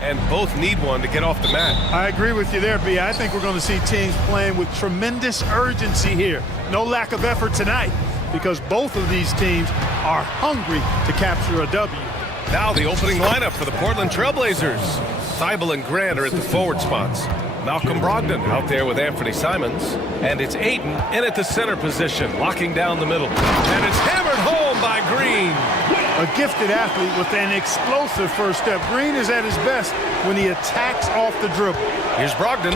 And both need one to get off the mat. I agree with you there, B. I think we're going to see teams playing with tremendous urgency here. No lack of effort tonight because both of these teams are hungry to capture a W. Now the opening lineup for the Portland Trailblazers. Thibault and Grant are at the forward spots. Malcolm Brogdon out there with Anthony Simons. And it's Ayton in at the center position, locking down the middle. And it's hammered home by Green. A gifted athlete with an explosive first step. Green is at his best when he attacks off the dribble. Here's Brogdon.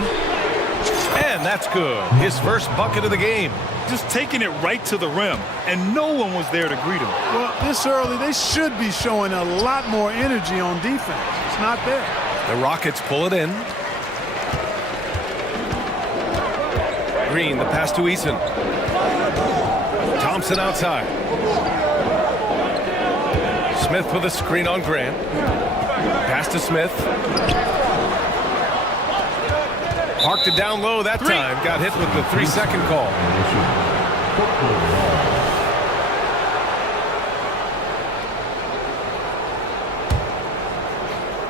And that's good. His first bucket of the game. Just taking it right to the rim, and no one was there to greet him. Well, this early, they should be showing a lot more energy on defense. It's not there. The Rockets pull it in. Green, the pass to Eason. Thompson outside. Smith with a screen on Grant. Pass to Smith. Parked it down low that time. Got hit with the 3-second call.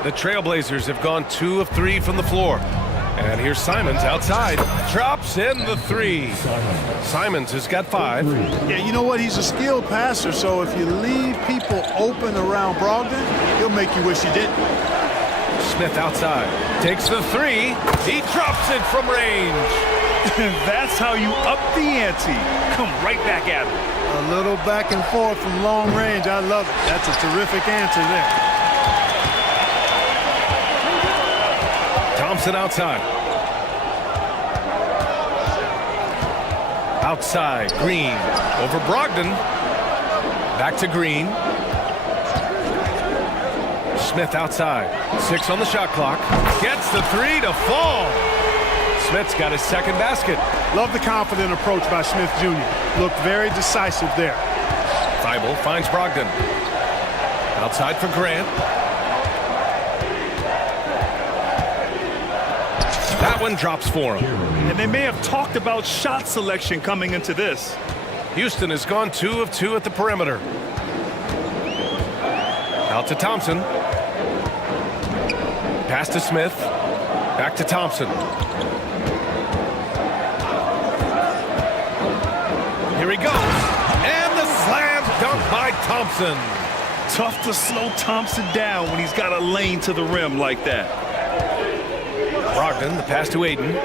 The Trailblazers have gone 2 of 3 from the floor. And here's Simons outside. Drops in the 3. Simons has got 5. Yeah, you know what? He's a skilled passer, so if you leave people open around Brogdon, he'll make you wish you didn't. Smith outside. Takes the 3. He drops it from range. That's how you up the ante. Come right back at him. A little back and forth from long range. I love it. That's a terrific answer there. Thompson outside. Outside, Green. Over Brogdon. Back to Green. Smith outside. 6 on the shot clock. Gets the 3 to fall. Smith's got his second basket. Love the confident approach by Smith Jr. Looked very decisive there. Thibault finds Brogdon. Outside for Grant. That one drops for him. And they may have talked about shot selection coming into this. Houston has gone 2 of 2 at the perimeter. Out to Thompson. Pass to Smith. Back to Thompson. Here he goes. And the slam dunk by Thompson. Tough to slow Thompson down when he's got a lane to the rim like that. Brogdon, the pass to Ayton.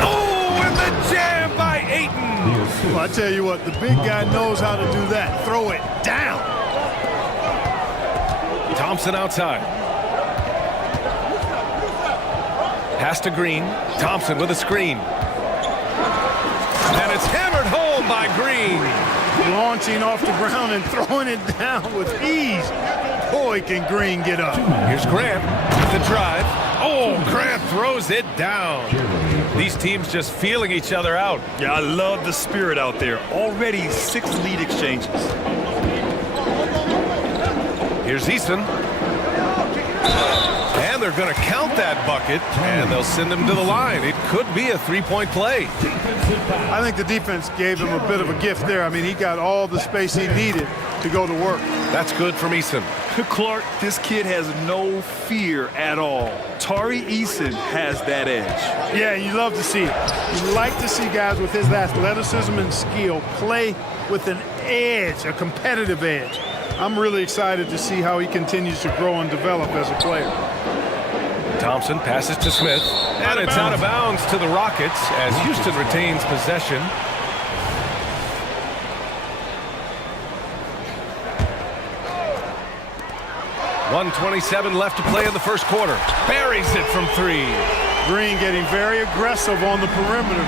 Oh, and the jam by Ayton. Well, I tell you what, the big guy knows how to do that. Throw it down. Thompson outside. Pass to Green. Thompson with a screen. And it's hammered home by Green. Launching off the ground and throwing it down with ease. Boy, can Green get up. Here's Grant with the drive. Oh, Grant throws it down. These teams just feeling each other out. Yeah, I love the spirit out there. Already 6 lead exchanges. Here's Eason. And they're going to count that bucket, and they'll send him to the line. It could be a 3-point play. I think the defense gave him a bit of a gift there. I mean, he got all the space he needed to go to work. That's good from Eason. Clark, this kid has no fear at all. Tari Eason has that edge. Yeah, you love to see it. You like to see guys with his athleticism and skill play with an edge, a competitive edge. I'm really excited to see how he continues to grow and develop as a player. Thompson passes to Smith, and it's out of bounds to the Rockets as Houston retains possession. .127 left to play in the first quarter. Buries it from 3. Green getting very aggressive on the perimeter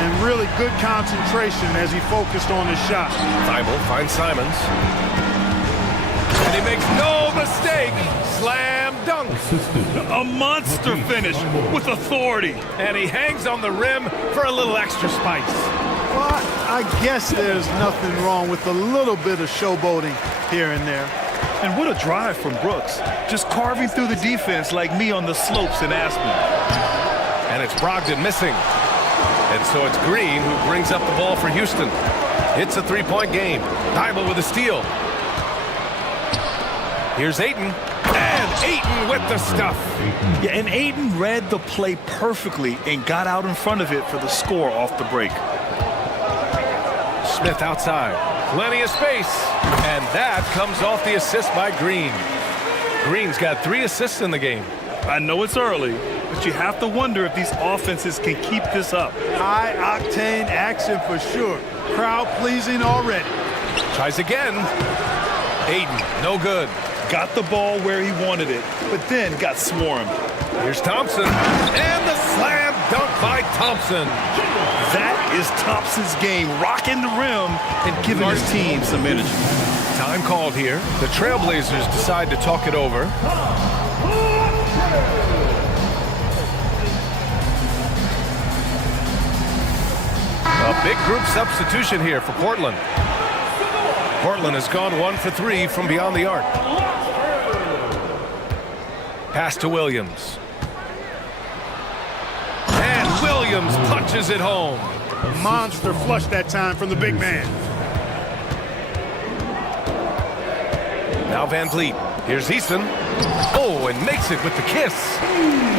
and really good concentration as he focused on his shot. Thibault finds Simons. And he makes no mistake. Slam dunk. A monster finish with authority. And he hangs on the rim for a little extra spice. Well, I guess there's nothing wrong with a little bit of showboating here and there. And what a drive from Brooks. Just carving through the defense like me on the slopes in Aspen. And it's Brogdon missing. And so it's Green who brings up the ball for Houston. It's a 3-point game. Thibault with a steal. Here's Ayton. And Ayton Aiden with the stuff. Yeah, and Aiden read the play perfectly and got out in front of it for the score off the break. Smith outside. Plenty of space. And that comes off the assist by Green. Green's got 3 assists in the game. I know it's early, but you have to wonder if these offenses can keep this up. High-octane action for sure. Crowd-pleasing already. Tries again. Aiden, no good. Got the ball where he wanted it, but then got swarmed. Here's Thompson. And the slam dunk by Thompson. That is Thompson's game, rocking the rim and giving his team some energy. Time called here. The Trailblazers decide to talk it over. A big group substitution here for Portland. Portland has gone 1 for 3 from beyond the arc. Pass to Williams. And Williams punches it home. Monster flush that time from the big man. Now Van Vliet. Here's Easton. Oh, and makes it with the kiss.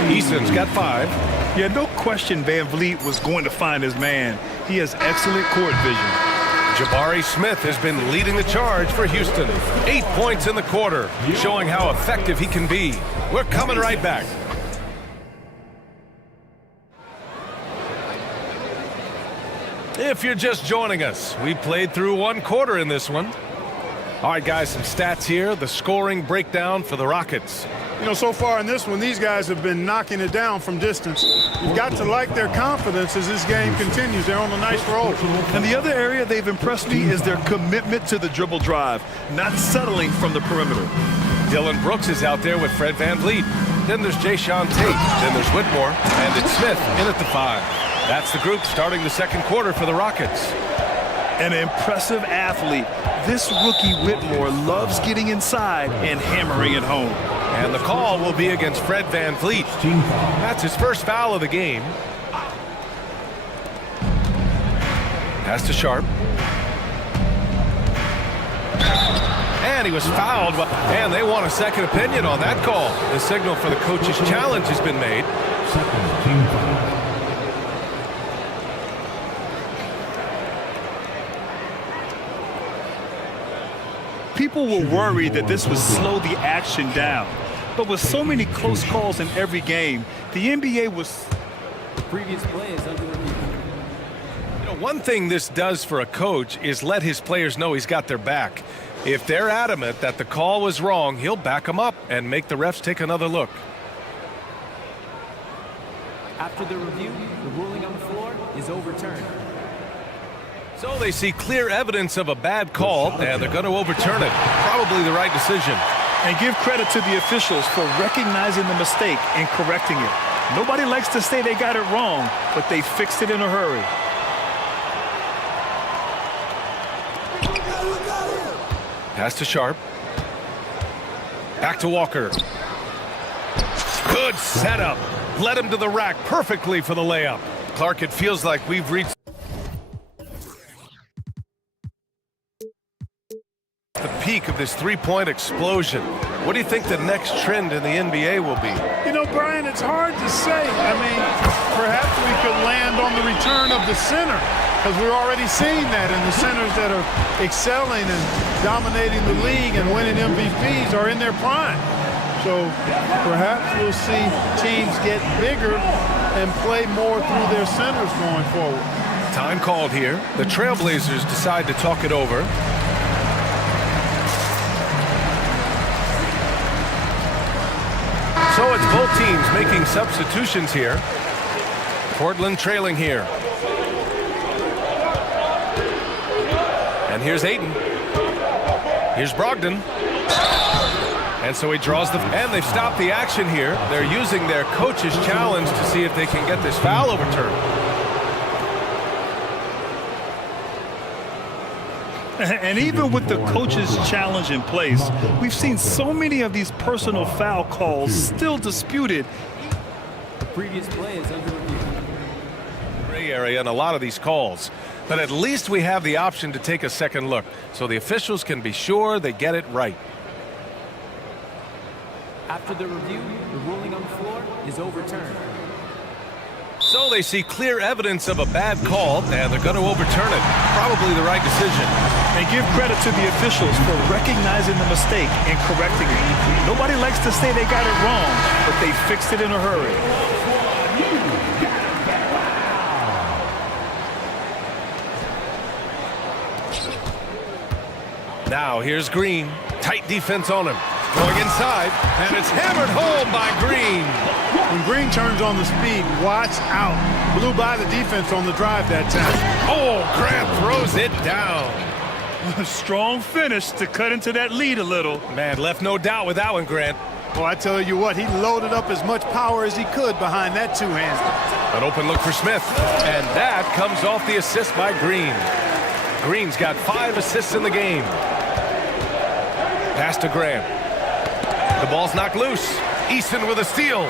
Easton's got 5. Yeah, no question Van Vliet was going to find his man. He has excellent court vision. Jabari Smith has been leading the charge for Houston. 8 points in the quarter, showing how effective he can be. We're coming right back. If you're just joining us, we played through 1 quarter in this one. All right, guys, some stats here. The scoring breakdown for the Rockets. You know, so far in this one, these guys have been knocking it down from distance. You've got to like their confidence as this game continues. They're on a nice roll. And the other area they've impressed me is their commitment to the dribble drive, not settling from the perimeter. Dylan Brooks is out there with Fred Van Vliet. Then there's Jayshawn Tate. Then there's Whitmore. And it's Smith in at the 5. That's the group starting the second quarter for the Rockets. An impressive athlete. This rookie Whitmore loves getting inside and hammering it home. And the call will be against Fred Van Vliet. That's his first foul of the game. Pass to Sharp. And he was fouled. And they want a second opinion on that call. The signal for the coach's challenge has been made. People were worried that this would slow the action down. But with so many close calls in every game, the NBA was... The previous play is under review. You know, one thing this does for a coach is let his players know he's got their back. If they're adamant that the call was wrong, he'll back them up and make the refs take another look. After the review, the ruling on the floor is overturned. So they see clear evidence of a bad call, and they're going to overturn it. Probably the right decision. And give credit to the officials for recognizing the mistake and correcting it. Nobody likes to say they got it wrong, but they fixed it in a hurry. Pass to Sharp. Back to Walker. Good setup. Led him to the rack perfectly for the layup. Clark, it feels like we've reached the peak of this three-point explosion. What do you think the next trend in the NBA will be? You know, Brian, it's hard to say. I mean, perhaps we could land on the return of the center, because we're already seeing that in the centers that are excelling and dominating the league and winning MVPs are in their prime. So perhaps we'll see teams get bigger and play more through their centers going forward. Time called here. The Trailblazers decide to talk it over. So it's both teams making substitutions here. Portland trailing here. And here's Aiden. Here's Brogdon. And so he draws the... And they've stopped the action here. They're using their coach's challenge to see if they can get this foul overturned. And even with the coach's challenge in place, we've seen so many of these personal foul calls still disputed. The previous play is under review. Gray area in a lot of these calls. But at least we have the option to take a second look, so the officials can be sure they get it right. After the review, the ruling on the floor is overturned. So they see clear evidence of a bad call, and they're going to overturn it. Probably the right decision. And give credit to the officials for recognizing the mistake and correcting it. Nobody likes to say they got it wrong, but they fixed it in a hurry. Now here's Green. Tight defense on him. Going inside, and it's hammered home by Green. When Green turns on the speed, watch out. Blew by the defense on the drive that time. Oh, Grant throws it down. A strong finish to cut into that lead a little. Man, left no doubt with that one, Grant. Well, I tell you what, he loaded up as much power as he could behind that two-hander. An open look for Smith, and that comes off the assist by Green. Green's got 5 assists in the game. Pass to Graham. The ball's knocked loose. Easton with a steal.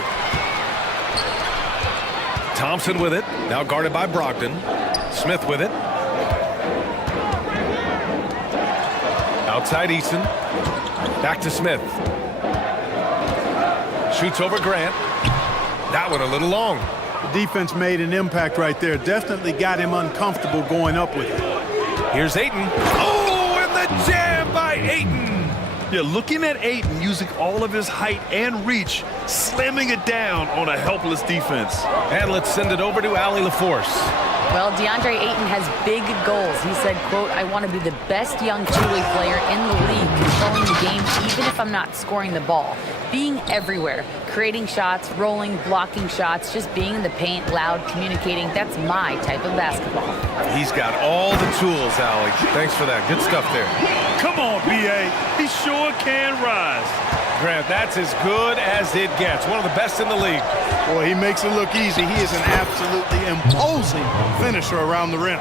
Thompson with it, now guarded by Brogdon. Smith with it. Outside Easton. Back to Smith. Shoots over Grant. That one a little long. The defense made an impact right there. Definitely got him uncomfortable going up with it. Here's Ayton. Oh, and the jam by Ayton. Yeah, looking at Ayton using all of his height and reach, slamming it down on a helpless defense. And let's send it over to Allie LaForce. Well, DeAndre Ayton has big goals. He said, quote, I want to be the best young two-way player in the league, controlling the game even if I'm not scoring the ball. Being everywhere, creating shots, rolling, blocking shots, just being in the paint, loud, communicating, that's my type of basketball. He's got all the tools, Allie. Thanks for that. Good stuff there. Come on, B.A. He sure can rise. Grant, that's as good as it gets. One of the best in the league. Boy, he makes it look easy. He is an absolutely imposing finisher around the rim.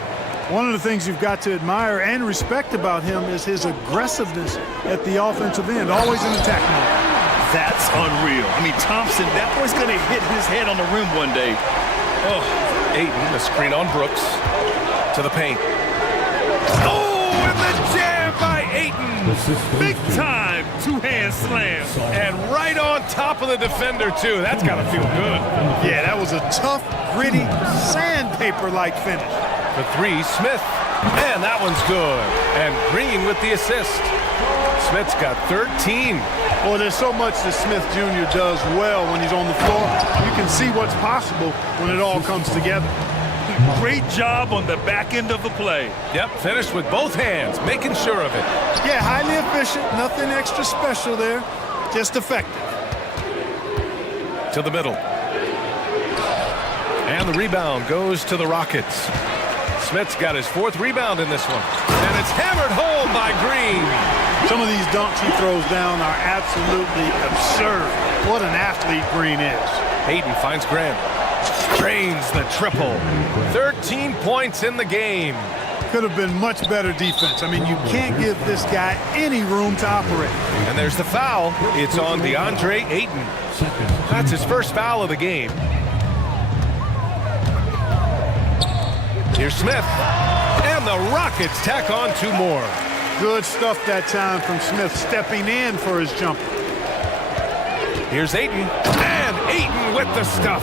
One of the things you've got to admire and respect about him is his aggressiveness at the offensive end, always in attack mode. That's unreal. I mean, Thompson, that boy's going to hit his head on the rim one day. Oh, Ayton, the screen on Brooks. To the paint. Oh, and the jam by Ayton. Big time two-hand slam. And right on top of the defender, too. That's got to feel good. Yeah, that was a tough, gritty, sandpaper-like finish. The 3, Smith. And that one's good. And Green with the assist. Smith's got 13. Well, there's so much that Smith Jr. does well when he's on the floor. You can see what's possible when it all comes together. Great job on the back end of the play. Yep, finished with both hands, making sure of it. Yeah, highly efficient, nothing extra special there, just effective. To the middle. And the rebound goes to the Rockets. Smith's got his 4th rebound in this one. And it's hammered home by Green. Some of these dunks he throws down are absolutely absurd. What an athlete Green is. Hayden finds Grant. Drains the triple. 13 points in the game. Could have been much better defense. I mean, you can't give this guy any room to operate. And there's the foul. It's on DeAndre Ayton. That's his first foul of the game. Here's Smith. And the Rockets tack on 2 more. Good stuff that time from Smith, stepping in for his jumper. Here's Ayton. And Ayton with the stuff.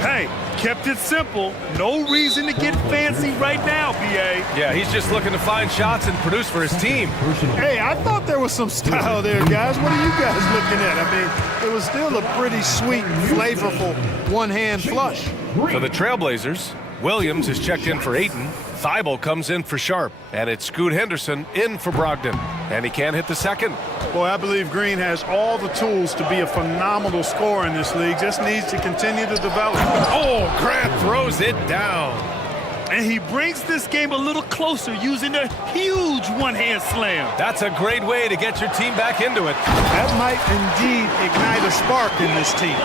Hey, kept it simple. No reason to get fancy right now, B.A. Yeah, he's just looking to find shots and produce for his team. Hey, I thought there was some style there, guys. What are you guys looking at? I mean, it was still a pretty sweet, flavorful one-hand flush. For the Trailblazers, Williams is checked in for Ayton. Thibault comes in for Sharp. And it's Scoot Henderson in for Brogdon. And he can't hit the second. Boy, I believe Green has all the tools to be a phenomenal scorer in this league. Just needs to continue to develop. Oh, Grant throws it down. And he brings this game a little closer using a huge one-hand slam. That's a great way to get your team back into it. That might indeed ignite a spark in this team.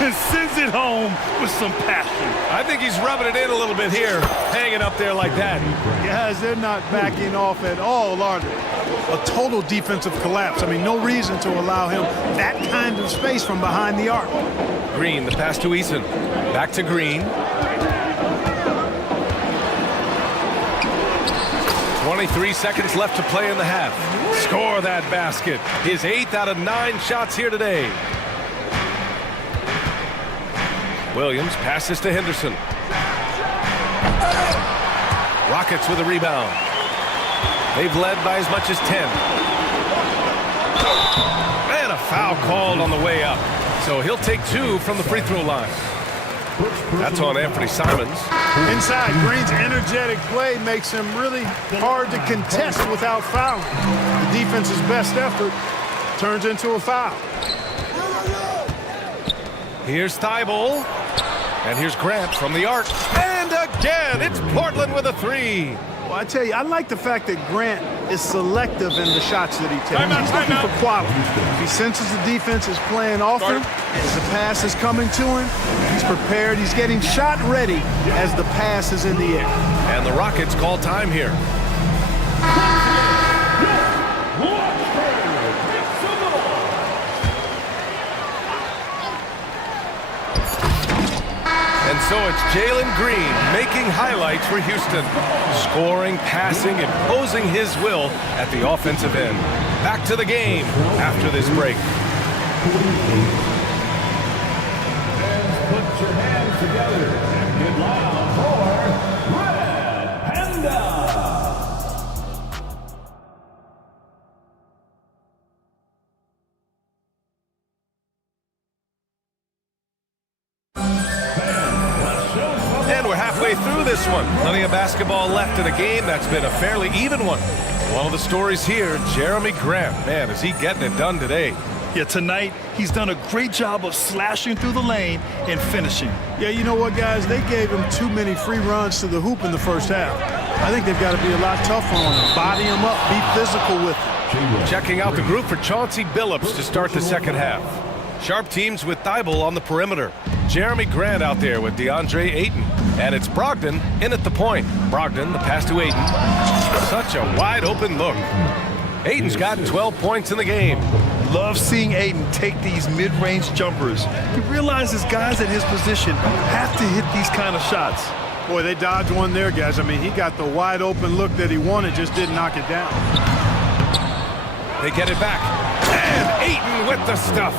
And sends it home with some passion. I think he's rubbing it in a little bit here, hanging up there like that. Guys, they're not backing off at all, are they? A total defensive collapse. I mean, no reason to allow him that kind of space from behind the arc. Green, the pass to Eason. Back to Green. 23 seconds left to play in the half. score that basket. His 8th out of 9 shots here today. Williams passes to Henderson. Rockets with a rebound. They've led by as much as 10. And a foul called on the way up. So he'll take 2 from the free throw line. That's on Anthony Simons. Inside, Green's energetic play makes him really hard to contest without fouling. The defense's best effort turns into a foul. Here's Thibault. And here's Grant from the arc. And again, it's Portland with a 3. Well, I tell you, I like the fact that Grant is selective in the shots that he takes. He's looking for quality. If he senses the defense is playing off him, as the pass is coming to him, he's prepared. He's getting shot ready as the pass is in the air. And the Rockets call time here. And so it's Jalen Green making highlights for Houston. Scoring, passing, imposing his will at the offensive end. Back to the game after this break. Put your hands together and get loud for Red Panda. And we're halfway through this one. Plenty of basketball left in a game that's been a fairly even one. One of the stories here, Jeremy Grant. Man, is he getting it done today. Yeah, tonight, he's done a great job of slashing through the lane and finishing. Yeah, you know what, guys? They gave him too many free runs to the hoop in the first half. I think they've got to be a lot tougher on him. Body him up, be physical with him. Checking out the group for Chauncey Billups to start the second half. Sharp teams with Thibault on the perimeter. Jeremy Grant out there with DeAndre Ayton. And it's Brogdon in at the point. Brogdon, the pass to Ayton. Such a wide open look. Ayton's got 12 points in the game. Love seeing Ayton take these mid-range jumpers. He realizes guys at his position have to hit these kind of shots. Boy, they dodged one there, guys. I mean, he got the wide open look that he wanted, just didn't knock it down. They get it back. And Ayton with the stuff.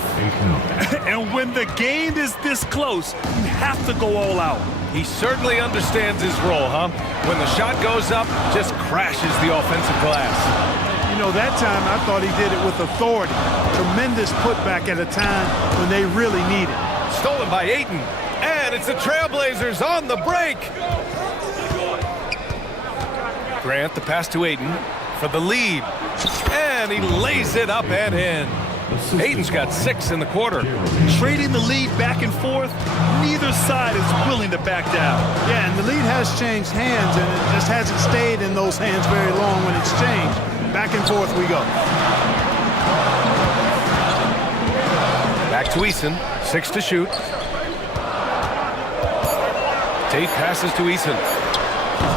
And when the game is this close, you have to go all out. He certainly understands his role, huh? When the shot goes up, just crashes the offensive glass. You know, that time I thought he did it with authority. Tremendous putback at a time when they really need it. Stolen by Ayton. And it's the Trailblazers on the break. Grant, the pass to Ayton for the lead. And he lays it up and in. Ayton's got 6 in the quarter. Trading the lead back and forth, neither side is willing to back down. Yeah, and the lead has changed hands, and it just hasn't stayed in those hands very long when it's changed. Back and forth we go. Back to Eason, 6 to shoot. Tate passes to Eason.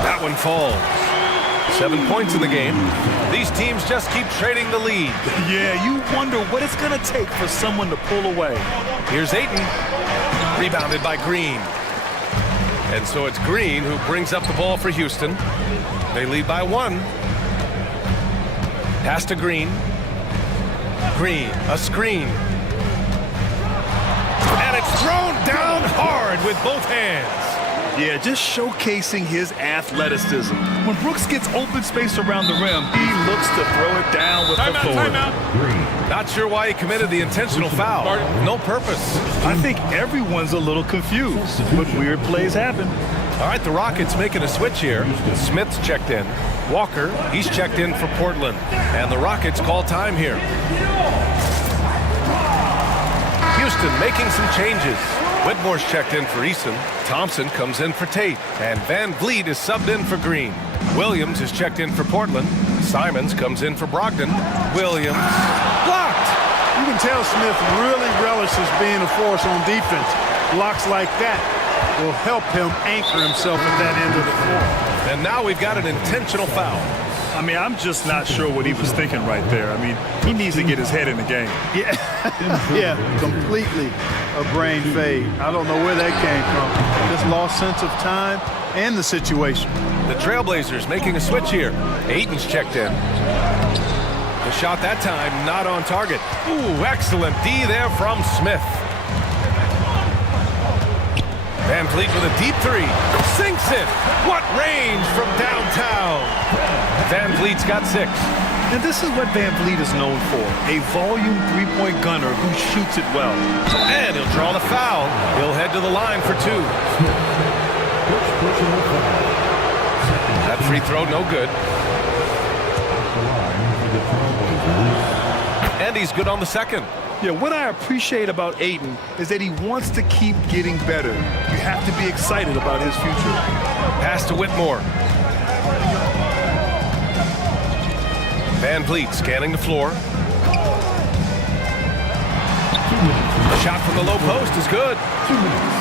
That one falls. 7 points in the game. These teams just keep trading the lead. Yeah, you wonder what it's going to take for someone to pull away. Here's Ayton. Rebounded by Green. And so it's Green who brings up the ball for Houston. They lead by 1. Pass to Green. Green, a screen. And it's thrown down hard with both hands. Yeah, just showcasing his athleticism. When Brooks gets open space around the rim, he looks to throw it down with authority. Not sure why he committed the intentional foul. No purpose. I think everyone's a little confused, but weird plays happen. All right, the Rockets making a switch here. Smith's checked in. Walker, he's checked in for Portland. And the Rockets call time here. Houston making some changes. Whitmore's checked in for Eason. Thompson comes in for Tate. And Van Vliet is subbed in for Green. Williams is checked in for Portland. Simons comes in for Brogdon. Williams blocked. You can tell Smith really relishes being a force on defense. Blocks like that will help him anchor himself at that end of the floor. And now we've got an intentional foul. I mean, I'm just not sure what he was thinking right there. I mean, he needs to get his head in the game. Yeah, yeah, completely a brain fade. I don't know where that came from. Just lost sense of time and the situation. The Trailblazers making a switch here. Ayton's checked in. The shot that time not on target. Ooh, excellent D there from Smith. Van Vliet with a deep three. Sinks it. What range from downtown. Van Vliet's got 6. And this is what Van Vliet is known for, a volume three-point gunner who shoots it well. And he'll draw the foul. He'll head to the line for 2. That free throw no good. And he's good on the second. Yeah, what I appreciate about Ayton is that he wants to keep getting better. You have to be excited about his future. Pass to Whitmore. Van Vliet scanning the floor. The shot from the low post is good.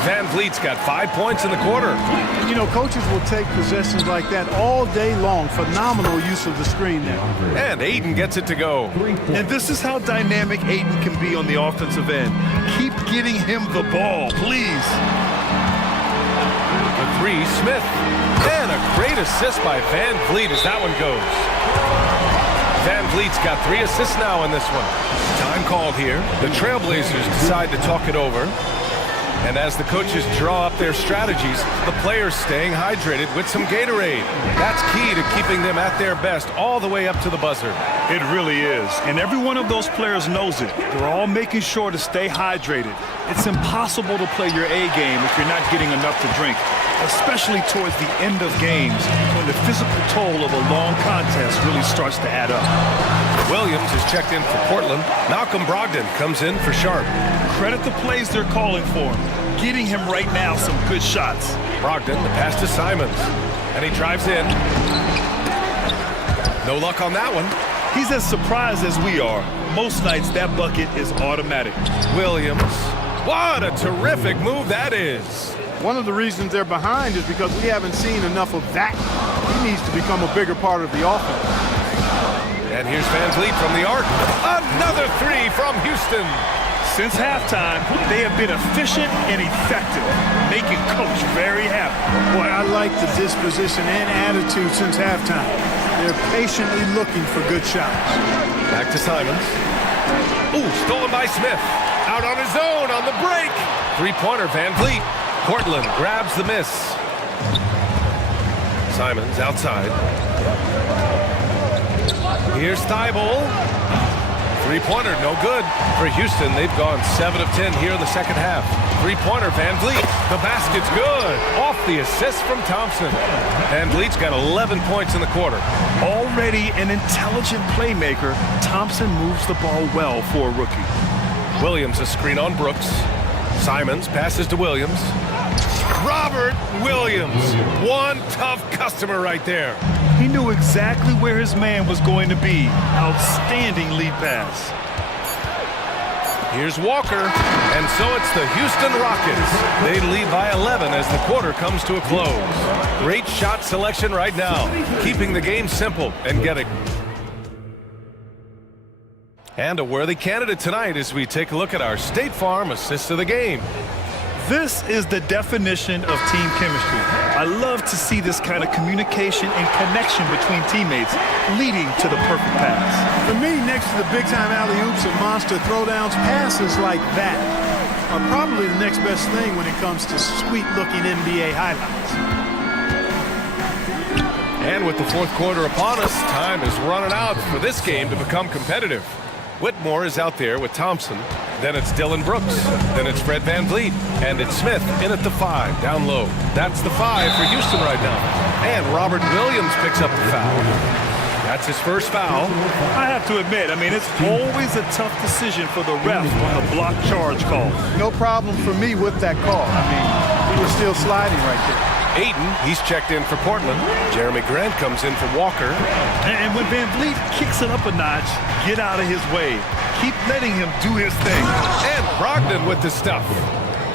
Van Vliet's got 5 points in the quarter. You know, coaches will take possessions like that all day long. Phenomenal use of the screen there. And Ayton gets it to go. And this is how dynamic Ayton can be on the offensive end. Keep getting him the ball, please. The 3, Smith. And a great assist by Van Vliet as that one goes. Van Vliet's got 3 assists now in this one. Time called here. The Trailblazers decide to talk it over. And as the coaches draw up their strategies, the players staying hydrated with some Gatorade. That's key to keeping them at their best all the way up to the buzzer. It really is. And every one of those players knows it. They're all making sure to stay hydrated. It's impossible to play your A game if you're not getting enough to drink, especially towards the end of games when the physical toll of a long contest really starts to add up. Williams is checked in for Portland. Malcolm Brogdon comes in for Sharp. Credit the plays they're calling for him. Getting him right now some good shots. Brogdon, the pass to Simons. And he drives in. No luck on that one. He's as surprised as we are. Most nights that bucket is automatic. Williams. What a terrific move that is. One of the reasons they're behind is because we haven't seen enough of that. He needs to become a bigger part of the offense. And here's Van Vliet from the arc. Another 3 from Houston. Since halftime, they have been efficient and effective, making Coach very happy. Boy, I like the disposition and attitude since halftime. They're patiently looking for good shots. Back to Simons. Ooh, stolen by Smith. Out on his own on the break. 3-pointer Van Vliet. Portland grabs the miss. Simons outside. Here's Thibault. 3-pointer, no good. For Houston, they've gone 7 of 10 here in the second half. 3-pointer, Van Vliet. The basket's good. Off the assist from Thompson. Van Vliet's got 11 points in the quarter. Already an intelligent playmaker, Thompson moves the ball well for a rookie. Williams a screen on Brooks. Simons passes to Williams. Robert Williams. One tough customer right there. He knew exactly where his man was going to be. Outstanding lead pass. Here's Walker, and so it's the Houston Rockets. They lead by 11 as the quarter comes to a close. Great shot selection right now, keeping the game simple and getting. And a worthy candidate tonight as we take a look at our State Farm assist of the game. This is the definition of team chemistry. I love to see this kind of communication and connection between teammates leading to the perfect pass. For me, next to the big-time alley-oops and monster throwdowns, passes like that are probably the next best thing when it comes to sweet-looking NBA highlights. And with the fourth quarter upon us, time is running out for this game to become competitive. Whitmore is out there with Thompson. Then it's Dylan Brooks. Then it's Fred Van Vliet. And it's Smith in at the 5, down low. That's the 5 for Houston right now. And Robert Williams picks up the foul. That's his first foul. I have to admit, it's always a tough decision for the ref on the block charge call. No problem for me with that call. He was still sliding right there. Ayton, he's checked in for Portland. Jeremy Grant comes in for Walker. And when Van Vliet kicks it up a notch, get out of his way. Keep letting him do his thing. And Brogdon with the stuff.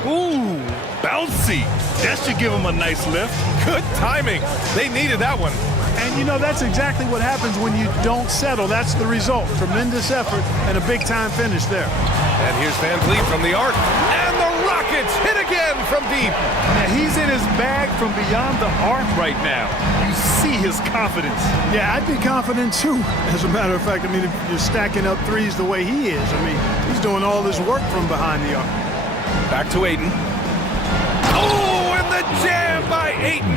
Ooh, bouncy. That should give him a nice lift. Good timing. They needed that one. And that's exactly what happens when you don't settle. That's the result. Tremendous effort and a big-time finish there. And here's Van Vliet from the arc. And the Rockets buckets, hit again from deep. Now, he's in his bag from beyond the arc right now. You see his confidence. Yeah, I'd be confident too. As a matter of fact, I mean, if you're stacking up threes the way he is, I mean, he's doing all this work from behind the arc. Back to Ayton. Oh, and the jam by Ayton.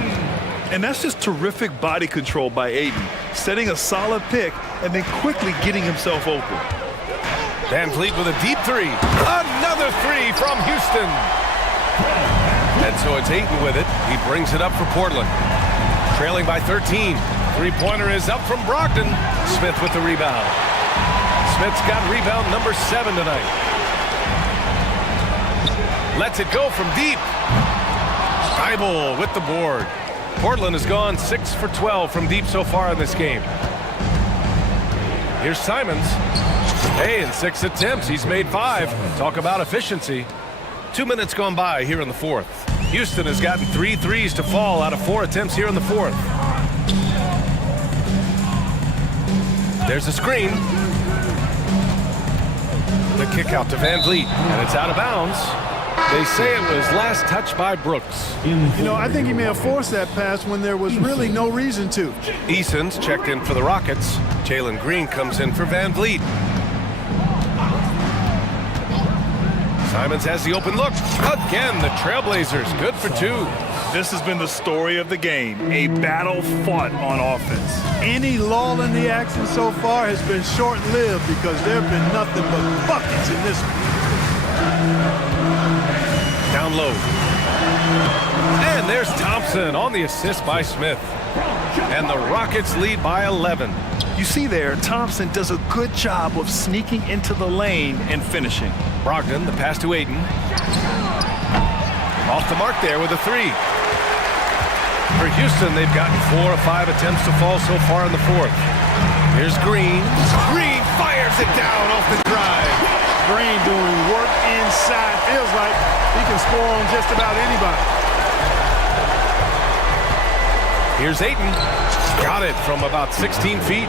And that's just terrific body control by Ayton, setting a solid pick and then quickly getting himself open. Van Vliet with a deep three. Another three from Houston. And so it's Ayton with it. He brings it up for Portland. Trailing by 13. Three-pointer is up from Brogdon. Smith with the rebound. Smith's got rebound number 7 tonight. Lets it go from deep. Thibault with the board. Portland has gone 6 for 12 from deep so far in this game. Here's Simons. Hey, in 6 attempts, he's made 5. Talk about efficiency. 2 minutes gone by here in the fourth. Houston has gotten 3 threes to fall out of 4 attempts here in the fourth. There's a screen. The kick out to Van Vliet, and it's out of bounds. They say it was last touched by Brooks. You know, I think he may have forced that pass when there was really no reason to. Eason's checked in for the Rockets. Jalen Green comes in for Van Vliet. Simons has the open look. Again, the Trailblazers, good for 2. This has been the story of the game, a battle fought on offense. Any lull in the action so far has been short-lived because there have been nothing but buckets in this one. Down low. And there's Thompson on the assist by Smith. And the Rockets lead by 11. You see there, Thompson does a good job of sneaking into the lane and finishing. Brogdon, the pass to Ayton. Off the mark there with a 3. For Houston, they've gotten 4 or 5 attempts to fall so far in the fourth. Here's Green. Green fires it down off the drive. Green doing work inside. Feels like he can score on just about anybody. Here's Ayton. Got it from about 16 feet.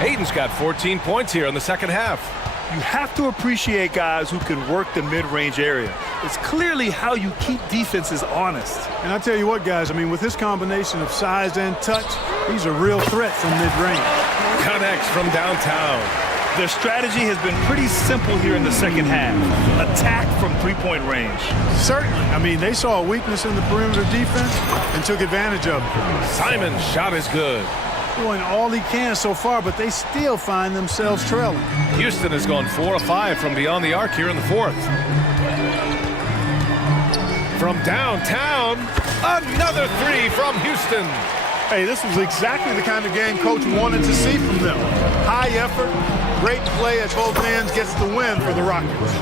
Ayton's got 14 points here in the second half. You have to appreciate guys who can work the mid-range area. It's clearly how you keep defenses honest. And I tell you what, guys, I mean, with his combination of size and touch, he's a real threat from mid-range. Connects from downtown. Their strategy has been pretty simple here in the second half. Attack from three-point range. Certainly. I mean, they saw a weakness in the perimeter defense and took advantage of it. Simon's shot is good. Doing all he can so far, but they still find themselves trailing. Houston has gone 4 of 5 from beyond the arc here in the fourth. From downtown, another 3 from Houston. Hey, this was exactly the kind of game Coach wanted to see from them. High effort, great play at both ends gets the win for the Rockets.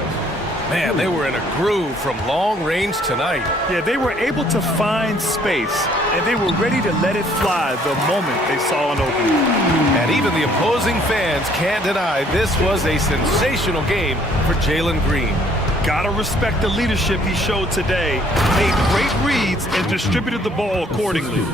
Man, they were in a groove from long range tonight. Yeah, they were able to find space, and they were ready to let it fly the moment they saw an opening. And even the opposing fans can't deny this was a sensational game for Jalen Green. Gotta respect the leadership he showed today. Made great reads and distributed the ball accordingly.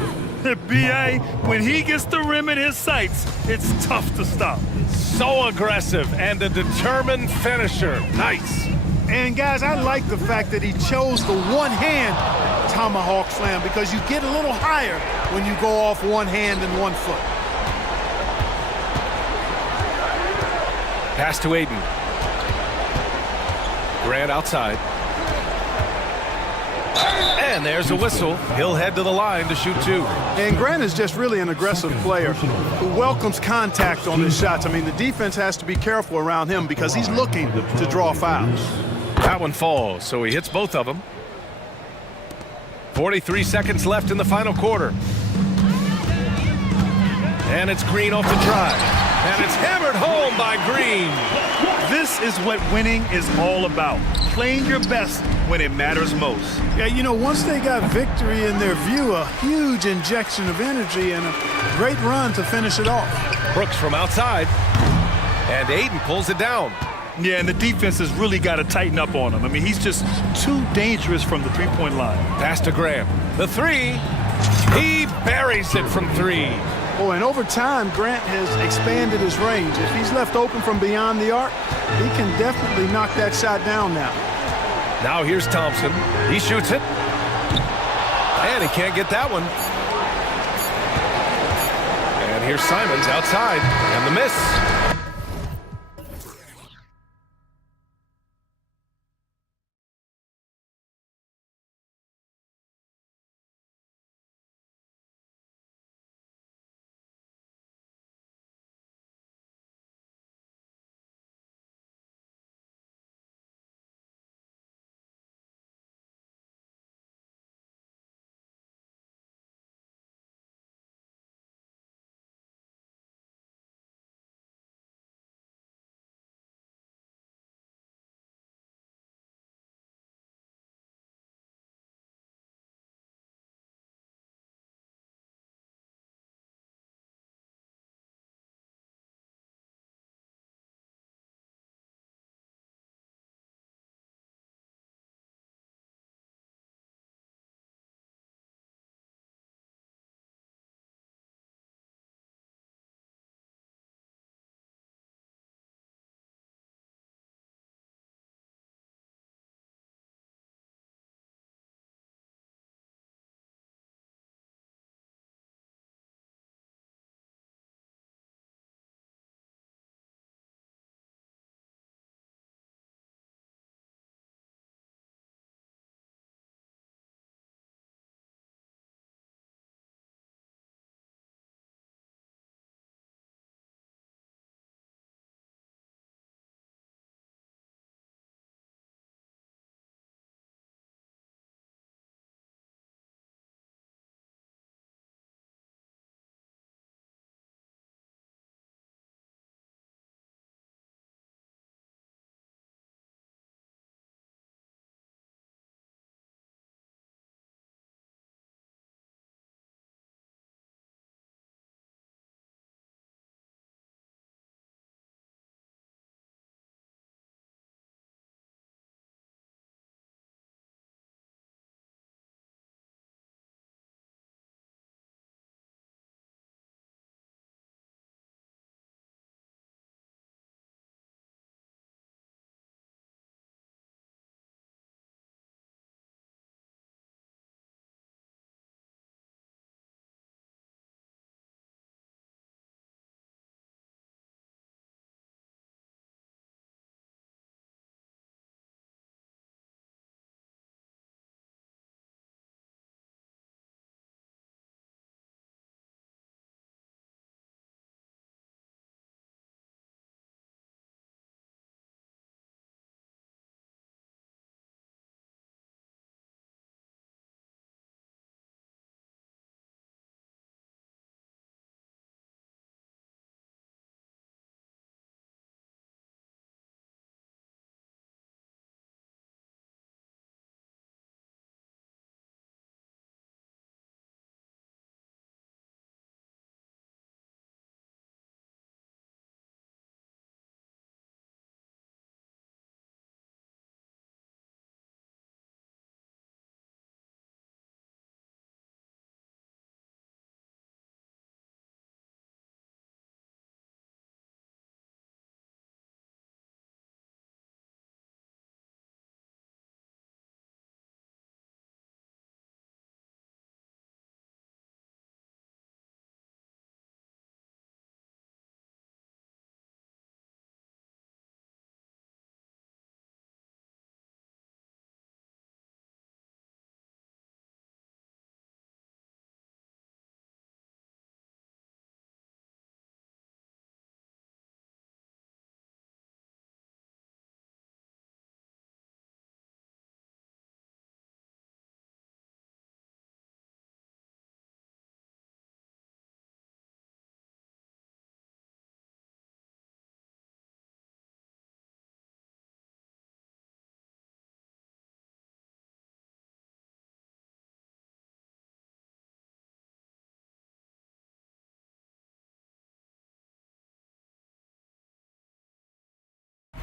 B.A., when he gets the rim in his sights, it's tough to stop. So aggressive and a determined finisher. Nice. And guys, I like the fact that he chose the one-hand tomahawk slam because you get a little higher when you go off one hand and 1 foot. Pass to Ayton. Grant outside. And there's a whistle. He'll head to the line to shoot 2. And Grant is just really an aggressive player who welcomes contact on his shots. I mean, the defense has to be careful around him because he's looking to draw fouls. That one falls, so he hits both of them. 43 seconds left in the final quarter. And it's Green off the drive. And it's hammered home by Green. This is what winning is all about. Playing your best when it matters most. Yeah, you know, once they got victory in their view, a huge injection of energy and a great run to finish it off. Brooks from outside. And Ayton pulls it down. Yeah, and the defense has really got to tighten up on him. I mean, he's just too dangerous from the three-point line. Pass to Graham. The 3. He buries it from 3. Oh, and over time, Grant has expanded his range. If he's left open from beyond the arc, he can definitely knock that shot down now. Now here's Thompson. He shoots it. And he can't get that one. And here's Simons outside. And the miss.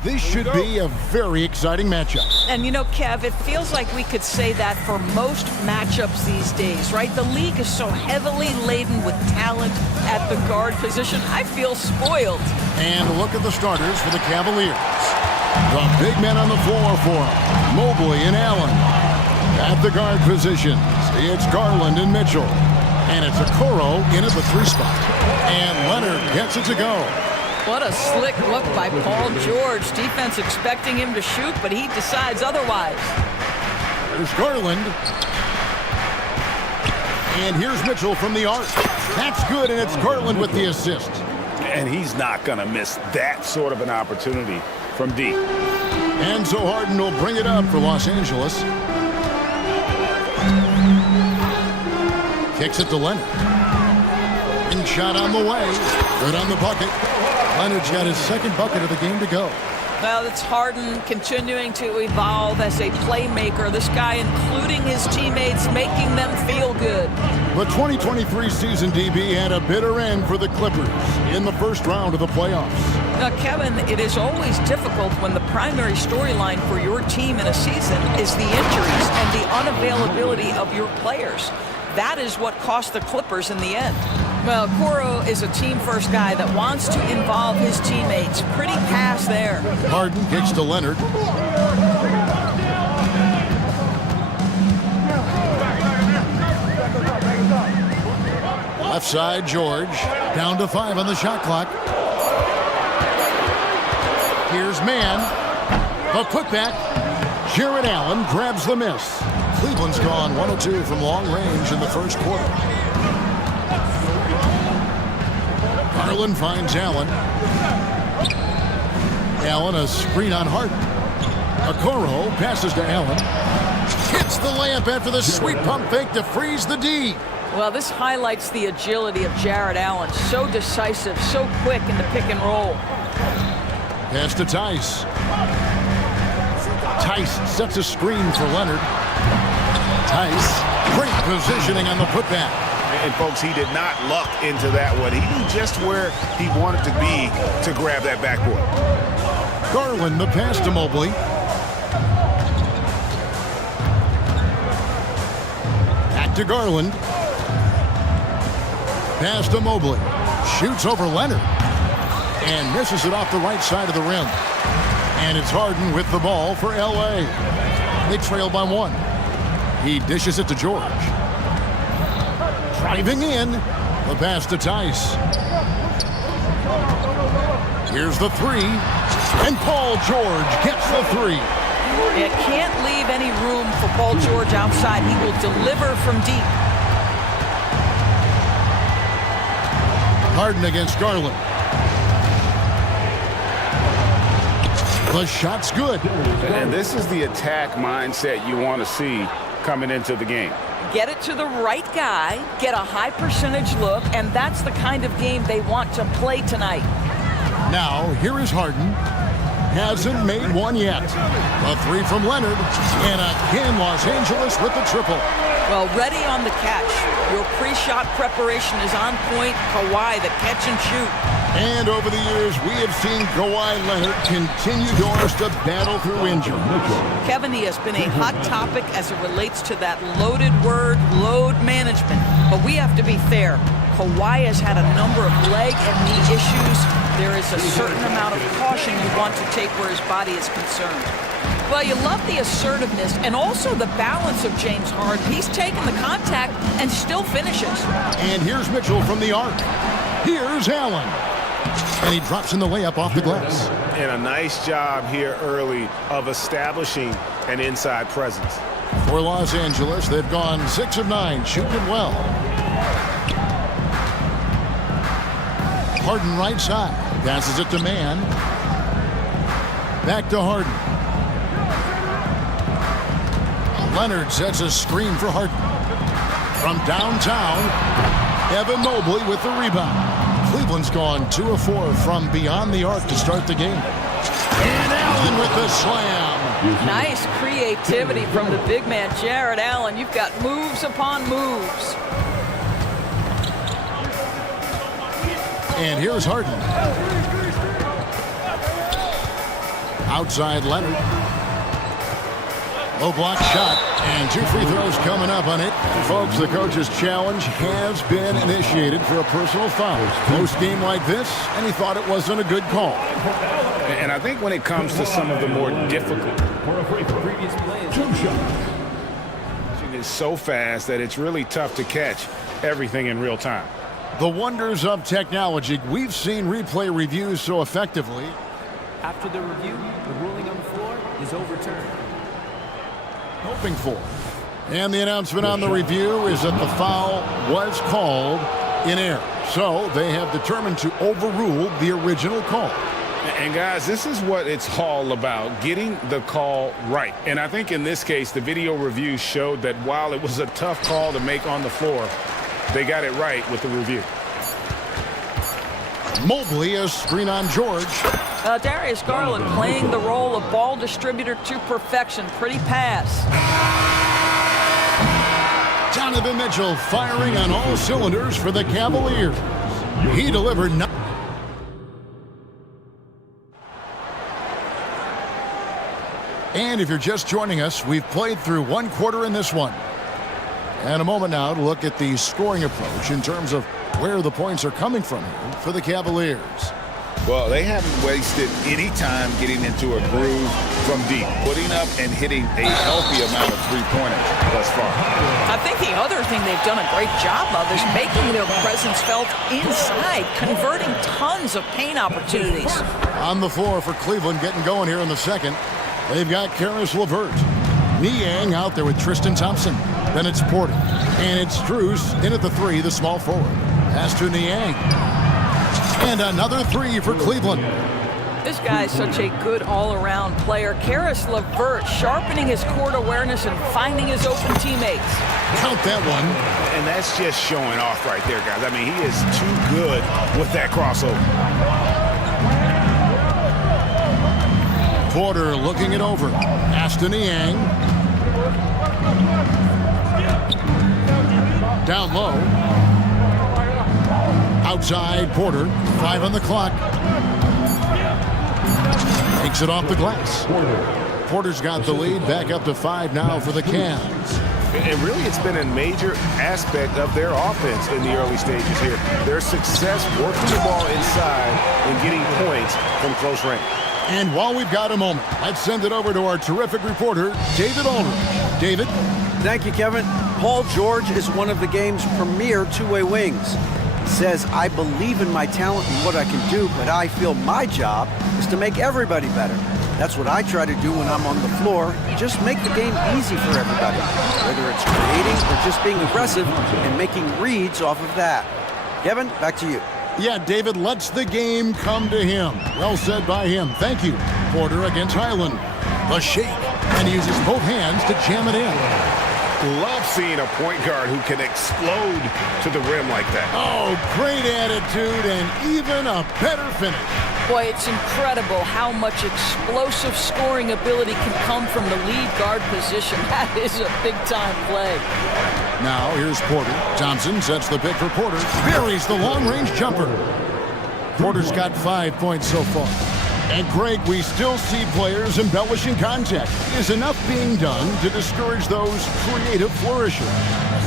This should be a very exciting matchup. And you know, Kev, it feels like we could say that for most matchups these days, right? The league is so heavily laden with talent at the guard position. I feel spoiled. And look at the starters for the Cavaliers. The big men on the floor for him. Mobley and Allen. At the guard positions, it's Garland and Mitchell. And it's Okoro in at the 3 spot. And Leonard gets it to go. What a slick look by Paul George. Defense expecting him to shoot, but he decides otherwise. There's Garland. And here's Mitchell from the arc. That's good, and it's Garland with the assist. And he's not going to miss that sort of an opportunity from deep. And so Harden will bring it up for Los Angeles. Kicks it to Leonard. And shot on the way. Good on the bucket. Leonard's got his second bucket of the game to go. Well, it's Harden continuing to evolve as a playmaker. This guy, including his teammates, making them feel good. The 2023 season, DB, had a bitter end for the Clippers in the first round of the playoffs. Now, Kevin, it is always difficult when the primary storyline for your team in a season is the injuries and the unavailability of your players. That is what cost the Clippers in the end. Well, Okoro is a team-first guy that wants to involve his teammates. Pretty pass there. Harden kicks to Leonard. Left side, George. Down to 5 on the shot clock. Here's Mann. The putback. Jared Allen grabs the miss. Cleveland's gone 1-2 from long range in the first quarter. Garland finds Allen. Allen a screen on Harden. Okoro passes to Allen. Hits the layup after the sweet pump fake to freeze the D. Well, this highlights the agility of Jared Allen. So decisive, so quick in the pick and roll. Pass to Tice. Tice sets a screen for Leonard. Tice, great positioning on the putback. And folks, he did not luck into that one. He knew just where he wanted to be to grab that backboard. Garland, the pass to Mobley. Back to Garland. Pass to Mobley. Shoots over Leonard. And misses it off the right side of the rim. And it's Harden with the ball for LA. They trail by 1. He dishes it to George. Driving in. The pass to Tice. Here's the 3. And Paul George gets the 3. It can't leave any room for Paul George outside. He will deliver from deep. Harden against Garland. The shot's good. And this is the attack mindset you want to see coming into the game. Get it to the right guy, get a high percentage look, and that's the kind of game they want to play tonight. Now, here is Harden. Hasn't made one yet. A 3 from Leonard. And again, Los Angeles with the triple. Well, ready on the catch. Your pre-shot preparation is on point. Kawhi, the catch and shoot. And over the years, we have seen Kawhi Leonard continue doors to battle through injury. Kevin, he has been a hot topic as it relates to that loaded word, load management. But we have to be fair. Kawhi has had a number of leg and knee issues. There is a certain amount of caution you want to take where his body is concerned. Well, you love the assertiveness and also the balance of James Harden. He's taken the contact and still finishes. And here's Mitchell from the arc. Here's Allen. And he drops in the layup off the glass. And a nice job here early of establishing an inside presence. For Los Angeles, they've gone 6 of 9, shooting it well. Harden right side. Passes it to Mann. Back to Harden. Leonard sets a screen for Harden. From downtown, Evan Mobley with the rebound. Cleveland's gone 2 of 4 from beyond the arc to start the game. And Allen with the slam. Nice creativity from the big man, Jared Allen. You've got moves upon moves. And here's Harden. Outside Leonard. Low block shot, and 2 free throws coming up on it. Folks, the coach's challenge has been initiated for a personal foul. Close game like this, and he thought it wasn't a good call. And I think when it comes to some of the more difficult, Previous plays. it's so fast that it's really tough to catch everything in real time. The wonders of technology. We've seen replay reviews so effectively. After the review, the ruling on the floor is overturned. Hoping for. And the announcement on the review is that the foul was called in error. So they have determined to overrule the original call. And guys, this is what it's all about, getting the call right. And I think in this case, the video review showed that while it was a tough call to make on the floor, they got it right with the review. Mobley, a screen on George. Darius Garland playing the role of ball distributor to perfection. Pretty pass. Donovan Mitchell firing on all cylinders for the Cavaliers. He delivered. And if you're just joining us, we've played through 1 quarter in this one. And a moment now to look at the scoring approach in terms of where the points are coming from here for the Cavaliers. Well, they haven't wasted any time getting into a groove from deep, putting up and hitting a healthy amount of three-pointers thus far. I think the other thing they've done a great job of is making their presence felt inside, converting tons of paint opportunities. On the floor for Cleveland, getting going here in the second. They've got Karis LeVert. Niang out there with Tristan Thompson. Then it's Porter. And it's Strus in at the 3, the small forward. Pass to Niang. And another 3 for Cleveland. This guy is such a good all-around player. Karis LeVert sharpening his court awareness and finding his open teammates. Count that one. And that's just showing off right there, guys. I mean, he is too good with that crossover. Porter looking it over. Pass to Niang. Down low. Outside Porter. 5 on the clock. Takes it off the glass. Porter's got the lead. Back up to 5 now for the Cavs. And really, it's been a major aspect of their offense in the early stages here. Their success working the ball inside and getting points from close range. And while we've got a moment, let's send it over to our terrific reporter, David Aldridge. David? Thank you, Kevin. Paul George is one of the game's premier two-way wings. He says, I believe in my talent and what I can do, but I feel my job is to make everybody better. That's what I try to do when I'm on the floor. Just make the game easy for everybody, whether it's creating or just being aggressive and making reads off of that. Kevin, back to you. Yeah, David lets the game come to him. Well said by him. Thank you. Porter against Highland. The shake. And he uses both hands to jam it in. Love seeing a point guard who can explode to the rim like that. Oh, great attitude and even a better finish. Boy, it's incredible how much explosive scoring ability can come from the lead guard position. That is a big-time play. Now, here's Porter. Thompson sets the pick for Porter. Buries the long-range jumper. Porter's got 5 points so far. And Greg, we still see players embellishing contact. Is enough being done to discourage those creative flourishes?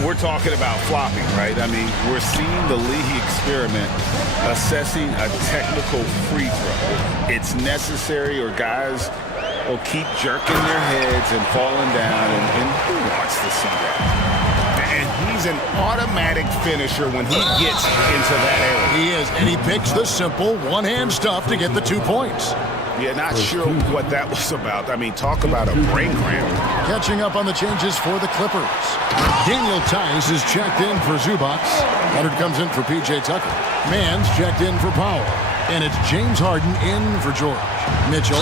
We're talking about flopping, right? I mean, we're seeing the league experiment assessing a technical free throw. It's necessary or guys will keep jerking their heads and falling down, and who wants to see that? And he's an automatic finisher when he gets into that area. He is, and he picks the simple one-hand stuff to get the 2 points. Yeah, not sure what that was about. I mean, talk about a brain cramp. Catching up on the changes for the Clippers. Daniel Tice is checked in for Zubac. Leonard comes in for P.J. Tucker. Mann's checked in for Powell. And it's James Harden in for George. Mitchell.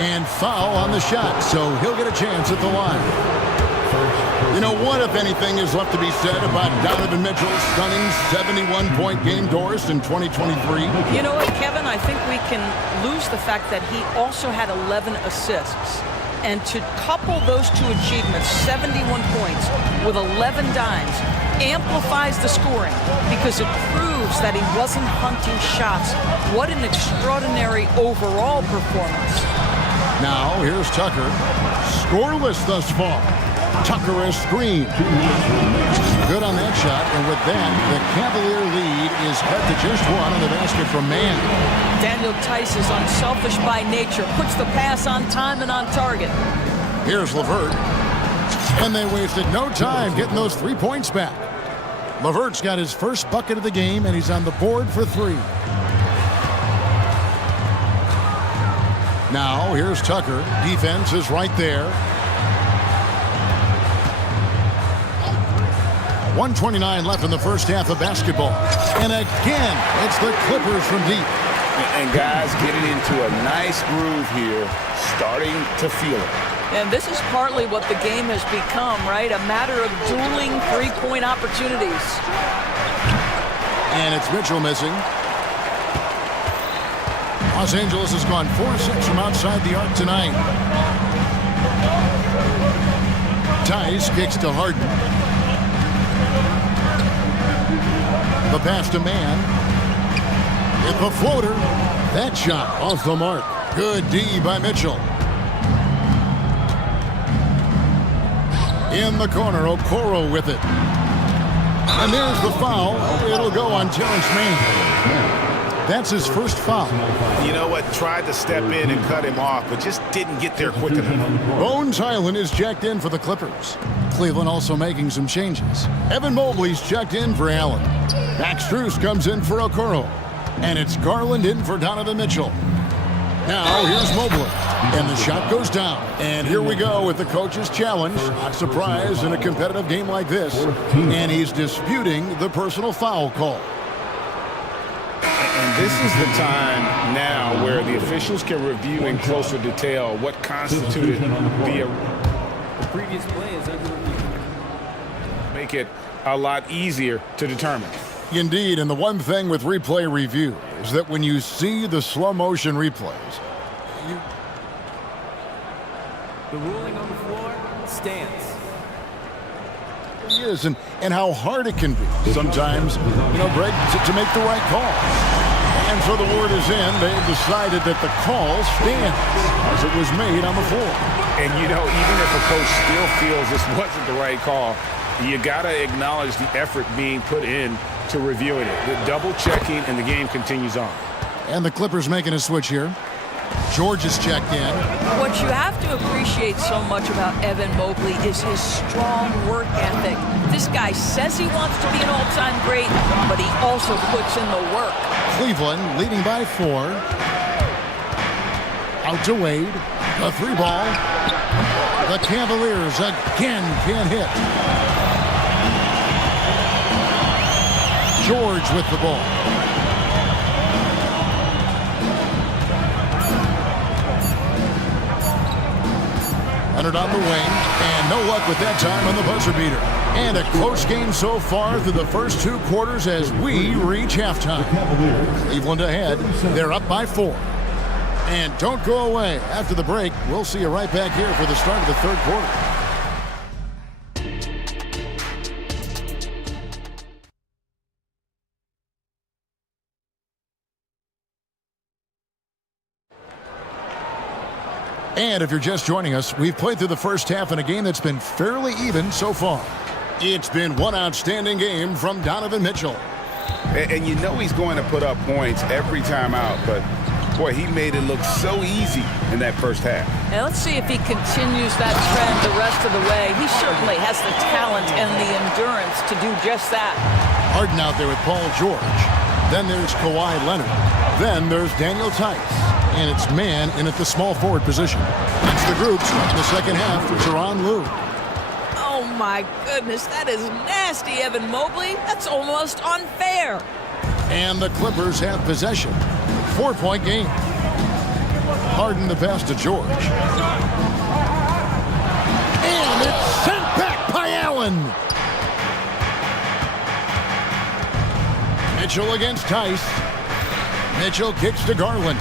And foul on the shot, so he'll get a chance at the line. You know, what, if anything, is left to be said about Donovan Mitchell's stunning 71-point game, Doris, in 2023? You know what, Kevin? I think we can lose the fact that he also had 11 assists. And to couple those two achievements, 71 points with 11 dimes, amplifies the scoring because it proves that he wasn't hunting shots. What an extraordinary overall performance. Now, here's Tucker. scoreless thus far. Tucker a screen. Good on that shot, and with that, the Cavalier lead is cut to just one on the basket from Mann. Daniel Tice is unselfish by nature, puts the pass on time and on target. Here's LeVert, and they wasted no time getting those 3 points back. LeVert's got his first bucket of the game, and he's on the board for 3. Now, here's Tucker. Defense is right there. 1:29 left in the first half of basketball. And again, it's the Clippers from deep. And guys getting into a nice groove here, starting to feel it. And this is partly what the game has become, right? A matter of dueling three-point opportunities. And it's Mitchell missing. Los Angeles has gone 4-6 from outside the arc tonight. Tice kicks to Harden. The pass to Mann. Hit the floater. That shot off the mark. Good D by Mitchell. In the corner, Okoro with it. And there's the foul. It'll go on Terrence Mann. That's his first foul. You know what? Tried to step in and cut him off, but just didn't get there quick enough. Bones Highland is checked in for the Clippers. Cleveland also making some changes. Evan Mobley's checked in for Allen. Max Strus comes in for Okoro. And it's Garland in for Donovan Mitchell. Now here's Mobley. And the shot goes down. And here we go with the coach's challenge. Not surprised in a competitive game like this. And he's disputing the personal foul call. And this is the time now where the officials can review in closer detail what constituted the previous play is under review. Make it a lot easier to determine. Indeed, and the one thing with replay review is that when you see the slow motion replays, The ruling on the floor stands. is and how hard it can be sometimes, Greg, to make the right call. And so the word is in. They've decided that the call stands as it was made on the floor. And, even if a coach still feels this wasn't the right call, you got to acknowledge the effort being put in to reviewing it. The double-checking, and the game continues on. And the Clippers making a switch here. George is checked in. What you have to appreciate so much about Evan Mobley is his strong work ethic. This guy says he wants to be an all-time great, but he also puts in the work. Cleveland leading by 4. Out to Wade. The 3 ball. The Cavaliers again can't hit. George with the ball. Leonard on the wing, and no luck with that time on the buzzer beater. And a close game so far through the first 2 quarters as we reach halftime. Cleveland ahead. They're up by 4. And don't go away. After the break, we'll see you right back here for the start of the 3rd quarter. And if you're just joining us, we've played through the first half in a game that's been fairly even so far. It's been one outstanding game from Donovan Mitchell. And he's going to put up points every time out, but boy, he made it look so easy in that first half. And let's see if he continues that trend the rest of the way. He certainly has the talent and the endurance to do just that. Harden out there with Paul George. Then there's Kawhi Leonard. Then there's Daniel Tice. And it's Mann in at the small forward position. That's the group in the second half for Tyronn Lue. Oh my goodness, that is nasty, Evan Mobley. That's almost unfair. And the Clippers have possession. 4-point game. Harden the pass to George. And it's sent back by Allen. Mitchell against Tice. Mitchell kicks to Garland.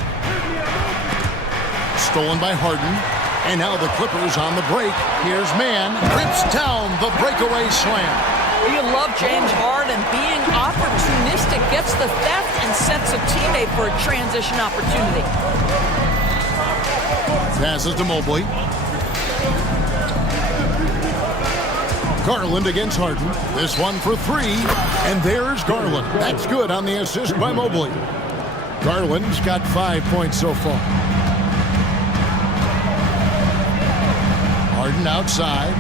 Stolen by Harden. And now the Clippers on the break. Here's Mann. Rips down the breakaway slam. You love James Harden being opportunistic, gets the theft and sets a teammate for a transition opportunity. Passes to Mobley. Garland against Harden. This one for three. And there's Garland. That's good on the assist by Mobley. Garland's got 5 points so far. Harden outside.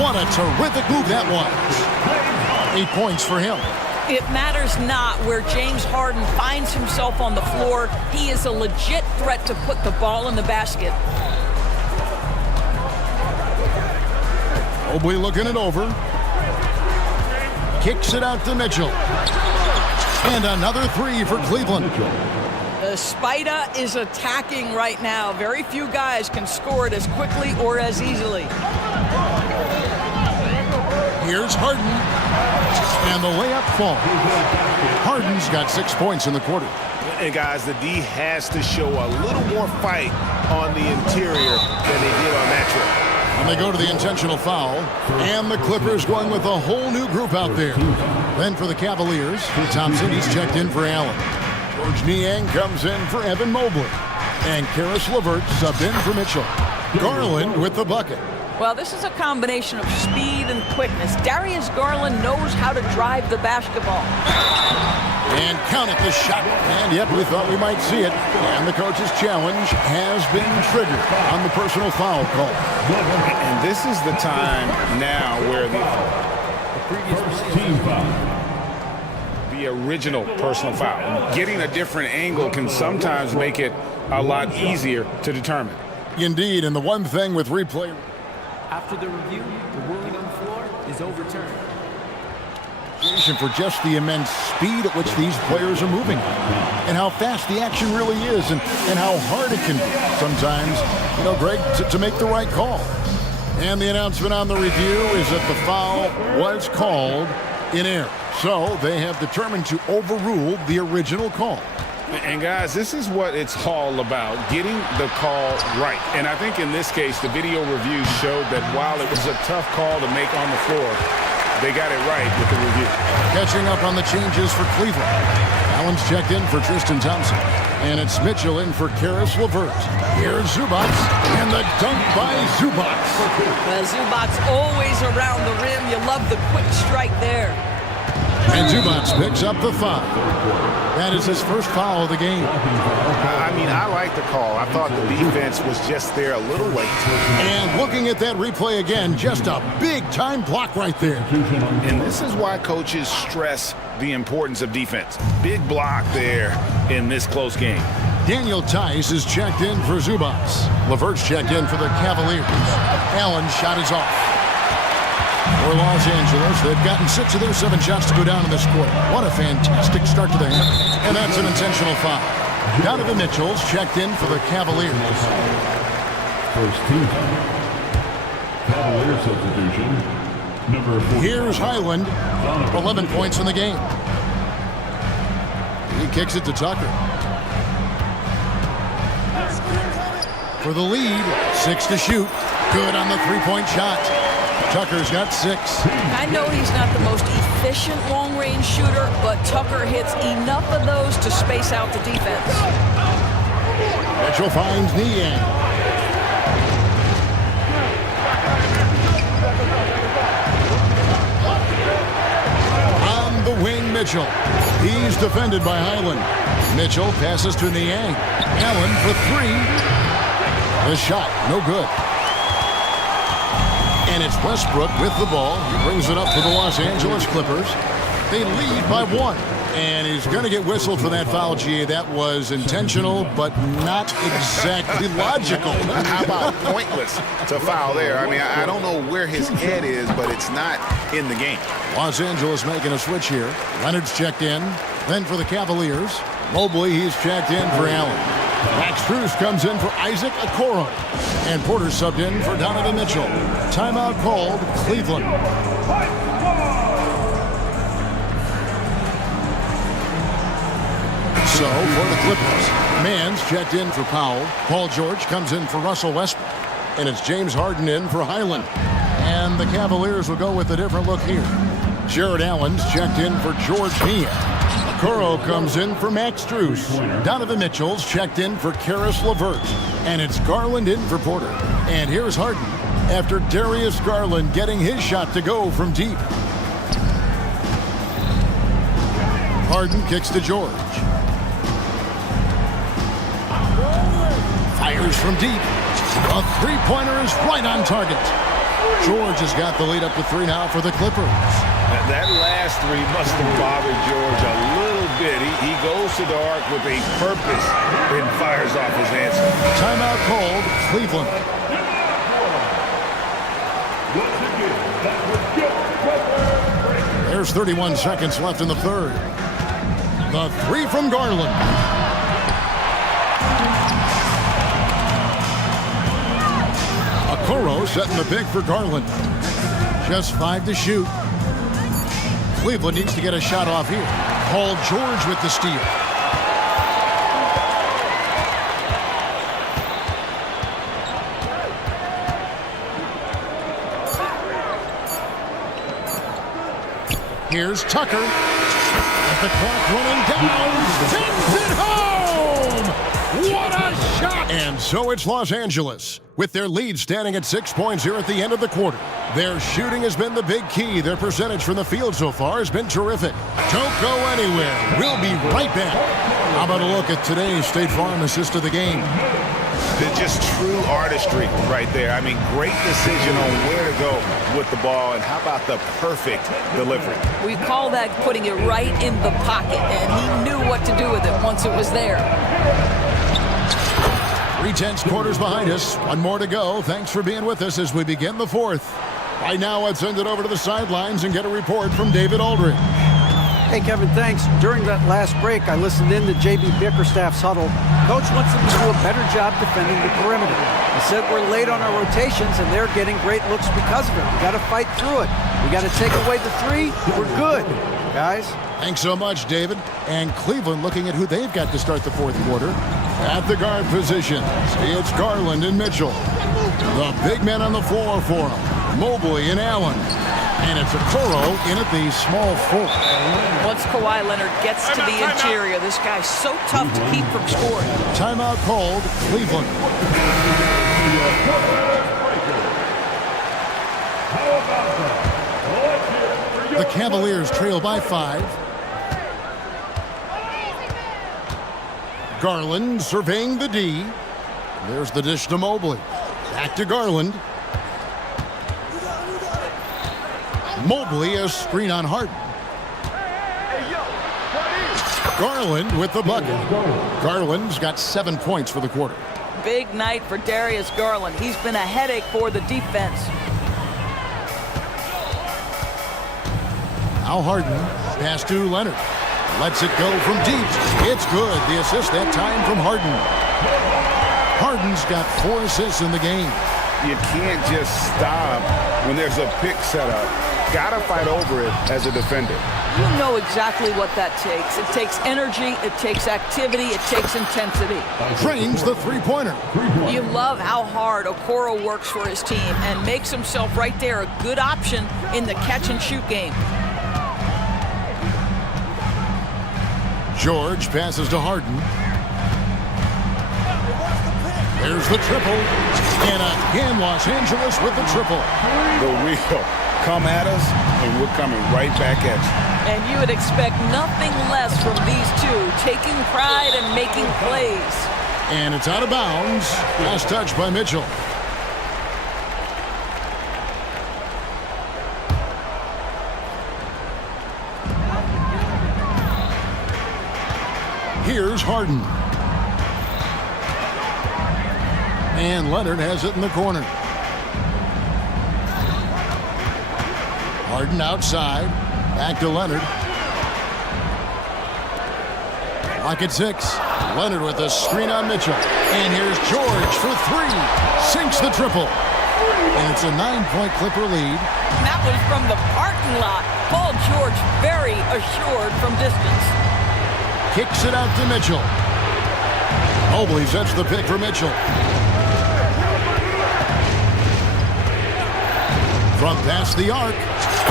What a terrific move that was. 8 points for him. It matters not where James Harden finds himself on the floor. He is a legit threat to put the ball in the basket. Mobley looking it over. Kicks it out to Mitchell. And another three for Cleveland. The Spider is attacking right now. Very few guys can score it as quickly or as easily. Here's Harden. And the layup falls. Harden's got 6 points in the quarter. And guys, the D has to show a little more fight on the interior than they did on that trip. And they go to the intentional foul. And the Clippers going with a whole new group out there. Then for the Cavaliers, Thompson, he's checked in for Allen. George Niang comes in for Evan Mobley. And Karis LeVert subbed in for Mitchell. Garland with the bucket. Well, this is a combination of speed and quickness. Darius Garland knows how to drive the basketball. And count it, the shot. And yep, we thought we might see it. And the coach's challenge has been triggered on the personal foul call. And this is the time now where the original personal foul. Getting a different angle can sometimes make it a lot easier to determine. Indeed, and the one thing with replay... After the review, the ruling on the floor is overturned. For just the immense speed at which these players are moving and how fast the action really is and how hard it can be sometimes, you know, Greg, to make the right call. And the announcement on the review is that the foul was called in error. So they have determined to overrule the original call. And guys, this is what it's all about, getting the call right. And I think in this case, the video review showed that while it was a tough call to make on the floor, they got it right with the review. Catching up on the changes for Cleveland. Allen's checked in for Tristan Thompson. And it's Mitchell in for Karis LeVert. Here's Zubac, and the dunk by Zubac. Zubac always around the rim. You love the quick strike there. And Zubac picks up the foul. That is his first foul of the game. I mean, I like the call. I thought the defense was just there a little late. And looking at that replay again, just a big-time block right there. And this is why coaches stress the importance of defense. Big block there in this close game. Daniel Tice is checked in for Zubac. LeVert's checked in for the Cavaliers. Allen's shot is off. For Los Angeles, they've gotten 6 of their 7 shots to go down in this quarter. What a fantastic start to the half. And that's an intentional foul. Donovan Mitchell's checked in for the Cavaliers. First team. Cavalier substitution. Number 4. Here's Highland. 11 points in the game. He kicks it to Tucker. For the lead, 6 to shoot. Good on the three-point shot. Tucker's got 6. I know he's not the most efficient long-range shooter, but Tucker hits enough of those to space out the defense. Mitchell finds Niang. On the wing, Mitchell. He's defended by Highland. Mitchell passes to Niang. Allen for 3. The shot, no good. And it's Westbrook with the ball. He brings it up to the Los Angeles Clippers. They lead by 1. And he's going to get whistled for that foul, GA. That was intentional, but not exactly logical. How about pointless to foul there? I mean, I don't know where his head is, but it's not in the game. Los Angeles making a switch here. Leonard's checked in. Then for the Cavaliers, Mobley, he's checked in for Allen. Max Strus comes in for Isaac Okoro. And Porter subbed in for Donovan Mitchell. Timeout called Cleveland. So for the Clippers, Mann's checked in for Powell. Paul George comes in for Russell Westbrook. And it's James Harden in for Highland. And the Cavaliers will go with a different look here. Jared Allen's checked in for George Niang. Okoro comes in for Max Struess. Donovan Mitchell's checked in for Karis LeVert. And it's Garland in for Porter. And here's Harden after Darius Garland getting his shot to go from deep. Harden kicks to George. Fires from deep. A three-pointer is right on target. George has got the lead up to 3 now for the Clippers. That last three must have bothered George a little bit. He goes to the arc with a purpose and fires off his answer. Timeout called, Cleveland. There's 31 seconds left in the third. The three from Garland. Okoro setting the pick for Garland. Just 5 to shoot. Cleveland needs to get a shot off here. Paul George with the steal. Here's Tucker. As the clock running down, sends it home! What a shot! And so it's Los Angeles, with their lead standing at 6 points here at the end of the quarter. Their shooting has been the big key. Their percentage from the field so far has been terrific. Don't go anywhere. We'll be right back. How about a look at today's State Farm assist of the game? Just true artistry right there. I mean, great decision on where to go with the ball, and how about the perfect delivery? We call that putting it right in the pocket, and he knew what to do with it once it was there. 3/10 quarters behind us. One more to go. Thanks for being with us as we begin the fourth. Right now, let's send it over to the sidelines and get a report from David Aldridge. Hey, Kevin, thanks. During that last break, I listened in to J.B. Bickerstaff's huddle. Coach wants them to do a better job defending the perimeter. He said we're late on our rotations, and they're getting great looks because of it. We got to fight through it. We got to take away the three. We're good, guys. Thanks so much, David. And Cleveland looking at who they've got to start the fourth quarter. At the guard positions, it's Garland and Mitchell. The big men on the floor for them, Mobley and Allen. And it's Okoro in at the small forward. Once Kawhi Leonard gets to the interior, this guy's so tough to keep from scoring. Timeout called, Cleveland. The Cavaliers trail by 5. Garland surveying the D. There's the dish to Mobley. Back to Garland. Mobley a screen on Harden. Garland with the bucket. Garland's got 7 points for the quarter. Big night for Darius Garland. He's been a headache for the defense. Now Harden, pass to Leonard. Lets it go from deep. It's good. The assist that time from Harden. Harden's got 4 assists in the game. You can't just stop when there's a pick set up. Gotta fight over it as a defender. You know exactly what that takes. It takes energy, it takes activity, it takes intensity. Trains the three-pointer. You love how hard Okoro works for his team and makes himself right there a good option in the catch-and-shoot game. George passes to Harden. There's the triple. And again, Los Angeles with the triple. The wheel. Come at us, and we're coming right back at you. And you would expect nothing less from these two, taking pride and making plays. And it's out of bounds. Last touch by Mitchell. Here's Harden. And Leonard has it in the corner. Harden outside. Back to Leonard. Lock at 6. Leonard with a screen on Mitchell. And here's George for 3. Sinks the triple. And it's a 9-point Clipper lead. That was from the parking lot. Paul George very assured from distance. Kicks it out to Mitchell. Mobley sets the pick for Mitchell. From past the arc.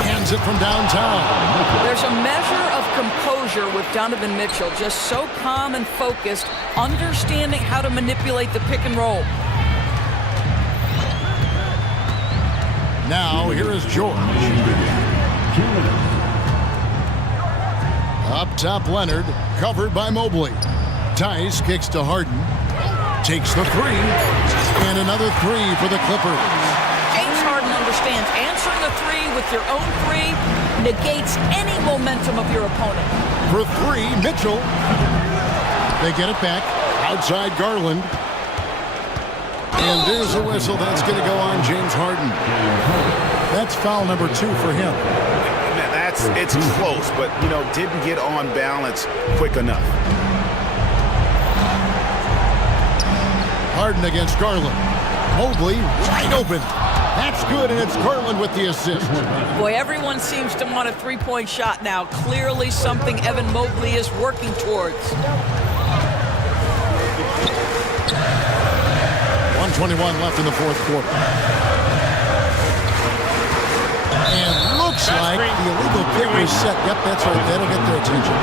Hands it from downtown. There's a measure of composure with Donovan Mitchell, just so calm and focused, understanding how to manipulate the pick and roll. Now, here is George. Up top, Leonard, covered by Mobley. Tice kicks to Harden. Takes the three. And another three for the Clippers. James Harden understands answering a three with your own three negates any momentum of your opponent. For three, Mitchell. They get it back. Outside Garland. And there's a whistle. That's going to go on James Harden. That's foul number 2 for him. It's close, but, didn't get on balance quick enough. Harden against Garland. Mobley wide open. That's good, and it's Garland with the assist. Boy, everyone seems to want a three-point shot now. Clearly something Evan Mobley is working towards. 1:21 left in the fourth quarter. And looks like the illegal kick was set. Yep, that's right. That'll get their attention.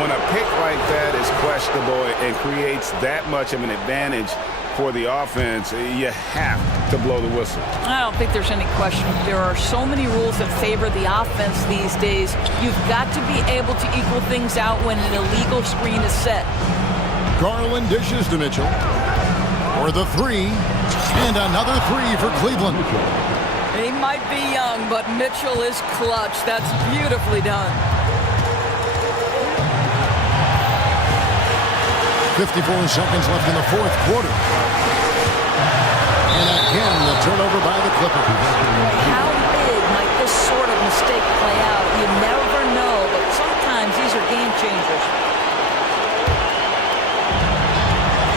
When a pick like that is questionable and creates that much of an advantage for the offense, you have to blow the whistle. I don't think there's any question. There are so many rules that favor the offense these days. You've got to be able to equal things out when an illegal screen is set. Garland dishes to Mitchell. For the three. And another three for Cleveland. He might be young, but Mitchell is clutch. That's beautifully done. 54 seconds left in the fourth quarter. And again, the turnover by the Clippers. How big might this sort of mistake play out? You never know, but sometimes these are game changers.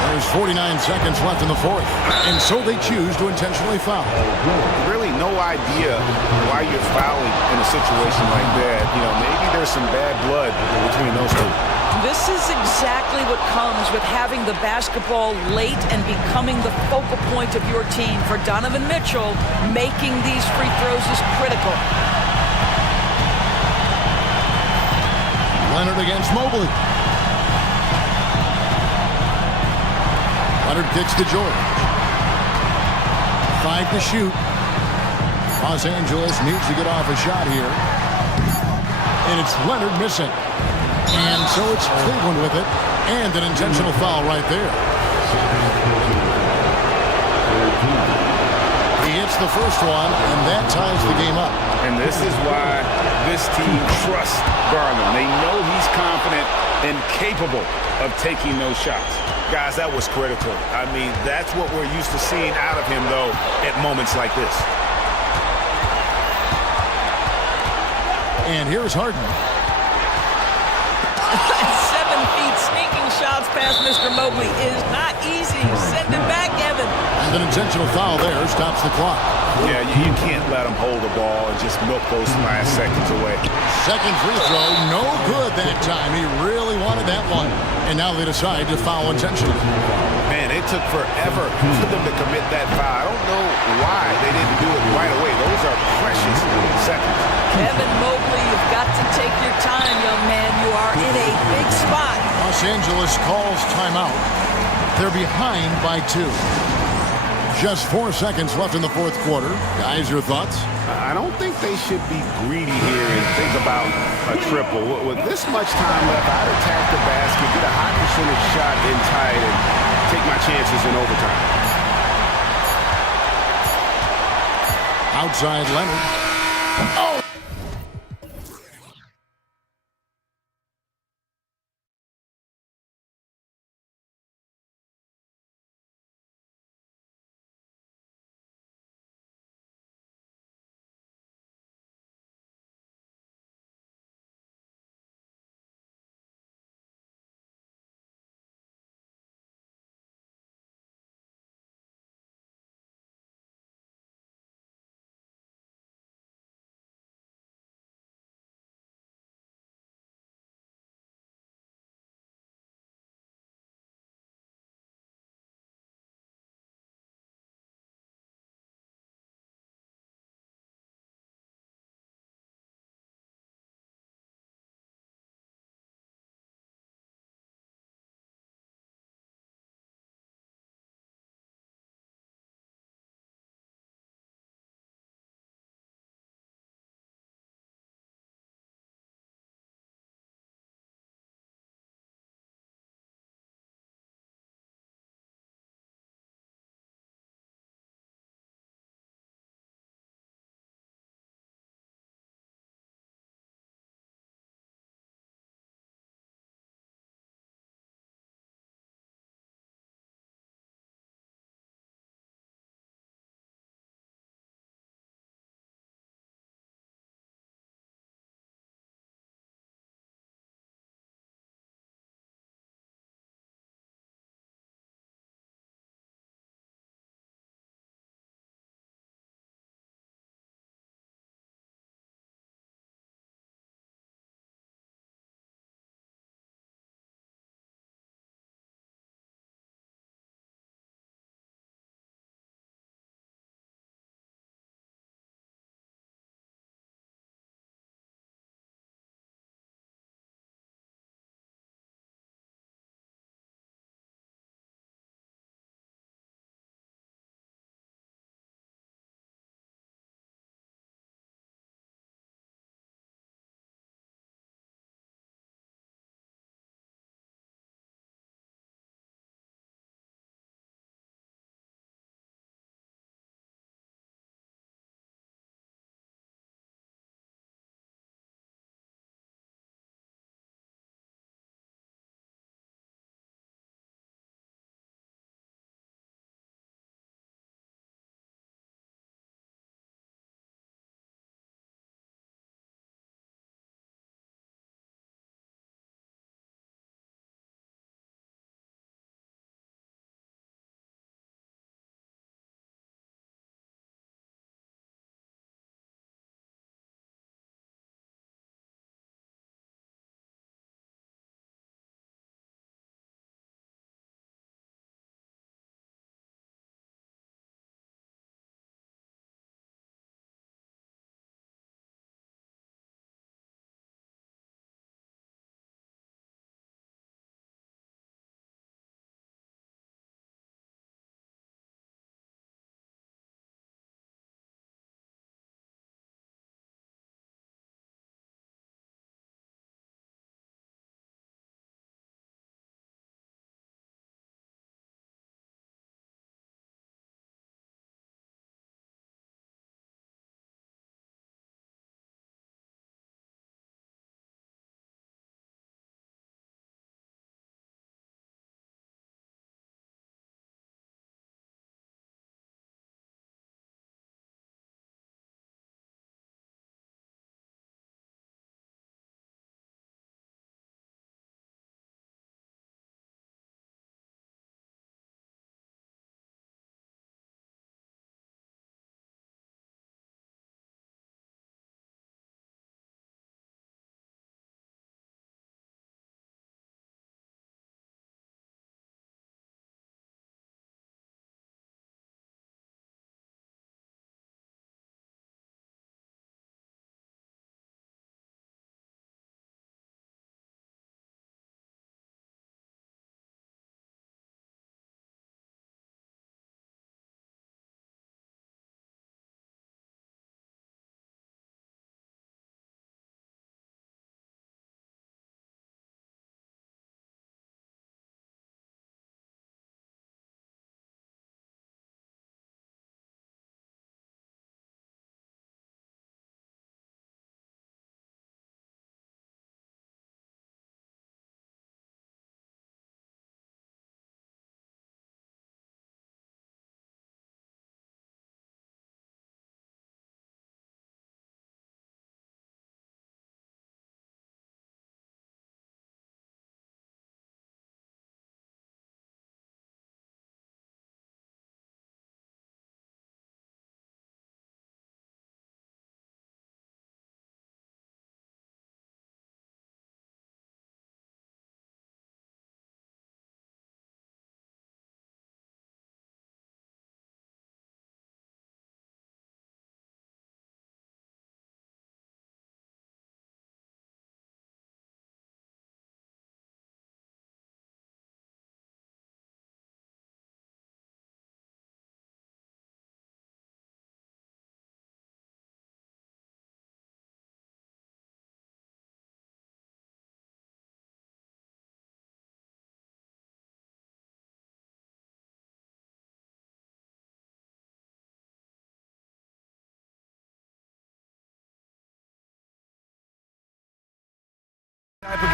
There's 49 seconds left in the fourth. And so they choose to intentionally foul. Really no idea why you're fouling in a situation like that. Maybe there's some bad blood between those two. This is exactly what comes with having the basketball late and becoming the focal point of your team. For Donovan Mitchell, making these free throws is critical. Leonard against Mobley. Leonard kicks to George. 5 to shoot. Los Angeles needs to get off a shot here. And it's Leonard missing. And so it's Cleveland with it. And an intentional foul right there. He hits the first one, and that ties the game up. And this is why this team trusts Garland. They know he's confident and capable of taking those shots. Guys, that was critical. I mean, that's what we're used to seeing out of him, though, at moments like this. And here's Harden. 7 feet sneaking shots past Mr. Mobley is not easy. Send it back, Evan. And an intentional foul there stops the clock. Yeah, you can't let him hold the ball and just milk those last seconds away. Second free throw, no good that time. He really wanted that one. And now they decide to foul intentionally. Man, it took forever for them to commit that foul. I don't know why they didn't do it right away. Those are precious seconds. Evan Mobley, you've got to take your time, young man. You are in a big spot. Los Angeles calls timeout. They're behind by 2. Just 4 seconds left in the fourth quarter. Guys, your thoughts? I don't think they should be greedy here and think about a triple. With this much time left, I'd attack the basket, get a high percentage shot in tight, and take my chances in overtime. Outside Leonard. Oh!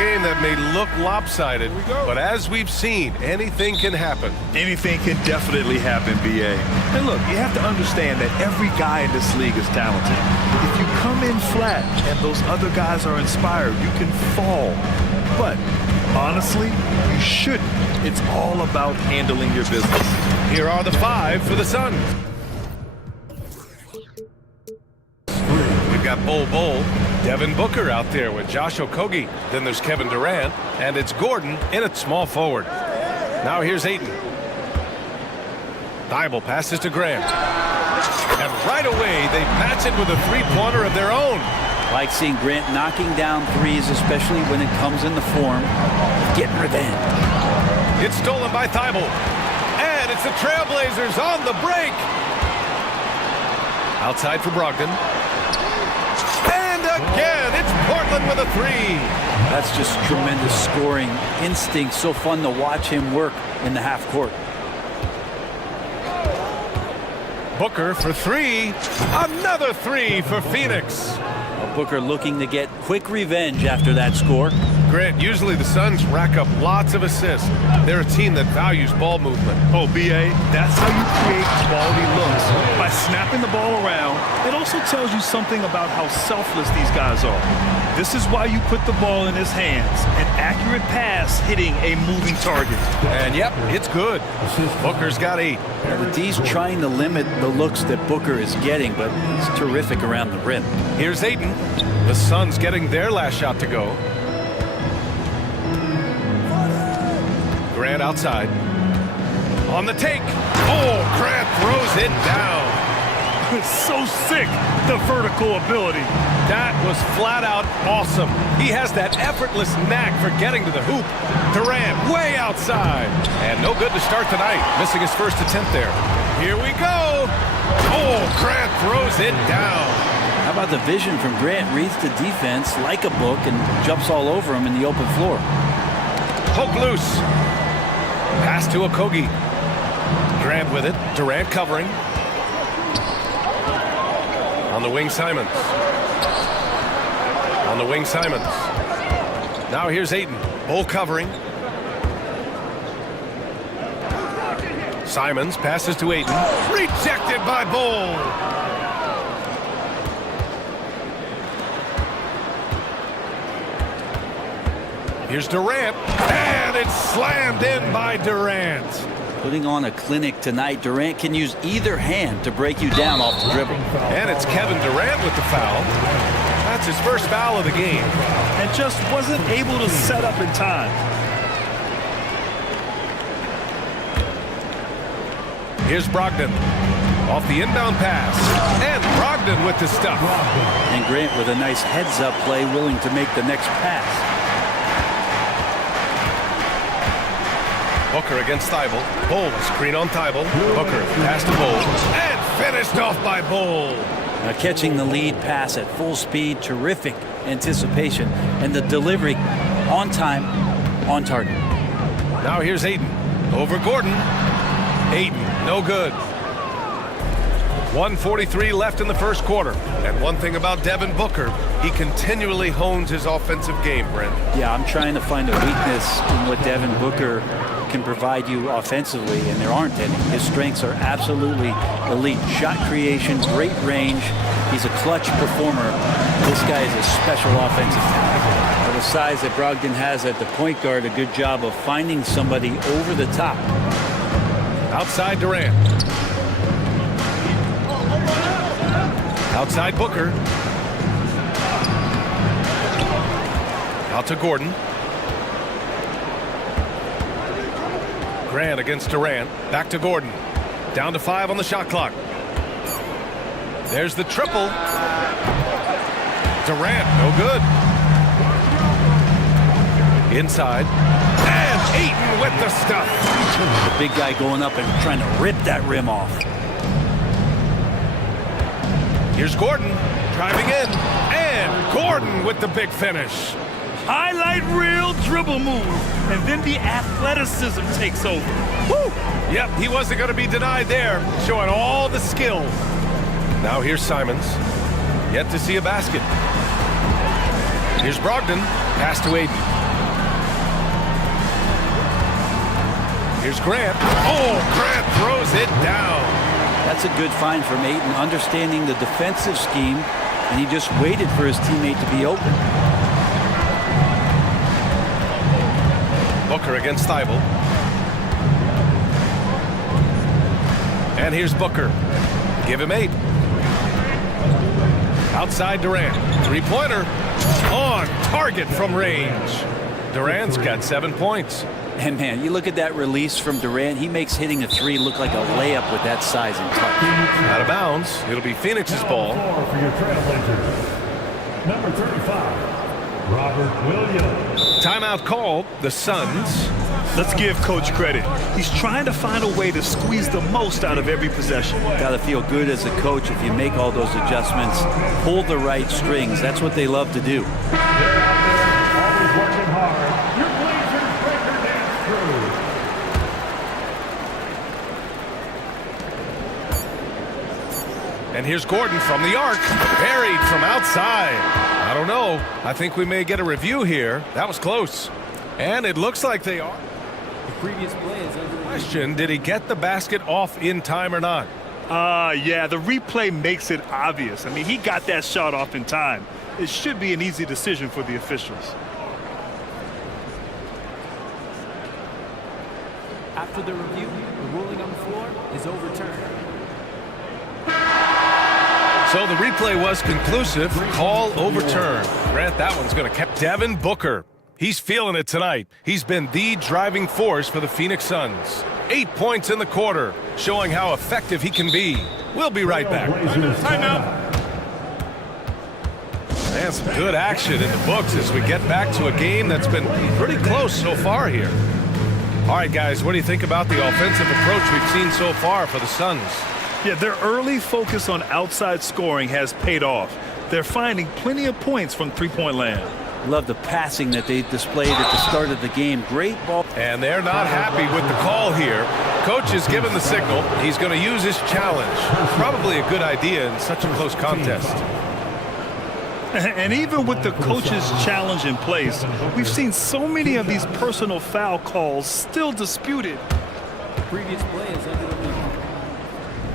game that may look lopsided, but as we've seen, anything can happen. Anything can definitely happen, BA. And look, you have to understand that every guy in this league is talented. If you come in flat and those other guys are inspired, you can fall. But honestly, you shouldn't. It's all about handling your business. Here are the 5 for the Suns. We've got Bol, Devin Booker out there with Josh Okogie. Then there's Kevin Durant, and it's Gordon in at small forward. Now here's Ayton. Thibault passes to Grant. And right away, they match it with a three-pointer of their own. Like seeing Grant knocking down threes, especially when it comes in the form of getting revenge. It's stolen by Thibault. And it's the Trailblazers on the break. Outside for Brogdon. And again, it's Portland with a 3. That's just tremendous scoring instinct. So fun to watch him work in the half court. Booker for 3. Another 3 for Phoenix. Booker looking to get quick revenge after that score. Grant, usually the Suns rack up lots of assists. They're a team that values ball movement. Oh, BA, that's how you create quality looks. By snapping the ball around, it also tells you something about how selfless these guys are. This is why you put the ball in his hands. An accurate pass hitting a moving target. And yep, it's good. Booker's got 8. The D's trying to limit the looks that Booker is getting, but he's terrific around the rim. Here's Ayton. The Suns getting their last shot to go. Grant outside. On the take. Oh, Grant throws it down. It's so sick, the vertical ability. That was flat out awesome. He has that effortless knack for getting to the hoop. Durant way outside. And no good to start the night, missing his first attempt there. Here we go. Oh, Grant throws it down. How about the vision from Grant? Reads the defense like a book and jumps all over him in the open floor. Poke loose. Pass to Okogie. Grant with it. Durant covering. On the wing, Simons. On the wing, Simons. Now here's Ayton. Bol covering. Simons passes to Ayton. Rejected by Bol. Here's Durant. And it's slammed in by Durant. Putting on a clinic tonight. Durant can use either hand to break you down off the dribble. And it's Kevin Durant with the foul. That's his first foul of the game. And just wasn't able to set up in time. Here's Brogdon. Off the inbound pass. And Brogdon with the stuff. And Grant with a nice heads-up play, willing to make the next pass. Booker against Thibault. Bol, screen on Thibault. Booker, pass to Bol. And finished off by Bol. Now catching the lead pass at full speed, terrific anticipation, and the delivery on time, on target. Now here's Ayton. Over Gordon. Ayton, no good. 1:43 left in the first quarter. And one thing about Devin Booker, he continually hones his offensive game, Brent. Yeah, I'm trying to find a weakness in what Devin Booker can provide you offensively, and there aren't any. His strengths are absolutely elite. Shot creation, great range. He's a clutch performer. This guy is a special offensive talent. The size that Brogdon has at the point guard, a good job of finding somebody over the top. Outside Durant. Outside Booker. Out to Gordon. Grant against Durant. Back to Gordon. Down to 5 on the shot clock. There's the triple. Durant, no good. Inside. And Ayton with the stuff. The big guy going up and trying to rip that rim off. Here's Gordon driving in. And Gordon with the big finish. Highlight reel dribble move, and then the athleticism takes over. Woo! Yep, he wasn't going to be denied there, showing all the skill. Now here's Simons, yet to see a basket. Here's Brogdon, pass to Ayton. Here's Grant. Oh, Grant throws it down. That's a good find from Ayton, understanding the defensive scheme, and he just waited for his teammate to be open. Booker against Thibault. And here's Booker. Give him 8. Outside Durant. Three-pointer. On target from range. Durant's got 7 points. And man, you look at that release from Durant, he makes hitting a 3 look like a layup with that size and touch. Out of bounds. It'll be Phoenix's ball. For your Trailblazers, number 35, Robert Williams. Timeout called. The Suns. Let's give Coach credit. He's trying to find a way to squeeze the most out of every possession. Got to feel good as a coach if you make all those adjustments, pull the right strings. That's what they love to do. They're out there, always working hard. Your Blazers breaker dance crew. And here's Gordon from the arc. Buried from outside. I don't know. I think we may get a review here. That was close. And it looks like they are. The previous play is under Question, did he get the basket off in time or not? Yeah, the replay makes it obvious. I mean, he got that shot off in time. It should be an easy decision for the officials. After the review, the ruling on the floor is overturned. So the replay was conclusive. Call overturned. Grant, that one's going to catch. Devin Booker. He's feeling it tonight. He's been the driving force for the Phoenix Suns. 8 points in the quarter, showing how effective he can be. We'll be right back. Timeout. And some good action in the books as we get back to a game that's been pretty close so far here. All right, guys, what do you think about the offensive approach we've seen so far for the Suns? Yeah, their early focus on outside scoring has paid off. They're finding plenty of points from three-point land. Love the passing that they displayed at the start of the game. Great ball. And they're not happy with the call here. Coach has given the signal. He's going to use his challenge. Probably a good idea in such a close contest. And even with the coach's challenge in place, we've seen so many of these personal foul calls still disputed. The previous play is under review.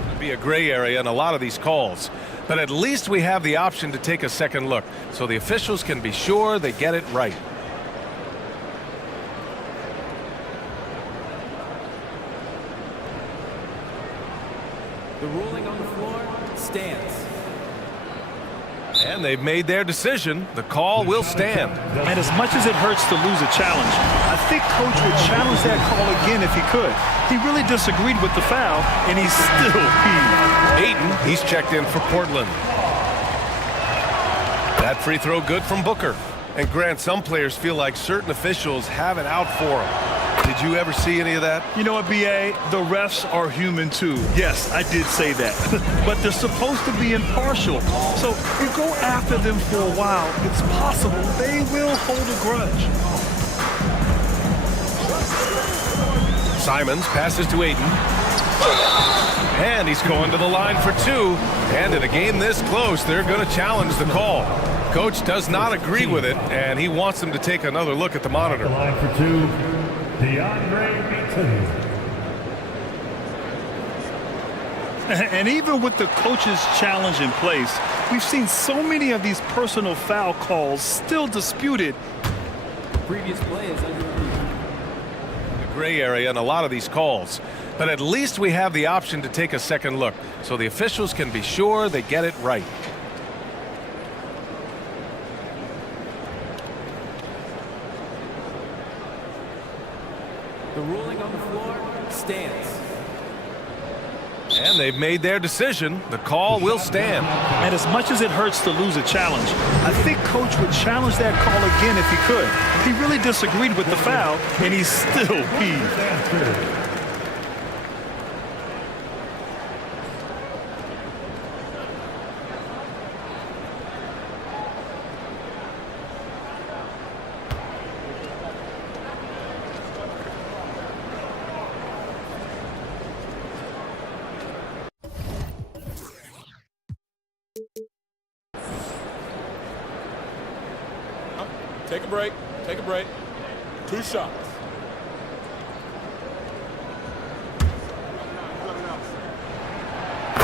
There'll be a gray area in a lot of these calls. But at least we have the option to take a second look, so the officials can be sure they get it right. The ruling on the floor stands. And they've made their decision. The call will stand. And as much as it hurts to lose a challenge, I think Coach would challenge that call again if he could. He really disagreed with the foul, and he's still peeved. Ayton, he's checked in for Portland. That free throw good from Booker. And Grant, some players feel like certain officials have it out for them. Did you ever see any of that? You know what, B.A.? The refs are human too. Yes, I did say that. But they're supposed to be impartial. So if you go after them for a while, it's possible they will hold a grudge. Simons passes to Ayton. And he's going to the line for 2. And in a game this close, they're going to challenge the call. Coach does not agree with it, and he wants them to take another look at the monitor. The line for 2, DeAndre Ayton. And even with the coach's challenge in place, we've seen so many of these personal foul calls still disputed. The previous play is under review. The gray area in a lot of these calls. But at least we have the option to take a second look, so the officials can be sure they get it right. The ruling on the floor stands. And they've made their decision. The call will stand. And as much as it hurts to lose a challenge, I think Coach would challenge that call again if he could. He really disagreed with the foul, and he's still peeved. Take a break. Take a break. 2 shots.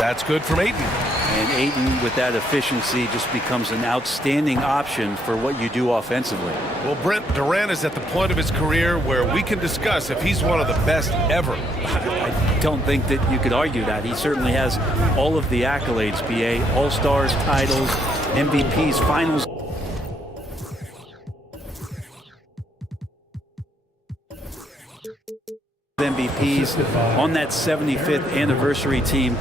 That's good from Ayton. And Ayton, with that efficiency, just becomes an outstanding option for what you do offensively. Well, Brent, Durant is at the point of his career where we can discuss if he's one of the best ever. I don't think that you could argue that. He certainly has all of the accolades, PA. All-Stars, titles, MVPs, finals. MVPs on that 75th anniversary team.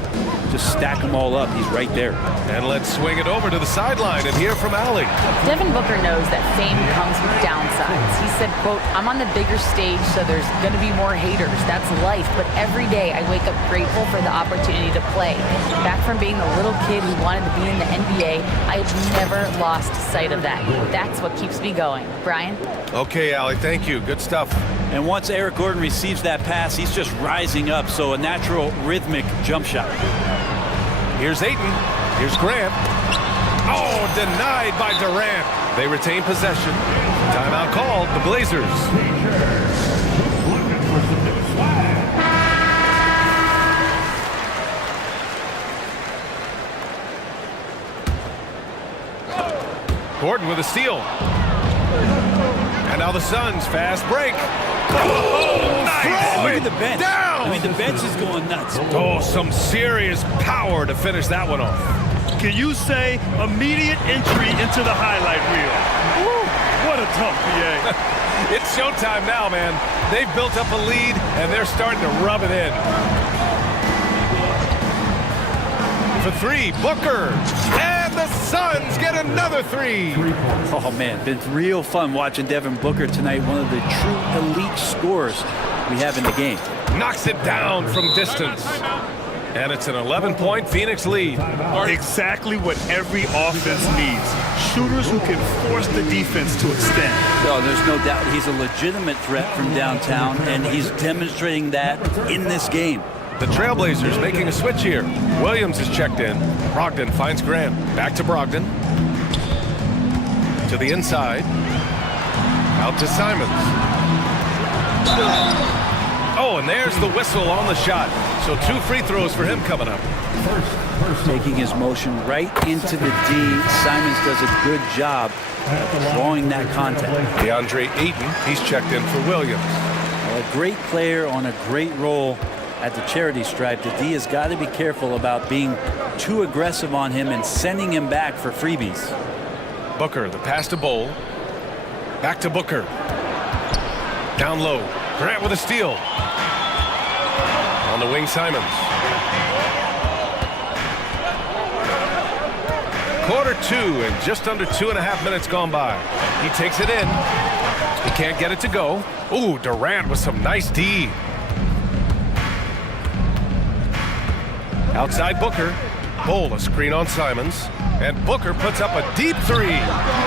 Just stack them all up. He's right there. And let's swing it over to the sideline and hear from Allie. Devin Booker knows that fame comes with downsides. He said, quote, I'm on the bigger stage, so there's going to be more haters. That's life. But every day I wake up grateful for the opportunity to play. Back from being the little kid who wanted to be in the NBA, I've never lost sight of that. That's what keeps me going. Brian? Okay, Allie, thank you. Good stuff. And once Eric Gordon receives that pass, he's just rising up, so a natural rhythmic jump shot. Here's Ayton. Here's Grant. Oh, denied by Durant. They retain possession. Timeout called. The Blazers. Gordon with a steal. And now the Suns fast break. Oh, nice. Look at the bench. Down. I mean, the bench is going nuts. Oh, some serious power to finish that one off. Can you say immediate entry into the highlight reel? Woo, what a dunk, PA. It's showtime now, man. They've built up a lead, and they're starting to rub it in. For three, Booker. And the Suns get another three. Oh, man, been real fun watching Devin Booker tonight. One of the true elite scorers we have in the game. Knocks it down from distance. And it's an 11-point Phoenix lead. Exactly what every offense needs. Shooters who can force the defense to extend. Oh, there's no doubt he's a legitimate threat from downtown, and he's demonstrating that in this game. The Trailblazers making a switch here. Williams is checked in. Brogdon finds Grant. Back to Brogdon. To the inside. Out to Simons. Oh, and there's the whistle on the shot. So 2 free throws for him coming up. Taking his motion right into the D. Simons does a good job of drawing that contact. DeAndre Ayton, he's checked in for Williams. Well, a great player on a great role at the charity stripe. The D has got to be careful about being too aggressive on him and sending him back for freebies. Booker, the pass to Bowl. Back to Booker. Down low. Grant with a steal. On the wing, Simons. Quarter 2 and just under 2.5 minutes gone by. He takes it in. He can't get it to go. Ooh, Durant with some nice D. Outside Booker. Bowl a screen on Simons. And Booker puts up a deep three.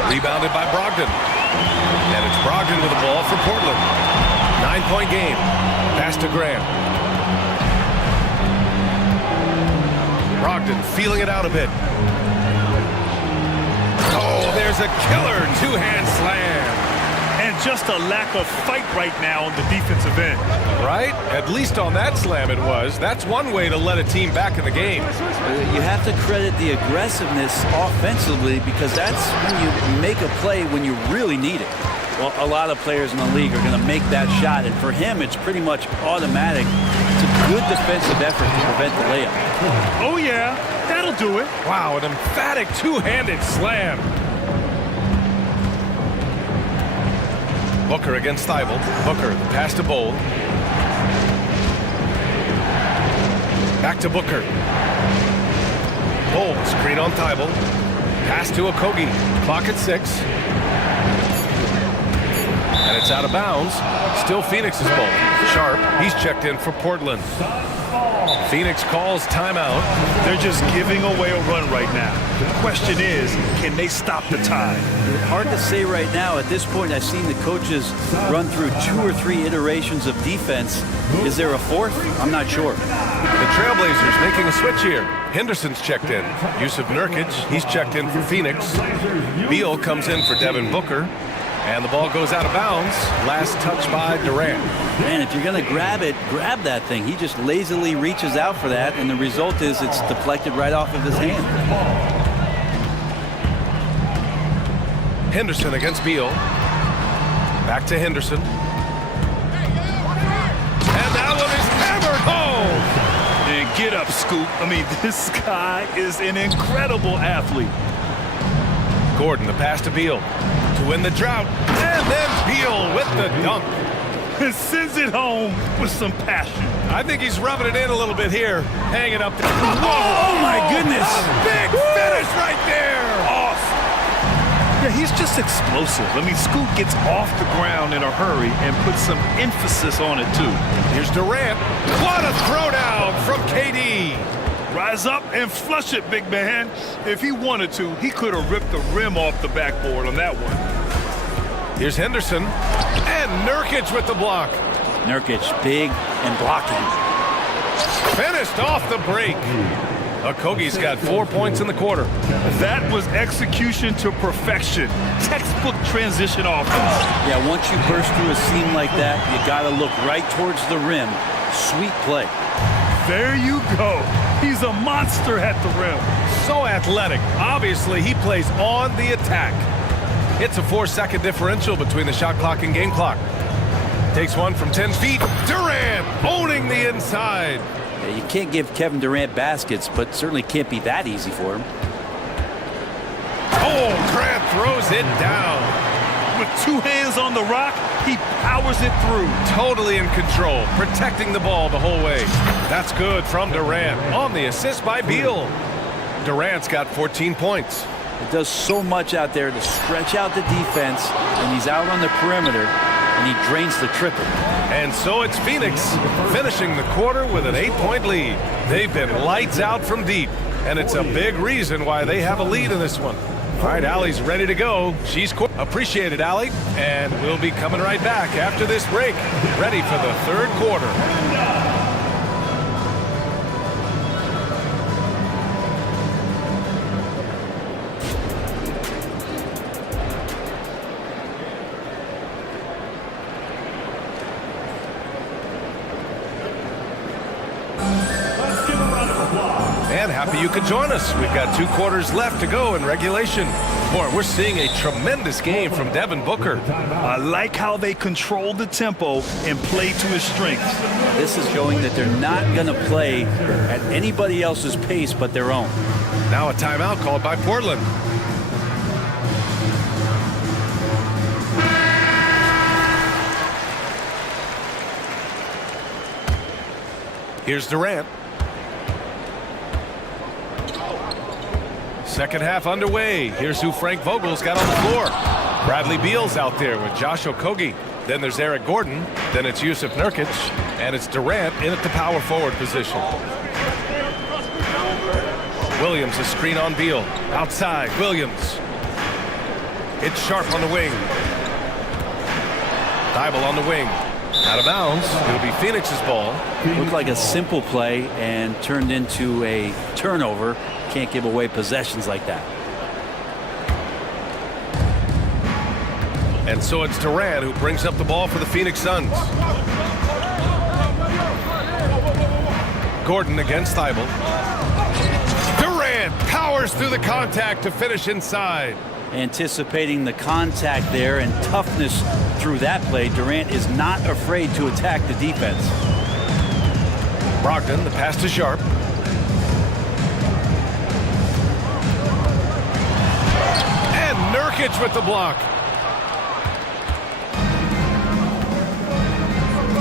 Rebounded by Brogdon. And it's Brogdon with the ball for Portland. 9-point game. Pass to Grant. Brogdon feeling it out a bit. Oh, there's a killer two-hand slam. And just a lack of fight right now on the defensive end. Right? At least on that slam it was. That's one way to let a team back in the game. You have to credit the aggressiveness offensively, because that's when you make a play when you really need it. Well, a lot of players in the league are going to make that shot, and for him, it's pretty much automatic. It's a good defensive effort to prevent the layup. Oh, yeah. That'll do it. Wow, an emphatic two-handed slam. Booker against Thibault. Booker, the pass to Bowl. Back to Booker. Bowl, screen on Thibault. Pass to Okogie. Clock at 6. And it's out of bounds. Still Phoenix's ball. Sharp, he's checked in for Portland. Phoenix calls timeout. They're just giving away a run right now. The question is, can they stop the tide? Hard to say right now. At this point, I've seen the coaches run through 2 or 3 iterations of defense. Is there a 4th? I'm not sure. The Trailblazers making a switch here. Henderson's checked in. Yusuf Nurkic, he's checked in for Phoenix. Beal comes in for Devin Booker. And the ball goes out of bounds. Last touch by Durant. Man, if you're going to grab it, grab that thing. He just lazily reaches out for that, and the result is it's deflected right off of his hand. Henderson against Beal. Back to Henderson. And that one is hammered home. And get up, Scoop. I mean, this guy is an incredible athlete. Gordon, the pass to Beal to win the drought. And then Beal with the dunk. Sends it home with some passion. I think he's rubbing it in a little bit here. Hanging up there. Oh, my goodness. Big finish right there. Awesome. Yeah, he's just explosive. I mean, Scoop gets off the ground in a hurry and puts some emphasis on it, too. Here's Durant. What a throwdown from KD. Rise up and flush it, big man. If he wanted to, he could have ripped the rim off the backboard on that one. Here's Henderson. And Nurkic with the block. Nurkic, big and blocking. Finished off the break. Okogie's got 4 points in the quarter. That was execution to perfection. Textbook transition offense. Yeah, once you burst through a seam like that, you got to look right towards the rim. Sweet play. There you go. He's a monster at the rim. So athletic. Obviously, he plays on the attack. It's a 4-second differential between the shot clock and game clock. Takes one from 10 feet. Durant owning the inside. Yeah, you can't give Kevin Durant baskets, but certainly can't be that easy for him. Oh, Grant throws it down. With two hands on the rock, he powers it through. Totally in control, protecting the ball the whole way. That's good from Durant on the assist by Beal. Durant's got 14 points. It does so much out there to stretch out the defense, and he's out on the perimeter, and he drains the triple. And so it's Phoenix finishing the quarter with an 8-point lead. They've been lights out from deep, and it's a big reason why they have a lead in this one. All right, Allie's ready to go. She's appreciated, Allie. And we'll be coming right back after this break, ready for the third quarter. And happy you could join us. We've got 2 quarters left to go in regulation. Boy, we're seeing a tremendous game from Devin Booker. I like how they control the tempo and play to his strengths. This is showing that they're not going to play at anybody else's pace but their own. Now a timeout called by Portland. Here's Durant. Second half underway. Here's who Frank Vogel's got on the floor. Bradley Beal's out there with Josh Okogie. Then there's Eric Gordon. Then it's Yusuf Nurkic. And it's Durant in at the power forward position. Williams, a screen on Beal. Outside, Williams. It's Sharp on the wing. Thibault on the wing. Out of bounds. It'll be Phoenix's ball. Looked like a simple play and turned into a turnover. Can't give away possessions like that. And so it's Durant who brings up the ball for the Phoenix Suns. Gordon against Thibault. Durant powers through the contact to finish inside. Anticipating the contact there and toughness through that play, Durant is not afraid to attack the defense. Brogdon, the pass to Sharp. And Nurkic with the block.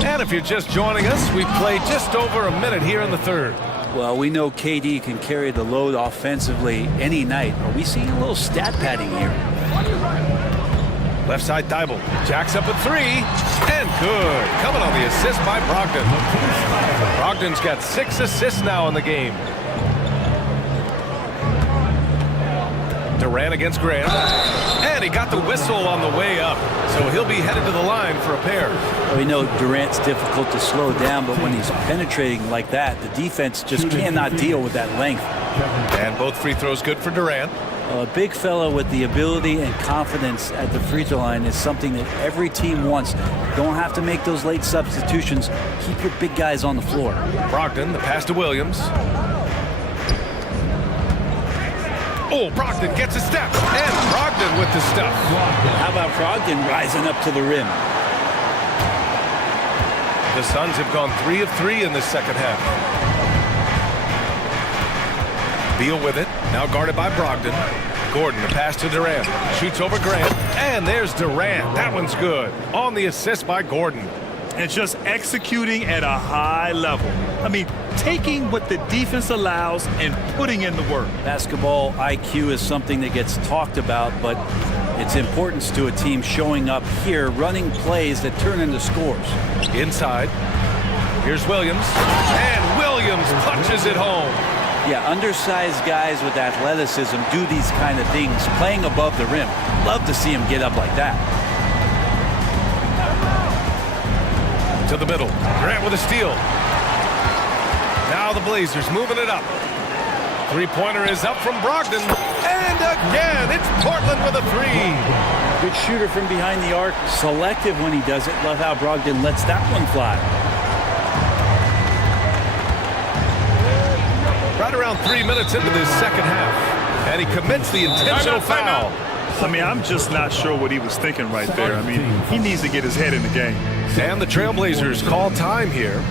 And if you're just joining us, we've played just over a minute here in the third. Well, we know KD can carry the load offensively any night. Are we seeing a little stat padding here? Left side Thibault. Jacks up at 3. And good. Coming on the assist by Brogdon. Brogdon's got 6 assists now in the game. Durant against Grant. And he got the whistle on the way up. So he'll be headed to the line for a pair. We know Durant's difficult to slow down, but when he's penetrating like that, the defense just cannot deal with that length. And both free throws good for Durant. A big fellow with the ability and confidence at the free throw line is something that every team wants. Don't have to make those late substitutions. Keep your big guys on the floor. Brogdon, the pass to Williams. Oh, Brogdon gets a step, and Brogdon with the stuff. How about Brogdon rising up to the rim? The Suns have gone 3 of 3 in this second half. Beal with it, now guarded by Brogdon. Gordon, the pass to Durant. Shoots over Grant, and there's Durant. That one's good. On the assist by Gordon. And just executing at a high level. I mean, taking what the defense allows and putting in the work. Basketball IQ is something that gets talked about, but its importance to a team showing up here, running plays that turn into scores. Inside, here's Williams, and Williams punches it home. Yeah, undersized guys with athleticism do these kind of things, playing above the rim. Love to see him get up like that. To the middle, Grant with a steal. Now the Blazers moving it up. Three-pointer is up from Brogdon, and again, it's Portland with a three. Good shooter from behind the arc, selective when he does it. Love how Brogdon lets that one fly. Right around 3 minutes into this second half, and he commits the intentional foul. I mean, I'm just not sure what he was thinking right there. I mean, he needs to get his head in the game. And the Trailblazers call time here.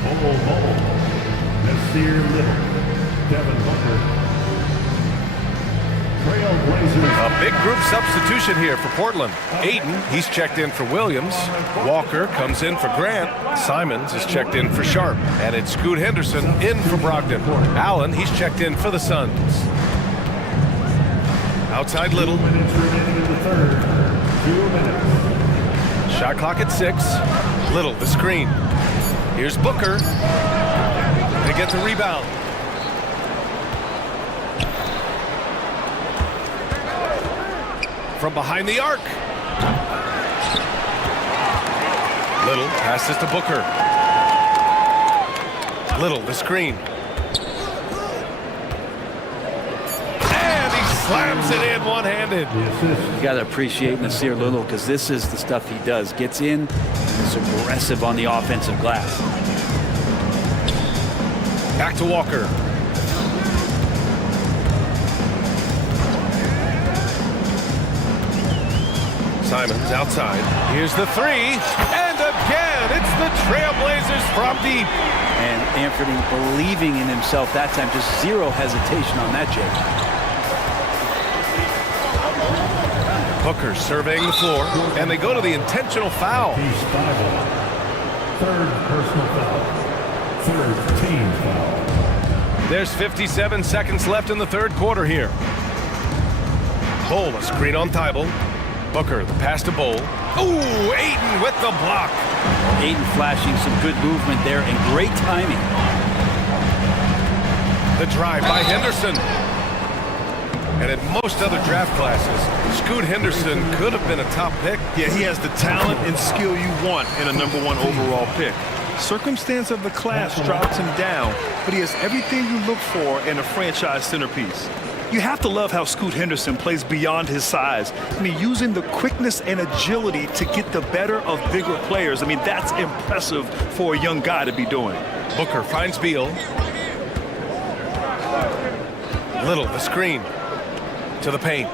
A big group substitution here for Portland. Ayton, he's checked in for Williams. Walker comes in for Grant. Simons is checked in for Sharp. And it's Scoot Henderson in for Brogdon. Allen, he's checked in for the Suns. Outside Little. Shot clock at 6. Little, the screen. Here's Booker. They get the rebound. From behind the arc. Little passes to Booker. Little, the screen. And he slams it in one-handed. You got to appreciate Nasir Little because this is the stuff he does. Gets in, is aggressive on the offensive glass. Back to Walker. Simons outside. Here's the three. And again, it's the Trailblazers from deep. And Anthony believing in himself that time. Just zero hesitation on that, Jake. Booker surveying the floor. And they go to the intentional foul. Third personal foul. Third team foul. There's 57 seconds left in the third quarter here. Bull, a screen on Thibault. Booker, the pass to Bull. Ooh, Ayton with the block. Ayton flashing some good movement there and great timing. The drive by Henderson. And in most other draft classes, Scoot Henderson could have been a top pick. Yeah, he has the talent and skill you want in a #1 overall pick. Circumstance of the class drops him down, but he has everything you look for in a franchise centerpiece. You have to love how Scoot Henderson plays beyond his size. I mean, using the quickness and agility to get the better of bigger players. I mean, that's impressive for a young guy to be doing. Booker finds Beal. Little, the screen. To the paint.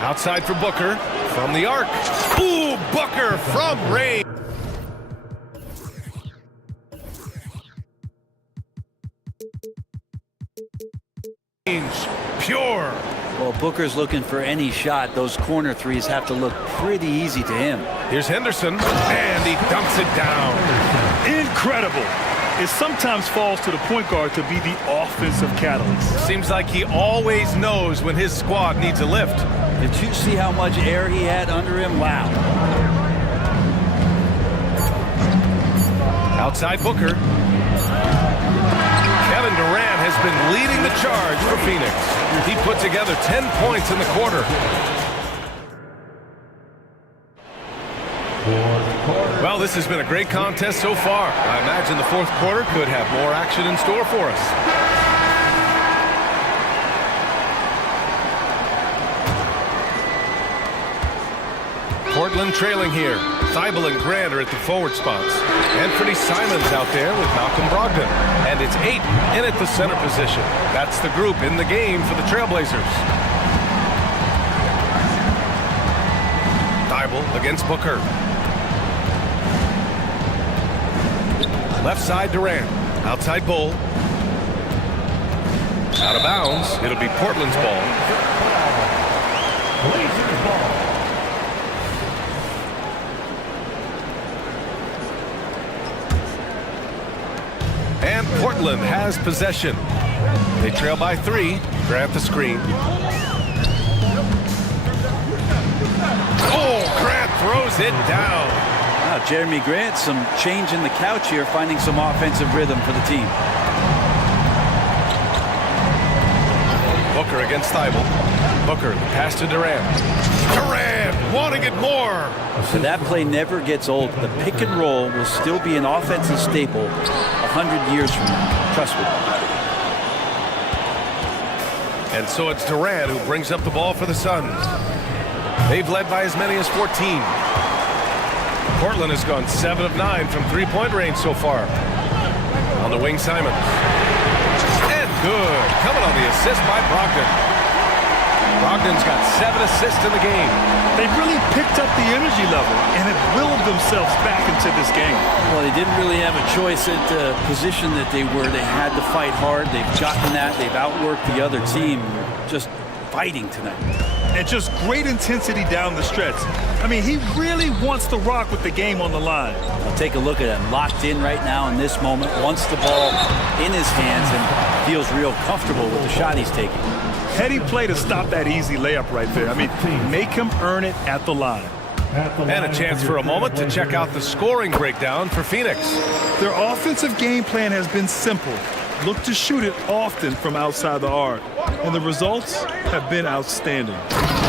Outside for Booker. From the arc. Ooh, Booker from range. Pure. Well, Booker's looking for any shot. Those corner threes have to look pretty easy to him. Here's Henderson, and he dunks it down. Incredible. It sometimes falls to the point guard to be the offensive catalyst. Seems like he always knows when his squad needs a lift. Did you see how much air he had under him? Wow. Outside Booker. Kevin Durant has been leading the charge for Phoenix. He put together 10 points in the quarter. Well, this has been a great contest so far. I imagine the fourth quarter could have more action in store for us. Portland trailing here. Thibault and Grant are at the forward spots. Anthony Simons out there with Malcolm Brogdon. And it's Ayton in at the center position. That's the group in the game for the Trailblazers. Thibault against Booker. Left side Durant. Outside Bull. Out of bounds. It'll be Portland's ball. Blazers ball. And Portland has possession. They trail by 3. Grant the screen. Oh, Grant throws it down. Wow, Jeremy Grant, some change in the couch here, finding some offensive rhythm for the team. Booker against Thibault. Booker, the pass to Durant. Durant wanting it more. So that play never gets old. The pick and roll will still be an offensive staple 100 years from now. Trust me. And so it's Durant who brings up the ball for the Suns. They've led by as many as 14. Portland has gone 7 of 9 from three-point range so far. On the wing, Simons. And good. Coming on the assist by Brogdon. Brogdon's got 7 assists in the game. They've really picked up the energy level and have willed themselves back into this game. Well, they didn't really have a choice at the position that they were. They had to fight hard. They've gotten that. They've outworked the other team. Just fighting tonight. And just great intensity down the stretch. I mean, he really wants to rock with the game on the line. I'll take a look at him. Locked in right now in this moment. Wants the ball in his hands and feels real comfortable with the shot he's taking. Heady play to stop that easy layup right there. I mean, make him earn it at the line. And a chance for a moment to check out the scoring breakdown for Phoenix. Their offensive game plan has been simple. Look to shoot it often from outside the arc. And the results have been outstanding.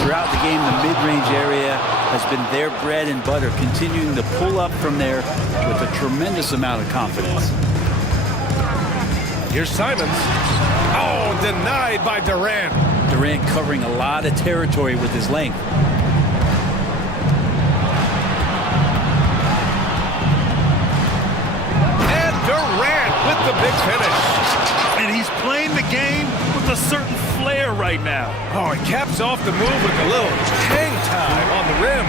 Throughout the game, the mid-range area has been their bread and butter, continuing to pull up from there with a tremendous amount of confidence. Here's Simons. Oh, denied by Durant. Durant covering a lot of territory with his length. And Durant with the big finish. And he's playing the game with a certain flair right now. Oh, he caps off the move with a little hang time on the rim.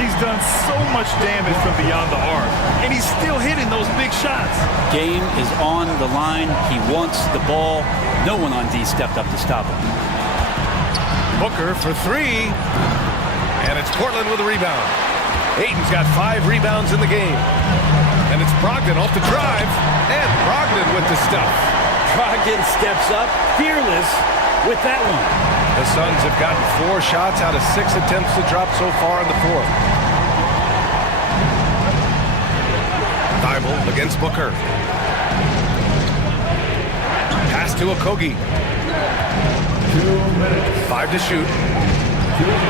He's done so much damage from beyond the arc, and he's still hitting those big shots. Game is on the line. He wants the ball. No one on D stepped up to stop him. Booker for 3. And it's Portland with a rebound. Ayton's got 5 rebounds in the game. And it's Brogdon off the drive. And Brogdon with the stuff. Brogdon steps up, fearless with that one. The Suns have gotten 4 shots out of 6 attempts to drop so far in the fourth. Thibault against Booker. Pass to Okogie. 5 to shoot.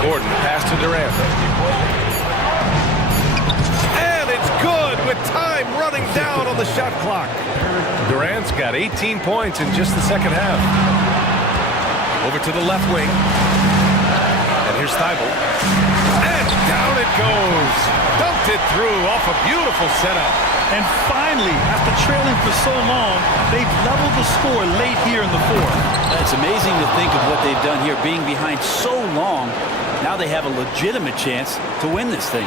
Gordon, pass to Durant. And it's good with time running down on the shot clock. Durant's got 18 points in just the second half. Over to the left wing. And here's Thibault. And down it goes. Dumped it through off a beautiful setup. And finally, after trailing for so long, they've leveled the score late here in the fourth. It's amazing to think of what they've done here, being behind so long. Now they have a legitimate chance to win this thing.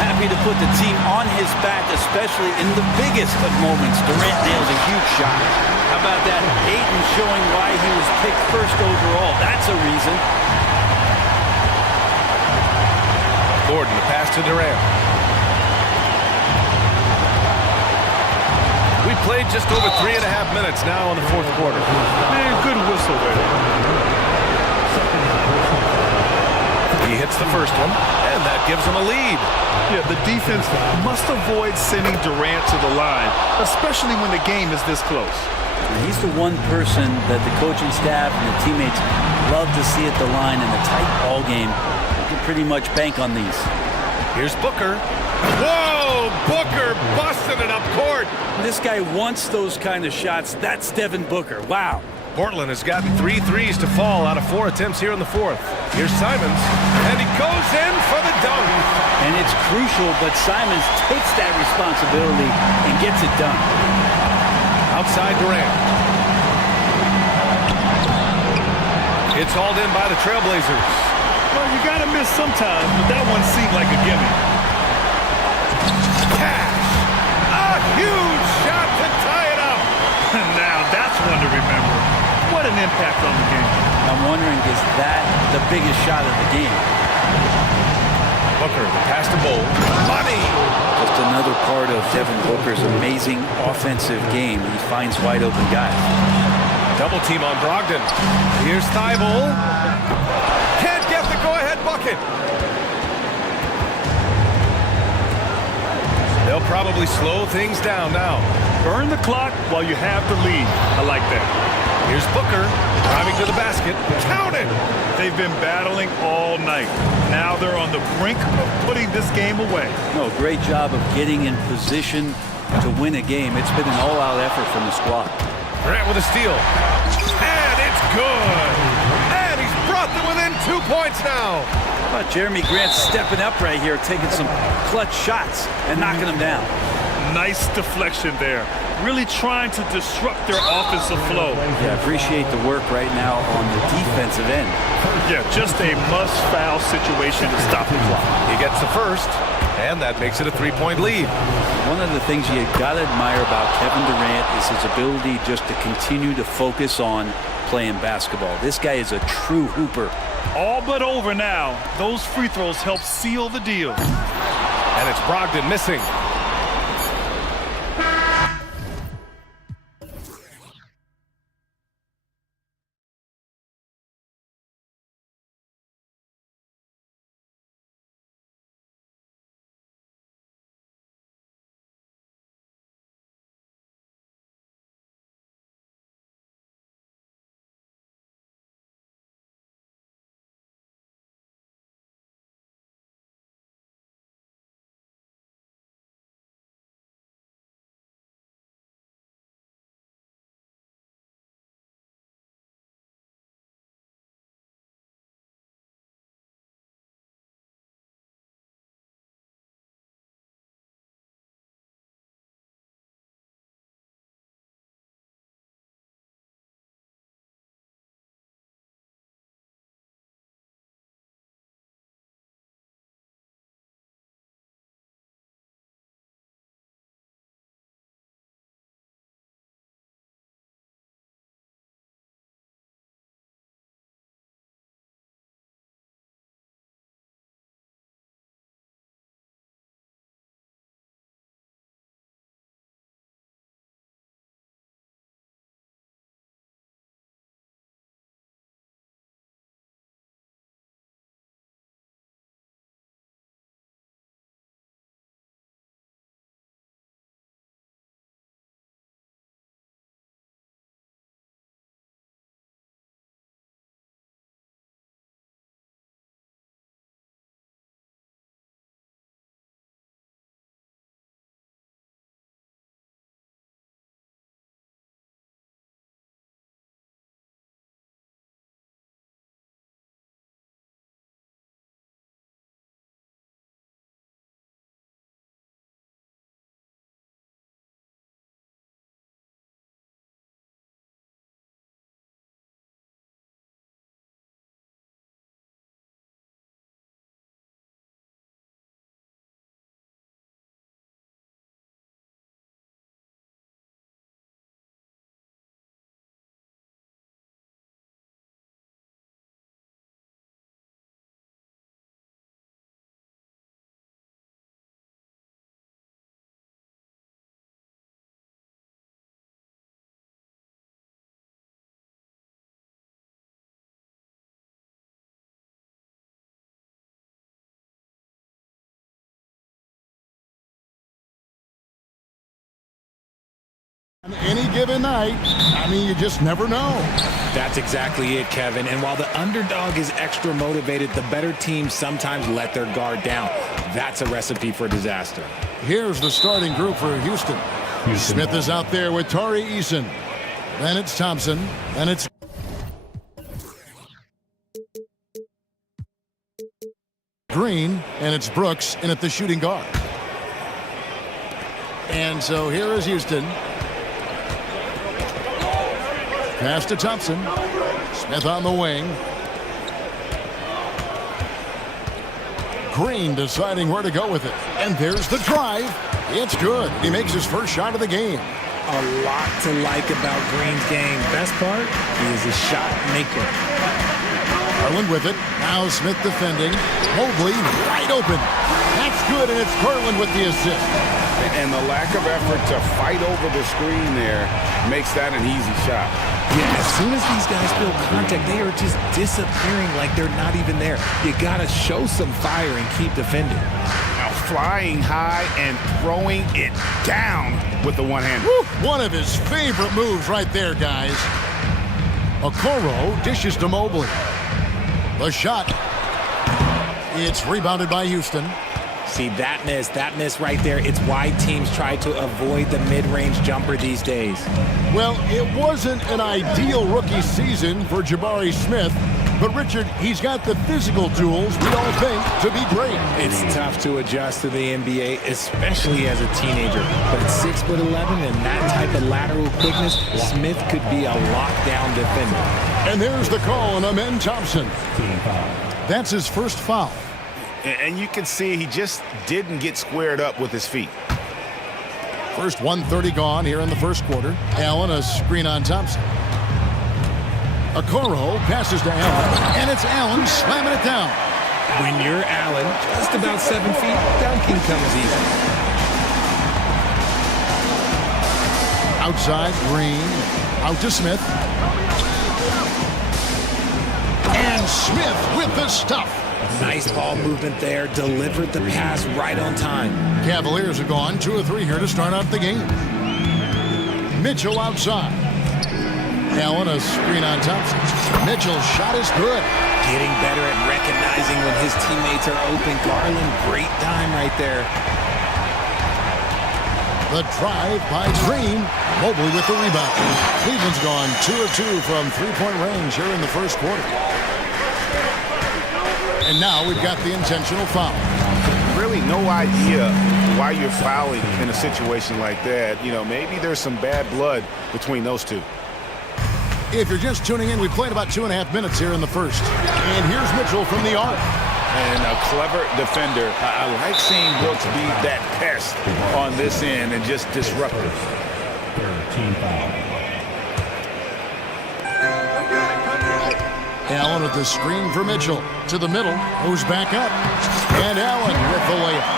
Happy to put the team on his back, especially in the biggest of moments. Durant nails a huge shot. How about that? Ayton showing why he was picked first overall. That's a reason. Gordon, the pass to Durant. We played just over 3.5 minutes now in the fourth quarter. Man, good whistle there. He hits the first one, and that gives him a lead. Yeah, the defense must avoid sending Durant to the line, especially when the game is this close. He's the one person that the coaching staff and the teammates love to see at the line in a tight ball game. You can pretty much bank on these. Here's Booker. Whoa! Booker busting it up court. This guy wants those kind of shots. That's Devin Booker. Wow. Portland has gotten 3 threes to fall out of 4 attempts here in the fourth. Here's Simons, and he goes in for the dunk. And it's crucial, but Simons takes that responsibility and gets it done. Outside Durant. It's hauled in by the Trailblazers. Well, you got to miss sometimes, but that one seemed like a gimme. Cash! A huge shot to tie it up. Now that's one to remember. What an impact on the game. I'm wondering, is that the biggest shot of the game? Booker, the pass to Bowl. Money! Just another part of Devin Booker's amazing offensive game. He finds wide open guys. Double team on Brogdon. Here's Thibault. Can't get the go-ahead bucket. They'll probably slow things down now. Burn the clock while you have the lead. I like that. Here's Booker driving to the basket. Count it! They've been battling all night. Now they're on the brink of putting this game away. No, great job of getting in position to win a game. It's been an all-out effort from the squad. Grant with a steal. And it's good! And he's brought them within 2 points now. How about Jeremy Grant stepping up right here, taking some clutch shots and knocking them down. Nice deflection there. Really trying to disrupt their offensive flow. Yeah, appreciate the work right now on the defensive end. Yeah, just a must-foul situation to stop the clock. He gets the first, and that makes it a 3-point lead. One of the things you got to admire about Kevin Durant is his ability just to continue to focus on playing basketball. This guy is a true hooper. All but over now. Those free throws help seal the deal. And it's Brogdon missing. On any given night, I mean, you just never know. That's exactly it, Kevin. And while the underdog is extra motivated, the better teams sometimes let their guard down. That's a recipe for disaster. Here's the starting group for Houston. Smith is out there with Tari Eason. Then it's Thompson. Then it's Green. And it's Brooks in at the shooting guard. And so here is Houston. Pass to Thompson. Smith on the wing. Green deciding where to go with it. And there's the drive. It's good. He makes his first shot of the game. A lot to like about Green's game. Best part, he is a shot maker. Garland with it. Now Smith defending. Mobley wide open. That's good, and it's Garland with the assist. And the lack of effort to fight over the screen there makes that an easy shot. Yeah, as soon as these guys feel contact, they are just disappearing like they're not even there. You got to show some fire and keep defending. Now flying high and throwing it down with the one hand. Woo! One of his favorite moves right there, guys. Okoro dishes to Mobley. The shot. It's rebounded by Houston. See, that miss right there, it's why teams try to avoid the mid-range jumper these days. Well, it wasn't an ideal rookie season for Jabari Smith, but Richard, he's got the physical tools we all think to be great. It's tough to adjust to the NBA, especially as a teenager. But at 6'11" and that type of lateral quickness, Smith could be a lockdown defender. And there's the call on Amen Thompson. That's his first foul. And you can see he just didn't get squared up with his feet. First 1:30 gone here in the first quarter. Allen, a screen on Thompson. Okoro passes to Allen, and it's Allen slamming it down. When you're Allen, just about 7 feet, dunking comes easy. Outside, Green. Out to Smith. And Smith with the stuff. Nice ball movement there. Delivered the pass right on time. Cavaliers are gone 2 of 3 here to start out the game. Mitchell outside. Allen, a screen on Thompson. Mitchell's shot is good. Getting better at recognizing when his teammates are open. Garland, great time right there. The drive by Green. Mobley with the rebound. Cleveland's gone 2 of 2 from three-point range here in the first quarter. And now we've got the intentional foul. Really no idea why you're fouling in a situation like that. You know, maybe there's some bad blood between those two. If you're just tuning in, we played about 2.5 minutes here in the first. And here's Mitchell from the arc. And a clever defender. I like seeing Brooks be that pest on this end and just disruptive. Team foul. Allen with the screen for Mitchell. To the middle. Moves back up. And Allen with the layup.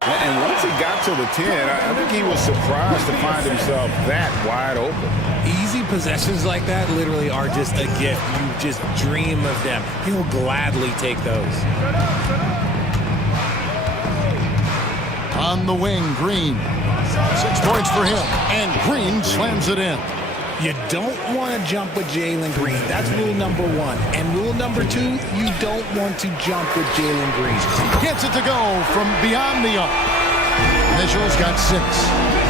And once he got to the 10, I think he was surprised to find himself that wide open. Easy possessions like that literally are just a gift. You just dream of them. He'll gladly take those. On the wing, Green. 6 points for him. And Green slams it in. You don't want to jump with Jalen Green. That's rule number 1. And rule number 2, you don't want to jump with Jalen Green. Gets it to go from beyond the arc. Mitchell's got 6.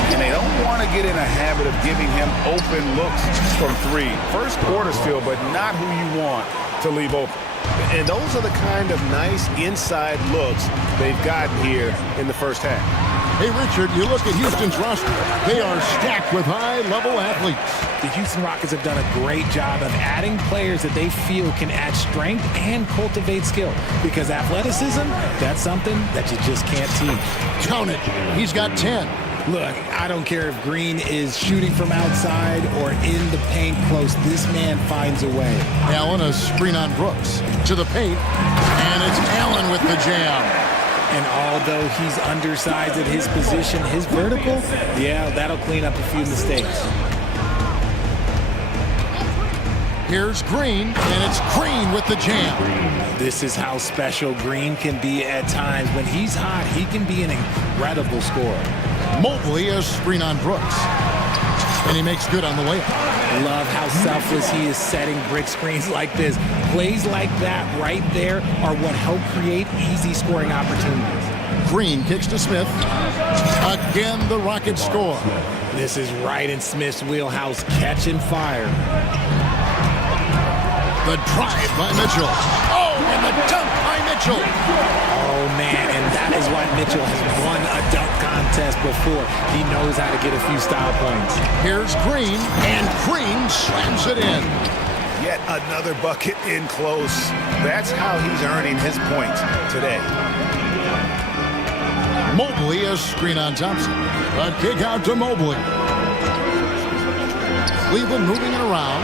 And they don't want to get in a habit of giving him open looks from 3. First quarter still, but not who you want to leave open. And those are the kind of nice inside looks they've gotten here in the first half. Hey, Richard, you look at Houston's roster. They are stacked with high-level athletes. The Houston Rockets have done a great job of adding players that they feel can add strength and cultivate skill. Because athleticism, that's something that you just can't teach. Count it. He's got 10. Look, I don't care if Green is shooting from outside or in the paint close. This man finds a way. Allen, a screen on Brooks. To the paint. And it's Allen with the jam. And although he's undersized at his position, his vertical, yeah, that'll clean up a few mistakes. Here's Green, and it's Green with the jam. This is how special Green can be at times. When he's hot, he can be an incredible scorer. Mobley, a screen on Brooks. And he makes good on the layup. Love how selfless he is setting brick screens like this. Plays like that right there are what help create easy scoring opportunities. Green kicks to Smith. Again, the Rockets score. This is right in Smith's wheelhouse, catching fire. The drive by Mitchell. Oh, and the dunk by Mitchell. Oh, man, and that is why Mitchell has won a dunk contest before. He knows how to get a few style points. Here's Green, and Green slams it in. Yet another bucket in close. That's how he's earning his points today. Mobley, a screen on Thompson. A kick out to Mobley. Cleveland moving it around.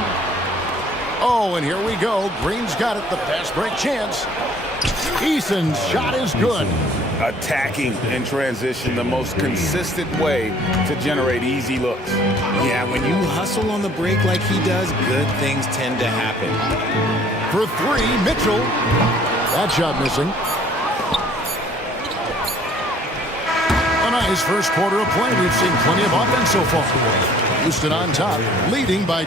Oh, and here we go. Green's got it. The fast break chance. Eason's shot is good. Attacking in transition, the most consistent way to generate easy looks. Yeah, when you hustle on the break like he does, good things tend to happen. For three, Mitchell. That shot missing. A nice first quarter of play. We've seen plenty of offense so far. Houston on top, leading by...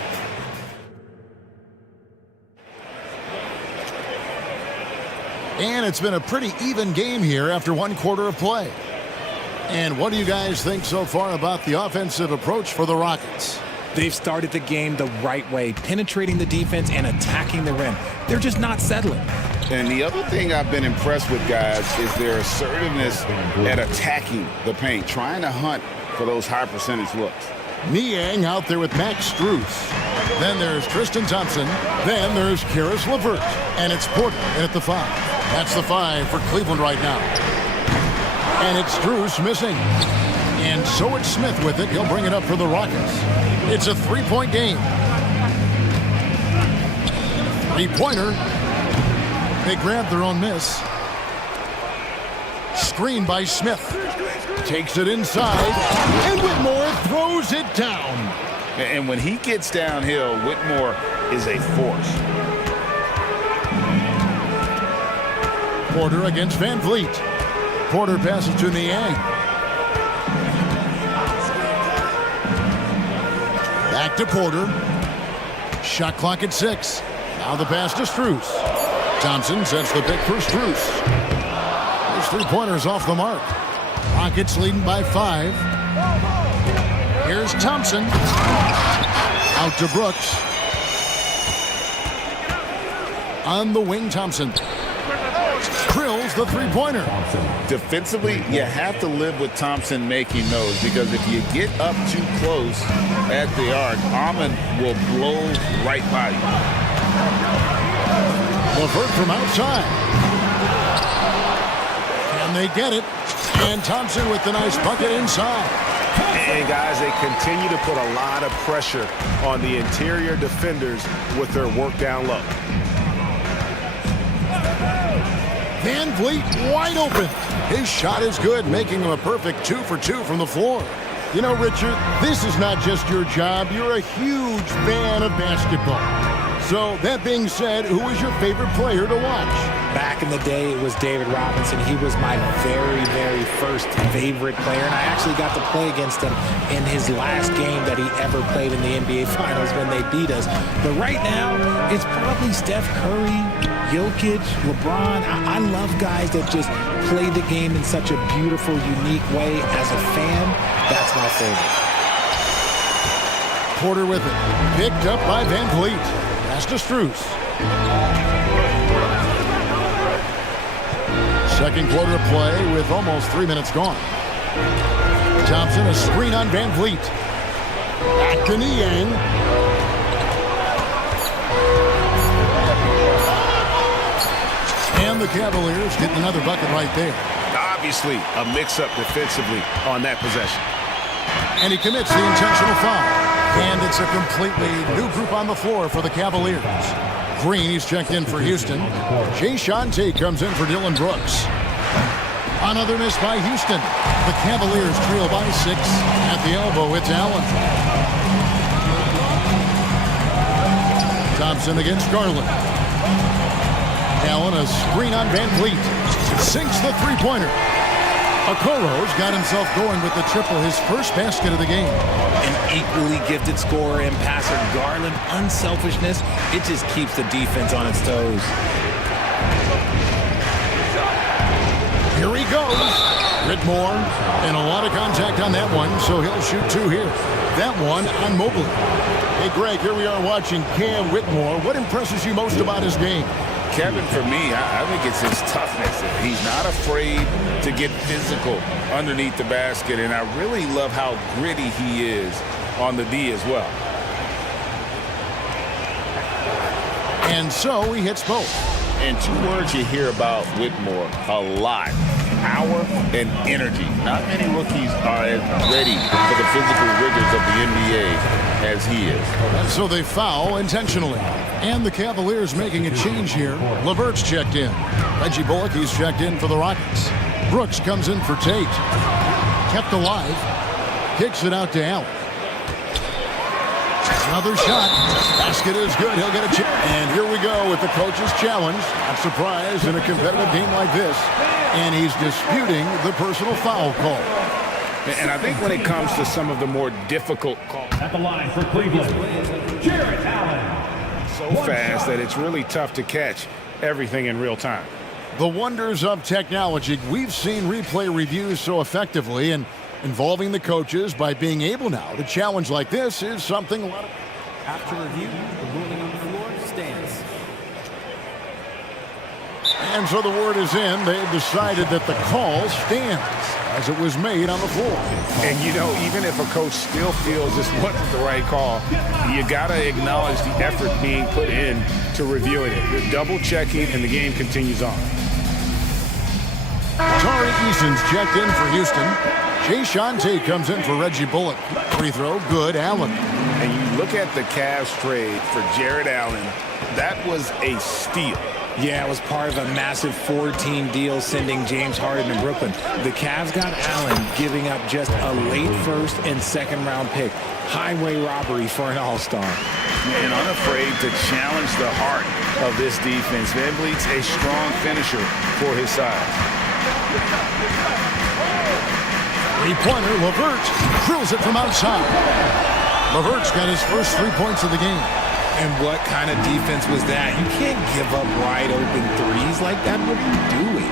And it's been a pretty even game here after one quarter of play. And what do you guys think so far about the offensive approach for the Rockets? They've started the game the right way, penetrating the defense and attacking the rim. They're just not settling. And the other thing I've been impressed with, guys, is their assertiveness at attacking the paint, trying to hunt for those high percentage looks. Niang out there with Max Strus. Then there's Tristan Thompson. Then there's Karis LeVert. And it's Porter in at the 5. That's the 5 for Cleveland right now. And it's Strus missing. And so it's Smith with it. He'll bring it up for the Rockets. It's a three-point game. Three-pointer. They grabbed their own miss. Screen by Smith. Takes it inside. And Whitmore throws it down. And when he gets downhill, Whitmore is a force. Porter against Van Vliet. Porter passes to Niang. Back to Porter. Shot clock at 6. Now the pass to Strus. Thompson sets the pick for Strus. His three-pointer's off the mark. Rockets leading by 5. Here's Thompson. Out to Brooks. On the wing, Thompson. Drills the three-pointer. Defensively, you have to live with Thompson making those, because if you get up too close at the arc, Ahmed will blow right by you. LeVert from outside. And they get it. And Thompson with the nice bucket inside. And guys, they continue to put a lot of pressure on the interior defenders with their work down low. Van Vliet wide open. His shot is good, making him a perfect 2 for 2 from the floor. You know, Richard, this is not just your job. You're a huge fan of basketball. So, that being said, who is your favorite player to watch? Back in the day, it was David Robinson. He was my very, very first favorite player, and I actually got to play against him in his last game that he ever played in the NBA Finals when they beat us. But right now, it's probably Steph Curry, Jokic, LeBron. I love guys that just play the game in such a beautiful, unique way. As a fan, that's my favorite. Porter with it. Picked up by Van Vliet. Pass to Strus. Second quarter of play with almost 3 minutes gone. Thompson, a screen on Van Vliet. Back to Niang. And the Cavaliers getting another bucket right there. Obviously, a mix-up defensively on that possession. And he commits the intentional foul. And it's a completely new group on the floor for the Cavaliers. Green, he's checked in for Houston. Jay Shante comes in for Dylan Brooks. Another miss by Houston. The Cavaliers trail by 6. At the elbow, it's Allen. Thompson against Garland. Allen, a screen on Van Vliet. Sinks the three-pointer. Okoro's got himself going with the triple, his first basket of the game. An equally gifted scorer and passer, Garland, unselfishness, it just keeps the defense on its toes. Here he goes. Whitmore, and a lot of contact on that one, so he'll shoot 2 here. That one on Mobley. Hey, Greg, here we are watching Cam Whitmore. What impresses you most about his game? Kevin, for me, I think it's his toughness. He's not afraid to get physical underneath the basket, and I really love how gritty he is on the D as well. And so he hits both. And 2 words you hear about Whitmore a lot: power and energy. Not many rookies are as ready for the physical rigors of the NBA as he is. And so they foul intentionally. And the Cavaliers making a change here. LeVert's checked in. Reggie Bullock, he's checked in for the Rockets. Brooks comes in for Tate. Kept alive. Kicks it out to Allen. Another shot. Basket is good. He'll get a chip. And here we go with the coach's challenge. Not surprised in a competitive game like this. And he's disputing the personal foul call. And I think when it comes to some of the more difficult calls. At the line for Cleveland, Jarrett Allen. So fast that it's really tough to catch everything in real time. The wonders of technology. We've seen replay reviews so effectively, and involving the coaches by being able now to challenge like this is something a lot of... After review, the ruling on the floor stands. And so the word is in. They've decided that the call stands as it was made on the floor. And, you know, even if a coach still feels this wasn't the right call, you got to acknowledge the effort being put in to reviewing it. You're double-checking, and the game continues on. Tari Eason's checked in for Houston. Jayshawn Tate comes in for Reggie Bullock. Free throw, good. Allen. And you look at the Cavs trade for Jarrett Allen, that was a steal. Yeah, it was part of a massive 4-team deal sending James Harden to Brooklyn. The Cavs got Allen, giving up just a late first and second round pick. Highway robbery for an all-star. And unafraid to challenge the heart of this defense. Van Vliet's a strong finisher for his size. Three-pointer, LeVert drills it from outside. LeVert's got his first 3 points of the game. And what kind of defense was that? You can't give up wide open threes like that. What are you doing?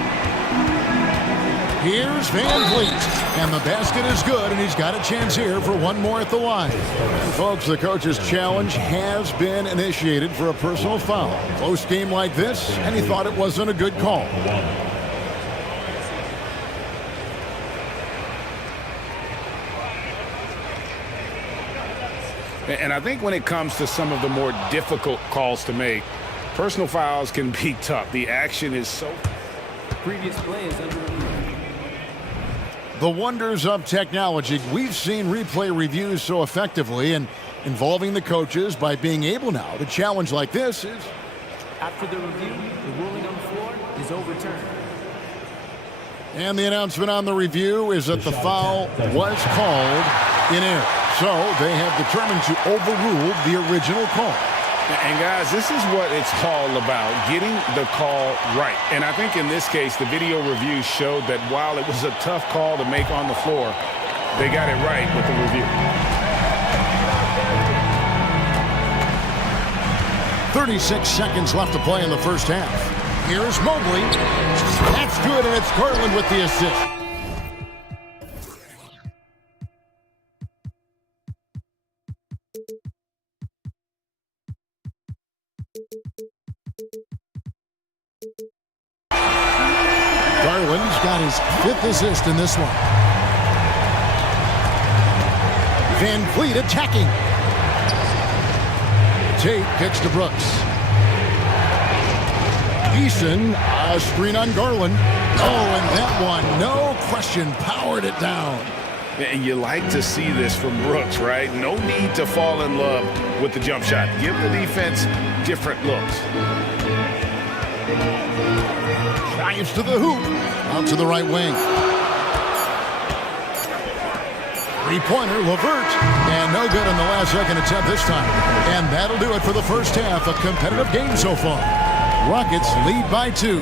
Here's Van Vliet. And the basket is good, and he's got a chance here for one more at the line. And folks, the coach's challenge has been initiated for a personal foul. Close game like this, and he thought it wasn't a good call. And I think when it comes to some of the more difficult calls to make, personal fouls can be tough. The action is so... Previous play is under review. The wonders of technology. We've seen replay reviews so effectively, and involving the coaches by being able now to challenge like this is... After the review, the ruling on the floor is overturned. And the announcement on the review is that the foul was called in error. So they have determined to overrule the original call. And guys, this is what it's all about, getting the call right. And I think in this case, the video review showed that while it was a tough call to make on the floor, they got it right with the review. 36 seconds left to play in the first half. Here's Mobley. That's good, and it's Garland with the assist. Garland's got his 5th assist in this one. Van Vliet attacking. Tate kicks to Brooks. Eason, a screen on Garland. Oh, and that one, no question, powered it down. And you like to see this from Brooks, right? No need to fall in love with the jump shot. Give the defense different looks. Drives to the hoop. Out to the right wing. Three-pointer, LeVert. And no good on the last second attempt this time. And that'll do it for the first half. A competitive game so far. Rockets lead by 2.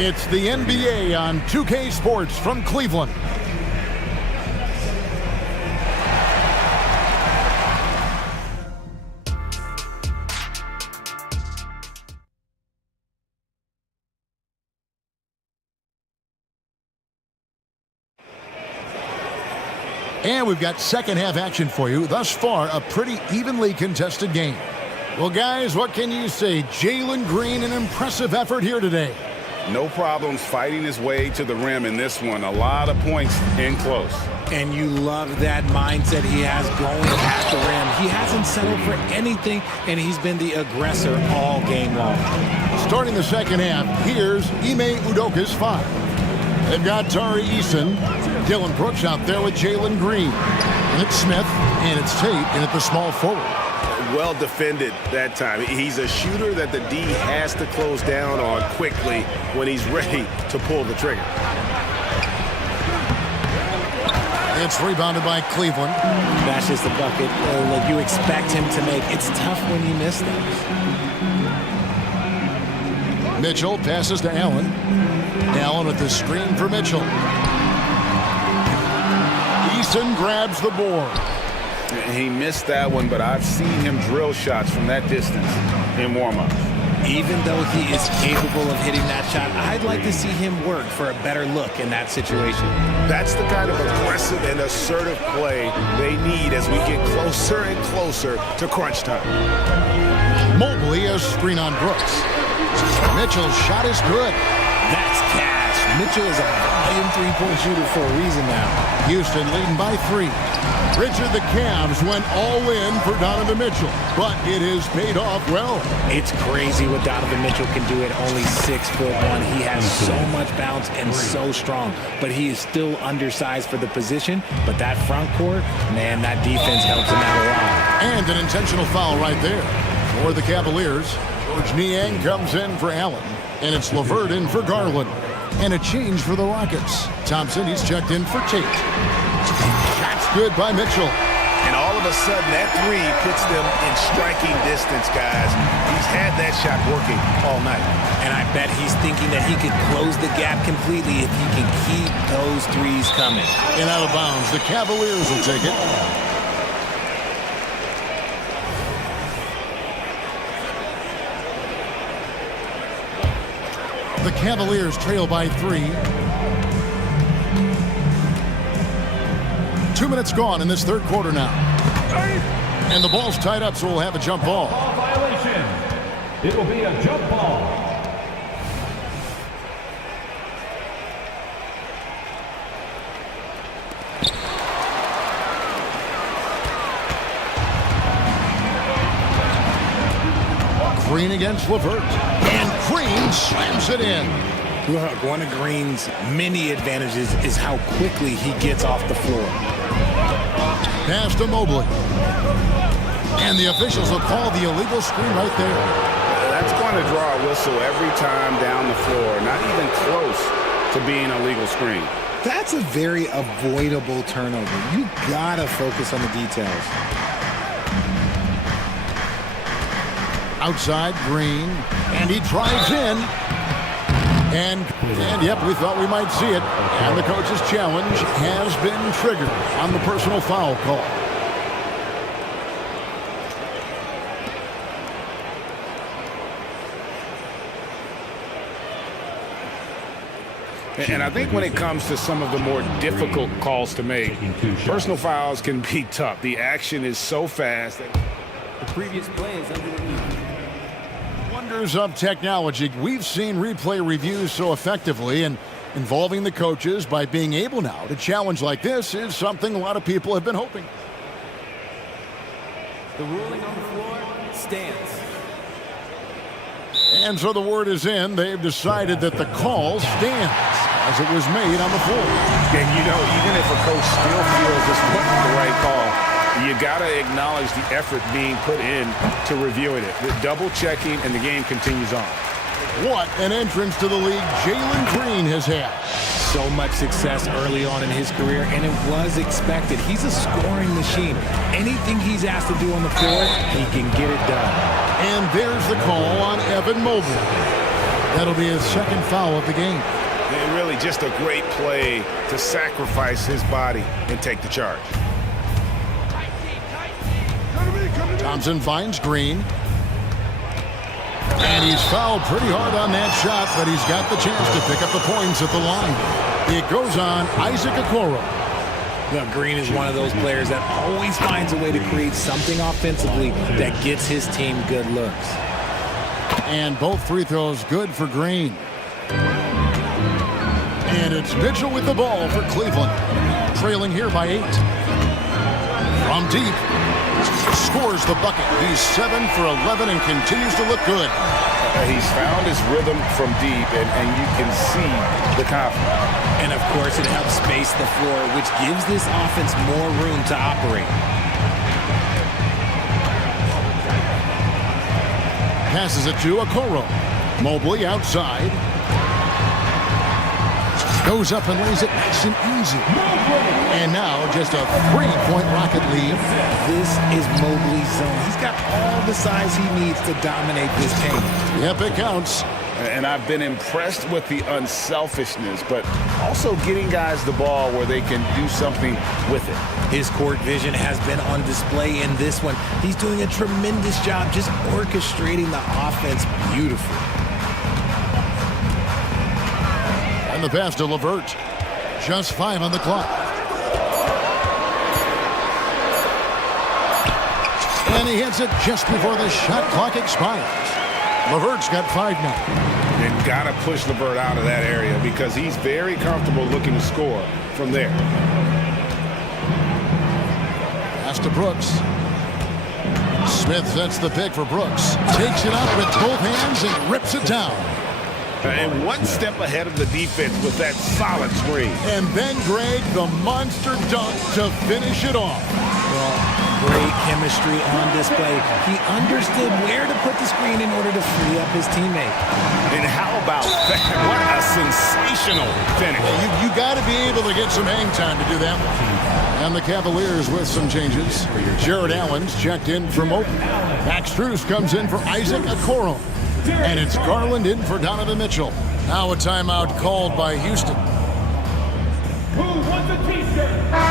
It's the NBA on 2K Sports from Cleveland. And we've got second half action for you. Thus far, a pretty evenly contested game. Well, guys, what can you say? Jalen Green, an impressive effort here today. No problems fighting his way to the rim in this one. A lot of points in close. And you love that mindset he has going at the rim. He hasn't settled for anything, and he's been the aggressor all game long. Starting the second half, here's Ime Udoka's 5. They've got Tari Eason, Dylan Brooks out there with Jalen Green. And it's Smith, and it's Tate, and at the small forward. Well defended that time. He's a shooter that the D has to close down on quickly when he's ready to pull the trigger. It's rebounded by Cleveland. That's just the bucket like you expect him to make. It's tough when you miss those. Mitchell passes to Allen. Allen with the screen for Mitchell. Eason grabs the board. He missed that one, but I've seen him drill shots from that distance in warm-ups. Even though he is capable of hitting that shot, I'd like to see him work for a better look in that situation. That's the kind of aggressive and assertive play they need as we get closer and closer to crunch time. Mobley a screen on Brooks. Mitchell's shot is good. That's cash. Mitchell is a volume three-point shooter for a reason now. Houston leading by 3. Richard, the Cavs went all in for Donovan Mitchell, but it has paid off well. It's crazy what Donovan Mitchell can do at only 6'1". He has so much bounce and so strong, but he is still undersized for the position. But that front court, man, that defense helps him out a lot. And an intentional foul right there for the Cavaliers. George Niang comes in for Allen, and it's LeVert in for Garland. And a change for the Rockets. Thompson, he's checked in for Tate. Shot's good by Mitchell. And all of a sudden, that three puts them in striking distance, guys. He's had that shot working all night. And I bet he's thinking that he could close the gap completely if he can keep those threes coming. And out of bounds, the Cavaliers will take it. The Cavaliers trail by 3. 2 minutes gone in this third quarter now. And the ball's tied up, so we'll have a jump ball. Violation. It will be a jump ball. Green against LeVert. And Green slams it in. Look, one of Green's many advantages is how quickly he gets off the floor. Pass to Mobley. And the officials will call the illegal screen right there. That's going to draw a whistle every time down the floor. Not even close to being a legal screen. That's a very avoidable turnover. You gotta focus on the details. Outside, Green. And he drives in. And yep, we thought we might see it. And the coach's challenge has been triggered on the personal foul call. And I think when it comes to some of the more difficult calls to make, personal fouls can be tough. The action is so fast. The previous play is under review. Wonders of technology. We've seen replay reviews so effectively, and involving the coaches by being able now to challenge like this is something a lot of people have been hoping. The ruling on the floor stands. And so the word is in. They've decided that the call stands as it was made on the floor. And you know, even if a coach still feels this wasn't the right call, you got to acknowledge the effort being put in to reviewing it. The double checking, and the game continues on. What an entrance to the league Jalen Green has had. So much success early on in his career, and it was expected. He's a scoring machine. Anything he's asked to do on the floor, he can get it done. And there's the call on Evan Mobley. That'll be his second foul of the game. And really just a great play to sacrifice his body and take the charge. Thompson finds Green. And he's fouled pretty hard on that shot, but he's got the chance to pick up the points at the line. It goes on Isaac Okoro. Look, Green is one of those players that always finds a way to create something offensively that gets his team good looks. And both free throws good for Green. And it's Mitchell with the ball for Cleveland. Trailing here by 8. From deep. Scores the bucket. He's 7 for 11 and continues to look good. He's found his rhythm from deep, and you can see the confidence. And, of course, it helps space the floor, which gives this offense more room to operate. Passes it to Okoro. Mobley outside. Goes up and lays it nice and easy. And now just a 3-point Rocket lead. This is Mobley's zone. He's got all the size he needs to dominate this paint. Yep, it counts. And I've been impressed with the unselfishness, but also getting guys the ball where they can do something with it. His court vision has been on display in this one. He's doing a tremendous job just orchestrating the offense beautifully. And the pass to LeVert. Just 5 on the clock. And he hits it just before the shot clock expires. LeVert's got 5 now. They've got to push LeVert out of that area because he's very comfortable looking to score from there. Pass to Brooks. Smith sets the pick for Brooks. Takes it up with both hands and rips it down. And one step ahead of the defense with that solid screen. And then Greg, the monster dunk to finish it off. Well, great chemistry on display. He understood where to put the screen in order to free up his teammate. And how about that? What a sensational finish. You got to be able to get some hang time to do that one. And the Cavaliers with some changes. Jared Allen's checked in for Mobley. Max Strus comes in for Isaac Okoro. And it's Garland in for Donovan Mitchell. Now a timeout called by Houston.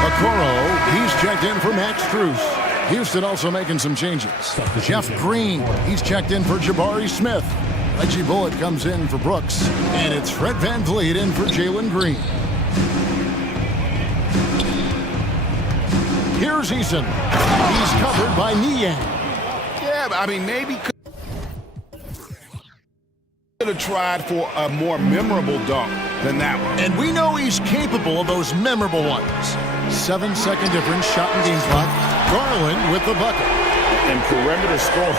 Okoro, he's checked in for Max Strus. Houston also making some changes. Jeff Green, he's checked in for Jabari Smith. Reggie Bullock comes in for Brooks. And it's Fred VanVleet in for Jalen Green. Here's Eason. He's covered by Niang. Yeah, I mean, maybe could have tried for a more memorable dunk than that one. And we know he's capable of those memorable ones. 7-second difference, shot and game clock. Garland with the bucket. And perimeter scoring,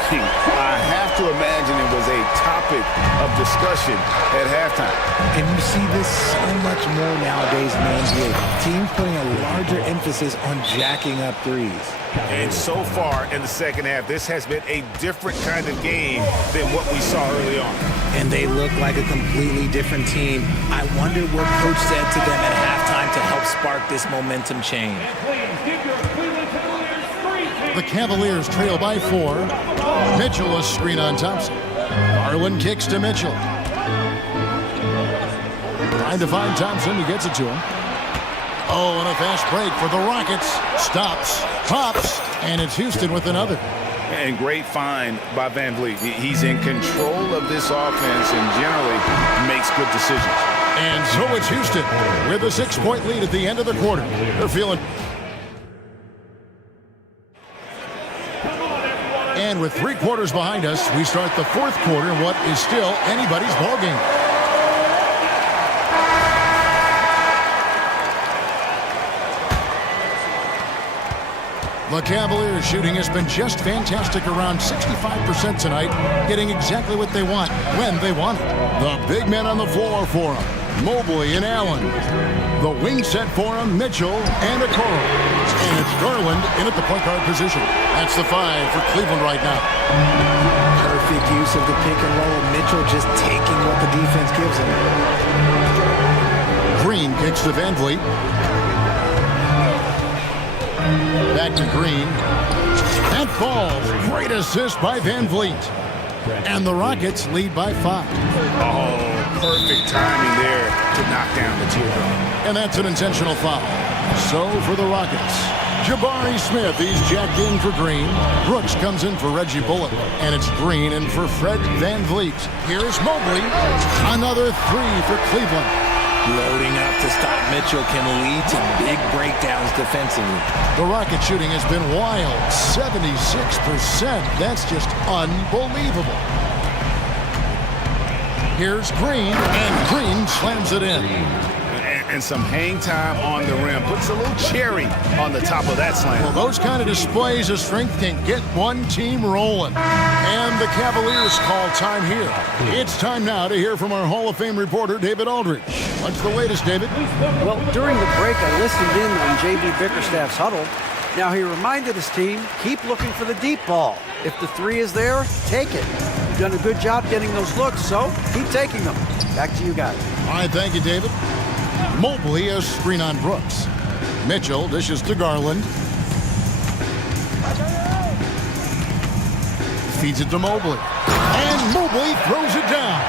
I have to imagine it was a topic of discussion at halftime. And you see this so much more nowadays in the NBA. Teams putting a larger emphasis on jacking up threes. And so far in the second half, this has been a different kind of game than what we saw early on. And they look like a completely different team. I wonder what Coach said to them at halftime to help spark this momentum change. The Cavaliers trail by 4. Mitchell a screen on Thompson. Garland kicks to Mitchell. Trying to find Thompson, he gets it to him. Oh, and a fast break for the Rockets. Stops, pops, and it's Houston with another. And great find by VanVleet. He's in control of this offense and generally makes good decisions. And so it's Houston with a 6-point lead at the end of the quarter. They're feeling. And with 3 quarters behind us, we start the 4th quarter in what is still anybody's ball game. The Cavaliers shooting has been just fantastic, around 65% tonight, getting exactly what they want, when they want it. The big men on the floor for them, Mobley and Allen. The wing set for them, Mitchell and Okoro. And it's Garland in at the point guard position. That's the 5 for Cleveland right now. Perfect use of the pick and roll. Mitchell just taking what the defense gives him. Green kicks to VanVleet. Back to Green. That falls. Great assist by VanVleet. And the Rockets lead by 5. Oh, perfect timing there to knock down the teardrop. And that's an intentional foul. So for the Rockets, Jabari Smith, he's jacked in for Green. Brooks comes in for Reggie Bullock. And it's Green in for Fred VanVleet. Here's Mobley. Another 3 for Cleveland. Loading up to stop Mitchell can lead to big breakdowns defensively. The Rocket shooting has been wild. 76%. That's just unbelievable. Here's Green, and Green slams it in. And some hang time on the rim. Puts a little cherry on the top of that slam. Well, those kind of displays of strength can get one team rolling. And the Cavaliers call time here. It's time now to hear from our Hall of Fame reporter, David Aldridge. What's the latest, David? Well, during the break, I listened in on J.B. Bickerstaff's huddle. Now, he reminded his team, keep looking for the deep ball. If the three is there, take it. You've done a good job getting those looks, so keep taking them. Back to you guys. All right, thank you, David. Mobley a screen on Brooks. Mitchell dishes to Garland. Feeds it to Mobley. And Mobley throws it down.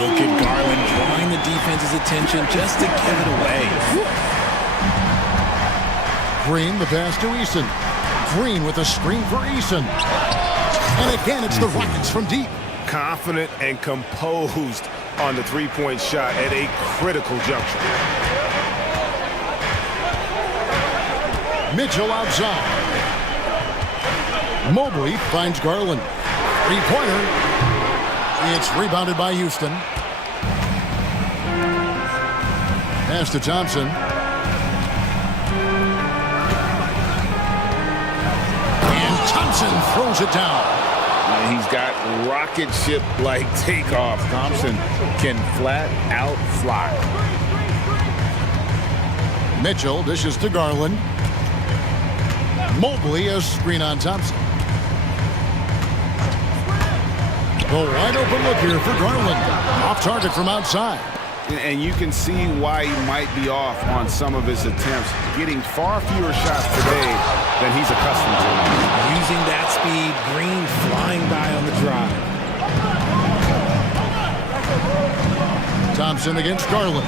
Look at Garland drawing the defense's attention just to give it away. Green, the pass to Eason. Green with a screen for Eason. And again, it's the Rockets from deep. Confident and composed on the three-point shot at a critical juncture. Mitchell outside. Mobley finds Garland. Three-pointer. It's rebounded by Houston. Pass to Thompson. And Thompson throws it down. He's got rocket ship-like takeoff. Thompson can flat out fly. Mitchell dishes to Garland. Mobley a screen on Thompson. The wide open look here for Garland. Off target from outside. And you can see why he might be off on some of his attempts, getting far fewer shots today than he's accustomed to. Using that speed, Green flying by on the drive. Thompson against Garland.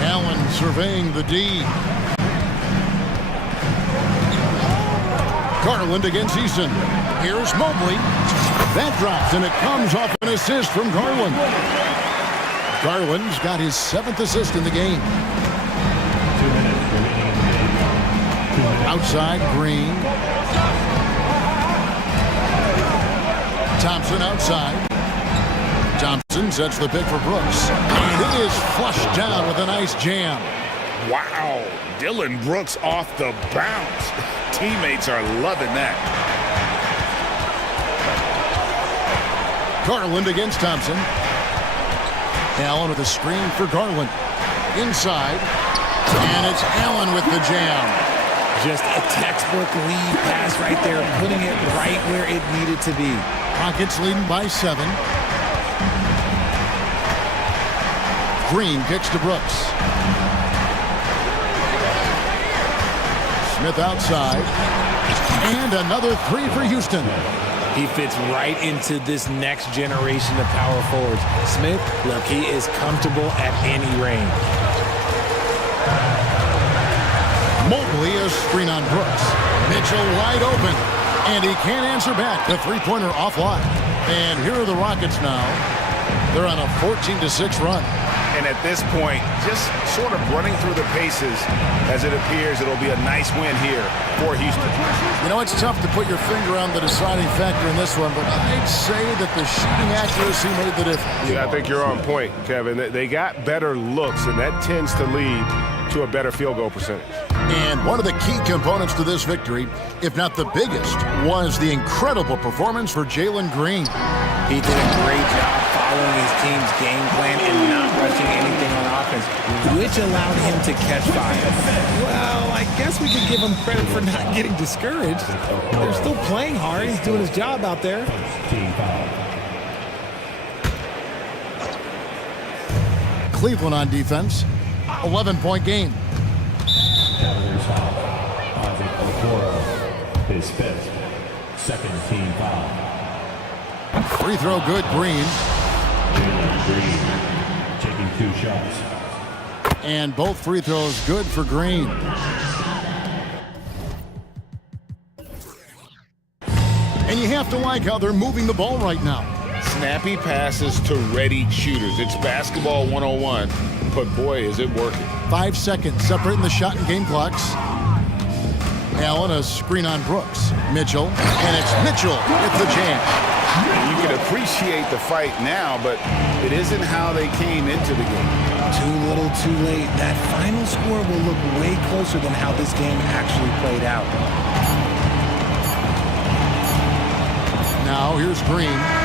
Allen surveying the D. Garland against Eason. Here's Mobley. That drops, and it comes off an assist from Garland. Garland's got his 7th assist in the game. Outside, Green. Thompson outside. Thompson sets the pick for Brooks. And it is flushed down with a nice jam. Wow, Dylan Brooks off the bounce. Teammates are loving that. Garland against Thompson. Allen with a screen for Garland. Inside. And it's Allen with the jam. Just a textbook lead pass right there, putting it right where it needed to be. Rockets leading by 7. Green kicks to Brooks. Smith outside. And another 3 for Houston. He fits right into this next generation of power forwards. Smith, look, he is comfortable at any range. Mobley a screen on Brooks. Mitchell wide open. And he can't answer back. The three-pointer offline. And here are the Rockets now. They're on a 14-6 run. And at this point, just sort of running through the paces as it appears it'll be a nice win here for Houston. You know, it's tough to put your finger on the deciding factor in this one, but I'd say that the shooting accuracy made the difference. Yeah, I think you're on point, Kevin. They got better looks, and that tends to lead to a better field goal percentage. And one of the key components to this victory, if not the biggest, was the incredible performance for Jalen Green. He did a great job following his team's game plan and not rushing anything on offense, which allowed him to catch fire. Well, I guess we could give him credit for not getting discouraged. They're still playing hard. He's doing his job out there. Cleveland on defense. 11-point game. His 5th, second team foul. Free throw good, Green. Jalen Green taking 2 shots. And both free throws good for Green. And you have to like how they're moving the ball right now. snappy passes to ready shooters. It's basketball 101, but boy, is it working. 5 seconds separating the shot and game clocks. Allen, a screen on Brooks. Mitchell, and it's Mitchell with the jam. You can appreciate the fight now, but it isn't how they came into the game. Too little, too late. That final score will look way closer than how this game actually played out. Now here's Green.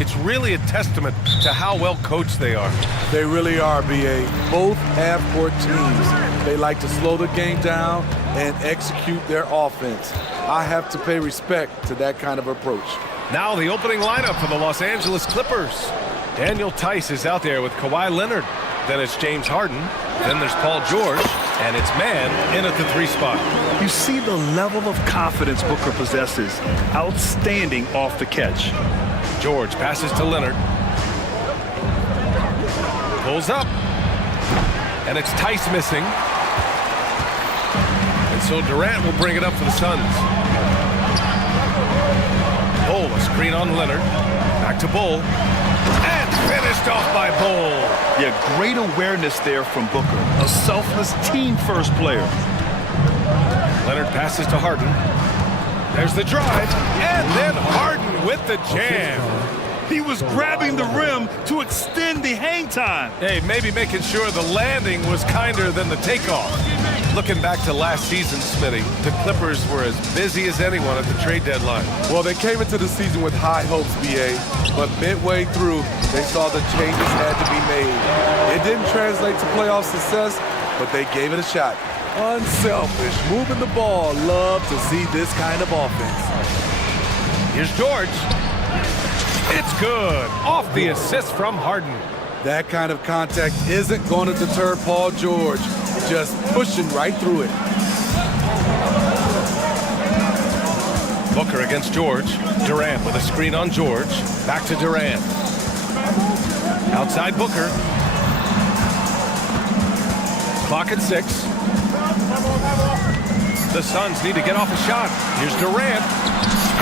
It's really a testament to how well coached they are. They really are, B.A. Both half-court teams. They like to slow the game down and execute their offense. I have to pay respect to that kind of approach. Now the opening lineup for the Los Angeles Clippers. Daniel Tice is out there with Kawhi Leonard. Then it's James Harden. Then there's Paul George. And it's man in at the 3 spot. You see the level of confidence Booker possesses. Outstanding off the catch. George passes to Leonard. Pulls up. And it's Tice missing. And so Durant will bring it up for the Suns. Bull, a screen on Leonard. Back to Bull. And finished off by Bull. Yeah, great awareness there from Booker. A selfless team-first player. Leonard passes to Harden. There's the drive. And then Harden with the jam. He was grabbing the rim to extend the hang time. Hey, maybe making sure the landing was kinder than the takeoff. Looking back to last season, Smitty, the Clippers were as busy as anyone at the trade deadline. Well, they came into the season with high hopes, B.A., but midway through, they saw the changes had to be made. It didn't translate to playoff success, but they gave it a shot. Unselfish, moving the ball. Love to see this kind of offense. Here's George. It's good. Off the assist from Harden. That kind of contact isn't going to deter Paul George. Just pushing right through it. Booker against George. Durant with a screen on George. Back to Durant. Outside Booker. Clock at 6. The Suns need to get off a shot. Here's Durant.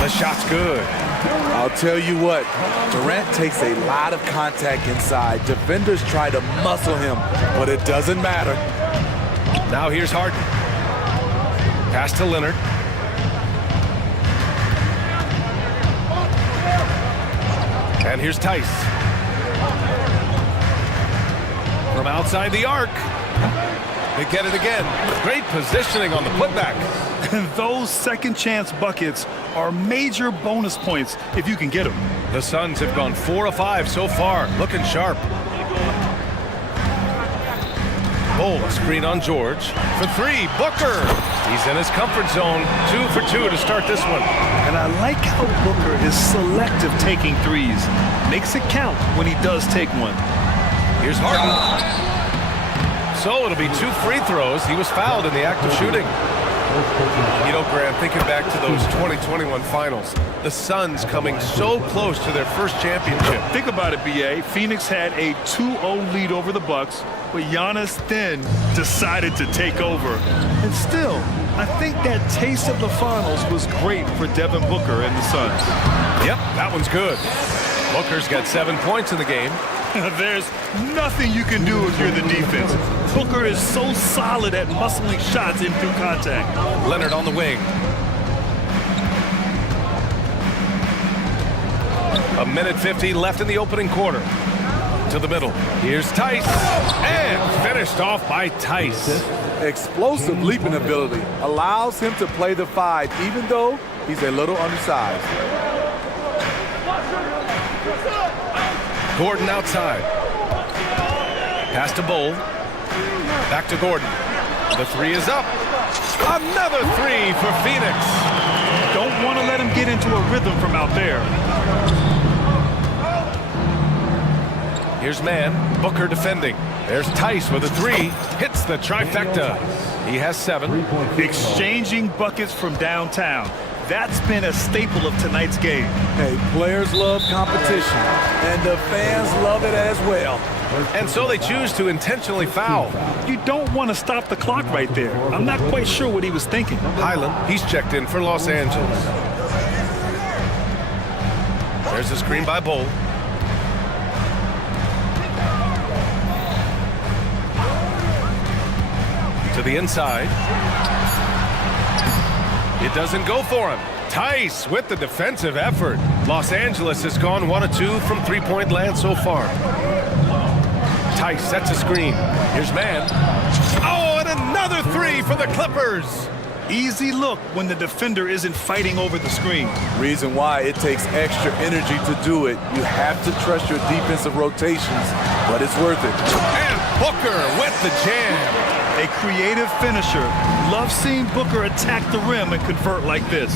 The shot's good. I'll tell you what, Durant takes a lot of contact inside. Defenders try to muscle him, but it doesn't matter. Now here's Harden. Pass to Leonard. And here's Tice. From outside the arc. They get it again. Great positioning on the putback. And those second chance buckets are major bonus points if you can get them. The Suns have gone 4 of 5 so far, looking sharp. Bull, a screen on George. For 3, Booker. He's in his comfort zone. 2 for 2 to start this one. And I like how Booker is selective taking threes. Makes it count when he does take one. Here's Harden. So it'll be 2 free throws. He was fouled in the act of shooting. You know, Grant, thinking back to those 2021 finals, the Suns coming so close to their first championship. Think about it, B.A. Phoenix had a 2-0 lead over the Bucks, but Giannis then decided to take over. And still, I think that taste of the finals was great for Devin Booker and the Suns. Yep, that one's good. Booker's got 7 points in the game. There's nothing you can do if you're the defense. Booker is so solid at muscling shots in through contact. Leonard on the wing. A minute 50 left in the opening quarter. To the middle. Here's Tice. And finished off by Tice. Explosive leaping ability allows him to play the 5, even though he's a little undersized. Gordon outside. Pass to Bull. Back to Gordon. The 3 is up. Another 3 for Phoenix. Don't want to let him get into a rhythm from out there. Here's man. Booker defending. There's Tice with a 3. Hits the trifecta. He has 7. Exchanging buckets from downtown. That's been a staple of tonight's game. Hey, players love competition, and the fans love it as well. And so they choose to intentionally foul. You don't want to stop the clock right there. I'm not quite sure what he was thinking. Highland, he's checked in for Los Angeles. There's a screen by Bull. To the inside. It doesn't go for him. Tice with the defensive effort. Los Angeles has gone 1 of 2 from 3-point land so far. Tice sets a screen. Here's man. Oh, and another 3 for the Clippers. easy look when the defender isn't fighting over the screen. Reason why it takes extra energy to do it. You have to trust your defensive rotations, but it's worth it. And Booker with the jam. A creative finisher. Love seeing Booker attack the rim and convert like this.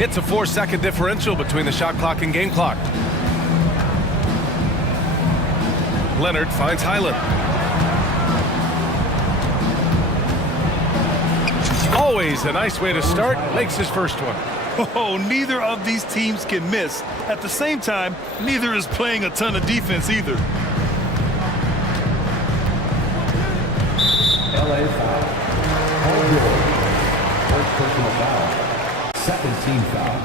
It's a 4-second differential between the shot clock and game clock. Leonard finds Highland. Always a nice way to start. Makes his first one. Oh, neither of these teams can miss. At the same time, neither is playing a ton of defense either. LA foul. Paul George. First personal foul. Second team foul.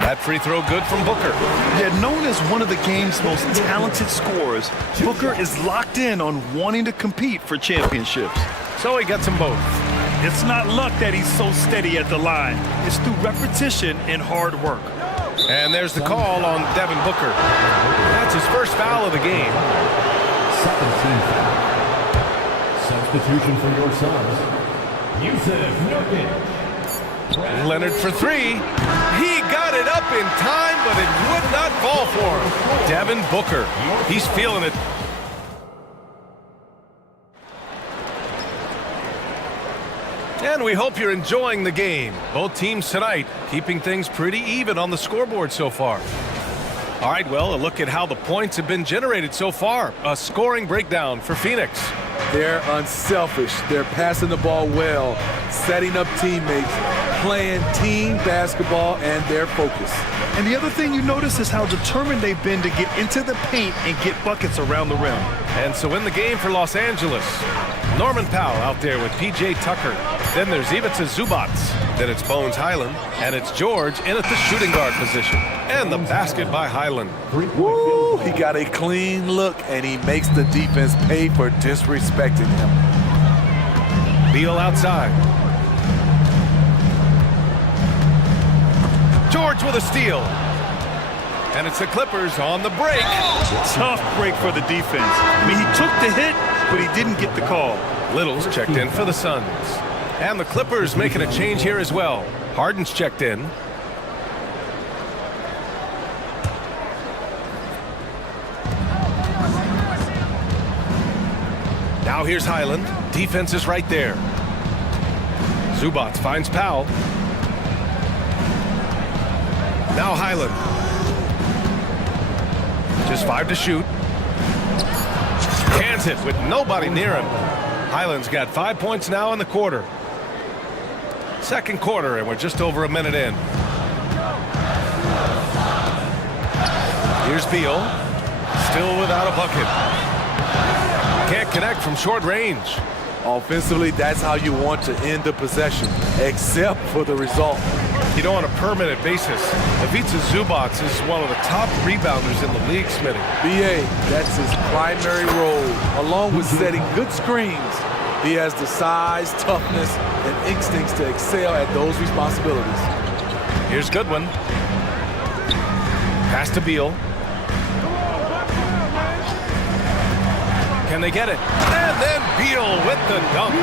That free throw good from Booker. Yet known as one of the game's most talented scorers, Booker is locked in on wanting to compete for championships. So he gets them both. It's not luck that he's so steady at the line. It's through repetition and hard work. And there's the call on Devin Booker. That's his first foul of the game. Second team foul. Substitution for your Suns. Yusuf Nurkic. Leonard for three. He got it up in time, but it would not fall for him. Devin Booker. He's feeling it. And we hope you're enjoying the game. Both teams tonight keeping things pretty even on the scoreboard so far. All right, well, a look at how the points have been generated so far. A scoring breakdown for Phoenix. They're unselfish. They're passing the ball well, setting up teammates, playing team basketball, and their focus. And the other thing you notice is how determined they've been to get into the paint and get buckets around the rim. And so in the game for Los Angeles, Norman Powell out there with P.J. Tucker. Then there's Ivica Zubats. Then it's Bones Highland. And it's George in at the shooting guard position. And the basket by Highland. Woo! He got a clean look, and he makes the defense pay for disrespecting him. Beal outside. George with a steal. And it's the Clippers on the break. Tough break for the defense. I mean, he took the hit, but he didn't get the call. Little's checked in for the Suns. And the Clippers making a change here as well. Harden's checked in. Now here's Highland. Defense is right there. Zubats finds Powell. Now Highland. Just 5 to shoot. Cans it with nobody near him. Highland's got 5 points now in the quarter. Second quarter, and we're just over a minute in. Here's Beal. Still without a bucket. Can't connect from short range. Offensively, that's how you want to end the possession, except for the result. You know, on a permanent basis, Ivica Zubats is one of the top rebounders in the league, Smitty. B.A., that's his primary role, along with setting good screens. He has the size, toughness, and instincts to excel at those responsibilities. Here's Goodwin. Pass to Beal. Can they get it? And then Beal with the dunk.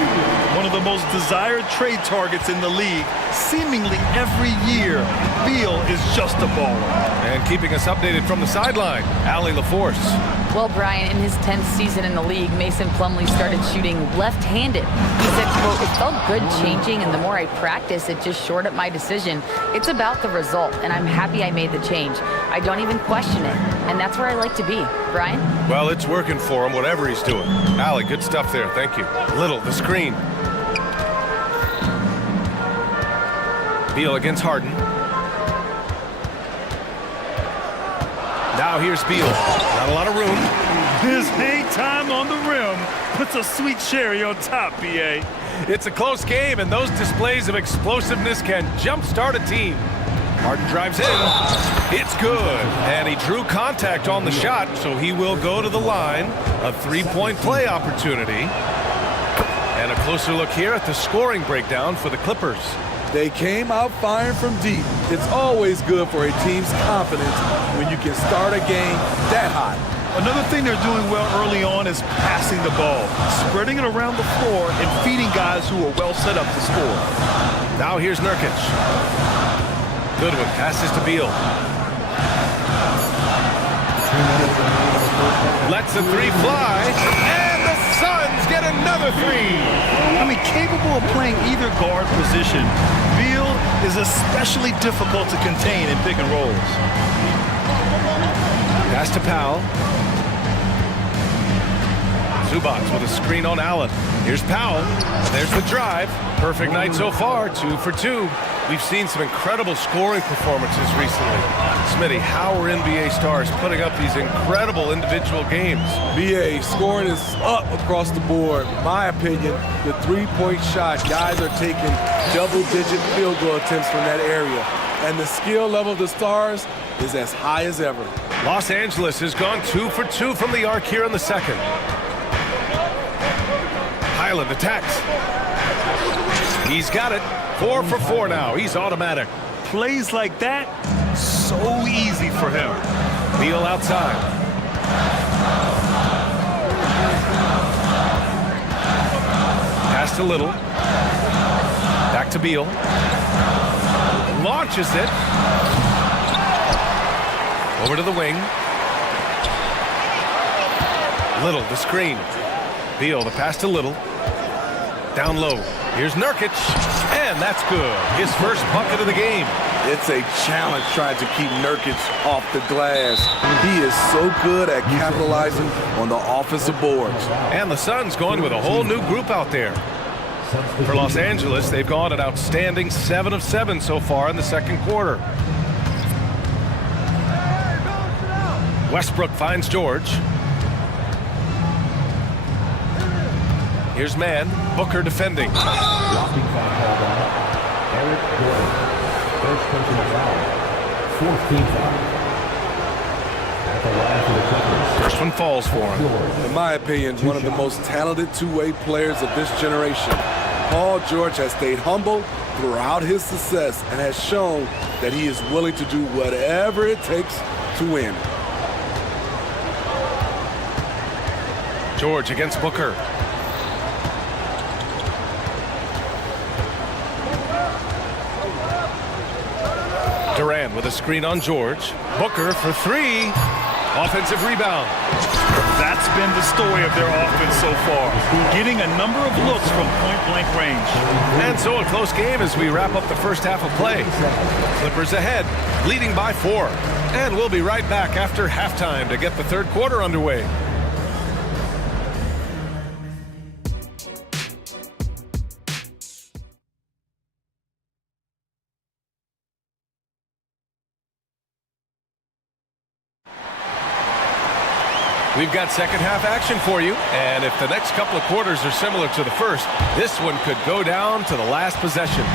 One of the most desired trade targets in the league. Seemingly every year, Beal is just a baller. And keeping us updated from the sideline, Allie LaForce. Well, Brian, in his 10th season in the league, Mason Plumlee started shooting left-handed. He said, quote, "It felt good changing, and the more I practice, it just shored up my decision. It's about the result, and I'm happy I made the change. I don't even question it, and that's where I like to be." Brian? Well, it's working for him, whatever he's doing. Allie, good stuff there. Thank you. Little, the screen. Beal against Harden. Now here's Beal. Not a lot of room. His hang time on the rim puts a sweet cherry on top, B.A. It's a close game, and those displays of explosiveness can jumpstart a team. Harden drives in. It's good. And he drew contact on the shot, so he will go to the line. A three-point play opportunity. And a closer look here at the scoring breakdown for the Clippers. They came out firing from deep. It's always good for a team's confidence when you can start a game that hot. Another thing they're doing well early on is passing the ball, spreading it around the floor and feeding finding guys who are well set up to score. Now here's Nurkic. Goodwin passes to Beal. Lets the three fly, and the Suns get another three. I mean, capable of playing either guard position, Beal is especially difficult to contain in pick and rolls. Pass to Powell. Zubac with a screen on Allen. Here's Powell. There's the drive. Perfect night so far, 2 for 2. We've seen some incredible scoring performances recently. Smitty, how are NBA stars putting up these incredible individual games? BA, scoring is up across the board. My opinion, the three-point shot, guys are taking double-digit field goal attempts from that area. And the skill level of the stars is as high as ever. Los Angeles has gone 2 for 2 from the arc here in the second. Highland attacks. He's got it. 4 for 4 now. He's automatic. Plays like that, so easy for him. Beal outside. Pass to Little. Back to Beal. Launches it. Over to the wing. Little, the screen. Beal, the pass to Little. Down low. Here's Nurkic, and that's good. His first bucket of the game. It's a challenge trying to keep Nurkic off the glass. He is so good at capitalizing on the offensive boards. And the Suns going with a whole new group out there. For Los Angeles, they've gone an outstanding 7 of 7 so far in the second quarter. Westbrook finds George. Here's man. Booker defending. Blocking foul called on Eric Gordon. First personal foul. 4th team foul. At the line for the Clippers. First one falls for him. In my opinion, one of the most talented two-way players of this generation. Paul George has stayed humble throughout his success and has shown that he is willing to do whatever it takes to win. George against Booker. Durant with a screen on George. Booker for 3. Offensive rebound. That's been the story of their offense so far. Getting a number of looks from point-blank range. And so a close game as we wrap up the first half of play. Clippers ahead, leading by 4. And we'll be right back after halftime to get the third quarter underway. We've got second half action for you, and if the next couple of quarters are similar to the first, this one could go down to the last possession.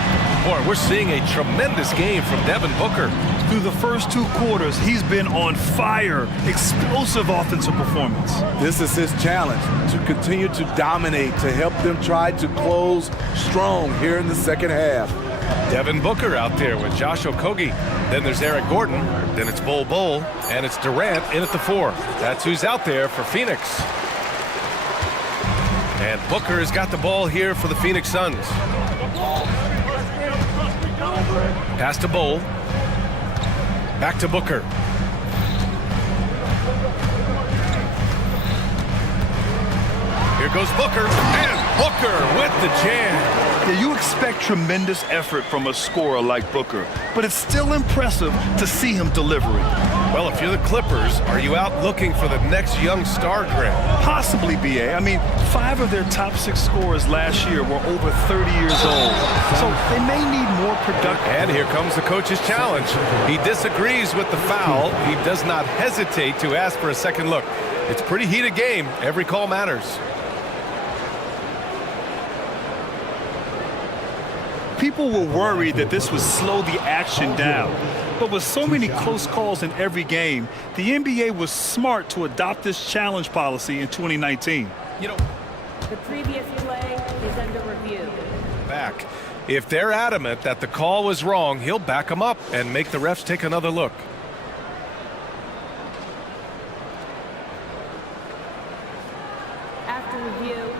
Boy, we're seeing a tremendous game from Devin Booker. Through the first 2 quarters, he's been on fire. Explosive offensive performance. This is his challenge, to continue to dominate, to help them try to close strong here in the second half. Devin Booker out there with Josh Okogie. Then there's Eric Gordon. Then it's Bol Bol. And it's Durant in at the 4. That's who's out there for Phoenix. And Booker has got the ball here for the Phoenix Suns. Pass to Bol. Back to Booker. Here goes Booker. And Booker with the jam. Yeah, you expect tremendous effort from a scorer like Booker, but it's still impressive to see him delivering. Well, if you're the Clippers, are you out looking for the next young star grab? Possibly, BA. I mean, 5 of their top 6 scorers last year were over 30 years old, so they may need more production. And here comes the coach's challenge. He disagrees with the foul. He does not hesitate to ask for a second look. It's a pretty heated game. Every call matters. People were worried that this would slow the action down. But with so many close calls in every game, the NBA was smart to adopt this challenge policy in 2019. You know, the previous play is under review. Back. If they're adamant that the call was wrong, he'll back them up and make the refs take another look. After review,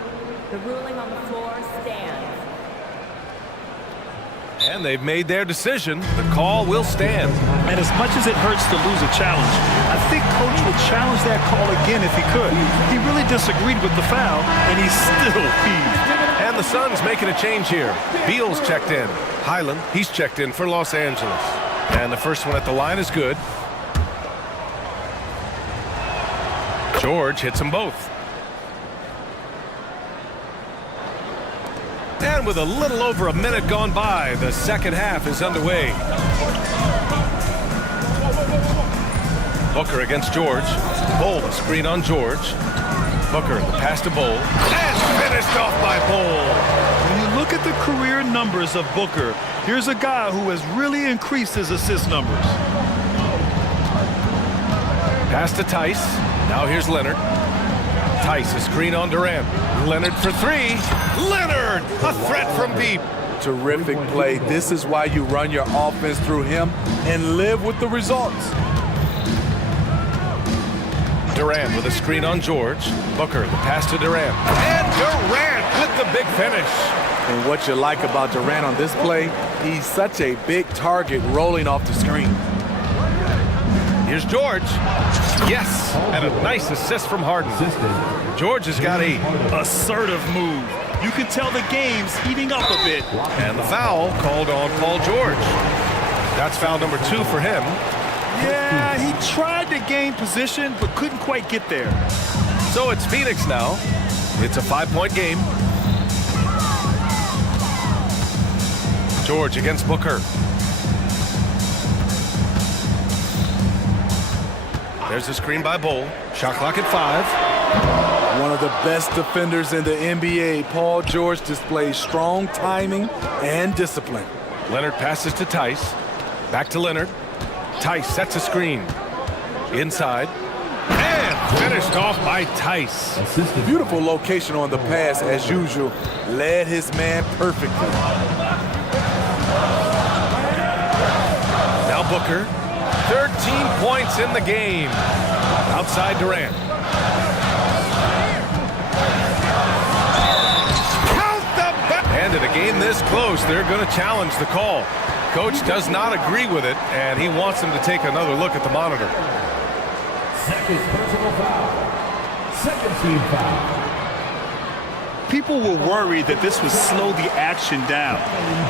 the ruling on the floor stands. And they've made their decision. The call will stand. And as much as it hurts to lose a challenge, I think Coach would challenge that call again if he could. He really disagreed with the foul, and he's still peeved. And the Suns making a change here. Beal's checked in. Highland, he's checked in for Los Angeles. And the first one at the line is good. George hits them both. And with a little over a minute gone by, the second half is underway. Booker against George. Bowl, the screen on George. Booker, the pass to Bowl. And finished off by Bowl. When you look at the career numbers of Booker, here's a guy who has really increased his assist numbers. Pass to Tice. Now here's Leonard. Tice, a screen on Durant. Leonard for three. Leonard, a threat from deep. Terrific play. This is why you run your offense through him and live with the results. Durant with a screen on George. Booker, the pass to Durant. And Durant with the big finish. And what you like about Durant on this play, he's such a big target rolling off the screen. Here's George. Yes, and a nice assist from Harden. George has got 8. Assertive move. You can tell the game's heating up a bit. And the foul called on Paul George. That's foul number 2 for him. Yeah, he tried to gain position, but couldn't quite get there. So it's Phoenix now. It's a 5-point game. George against Booker. There's a screen by Bowl. Shot clock at 5. One of the best defenders in the NBA, Paul George displays strong timing and discipline. Leonard passes to Tice. Back to Leonard. Tice sets a screen. Inside. And finished off by Tice. Beautiful location on the pass as usual. Led his man perfectly. Now Booker. 13 points in the game. Outside Durant. Count the back. And in a game this close, they're going to challenge the call. Coach does not agree with it, and he wants them to take another look at the monitor. Second personal foul. Second team foul. People were worried that this would slow the action down.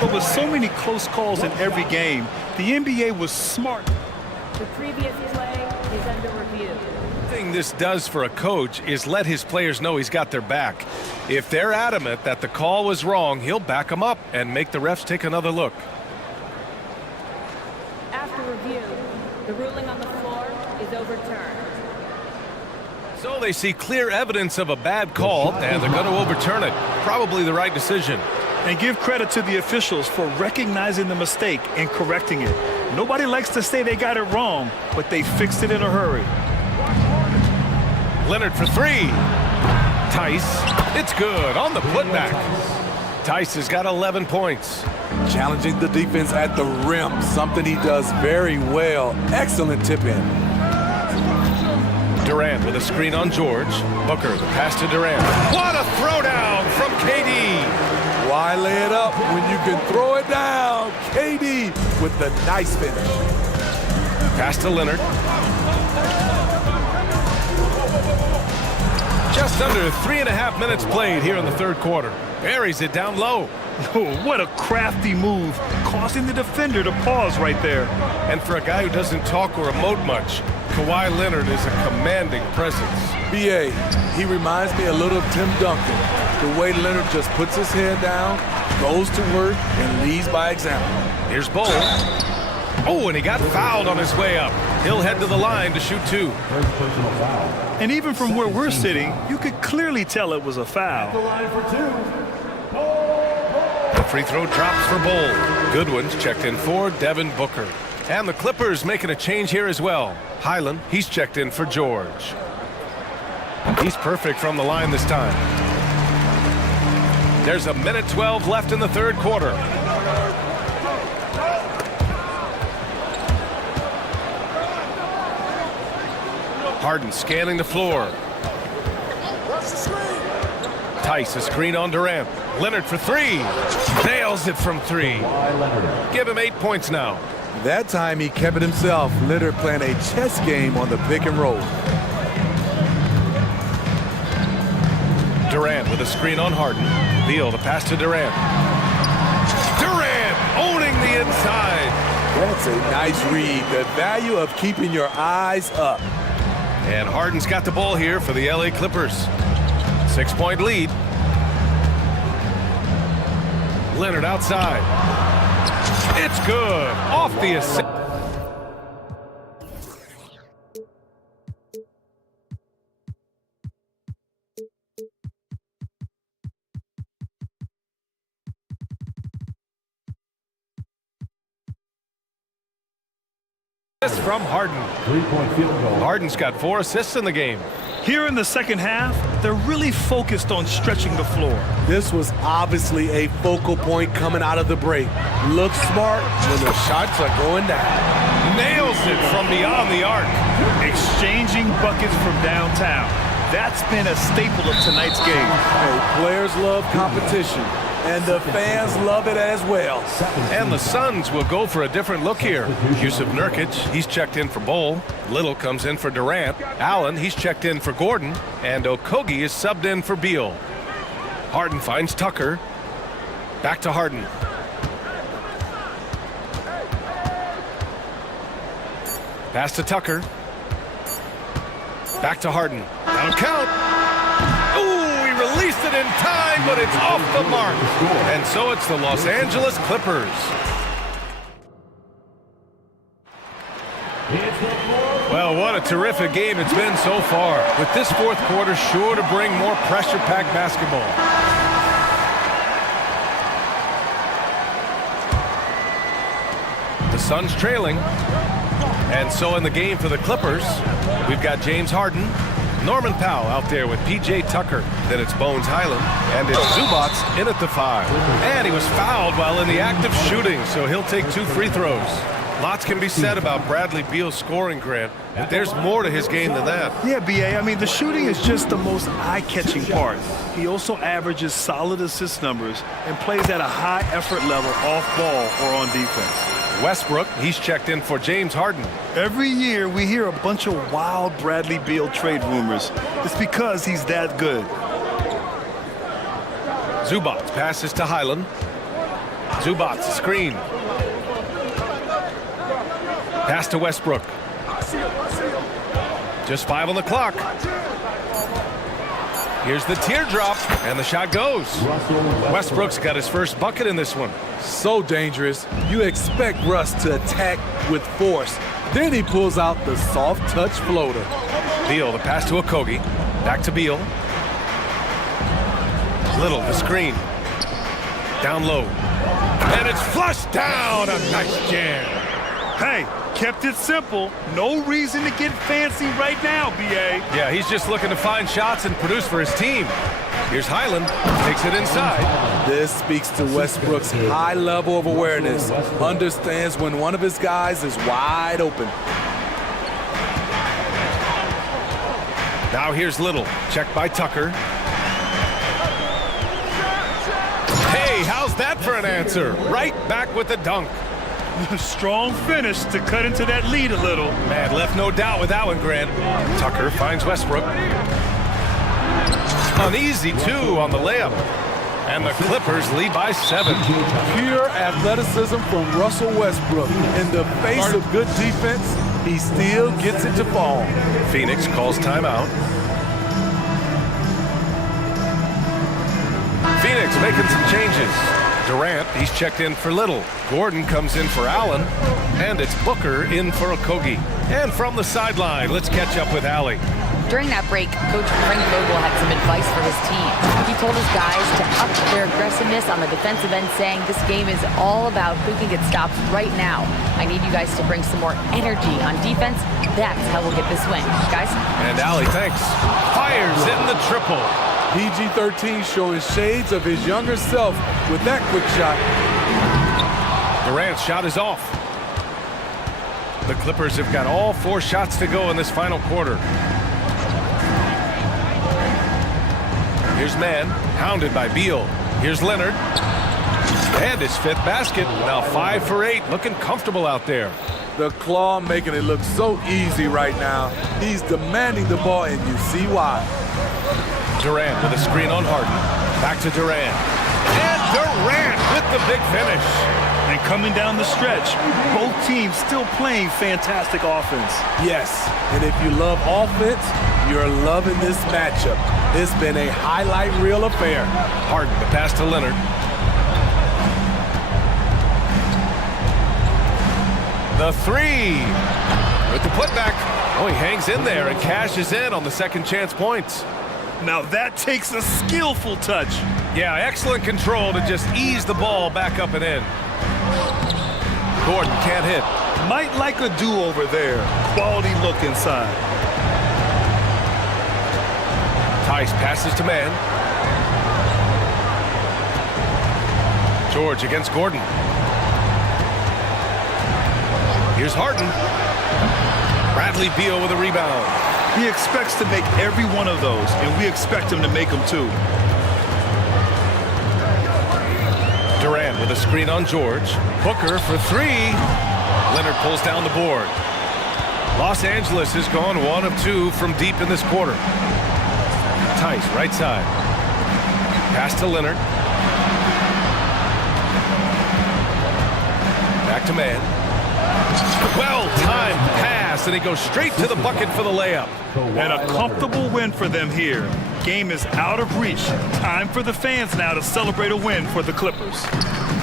But with so many close calls in every game, the NBA was smart. The previous play is under review. The thing this does for a coach is let his players know he's got their back. If they're adamant that the call was wrong, he'll back them up and make the refs take another look. After review, the ruling on the floor is overturned. So they see clear evidence of a bad call, and they're going to overturn it. Probably the right decision. And give credit to the officials for recognizing the mistake and correcting it. Nobody likes to say they got it wrong, but they fixed it in a hurry. Leonard for 3. Tice, it's good on the putback. Tice has got 11 points. Challenging the defense at the rim, something he does very well. Excellent tip in. Durant with a screen on George. Booker, the pass to Durant. What a throwdown from KD. Why lay it up when you can throw it down? KD with the nice finish. Pass to Leonard. Just under 3.5 minutes played here in the third quarter. Buries it down low. Oh, what a crafty move, causing the defender to pause right there. And for a guy who doesn't talk or emote much, Kawhi Leonard is a commanding presence. BA, he reminds me a little of Tim Duncan. The way Leonard just puts his head down, goes to work, and leads by example. Here's Bowl. Oh, and he got fouled on his way up. He'll head to the line to shoot 2. First personal foul. And even from where we're sitting, you could clearly tell it was a foul. The line for 2. The free throw drops for Bowl. Goodwin's checked in for Devin Booker. And the Clippers making a change here as well. Highland, he's checked in for George. He's perfect from the line this time. There's a minute 12 left in the third quarter. Harden scanning the floor. Tice, a screen on Durant. Leonard for three. Nails it from three. Give him 8 points now. That time he kept it himself. Leonard playing a chess game on the pick and roll. Durant with a screen on Harden. Beal the pass to Durant. Durant owning the inside. That's a nice read. The value of keeping your eyes up. And Harden's got the ball here for the LA Clippers. 6-point lead. Leonard outside. It's good. Off the assist. From Harden. 3-point field goal. Harden's got 4 assists in the game. Here in the second half, they're really focused on stretching the floor. This was obviously a focal point coming out of the break. Look smart when the shots are going down. Nails it from beyond the arc. Exchanging buckets from downtown. That's been a staple of tonight's game. Hey, players love competition, and the fans love it as well. And the Suns will go for a different look here. Yusuf Nurkic, he's checked in for Bol. Little comes in for Durant. Allen, he's checked in for Gordon. And Okogie is subbed in for Beal. Harden finds Tucker. Back to Harden. Pass to Tucker. Back to Harden. That'll count. Ooh, he released it in time, but it's off the mark. And so it's the Los Angeles Clippers. Well, what a terrific game it's been so far. With this fourth quarter sure to bring more pressure-packed basketball. The Suns trailing. And so in the game for the Clippers, we've got James Harden, Norman Powell out there with P.J. Tucker. Then it's Bones Highland, and it's Zubats in at the 5. And he was fouled while in the act of shooting, so he'll take 2 free throws. Lots can be said about Bradley Beal's scoring, Grant, but there's more to his game than that. Yeah, B.A., I mean, the shooting is just the most eye-catching part. He also averages solid assist numbers and plays at a high effort level off ball or on defense. Westbrook, he's checked in for James Harden. Every year we hear a bunch of wild Bradley Beal trade rumors. It's because he's that good. Zubats passes to Highland. Zubats screen. Pass to Westbrook. Just 5 on the clock. Here's the teardrop, and the shot goes. Westbrook's got his first bucket in this one. So dangerous. You expect Russ to attack with force. Then he pulls out the soft touch floater. Beal, the pass to Okogie. Back to Beal. Little, the screen. Down low. And it's flushed down. A nice jam. Hey, kept it simple. No reason to get fancy right now, B.A. Yeah, he's just looking to find shots and produce for his team. Here's Highland, takes it inside. This speaks to Westbrook's high level of awareness. Understands when one of his guys is wide open. Now here's Little, checked by Tucker. Hey, how's that for an answer? Right back with the dunk. Strong finish to cut into that lead a little. Man, left no doubt with that one, Grant. Tucker finds Westbrook. An easy 2 on the layup. And the Clippers lead by 7. Pure athleticism from Russell Westbrook. In the face of good defense, he still gets it to fall. Phoenix calls timeout. Phoenix making some changes. Durant, he's checked in for Little. Gordon comes in for Allen. And it's Booker in for Okogie. And from the sideline, let's catch up with Allie. During that break, Coach Frank Vogel had some advice for his team. He told his guys to up their aggressiveness on the defensive end, saying this game is all about who can get stops right now. I need you guys to bring some more energy on defense. That's how we'll get this win. Guys? And Allie, thanks. Fires in the triple. PG-13 showing shades of his younger self with that quick shot. Durant's shot is off. The Clippers have got all 4 shots to go in this final quarter. Here's Mann, hounded by Beal. Here's Leonard. And his fifth basket. Now 5 for 8. Looking comfortable out there. The claw making it look so easy right now. He's demanding the ball, and you see why. Durant with a screen on Harden. Back to Durant. And Durant with the big finish. And coming down the stretch, both teams still playing fantastic offense. Yes, and if you love offense, you're loving this matchup. It's been a highlight reel affair. Harden, the pass to Leonard. The three with the putback. Oh, he hangs in there and cashes in on the second chance points. Now that takes a skillful touch. Yeah, excellent control to just ease the ball back up and in. Gordon can't hit. Might like a do-over there. Quality look inside. Tice passes to man. George against Gordon. Here's Harden. Bradley Beal with a rebound. He expects to make every one of those, and we expect him to make them too. Durant with a screen on George. Booker for three. Leonard pulls down the board. Los Angeles has gone 1 of 2 from deep in this quarter. Tice, right side. Pass to Leonard. Back to man. Well-timed pass, and he goes straight to the bucket for the layup. And a comfortable win for them here. Game is out of reach. Time for the fans now to celebrate a win for the Clippers.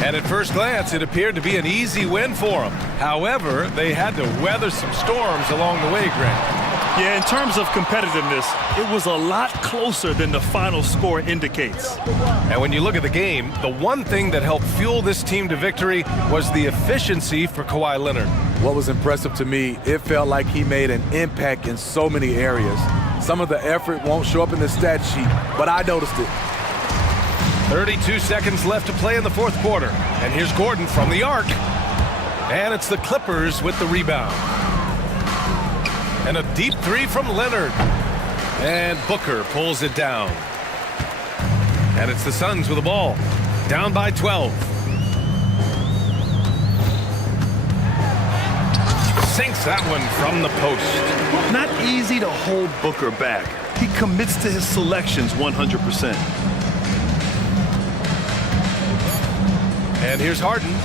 And at first glance, it appeared to be an easy win for them. However, they had to weather some storms along the way, Grant. Yeah, in terms of competitiveness, it was a lot closer than the final score indicates. And when you look at the game, the one thing that helped fuel this team to victory was the efficiency for Kawhi Leonard. What was impressive to me, it felt like he made an impact in so many areas. Some of the effort won't show up in the stat sheet, but I noticed it. 32 seconds left to play in the fourth quarter. And here's Gordon from the arc. And it's the Clippers with the rebound. And a deep three from Leonard. And Booker pulls it down. And it's the Suns with the ball. Down by 12. Sinks that one from the post. Not easy to hold Booker back. He commits to his selections 100%. And here's Harden.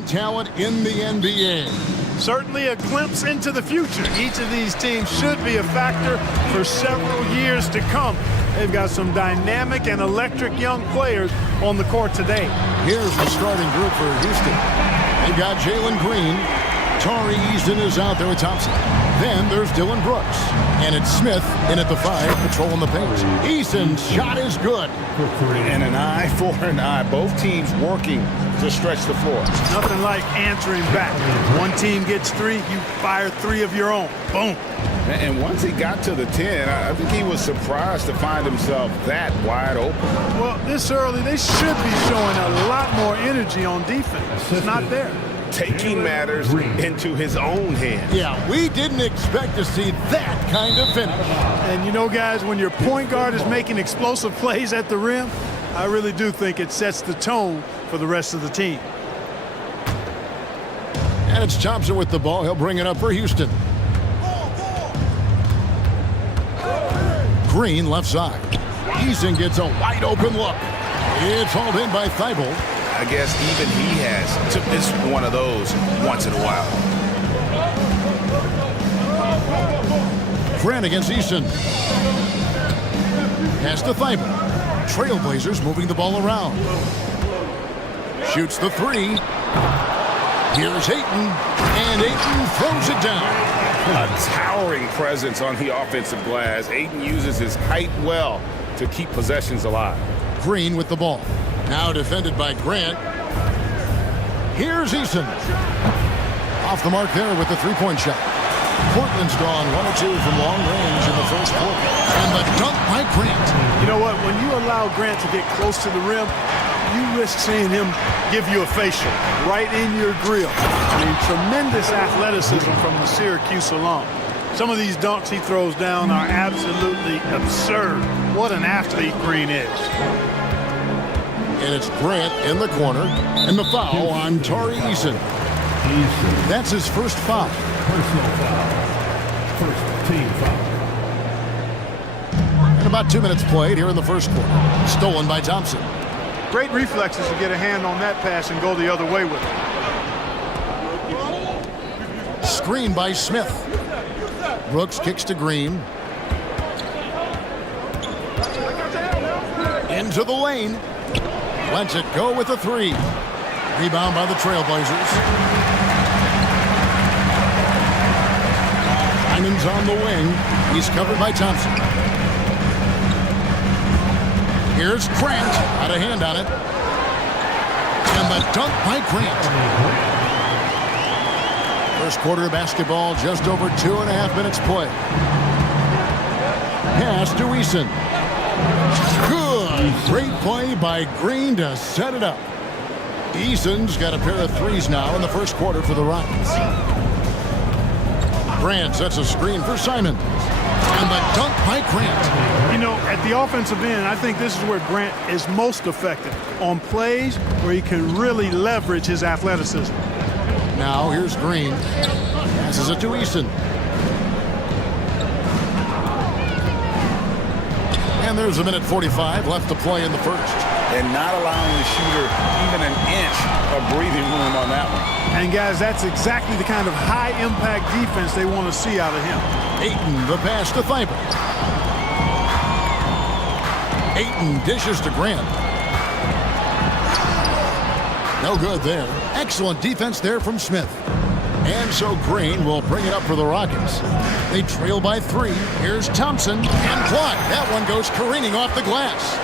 young talent in the NBA. Certainly a glimpse into the future. Each of these teams should be a factor for several years to come. They've got some dynamic and electric young players on the court today. Here's the starting group for Houston. They've got Jalen Green. Tari Easton is out there with Thompson. Then there's Dylan Brooks. And it's Smith in at the 5, patrolling the paint. Easton's shot is good. And an eye for an eye. Both teams working to stretch the floor. Nothing like answering back. One team gets 3, you fire 3 of your own. Boom. And once he got to the 10, I think he was surprised to find himself that wide open. Well, this early, they should be showing a lot more energy on defense. It's not there. Taking matters into his own hands. Yeah, we didn't expect to see that kind of finish. And you know, guys, when your point guard is making explosive plays at the rim, I really do think it sets the tone for the rest of the team. And it's Thompson with the ball. He'll bring it up for Houston. Green left side. Easton gets a wide open look. It's hauled in by Thibault. I guess even he has one of those once in a while. Grant against Easton. Pass to Thibault. Trailblazers moving the ball around. Shoots the 3. Here's Ayton. And Ayton throws it down. A towering presence on the offensive glass. Ayton uses his height well to keep possessions alive. Green with the ball. Now defended by Grant. Here's Easton. Off the mark there with the three-point shot. Portland's gone 1 or 2 from long range in the first quarter. And the dunk by Grant. You know what? When you allow Grant to get close to the rim, you risk seeing him give you a facial right in your grill. I mean, tremendous athleticism from the Syracuse alum. Some of these dunks he throws down are absolutely absurd. What an athlete Green is. And it's Grant in the corner. And the foul on Tari Easton. That's his first foul. Personal foul. First team foul. And about 2 minutes played here in the first quarter. Stolen by Thompson. Great reflexes to get a hand on that pass and go the other way with it. Screen by Smith. Brooks kicks to Green. Into the lane. Lets it go with a 3. Rebound by the Trailblazers. Simon's on the wing. He's covered by Thompson. Here's Grant. Got a hand on it. And the dunk by Grant. First quarter of basketball, just over 2.5 minutes play. Pass to Easton. Good. Great play by Green to set it up. Easton's got a pair of 3s now in the first quarter for the Rockets. Grant sets a screen for Simon. And the dunk by Grant. You know, at the offensive end, I think this is where Grant is most effective. On plays where he can really leverage his athleticism. Now here's Green. Passes it to Easton. And there's a minute 45 left to play in the first. And not allowing the shooter even an inch of breathing room on that one. And guys, that's exactly the kind of high-impact defense they want to see out of him. Ayton, the pass to Thibault. Ayton dishes to Grant. No good there. Excellent defense there from Smith. And so Green will bring it up for the Rockets. They trail by 3. Here's Thompson. And blocked. That one goes careening off the glass.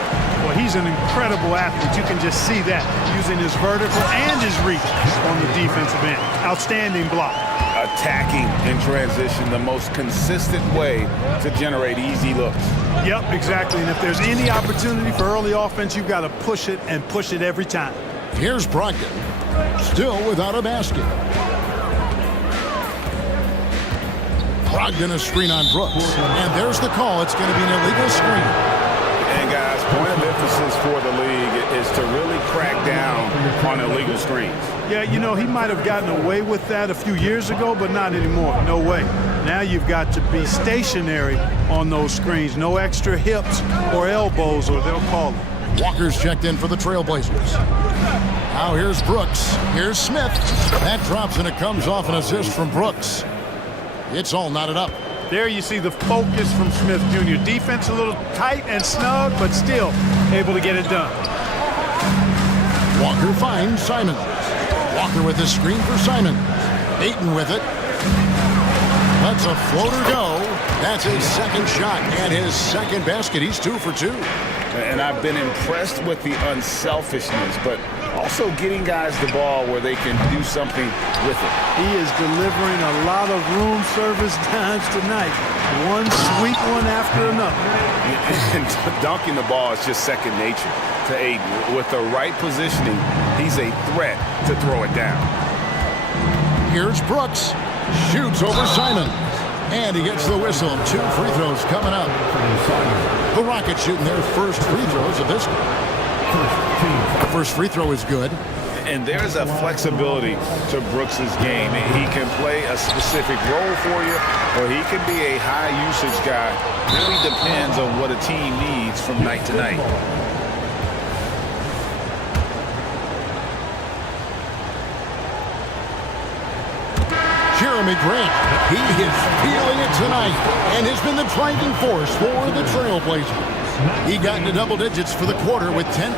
Well, he's an incredible athlete. You can just see that using his vertical and his reach on the defensive end. Outstanding block. Attacking in transition, the most consistent way to generate easy looks. Yep, exactly. And if there's any opportunity for early offense, you've got to push it and push it every time. Here's Brogdon. Still without a basket. Brogdon a screen on Brooks. And there's the call. It's going to be an illegal screen. And guys, point of emphasis for the league is to really crack down on illegal screens. Yeah, you know, he might have gotten away with that a few years ago, but not anymore. No way. Now you've got to be stationary on those screens. No extra hips or elbows, or they'll call them. Walker's checked in for the Trailblazers. Now here's Brooks. Here's Smith. That drops and it comes off an assist from Brooks. It's all knotted up. There you see the focus from Smith Jr. Defense a little tight and snug, but still able to get it done. Walker finds Simons. Walker with the screen for Simons. Ayton with it. Lets a floater go. That's his second shot and his second basket. He's 2 for 2. And I've been impressed with the unselfishness, but also getting guys the ball where they can do something with it. He is delivering a lot of room service times tonight. One sweet one after another. And dunking the ball is just second nature to Ayton. With the right positioning, he's a threat to throw it down. Here's Brooks. Shoots over Simon. And he gets the whistle. 2 free throws coming up. The Rockets shooting their first free throws of this game. The first free throw is good. And there's a flexibility to Brooks's game. He can play a specific role for you, or he can be a high usage guy. Really depends on what a team needs from night to night. Jeremy Grant, he is feeling it tonight and has been the driving force for the Trailblazers. He got into double digits for the quarter with 10.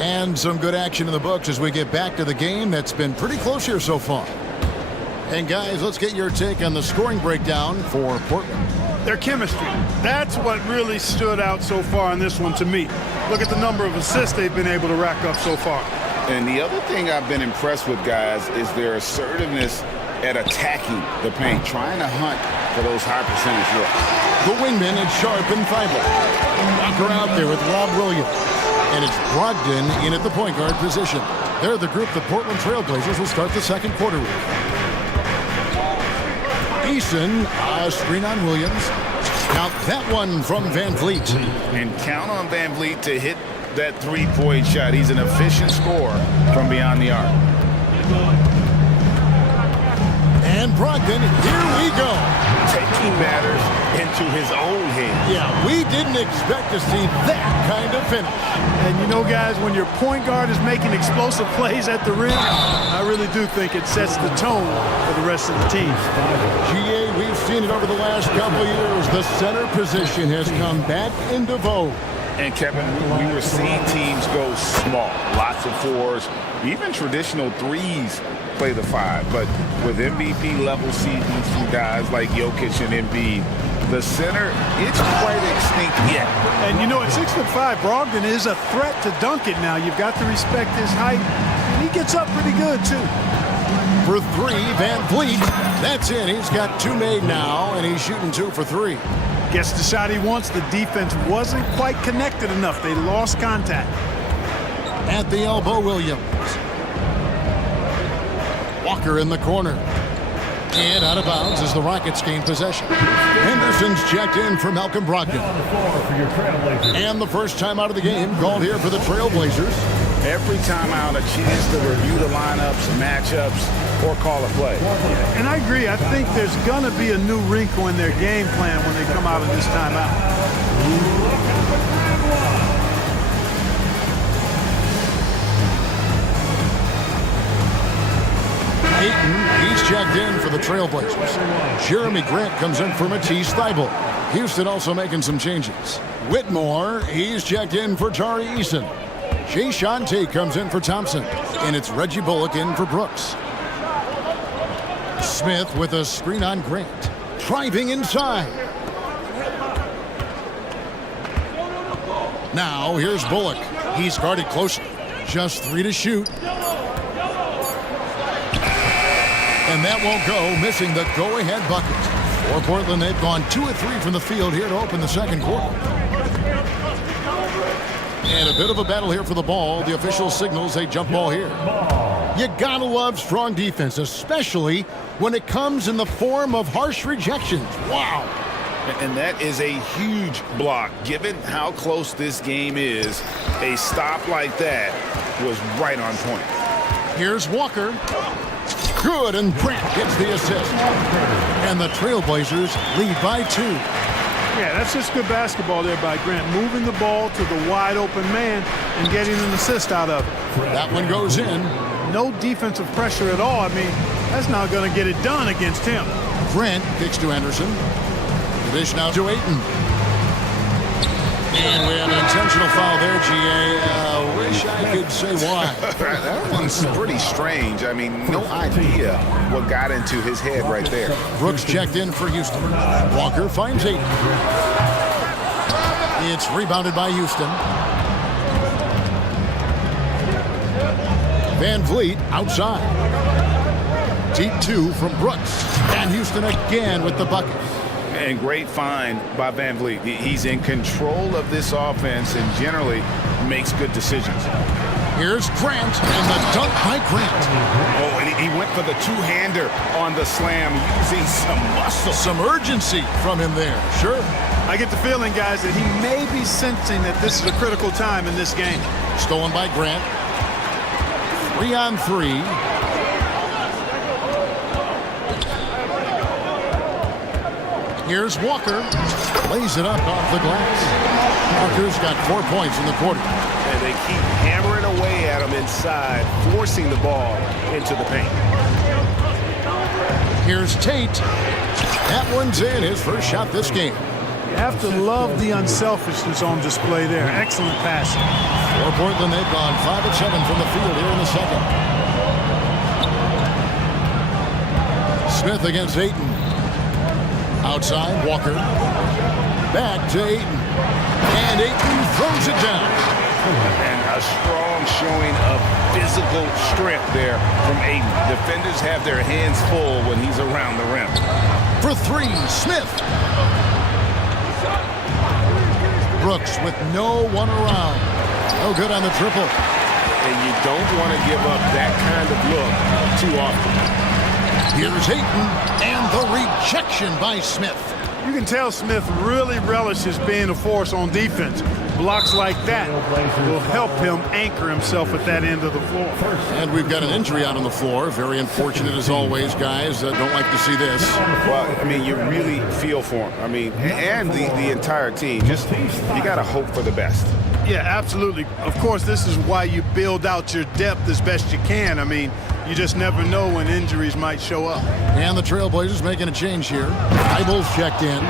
And some good action in the books as we get back to the game that's been pretty close here so far. And guys, let's get your take on the scoring breakdown for Portland. Their chemistry. That's what really stood out so far in this one to me. Look at the number of assists they've been able to rack up so far. And the other thing I've been impressed with, guys, is their assertiveness at attacking the paint, trying to hunt for those high percentage looks. The wingman is Sharp and Thibault. Walker out there with Rob Williams. And it's Brogdon in at the point guard position. They're the group the Portland Trailblazers will start the second quarter with. Eason, a screen on Williams. Count that one from Van Vliet. And count on Van Vliet to hit that three-point shot. He's an efficient scorer from beyond the arc. And Brogdon, here we go. Taking matters into his own hands. Yeah, we didn't expect to see that kind of finish. And you know, guys, when your point guard is making explosive plays at the rim, I really do think it sets the tone for the rest of the team. GA, we've seen it over the last couple of years. The center position has come back into vogue. And Kevin, we were seeing teams go small, lots of fours, even traditional threes play the 5. But with MVP level seasons from guys like Jokic and Embiid, the center, it's quite extinct yet. And you know, at 6'5", Brogdon is a threat to dunk it now. You've got to respect his height. And he gets up pretty good, too. For 3, Van Vliet. That's in. He's got 2 made now, and he's shooting 2 for 3. Gets the shot he wants. The defense wasn't quite connected enough. They lost contact. At the elbow, Williams. Walker in the corner. And out of bounds as the Rockets gain possession. Henderson's checked in for Malcolm Brogdon. And the first time out of the game called here for the Trailblazers. Every time out, a chance to review the lineups, matchups, or call a play. And I agree. I think there's going to be a new wrinkle in their game plan when they come out of this timeout. Ayton, he's checked in for the Trailblazers. Jeremy Grant comes in for Matisse Thybulle. Houston also making some changes. Whitmore, he's checked in for Tari Eason. Jay Shante comes in for Thompson. And it's Reggie Bullock in for Brooks. Smith with a screen on Grant. Driving inside. Now here's Bullock. He's guarded closely. Just 3 to shoot. And that won't go, missing the go-ahead bucket. For Portland, they've gone 2 of 3 from the field here to open the second quarter. And a bit of a battle here for the ball. The official signals a jump ball here. You gotta love strong defense, especially when it comes in the form of harsh rejections. Wow. And that is a huge block. Given how close this game is, a stop like that was right on point. Here's Walker. Good, and Grant gets the assist. And the Trailblazers lead by 2. Yeah, that's just good basketball there by Grant. Moving the ball to the wide open man and getting an assist out of it. That one goes in. No defensive pressure at all. I mean, that's not going to get it done against him. Grant kicks to Anderson. The dish now to Ayton. And we have an intentional foul there, GA. Wish I could say why. That one's pretty strange. I mean, no idea what got into his head right there. Brooks checked in for Houston. Walker finds Ayton. It's rebounded by Houston. Van Vliet outside. Deep two from Brooks. And Houston again with the bucket. And great find by Van Vliet. He's in control of this offense and generally makes good decisions. Here's Grant and the dunk by Grant. Oh, and he went for the two-hander on the slam using some muscle. Some urgency from him there. Sure. I get the feeling, guys, that he may be sensing that this is a critical time in this game. Stolen by Grant. 3-on-3. Here's Walker. Lays it up off the glass. Walker's got 4 points in the quarter. And they keep hammering away at him inside, forcing the ball into the paint. Here's Tate. That one's in, his first shot this game. You have to love the unselfishness on display there. Excellent passing. For Portland, they've gone 5 of 7 from the field here in the second. Smith against Ayton. Outside, Walker. Back to Ayton. And Ayton throws it down. And a strong showing of physical strength there from Ayton. Defenders have their hands full when he's around the rim. For three, Smith. Brooks with no one around. No good on the triple. And you don't want to give up that kind of look too often. Here's Ayton, and the rejection by Smith. You can tell Smith really relishes being a force on defense. Blocks like that will help him anchor himself at that end of the floor. And we've got an injury out on the floor. Very unfortunate as always, guys. Don't like to see this. Well, I mean, you really feel for him. I mean, and the entire team. Just, you got to hope for the best. Yeah, absolutely. Of course, this is why you build out your depth as best you can. I mean, you just never know when injuries might show up. And the Trailblazers making a change here. Eibel's checked in.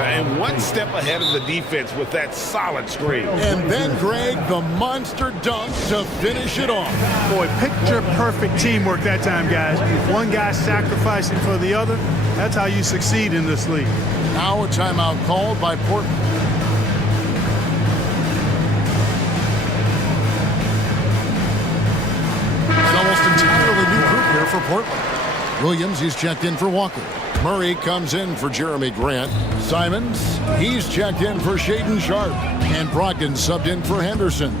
And one step ahead of the defense with that solid screen. And then Greg, the monster dunk to finish it off. Boy, picture-perfect teamwork that time, guys. One guy sacrificing for the other. That's how you succeed in this league. Now a timeout called by Portland. Almost entirely new group here for Portland. Williams, he's checked in for Walker. Murray comes in for Jeremy Grant. Simons, he's checked in for Shaedon Sharpe. And Brogdon subbed in for Henderson.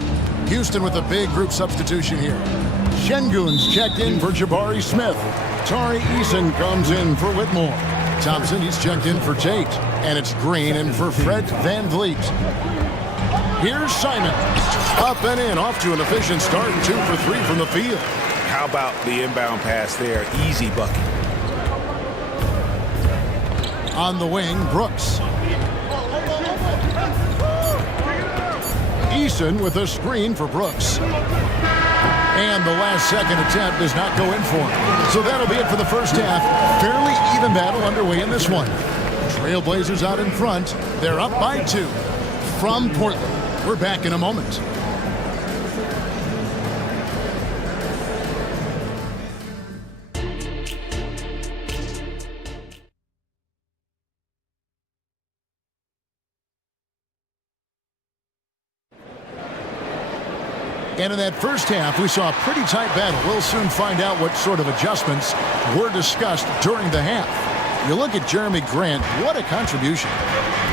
Houston with a big group substitution here. Şengün's checked in for Jabari Smith. Tari Eason comes in for Whitmore. Thompson, he's checked in for Tate. And it's Green in for Fred Van Vliet. Here's Simon. Up and in, off to an efficient start, 2 for 3 from the field. How about the inbound pass there? Easy bucket. On the wing, Brooks. Eason with a screen for Brooks. And the last second attempt does not go in for him. So that'll be it for the first half. Fairly even battle underway in this one. Trailblazers out in front. They're up by 2 from Portland. We're back in a moment. And in that first half, we saw a pretty tight battle. We'll soon find out what sort of adjustments were discussed during the half. You look at Jeremy Grant, what a contribution.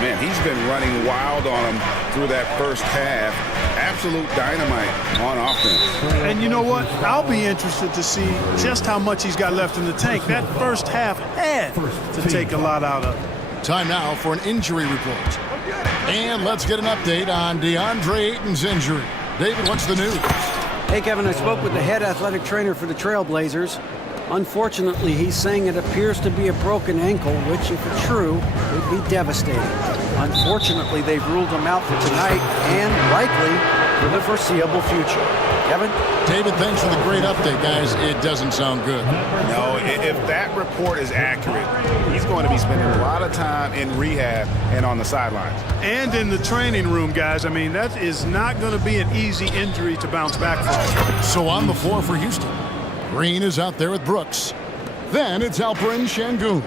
Man, he's been running wild on him through that first half. Absolute dynamite on offense. And you know what? I'll be interested to see just how much he's got left in the tank. That first half had to take a lot out of it. Time now for an injury report. And let's get an update on DeAndre Ayton's injury. David, what's the news? Hey, Kevin, I spoke with the head athletic trainer for the Trailblazers. Unfortunately, he's saying it appears to be a broken ankle, which, if it's true, would be devastating. Unfortunately, they've ruled him out for tonight and likely for the foreseeable future. Kevin? David, thanks for the great update, guys. It doesn't sound good. No, if that report is accurate, he's going to be spending a lot of time in rehab and on the sidelines. And in the training room, guys. I mean, that is not going to be an easy injury to bounce back from. So on the floor for Houston. Green is out there with Brooks. Then it's Alperin Şengün.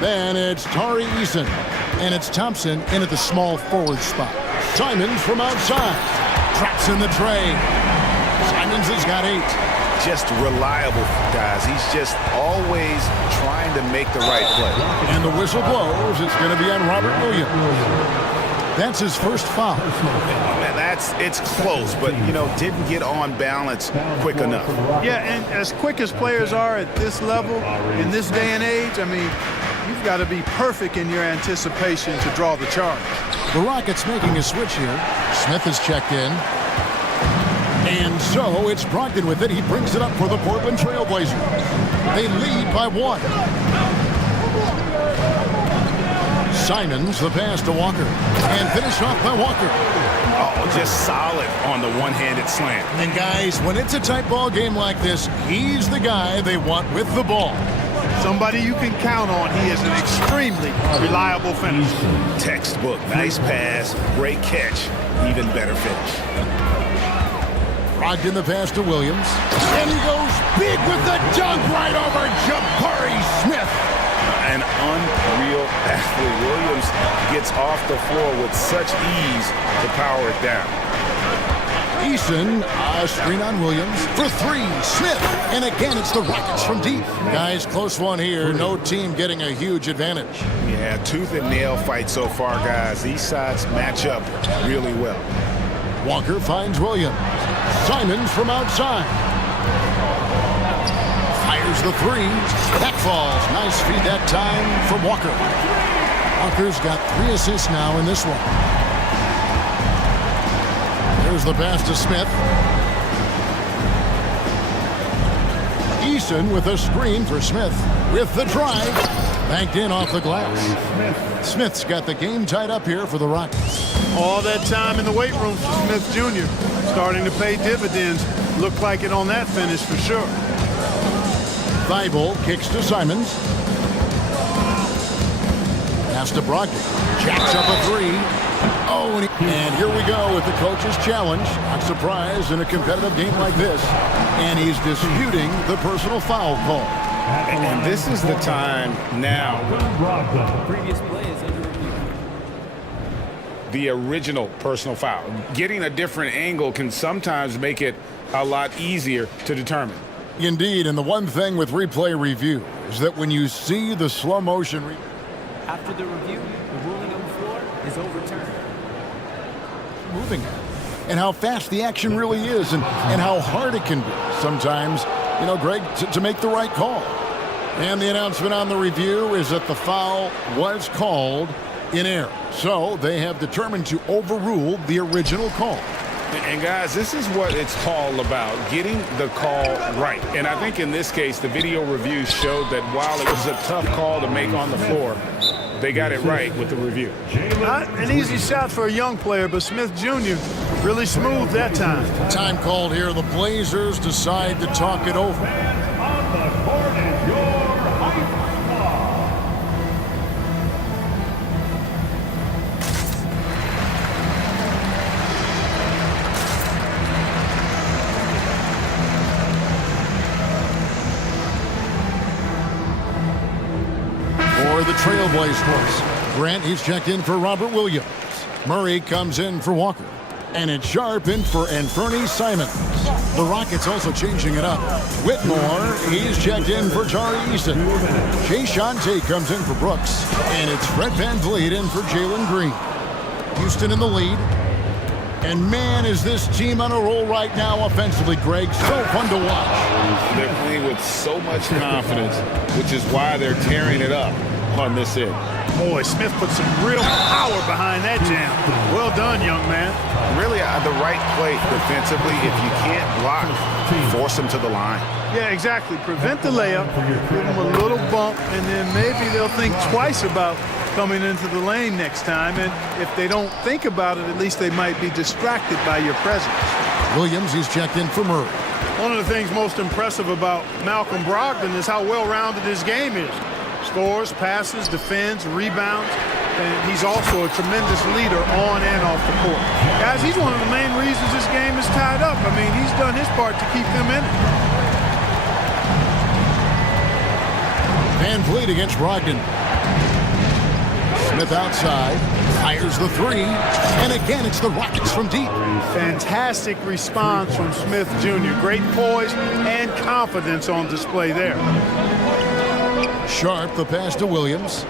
Then it's Tari Eason. And it's Thompson in at the small forward spot. Simons from outside. Traps in the tray. Simons has got 8. Just reliable, guys. He's just always trying to make the right play. And the whistle blows. It's going to be on Robert Williams. That's his first foul. Man, it's close, but, didn't get on balance quick enough. Yeah, and as quick as players are at this level, in this day and age, I mean, you've got to be perfect in your anticipation to draw the charge. The Rockets making a switch here. Smith is checked in. And so it's Brogdon with it. He brings it up for the Portland Trail Blazers. They lead by 1. Simons, the pass to Walker. And finished off by Walker. Oh, just solid on the one-handed slant. And guys, when it's a tight ball game like this, he's the guy they want with the ball. Somebody you can count on. He is an extremely reliable finisher. Textbook. Nice pass, great catch, even better finish. Brogdon the pass to Williams. And he goes big with the dunk right over Jabari Smith. An unreal athlete. Williams gets off the floor with such ease to power it down. Eason, a screen on Williams for 3. Smith, and again it's the Rockets from deep. Guys, close one here. No team getting a huge advantage. Yeah, tooth and nail fight so far, guys. These sides match up really well. Walker finds Williams. Simons from outside. Fires the 3. That falls. Nice feed that time from Walker. Walker's got 3 assists now in this one. There's the pass to Smith. Eason with a screen for Smith. With the drive. Banked in off the glass. Smith's got the game tied up here for the Rockets. All that time in the weight room for Smith Jr. starting to pay dividends. Looked like it on that finish for sure. Thibault kicks to Simons. Pass to Brogdon. Jacks up a 3. Oh, and here we go with the coach's challenge. Not surprised in a competitive game like this. And he's disputing the personal foul call. And this is the time now. Previous play is under review. The original personal foul. Getting a different angle can sometimes make it a lot easier to determine. Indeed, and the one thing with replay review is that when you see the slow motion... After the review, the ruling on the floor is overturned. Moving and how fast the action really is and how hard it can be sometimes, Greg, to make the right call. And the announcement on the review is that the foul was called in error. So they have determined to overrule the original call. And guys, this is what it's all about, getting the call right. And I think in this case, the video review showed that while it was a tough call to make on the floor, they got it right with the review. Not an easy shot for a young player, but Smith Jr. really smooth that time. Time called here. The Blazers decide to talk it over. The Trailblazers. Grant, he's checked in for Robert Williams. Murray comes in for Walker. And it's Sharp in for Anferny Simons. The Rockets also changing it up. Whitmore, he's checked in for Tari Eason. Jay Shante comes in for Brooks. And it's Fred VanVleet in for Jalen Green. Houston in the lead. And man, is this team on a roll right now offensively, Greg. So fun to watch. They're playing with so much confidence, which is why they're tearing it up on this end. Boy, Smith put some real power behind that jam. Well done, young man. Really the right play defensively. If you can't block, force them to the line. Yeah, exactly. Prevent the layup, give them a little bump, and then maybe they'll think twice about coming into the lane next time. And if they don't think about it, at least they might be distracted by your presence. Williams, he's checked in for Murray. One of the things most impressive about Malcolm Brogdon is how well-rounded his game is. Scores, passes, defends, rebounds, and he's also a tremendous leader on and off the court. Guys, he's one of the main reasons this game is tied up. I mean, he's done his part to keep them in it. Van Vliet against Brogdon. Smith outside, fires the three, and again it's the Rockets from deep. Fantastic response from Smith Jr. Great poise and confidence on display there. Sharp, the pass to Williams.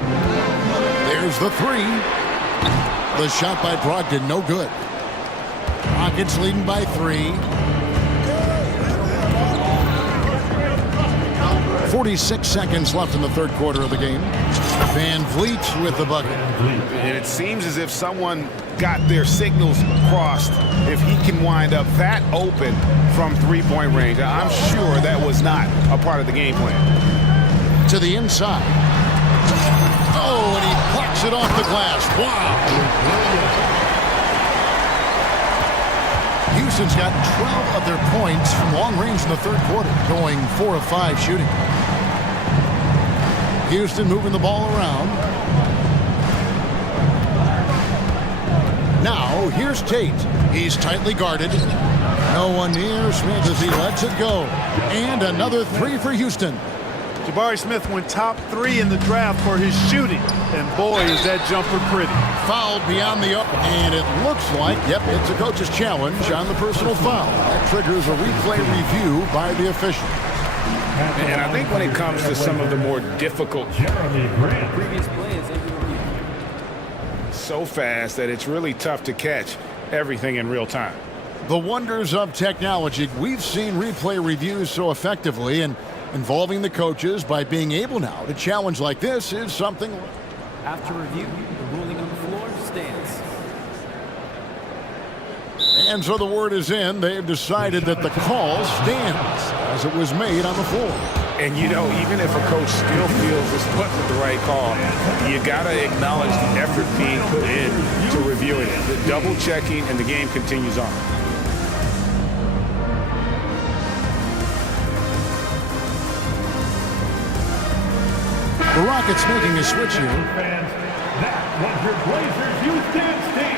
There's the three. The shot by Brogdon, no good. Rockets leading by 3. 46 seconds left in the third quarter of the game. Van Vliet with the bucket. And it seems as if someone got their signals crossed if he can wind up that open from three-point range. I'm sure that was not a part of the game plan. To the inside. Oh, and he plucks it off the glass. Wow. Houston's gotten 12 of their points from long range in the third quarter, going 4 of 5 shooting. Houston moving the ball around. Now, here's Tate. He's tightly guarded. No one near Smith as he lets it go. And another 3 for Houston. Jabari Smith went top 3 in the draft for his shooting. And boy, is that jumper pretty. Fouled beyond the arc. And it looks like, yep, it's a coach's challenge on the personal foul. That triggers a replay review by the official. And I think when it comes to some of the more difficult Previous play is under review. so fast that it's really tough to catch everything in real time. The wonders of technology. We've seen replay reviews so effectively, and involving the coaches by being able now to challenge like this is something. After review, the ruling on the floor stands. And so the word is in. They've decided that the call stands as it was made on the floor. And you know, even if a coach still feels this wasn't the right call, you got to acknowledge the effort being put in to reviewing it, the double checking, and the game continues on. The Rockets making a switch here.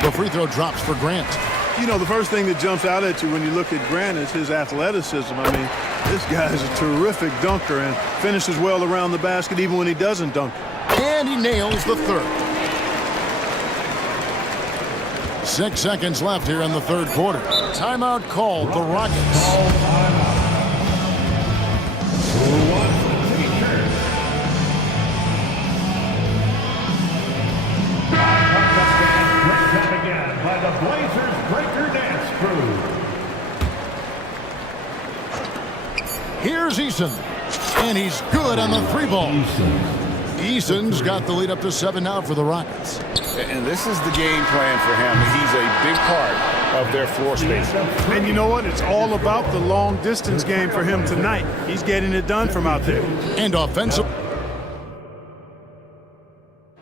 The free throw drops for Grant. You know, the first thing that jumps out at you when you look at Grant is his athleticism. I mean, this guy is a terrific dunker and finishes well around the basket even when he doesn't dunk. And he nails the third. 6 seconds left here in the third quarter. Timeout called, the Rockets. By the Blazers Breaker Dance Crew. Here's Eason, and he's good on the 3 ball. Eason's got the lead up to 7 now for the Rockets. And this is the game plan for him. He's a big part of their floor space. And you know what? It's all about the long distance game for him tonight. He's getting it done from out there. And offensive.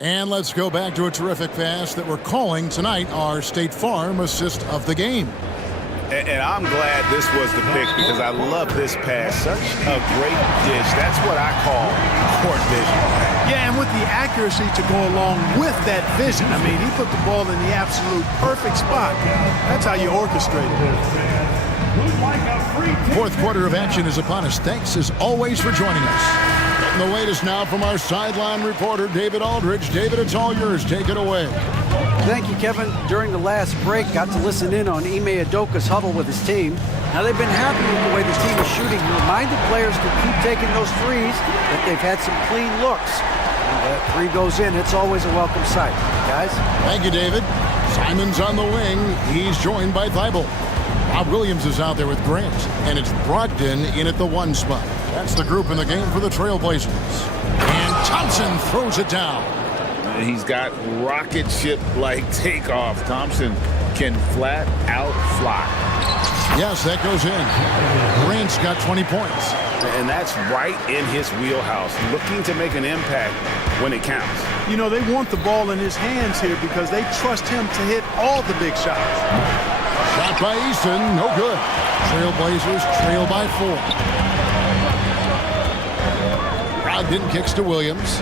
And let's go back to a terrific pass that we're calling tonight our State Farm assist of the game. And I'm glad this was the pick because I love this pass. Such a great dish. That's what I call court vision. Yeah, and with the accuracy to go along with that vision. I mean, he put the ball in the absolute perfect spot. That's how you orchestrate it. Fourth quarter of action is upon us. Thanks as always for joining us. And the latest now from our sideline reporter, David Aldridge. David, it's all yours. Take it away. Thank you, Kevin. During the last break, got to listen in on Ime Udoka's huddle with his team. Now, they've been happy with the way the team is shooting. He reminded players to keep taking those threes, that they've had some clean looks. When that 3 goes in, it's always a welcome sight. Guys? Thank you, David. Simon's on the wing. He's joined by Thibault. Bob Williams is out there with Grant, and it's Brogdon in at the 1 spot. That's the group in the game for the Trailblazers. And Thompson throws it down. And he's got rocket ship-like takeoff. Thompson can flat out fly. Yes, that goes in. Grant's got 20 points. And that's right in his wheelhouse. Looking to make an impact when it counts. You know, they want the ball in his hands here because they trust him to hit all the big shots. Shot by Easton, no good. Trailblazers trail by 4. Brogdon kicks to Williams.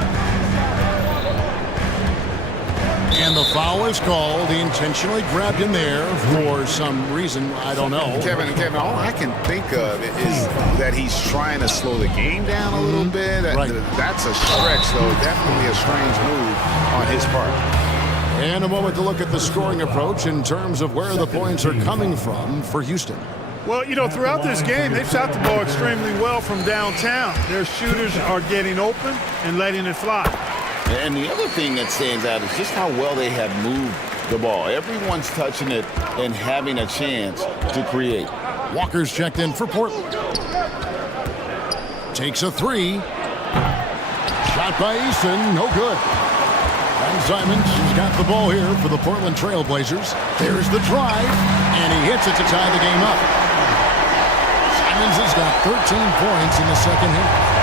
And the foul is called. He intentionally grabbed him there for some reason, I don't know. Kevin, all I can think of is that he's trying to slow the game down a little bit. Right. That's a stretch, though. Definitely a strange move on his part. And a moment to look at the scoring approach in terms of where the points are coming from for Houston. Well, you know, throughout this game, they've shot the ball extremely well from downtown. Their shooters are getting open and letting it fly. And the other thing that stands out is just how well they have moved the ball. Everyone's touching it and having a chance to create. Walker's checked in for Portland. Takes a 3. Shot by Easton, no good. And Simons has got the ball here for the Portland Trailblazers. There's the drive, and he hits it to tie the game up. Simons has got 13 points in the second half.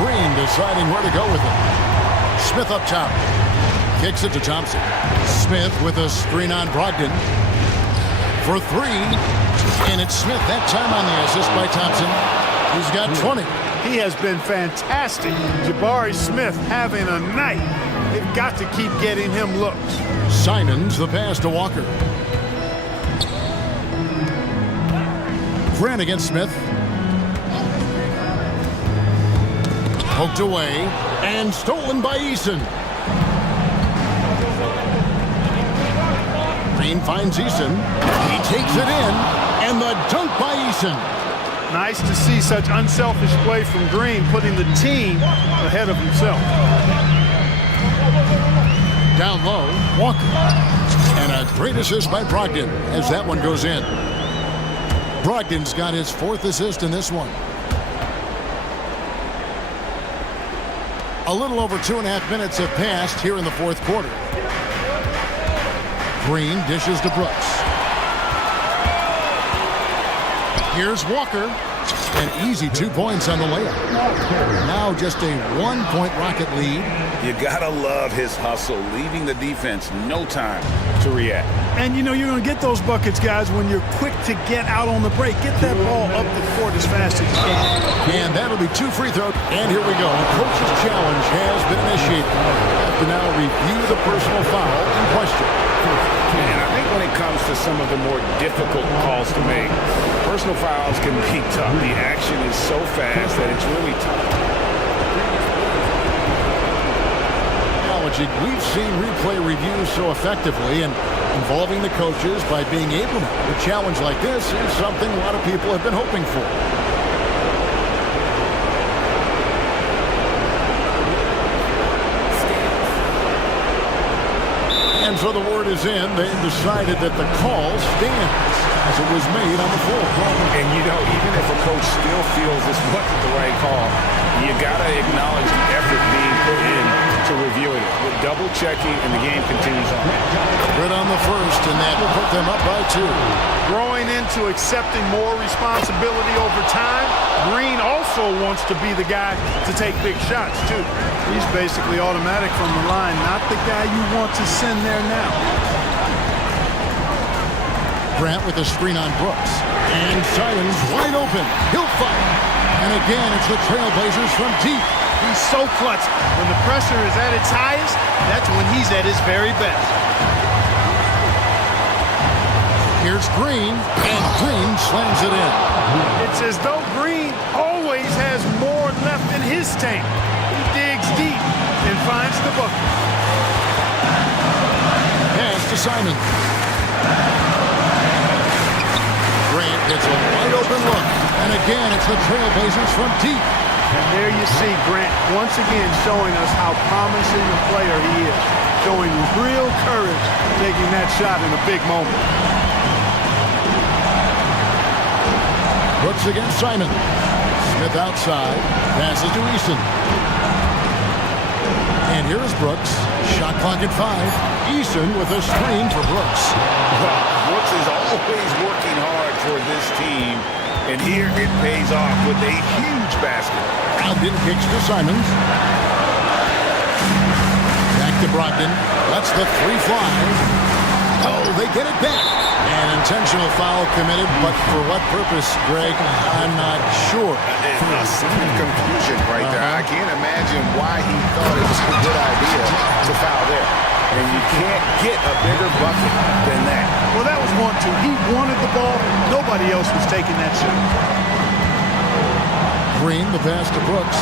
Green deciding where to go with it. Smith up top. Kicks it to Thompson. Smith with a screen on Brogdon. For 3. And it's Smith that time on the assist by Thompson. He's got 20. He has been fantastic. Jabari Smith having a night. They've got to keep getting him looks. Simons the pass to Walker. Grant against Smith. Poked away and stolen by Eason. Green finds Eason. He takes it in, and the dunk by Eason. Nice to see such unselfish play from Green, putting the team ahead of himself. Down low, Walker. And a great assist by Brogdon as that one goes in. Brogdon's got his 4th assist in this one. A little over 2.5 minutes have passed here in the 4th quarter. Green dishes to Brooks. Here's Walker. An easy 2 points on the layup. Now just a 1-point Rocket lead. You gotta love his hustle, leaving the defense no time to react. And you know you're going to get those buckets, guys, when you're quick to get out on the break. Get that ball up the court as fast as you can. And that'll be 2 free throws. And here we go. A coach's challenge has been initiated. To now review the personal foul in question. And I think when it comes to some of the more difficult calls to make, personal fouls can be tough. The action is so fast that it's really tough. We've seen replay reviews so effectively and involving the coaches by being able to. A challenge like this is something a lot of people have been hoping for. And so the word is in. They've decided that the call stands as it was made on the floor. And you know, even if a coach still feels this wasn't the right call, you gotta acknowledge the effort being put in to reviewing it. With double checking, and the game continues on. Good on the first, and that will put them up by 2. Growing into accepting more responsibility over time, Green also wants to be the guy to take big shots, too. He's basically automatic from the line, not the guy you want to send there now. Grant with a screen on Brooks. And Simons wide open. He'll fire. And again, it's the Trailblazers from deep. He's so clutch. When the pressure is at its highest, that's when he's at his very best. Here's Green, and Green slams it in. It's as though Green always has more left in his tank. He digs deep and finds the bucket. Pass to Simons. Grant gets a wide open look. And again, it's the Trailblazers from deep. And there you see Grant once again showing us how promising a player he is. Showing real courage taking that shot in a big moment. Brooks against Simon. Smith outside. Passes to Easton. And here is Brooks. Shot clock at 5. Easton with a screen for Brooks. Well, Brooks is always working hard for this team. And here it pays off with a huge basket. Brogdon kicks to Simons. Back to Brogdon. Lets the three fly. Oh, they get it back. An intentional foul committed, but for what purpose, Greg? I'm not sure. A scene of confusion right there. I can't imagine why he thought it was a good idea to foul there. And you can't get a bigger bucket than that. Well, that was 1-2. He wanted the ball. Nobody else was taking that shot. Green, the pass to Brooks.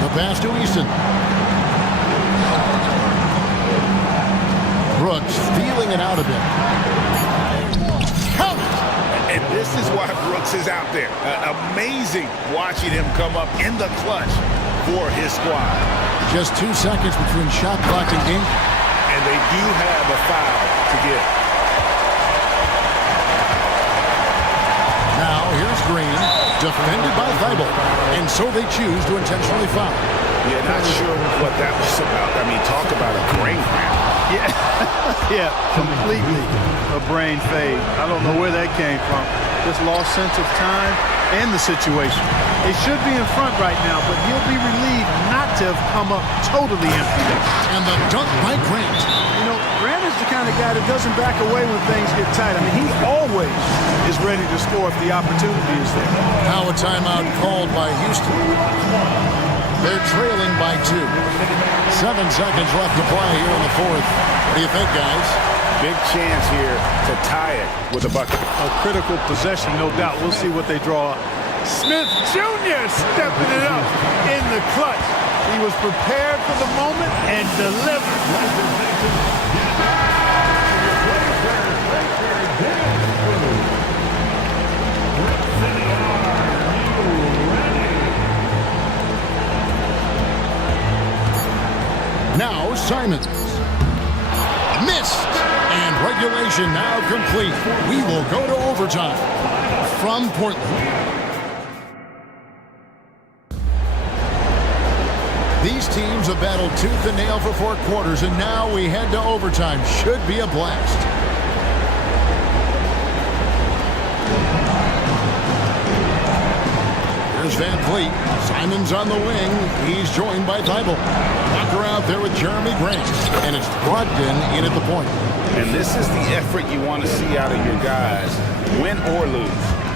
The pass to Easton. Brooks feeling it out a bit. Count it! And this is why Brooks is out there. Amazing watching him come up in the clutch for his squad. Just 2 seconds between shot clock and ink. And they do have a foul to get. Now here's Green, defended by Thibault. And so they choose to intentionally foul. Yeah, not sure what that was about. I mean, talk about a brain cramp. Yeah, yeah, completely a brain fade. I don't know where that came from. Just lost sense of time and the situation. They should be in front right now, but he'll be relieved not to have come up totally empty. And the dunk by Grant. You know, Grant is the kind of guy that doesn't back away when things get tight. I mean, he always is ready to score if the opportunity is there. Now a timeout called by Houston. They're trailing by 2. 7 seconds left to play here in the fourth. What do you think, guys? Big chance here to tie it with a bucket. A critical possession, no doubt. We'll see what they draw up. Smith Jr. stepping it up in the clutch. He was prepared for the moment and delivered. Now Simons. Missed. And regulation now complete. We will go to overtime from Portland. These teams have battled tooth and nail for 4 quarters, and now we head to overtime. Should be a blast. Here's Van Vliet. Simons on the wing. He's joined by Thibault. Walker out there with Jeremy Grant. And it's Brogdon in at the point. And this is the effort you want to see out of your guys, win or lose.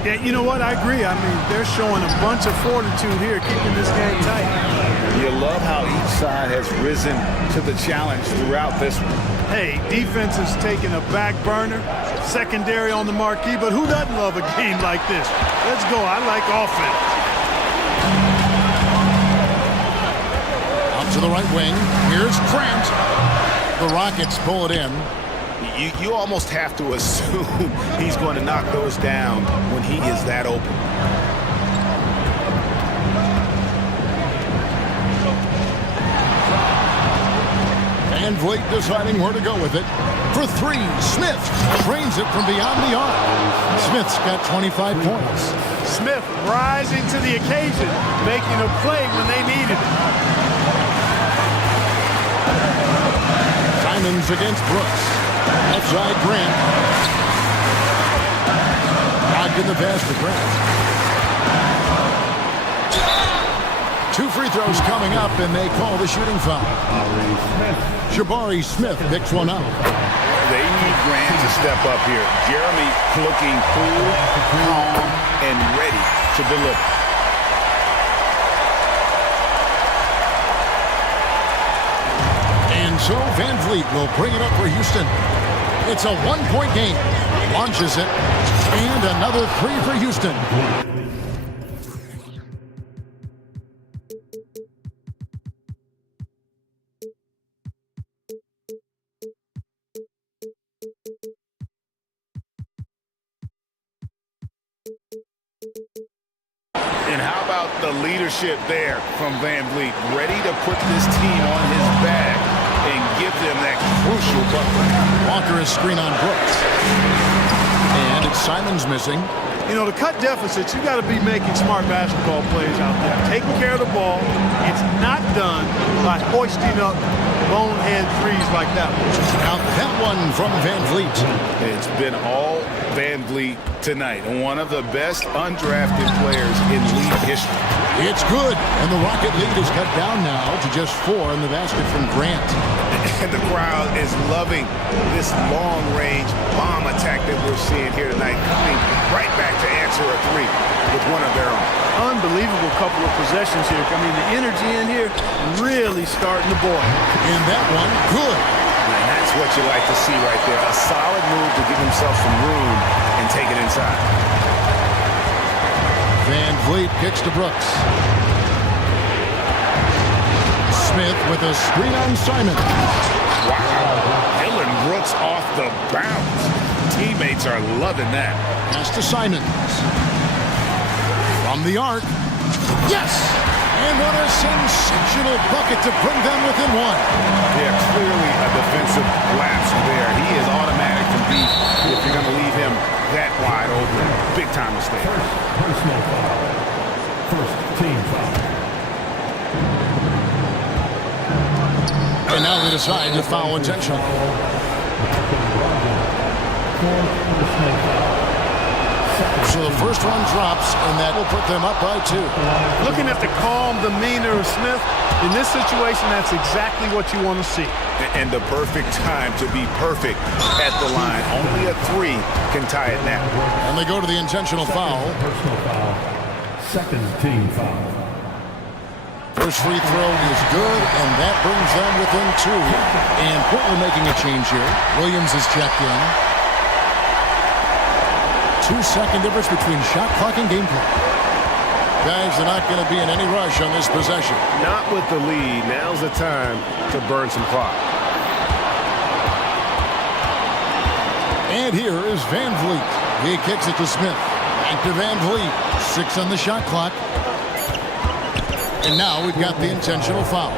Yeah, you know what? I agree. I mean, they're showing a bunch of fortitude here, keeping this game tight. You love how each side has risen to the challenge throughout this one. Hey, defense is taking a back burner, secondary on the marquee, but who doesn't love a game like this? Let's go. I like offense. Up to the right wing. Here's Grant. The Rockets pull it in. You almost have to assume he's going to knock those down when he is that open. Van Vliet deciding where to go with it. For 3, Smith drains it from beyond the arc. Smith's got 25 points. Smith rising to the occasion, making a play when they needed it. Simons against Brooks. Left side, Grant. Brogdon the pass to Grant. 2 free throws coming up, and they call the shooting foul. Jabari Smith picks one up. They need Grant to step up here. Jeremy looking cool, calm, and ready to deliver. And so Van Vliet will bring it up for Houston. It's a 1-point game. Launches it. And another 3 for Houston. And how about the leadership there from Van Vliet, ready to put this team on his back and give them that crucial bucket. Walker is screen on Brooks. And it's Simons missing. You know, to cut deficits, you got to be making smart basketball plays out there. Taking care of the ball. It's not done by hoisting up bonehead threes like that one. Now that one from Van Vliet. It's been all Van Vliet tonight, one of the best undrafted players in league history. It's good, and the Rocket lead is cut down now to just 4 in the basket from Grant. And the crowd is loving this long-range bomb attack that we're seeing here tonight, coming right back to answer a three with one of their own. Unbelievable couple of possessions here. I mean, the energy in here really starting to boil. And that one, good. And that's what you like to see right there. A solid move to give himself some room and take it inside. Van Vliet kicks to Brooks. Smith with a screen on Simon. Wow. Dylan Brooks off the bounce. Teammates are loving that. Pass to Simons. From the arc. Yes! And what a sensational bucket to bring them within 1. Yeah, clearly a defensive lapse there. He is automatic from deep if you're going to leave him that wide open. Big time mistake. Personal foul. First team foul. And now they decide to foul intentionally. So the first one drops, and that will put them up by 2. Looking at the calm demeanor of Smith, in this situation, that's exactly what you want to see. And the perfect time to be perfect at the line. Only a 3 can tie it now. And they go to the intentional foul. Personal foul. Second team foul. First free throw is good, and that brings them within 2. And Portland making a change here. Williams is checked in. 2-second difference between shot clock and game clock. Guys are not going to be in any rush on this possession. Not with the lead. Now's the time to burn some clock. And here is Van Vliet. He kicks it to Smith. Back to Van Vliet. 6 on the shot clock. And now we've got the intentional foul.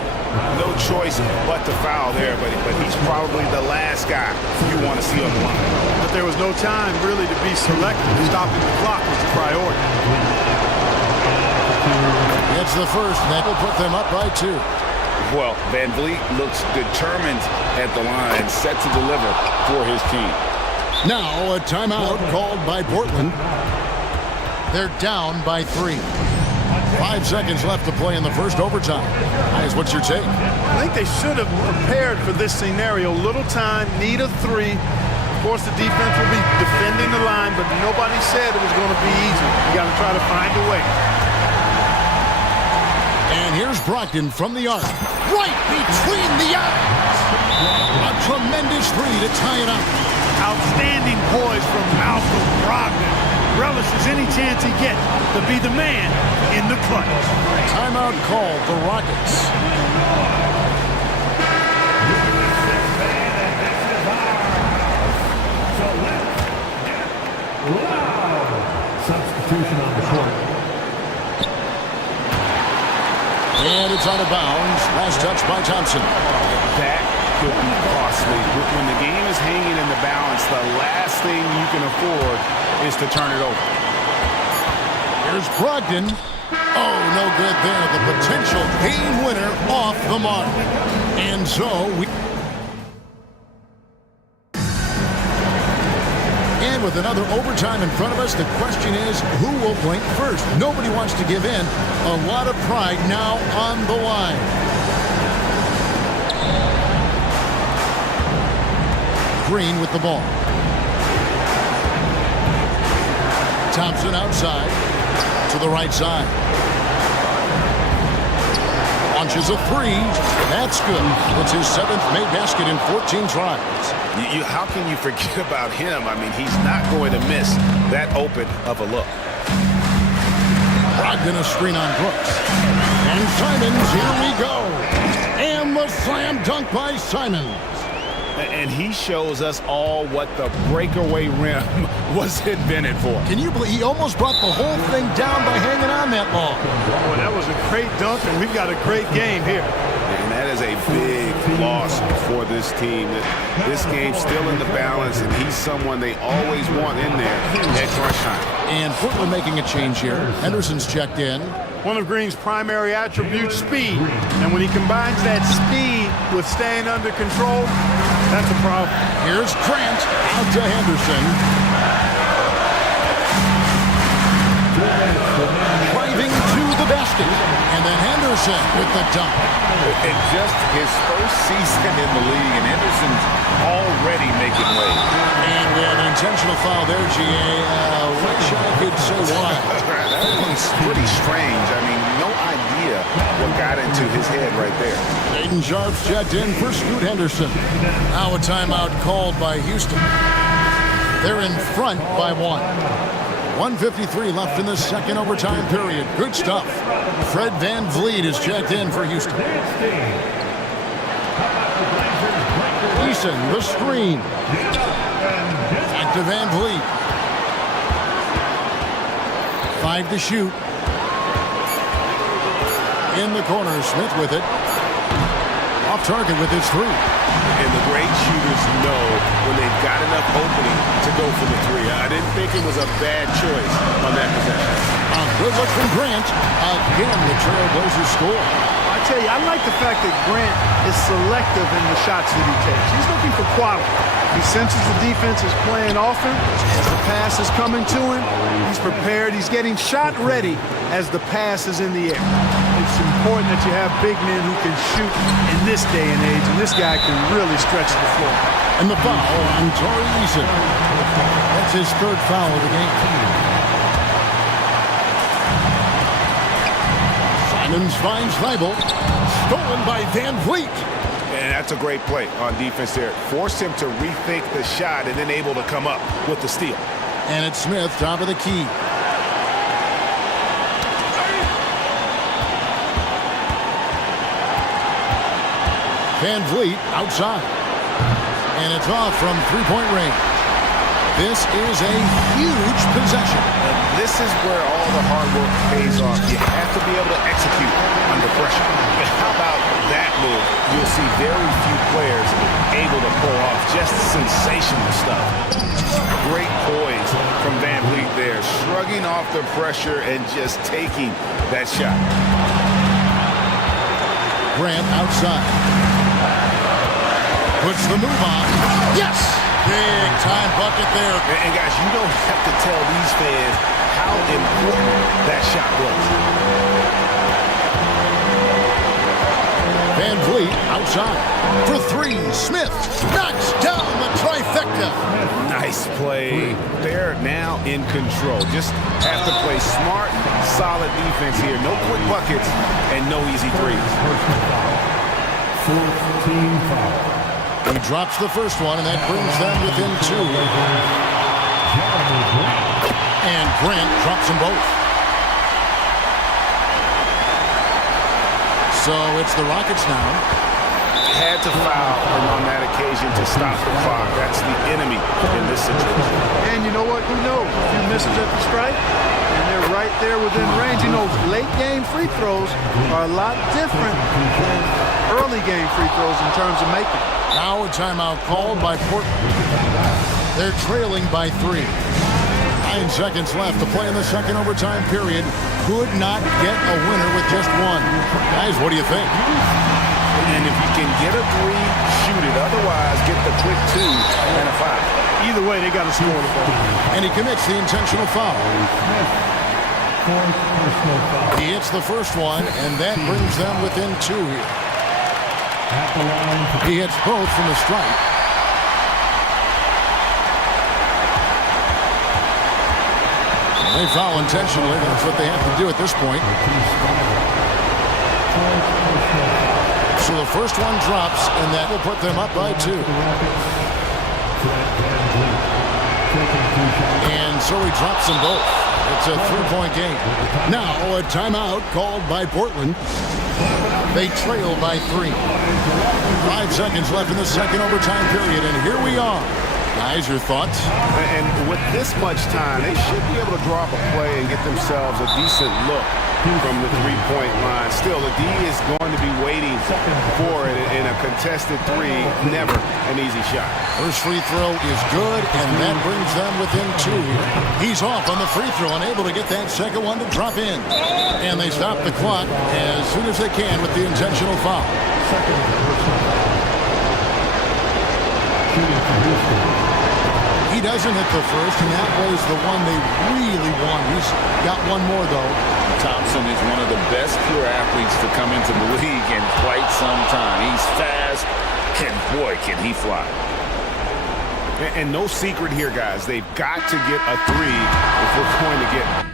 No choice but to foul there, but he's probably the last guy you want to see on the line. But there was no time really to be selective. Stopping the clock was the priority. It's the first, and that will put them up by 2. Well, Van Vliet looks determined at the line, set to deliver for his team. Now a timeout called by Portland. They're down by 3. 5 seconds left to play in the first overtime. Guys, what's your take? I think they should have prepared for this scenario. Little time, need a 3. Of course, the defense will be defending the line, but nobody said it was going to be easy. You got to try to find a way. And here's Brogdon from the arc. Right between the eyes. A tremendous 3 to tie it up. Outstanding poise from Malcolm Brogdon. Relishes any chance he gets to be the man in the clutch. Timeout called the Rockets. Substitution on the court. And it's out of bounds. Last touch by Thompson. That could be costly. When the game is hanging in the balance, the last thing you can afford is to turn it over. Here's Brogdon. Oh, no good there. The potential game winner off the mark. And so we... And with another overtime in front of us, the question is, who will blink first? Nobody wants to give in. A lot of pride now on the line. Green with the ball. Thompson outside to the right side. Launches a 3. That's good. It's his 7th made basket in 14 tries. How can you forget about him? I mean, he's not going to miss that open of a look. Brogdon a screen on Brooks. And Simons, here we go. And the slam dunk by Simons. And he shows us all what the breakaway rim was invented for. Can you believe he almost brought the whole thing down by hanging on that long? Well, that was a great dunk, and we've got a great game here. And that is a big loss for this team. This game's still in the balance, and he's someone they always want in there at crunch time. And Portland making a change here. Henderson's checked in. One of Green's primary attributes, speed. And when he combines that speed with staying under control, that's a problem. Here's Grant out to Henderson. Henderson with the dunk. And just his first season in the league, and Henderson's already making waves. And we have an intentional foul there, GA. Wish I could say why. That one's pretty strange. I mean, no idea what got into his head right there. Aiden Sharp's checked in for Scoot Henderson. Now a timeout called by Houston. They're in front by 1. 1:53 left in the second overtime period. Good stuff. Fred Van Vliet is checked in for Houston. Eason, the screen. Back to Van Vliet. 5 to shoot. In the corner, Smith with it. Off target with his 3. And the great shooters know when they've got enough opening to go for the 3. I didn't think it was a bad choice on that possession. Good look from Grant. Again, the Trailblazers score. I tell you, I like the fact that Grant is selective in the shots that he takes. He's looking for quality. He senses the defense is playing off him. As the pass is coming to him, he's prepared. He's getting shot ready as the pass is in the air. It's important that you have big men who can shoot in this day and age, and this guy can really stretch the floor. And the foul on Torrey Eason. That's his 3rd foul of the game. Simons finds Weibel. Stolen by Van Vliet. And that's a great play on defense there. Forced him to rethink the shot and then able to come up with the steal. And it's Smith, top of the key. Van Vliet outside. And it's off from 3-point range. This is a huge possession. And this is where all the hard work pays off. You have to be able to execute under pressure. But how about that move? You'll see very few players able to pull off just sensational stuff. Great poise from Van Vliet there, shrugging off the pressure and just taking that shot. Grant outside. Puts the move on. Yes! Big time bucket there. And guys, you don't have to tell these fans how important that shot was. Van Vliet outside. For 3, Smith knocks down the trifecta. Nice play. They're now in control. Just have to play smart, solid defense here. No quick buckets and no easy threes. 14 foul. He drops the first one, and that brings them within 2. And Grant drops them both. So it's the Rockets now. Had to foul on that occasion to stop the clock. That's the enemy in this situation. And you know what? Who knows? A few misses at the stripe, and they're right there within range. You know, late game free throws are a lot different than early game free throws in terms of making. Now a timeout called by Portland. They're trailing by 3. 9 seconds left to play in the second overtime period. Could not get a winner with just 1. Guys, what do you think? And if you can get a 3, shoot it. Otherwise, get the quick 2 and a 5. Either way, they got to score the ball. And he commits the intentional foul. He hits the first one, and that brings them within 2 here. He hits both from the stripe. They foul intentionally. That's what they have to do at this point. So the first one drops, and that will put them up by 2. And so he drops them both. It's a 3-point game. Now a timeout called by Portland. They trail by 3. 5 seconds left in the second overtime period, and here we are. Guys, your thoughts? And with this much time, they should be able to draw up a play and get themselves a decent look from the 3-point line. Still, the D is going to be waiting for it in a contested 3. Never an easy shot. First free throw is good, and that brings them within 2 here. He's off on the free throw, unable to get that second one to drop in. And they stop the clock as soon as they can with the intentional foul. He doesn't hit the first, and that was the one they really wanted. He's got one more, though. Thompson is one of the best pure athletes to come into the league in quite some time. He's fast, and boy, can he fly. And no secret here, guys. They've got to get a three if we're going to get...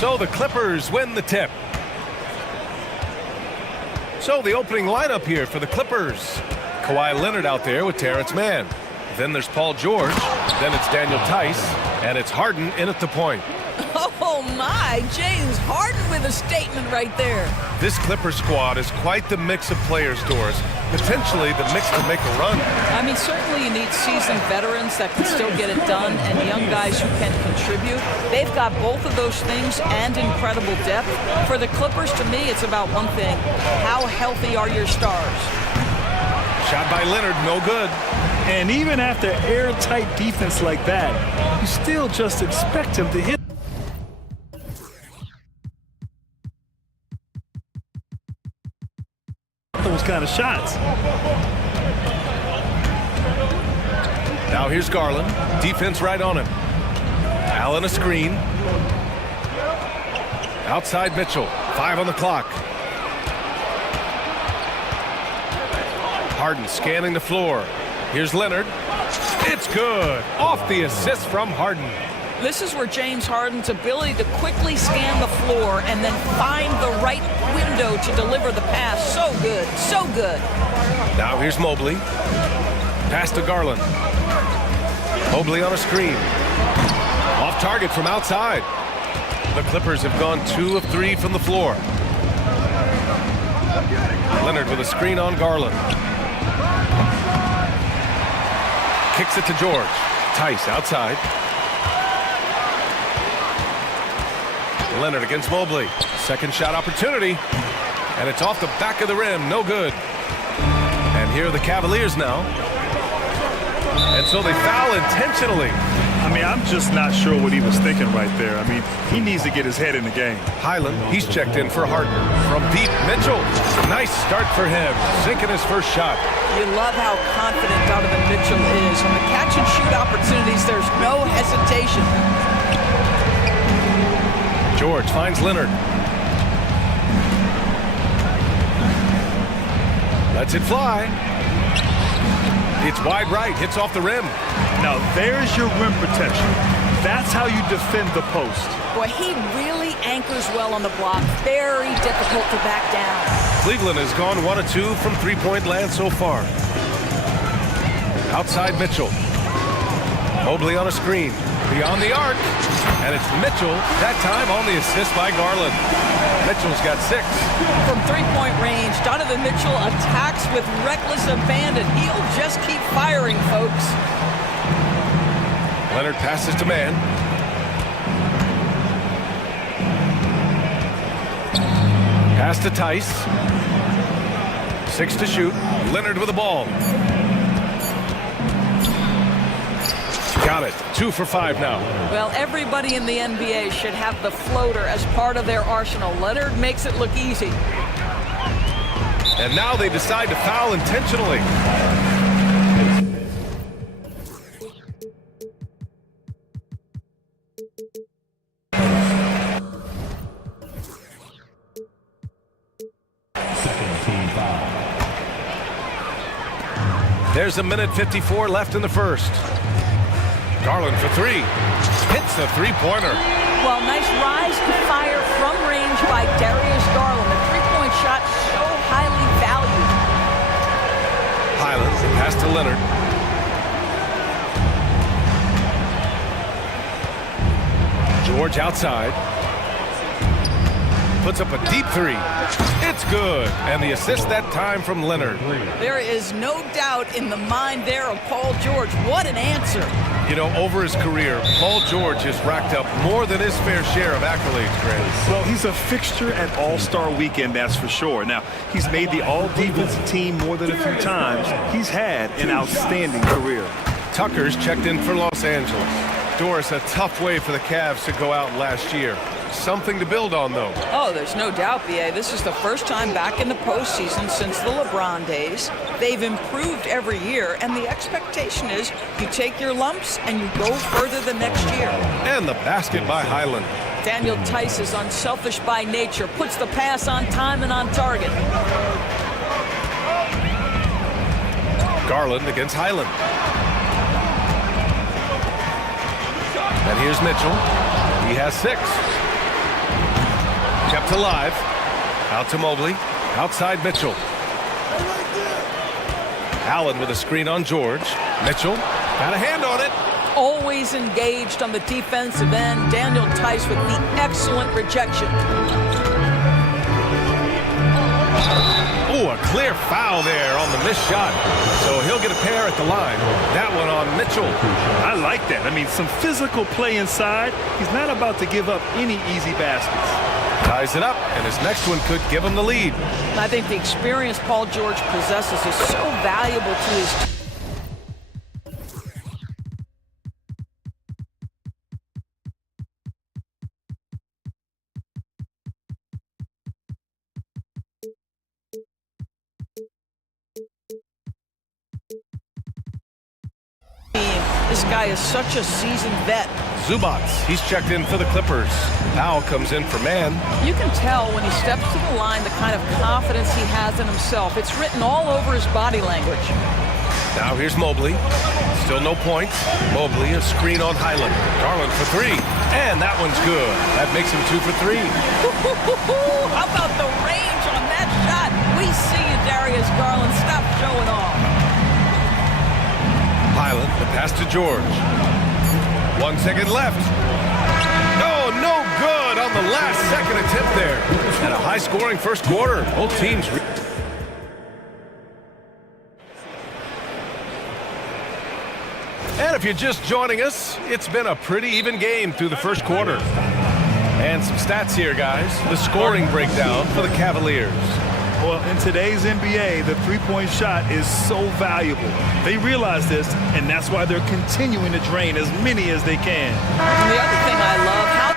So the Clippers win the tip. So the opening lineup here for the Clippers. Kawhi Leonard out there with Terrence Mann. Then there's Paul George. Then it's Daniel Tice. And it's Harden in at the point. Oh my, James Harden with a statement right there. This Clipper squad is quite the mix of players, Doris. Potentially the mix to make a run. I mean, certainly you need seasoned veterans that can still get it done and young guys who can contribute. They've got both of those things and incredible depth. For the Clippers, to me, it's about one thing. How healthy are your stars? Shot by Leonard, no good. And even after airtight defense like that, you still just expect him to hit those kind of shots. Now here's Garland. Defense right on him. Allen a screen. Outside Mitchell. 5 on the clock. Harden scanning the floor. Here's Leonard. It's good. Off the assist from Harden. This is where James Harden's ability to quickly scan the floor and then find the right window to deliver the pass. So good. So good. Now here's Mobley. Pass to Garland. Mobley on a screen. Off target from outside. The Clippers have gone 2 of 3 from the floor. Leonard with a screen on Garland. Kicks it to George. Tice outside. Leonard against Mobley. Second shot opportunity. And it's off the back of the rim. No good. And here are the Cavaliers now. And so they foul intentionally. I mean, I'm just not sure what he was thinking right there. I mean, he needs to get his head in the game. Highland, he's checked in for Harden. From deep, Mitchell. Nice start for him. Sinking his first shot. You love how confident Donovan Mitchell is. On the catch and shoot opportunities, there's no hesitation. George finds Leonard. Lets it fly. It's wide right, hits off the rim. Now there's your rim protection. That's how you defend the post. Boy, he really anchors well on the block. Very difficult to back down. Cleveland has gone 1 of 2 from three-point land so far. Outside Mitchell. Mobley on a screen. Beyond the arc. And it's Mitchell, that time on the assist by Garland. Mitchell's got 6. From three-point range, Donovan Mitchell attacks with reckless abandon. He'll just keep firing, folks. Leonard passes to man. Pass to Tice. 6 to shoot. Leonard with the ball. Got it. 2 for 5 now. Well, everybody in the NBA should have the floater as part of their arsenal. Leonard makes it look easy. And now they decide to foul intentionally. There's a minute 54 left in the first. Garland for 3. Hits the three-pointer. Well, nice rise to fire from range by Darius Garland. The three-point shot so highly valued. Highlands, pass to Leonard. George outside. Puts up a deep 3. It's good. And the assist that time from Leonard. There is no doubt in the mind there of Paul George. What an answer. You know, over his career, Paul George has racked up more than his fair share of accolades, Grant. Well, he's a fixture at All-Star Weekend, that's for sure. Now, he's made the All-Defense team more than a few times. He's had an outstanding career. Tucker's checked in for Los Angeles. Doris, a tough way for the Cavs to go out last year. Something to build on, though. Oh, there's no doubt, B.A. This is the first time back in the postseason since the LeBron days. They've improved every year, and the expectation is you take your lumps and you go further the next year. And the basket by Highland. Daniel Tice is unselfish by nature, puts the pass on time and on target. Garland against Highland. And here's Mitchell. He has 6. Kept alive. Out to Mobley. Outside Mitchell. Allen with a screen on George. Mitchell got a hand on it. Always engaged on the defensive end. Daniel Tice with the excellent rejection. Oh, a clear foul there on the missed shot. So he'll get a pair at the line. That one on Mitchell. I like that. I mean, some physical play inside. He's not about to give up any easy baskets. Ties it up, and his next one could give him the lead. I think the experience Paul George possesses is so valuable to his team. This guy is such a seasoned vet. Zubats, he's checked in for the Clippers. Powell comes in for man. You can tell when he steps to the line the kind of confidence he has in himself. It's written all over his body language. Now here's Mobley. Still no points. Mobley, a screen on Highland. Garland for 3. And that one's good. That makes him 2 for 3. How about the range on that shot? We see you, Darius Garland. Stop showing off. Highland, the pass to George. 1 second left. No good on the last second attempt there. And a high-scoring first quarter. Both teams. And if you're just joining us, it's been a pretty even game through the first quarter. And some stats here, guys. The scoring breakdown for the Cavaliers. Well, in today's NBA, the three-point shot is so valuable. They realize this, and that's why they're continuing to drain as many as they can. And the other thing I love, how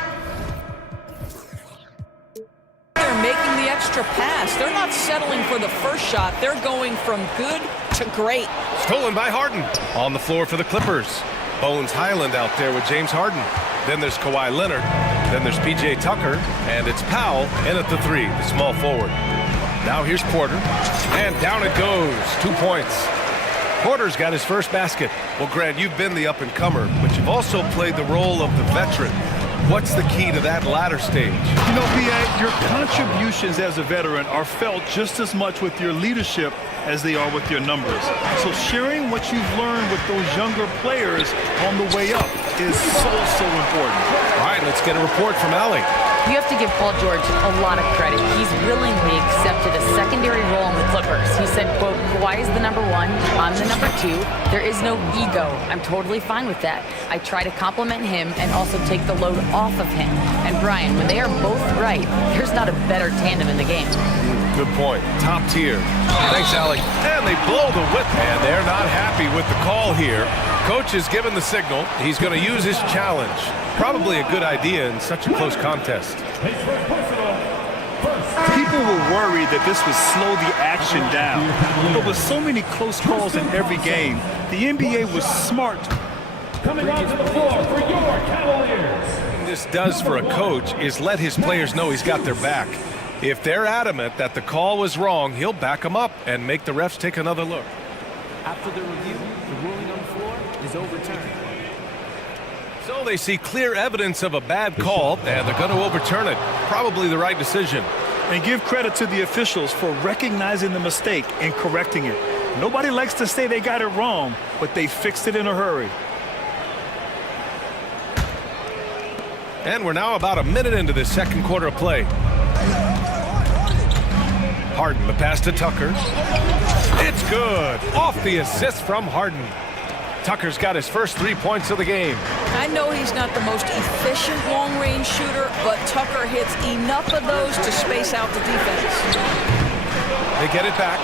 they're making the extra pass. They're not settling for the first shot. They're going from good to great. Stolen by Harden. On the floor for the Clippers. Bones Highland out there with James Harden. Then there's Kawhi Leonard. Then there's P.J. Tucker. And it's Powell in at the 3, the small forward. Now here's Porter, and down it goes. 2 points. Porter's got his first basket. Well, Grant, you've been the up-and-comer, but you've also played the role of the veteran. What's the key to that latter stage? You know, B.A., your contributions as a veteran are felt just as much with your leadership as they are with your numbers. So sharing what you've learned with those younger players on the way up is so important. All right, let's get a report from Allie. You have to give Paul George a lot of credit. He's willingly accepted a secondary role in the Clippers. He said, quote, Kawhi is the number one, I'm the number two. There is no ego. I'm totally fine with that. I try to compliment him and also take the load off of him. And Brian, when they are both right, there's not a better tandem in the game. Good point. Top tier. Thanks, Allie. And they blow the whip, and they're not happy with the call here. Coach is given the signal. He's going to use his challenge. Probably a good idea in such a close contest. People were worried that this would slow the action down. But with so many close calls in every game, the NBA was smart. Coming onto the floor for your Cavaliers. What this does for a coach is let his players know he's got their back. If they're adamant that the call was wrong, he'll back them up and make the refs take another look. After the review, the ruling on the floor is overturned. So they see clear evidence of a bad call, and they're going to overturn it. Probably the right decision. And give credit to the officials for recognizing the mistake and correcting it. Nobody likes to say they got it wrong, but they fixed it in a hurry. And we're now about a minute into this second quarter of play. Harden, the pass to Tucker. It's good. Off the assist from Harden. Tucker's got his first 3 points of the game. I know he's not the most efficient long-range shooter, but Tucker hits enough of those to space out the defense. They get it back.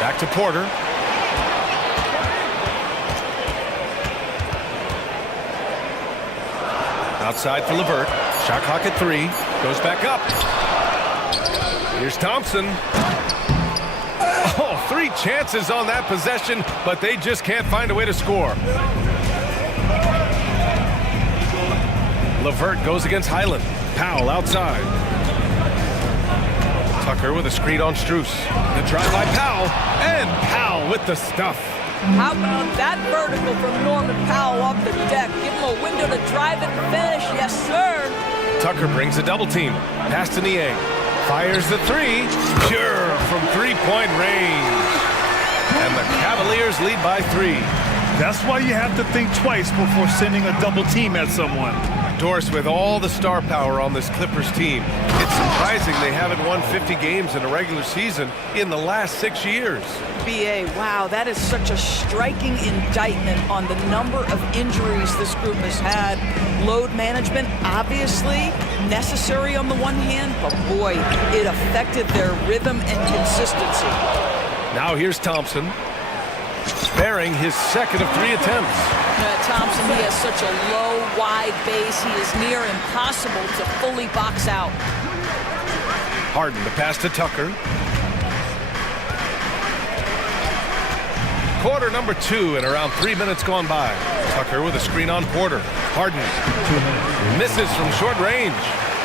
Back to Porter. Outside for LeVert. Shot clock at 3. Goes back up. Here's Thompson. Oh, 3 chances on that possession, but they just can't find a way to score. LeVert goes against Highland. Powell outside. Tucker with a screen on Strus. The drive by Powell, and Powell with the stuff. How about that vertical from Norman Powell off the deck? Give him a window to drive it and finish. Yes, sir. Tucker brings a double team. Pass to Niang. Fires the 3. Sure, from 3-point range. And the Cavaliers lead by 3. That's why you have to think twice before sending a double team at someone. Doris, with all the star power on this Clippers team, it's surprising they haven't won 50 games in a regular season in the last 6 years. BA, wow, that is such a striking indictment on the number of injuries this group has had. Load management, obviously necessary on the one hand, but boy, it affected their rhythm and consistency. Now here's Thompson, sparing his second of 3 attempts. Thompson, he has such a low, wide base. He is near impossible to fully box out. Harden, the pass to Tucker. Quarter number 2 and around 3 minutes gone by. Tucker with a screen on Porter. Harden misses from short range.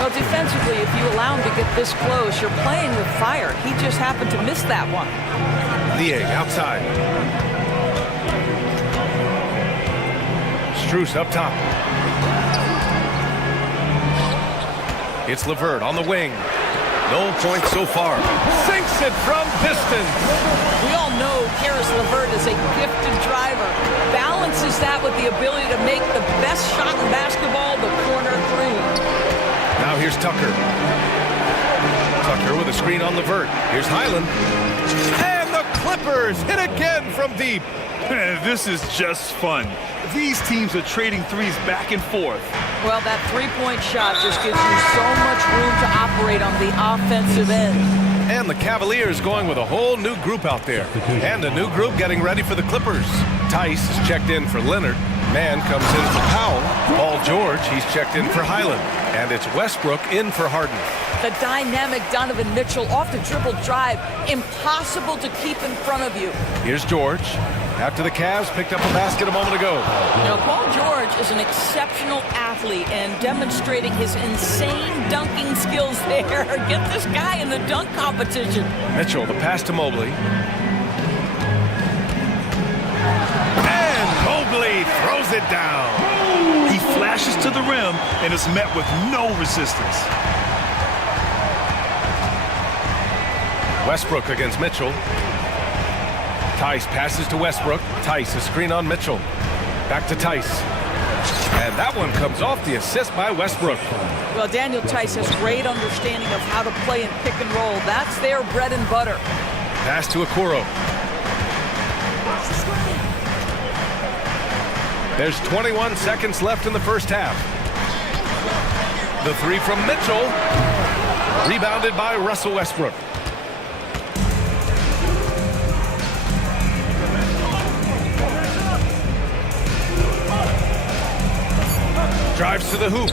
Well, defensively, if you allow him to get this close, you're playing with fire. He just happened to miss that one. Niang outside. Strus up top. It's LeVert on the wing. No points so far. Sinks it from distance. We all know Karis LeVert is a gifted driver. Balances that with the ability to make the best shot in basketball, the corner 3. Now here's Tucker. Tucker with a screen on LeVert. Here's Highland. And the Clippers hit again from deep. This is just fun. These teams are trading threes back and forth. Well, that three-point shot just gives you so much room to operate on the offensive end. And the Cavaliers going with a whole new group out there. And a new group getting ready for the Clippers. Tice is checked in for Leonard. Mann comes in for Powell. Paul George, he's checked in for Highland. And it's Westbrook in for Harden. The dynamic Donovan Mitchell off the dribble drive. Impossible to keep in front of you. Here's George. After the Cavs picked up a basket a moment ago. Now, Paul George is an exceptional athlete and demonstrating his insane dunking skills there. Get this guy in the dunk competition. Mitchell, the pass to Mobley. Mobley throws it down. He flashes to the rim and is met with no resistance. Westbrook against Mitchell. Tice passes to Westbrook. Tice, a screen on Mitchell. Back to Tice. And that one comes off the assist by Westbrook. Well, Daniel Tice has great understanding of how to play in pick and roll. That's their bread and butter. Pass to Okoro. There's 21 seconds left in the first half. The three from Mitchell. Rebounded by Russell Westbrook. Drives to the hoop.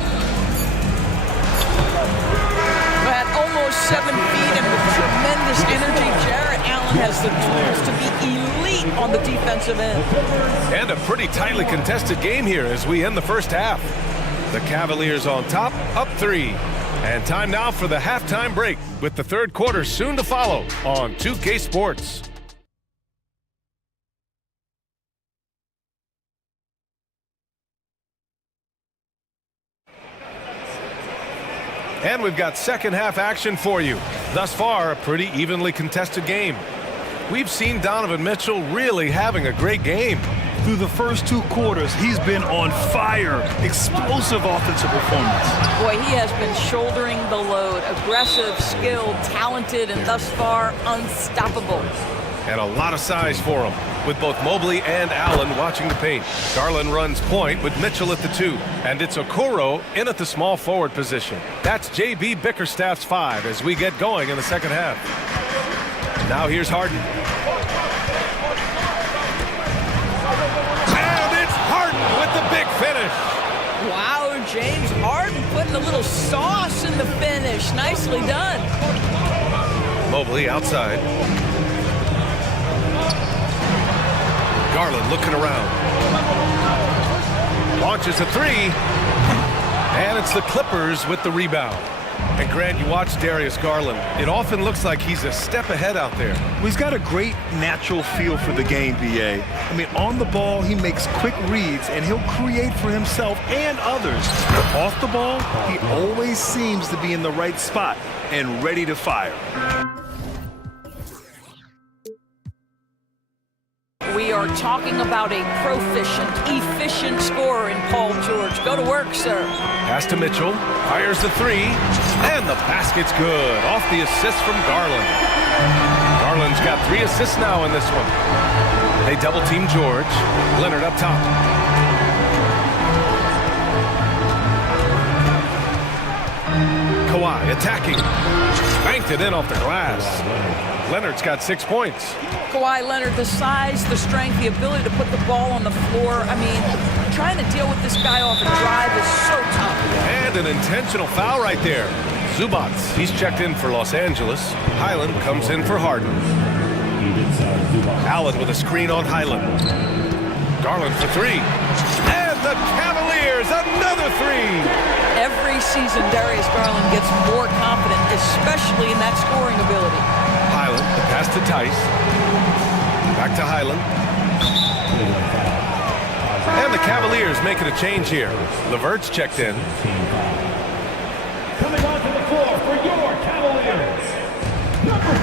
At almost 7 feet and with tremendous energy, Jarrett Allen has the tools to be elite on the defensive end. And a pretty tightly contested game here as we end the first half. The Cavaliers on top, up 3. And time now for the halftime break with the third quarter soon to follow on 2K Sports. And we've got second half action for you. Thus far, a pretty evenly contested game. We've seen Donovan Mitchell really having a great game. Through the first 2 quarters, he's been on fire. Explosive offensive performance. Boy, he has been shouldering the load. Aggressive, skilled, talented, and thus far, unstoppable. And a lot of size for him, with both Mobley and Allen watching the paint. Garland runs point with Mitchell at the 2. And it's Okoro in at the small forward position. That's J.B. Bickerstaff's 5 as we get going in the second half. Now here's Harden. And it's Harden with the big finish. Wow, James Harden putting a little sauce in the finish. Nicely done. Mobley outside. Garland looking around. Launches a 3. And it's the Clippers with the rebound. And Grant, you watch Darius Garland. It often looks like he's a step ahead out there. Well, he's got a great natural feel for the game, B.A. I mean, on the ball, he makes quick reads, and he'll create for himself and others. Off the ball, he always seems to be in the right spot and ready to fire. We are talking about a proficient, efficient scorer in Paul George. Go to work, sir. Pass to Mitchell, fires the 3, and the basket's good. Off the assist from Garland. Garland's got 3 assists now in this one. They double team George. Leonard up top. Kawhi attacking. Banked it in off the glass. Leonard's got 6 points. Kawhi Leonard, the size, the strength, the ability to put the ball on the floor. I mean, trying to deal with this guy off a drive is so tough. And an intentional foul right there. Zubats, he's checked in for Los Angeles. Highland comes in for Harden. Allen with a screen on Highland. Garland for 3. And the Cavaliers, another 3. Every season, Darius Garland gets more confident, especially in that scoring ability. Highland, the pass to Tice. Back to Highland. And the Cavaliers making a change here. Levert's checked in. Coming onto the floor for your Cavaliers, number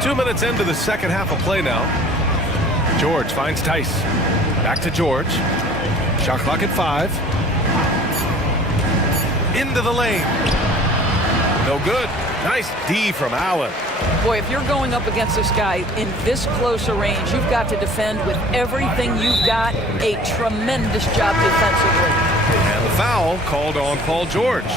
3, 2 minutes into the second half of play now. George finds Tice. Back to George. Shot clock at 5. Into the lane. No good. Nice D from Allen. Boy, if you're going up against this guy in this close a range, you've got to defend with everything you've got. A tremendous job defensively. And the foul called on Paul George.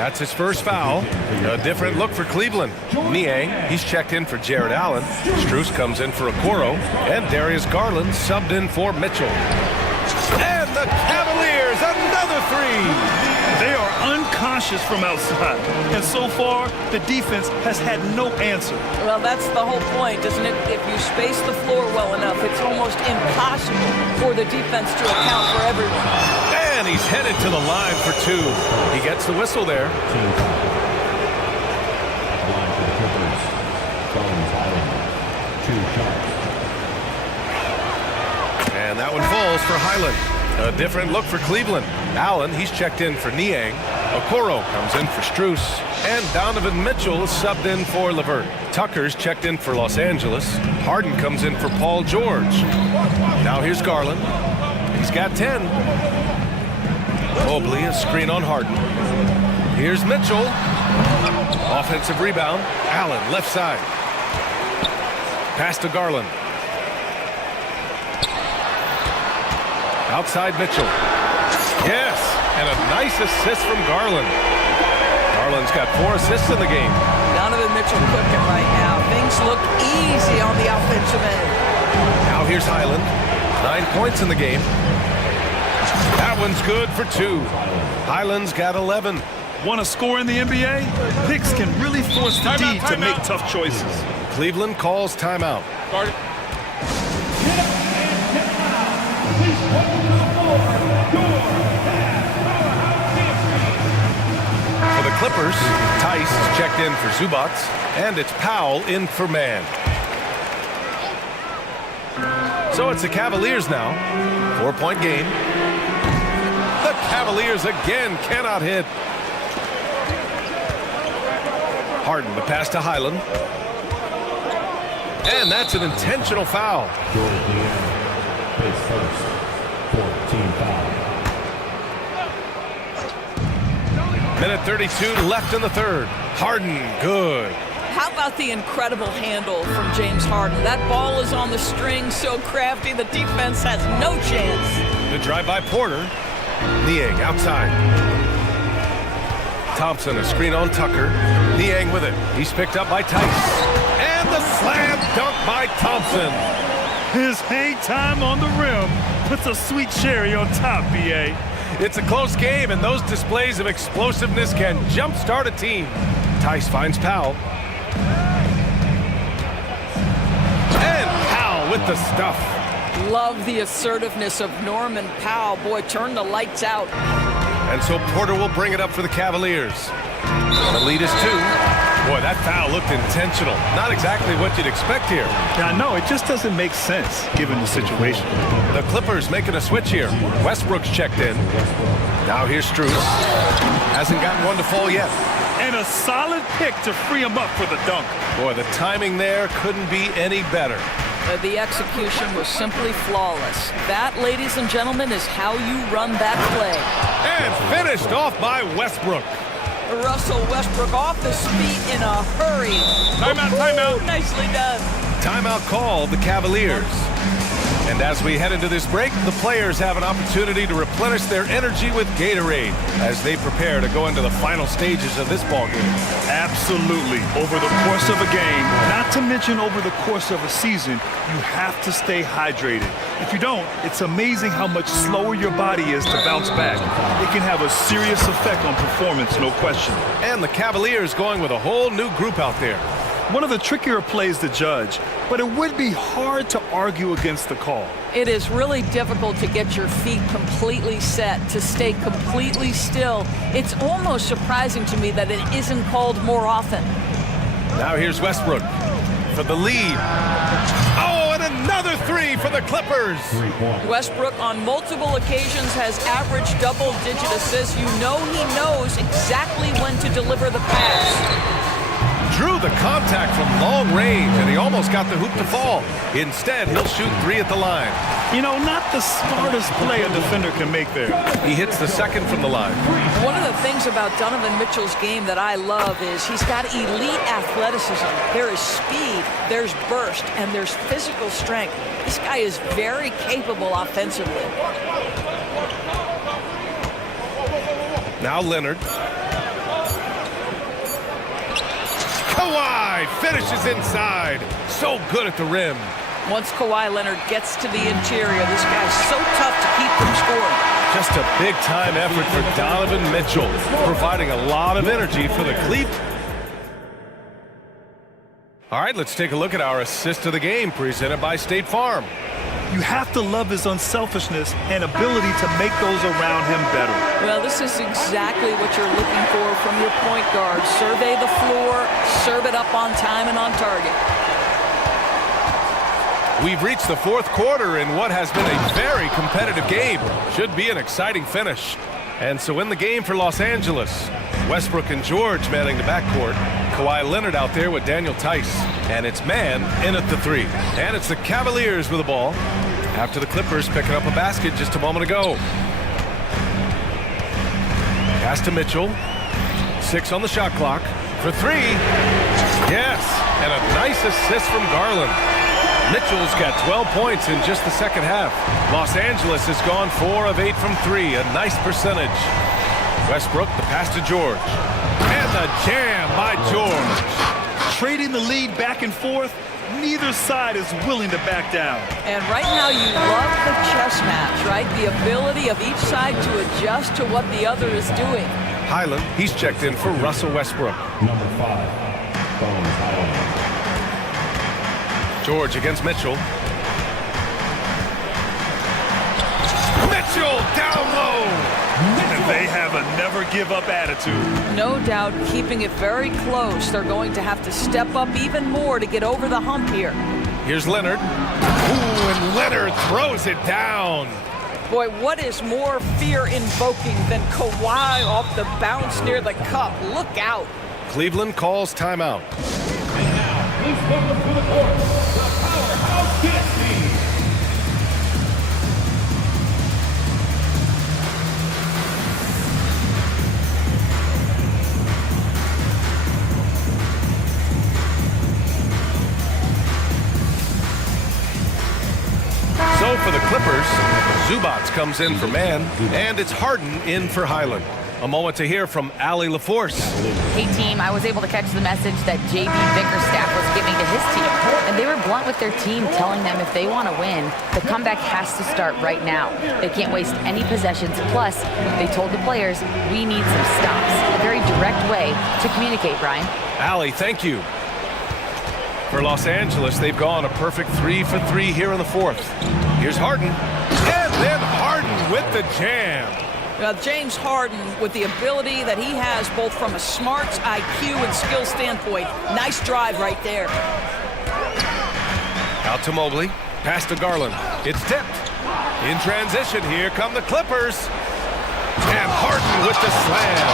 That's his first foul. A different look for Cleveland. Niang, he's checked in for Jared Allen. Strus comes in for Okoro. And Darius Garland subbed in for Mitchell. And the Cavaliers, another 3. They are unconscious from outside. And so far, the defense has had no answer. Well, that's the whole point, isn't it? If you space the floor well enough, it's almost impossible for the defense to account for everyone. And he's headed to the line for 2. He gets the whistle there. Line for the Clippers. 2 shots. And that one falls for Highland. A different look for Cleveland. Allen, he's checked in for Niang. Okoro comes in for Strus. And Donovan Mitchell is subbed in for Levert. Tucker's checked in for Los Angeles. Harden comes in for Paul George. Now here's Garland. He's got 10. Mobley, a screen on Harden. Here's Mitchell. Offensive rebound. Allen, left side. Pass to Garland. Outside Mitchell. Yes, and a nice assist from Garland. Garland's got 4 assists in the game. Donovan Mitchell cooking right now. Things look easy on the offensive end. Now here's Highland. 9 points in the game. That one's good for 2. Highland's got 11. Want to score in the NBA? Picks can really force the D to make tough choices. Cleveland calls timeout. For the Clippers, Tice is checked in for Zubac, and it's Powell in for Mann. So it's the Cavaliers now. 4-point game. The Cavaliers again cannot hit. Harden, the pass to Highland. And that's an intentional foul. First, 14 foul. Minute 32 left in the third. Harden, good. How about the incredible handle from James Harden? That ball is on the string, so crafty, the defense has no chance. The drive by Porter. Niang outside. Thompson, a screen on Tucker. Niang with it. He's picked up by Tice. And the slam dunk by Thompson. His hang time on the rim puts a sweet cherry on top, B.A. It's a close game, and those displays of explosiveness can jumpstart a team. Tice finds Powell. And Powell with the stuff. Love the assertiveness of Norman Powell. Boy, turn the lights out. And so Porter will bring it up for the Cavaliers. The lead is 2. Boy, that foul looked intentional. Not exactly what you'd expect here. Yeah, no, it just doesn't make sense given the situation. The Clippers making a switch here. Westbrook's checked in. Now here's Strus. Hasn't gotten one to fall yet. And a solid pick to free him up for the dunk. Boy, the timing there couldn't be any better. The execution was simply flawless. That, ladies and gentlemen, is how you run that play. And finished off by Westbrook. Russell Westbrook off his feet in a hurry. Timeout, timeout. Nicely done. Timeout called the Cavaliers. And as we head into this break, the players have an opportunity to replenish their energy with Gatorade as they prepare to go into the final stages of this ballgame. Absolutely. Over the course of a game, not to mention over the course of a season, you have to stay hydrated. If you don't, it's amazing how much slower your body is to bounce back. It can have a serious effect on performance, no question. And the Cavaliers going with a whole new group out there. One of the trickier plays to judge, but it would be hard to argue against the call. It is really difficult to get your feet completely set, to stay completely still. It's almost surprising to me that it isn't called more often. Now here's Westbrook for the lead. Oh, and another 3 for the Clippers. Westbrook on multiple occasions has averaged double-digit assists. You know he knows exactly when to deliver the pass. Drew the contact from long range, and he almost got the hoop to fall. Instead, he'll shoot 3 at the line. You know, not the smartest play a defender can make there. He hits the second from the line. One of the things about Donovan Mitchell's game that I love is he's got elite athleticism. There is speed, there's burst, and there's physical strength. This guy is very capable offensively. Now Leonard. Kawhi finishes inside. So good at the rim. Once Kawhi Leonard gets to the interior, this guy's so tough to keep from scoring. Just a big-time effort for Donovan Mitchell, providing a lot of energy for the Cleveland. All right, let's take a look at our assist of the game presented by State Farm. You have to love his unselfishness and ability to make those around him better. Well, this is exactly what you're looking for from your point guard. Survey the floor, serve it up on time and on target. We've reached the fourth quarter in what has been a very competitive game. Should be an exciting finish. And so in the game for Los Angeles, Westbrook and George manning the backcourt. Kawhi Leonard out there with Daniel Tice. And it's man in at the three. And it's the Cavaliers with the ball after the Clippers picking up a basket just a moment ago. Pass to Mitchell. 6 on the shot clock. For 3. Yes. And a nice assist from Garland. Mitchell's got 12 points in just the second half. Los Angeles has gone 4 of 8 from 3. A nice percentage. Westbrook, the pass to George. And the jam by George. Trading the lead back and forth, neither side is willing to back down. And right now you love the chess match, right? The ability of each side to adjust to what the other is doing. Highland, he's checked in for Russell Westbrook. Number 5. George against Mitchell. Mitchell down low. And they have a never-give-up attitude. No doubt, keeping it very close. They're going to have to step up even more to get over the hump here. Here's Leonard. Ooh, and Leonard throws it down. Boy, what is more fear-invoking than Kawhi off the bounce near the cup? Look out. Cleveland calls timeout. Please welcome to the court, the powerhouse dance team. So for the Clippers, Zubats comes in for man, and it's Harden in for Highland. A moment to hear from Allie LaForce. Hey team, I was able to catch the message that JB Bickerstaff was giving to his team. And they were blunt with their team, telling them if they want to win, the comeback has to start right now. They can't waste any possessions. Plus, they told the players, we need some stops. A very direct way to communicate, Brian. Allie, thank you. For Los Angeles, they've gone a perfect 3 for 3 here in the fourth. Here's Harden. And then Harden with the jam. James Harden, with the ability that he has both from a smarts, IQ, and skill standpoint, nice drive right there. Out to Mobley, pass to Garland. It's tipped. In transition, here come the Clippers. And Harden with the slam.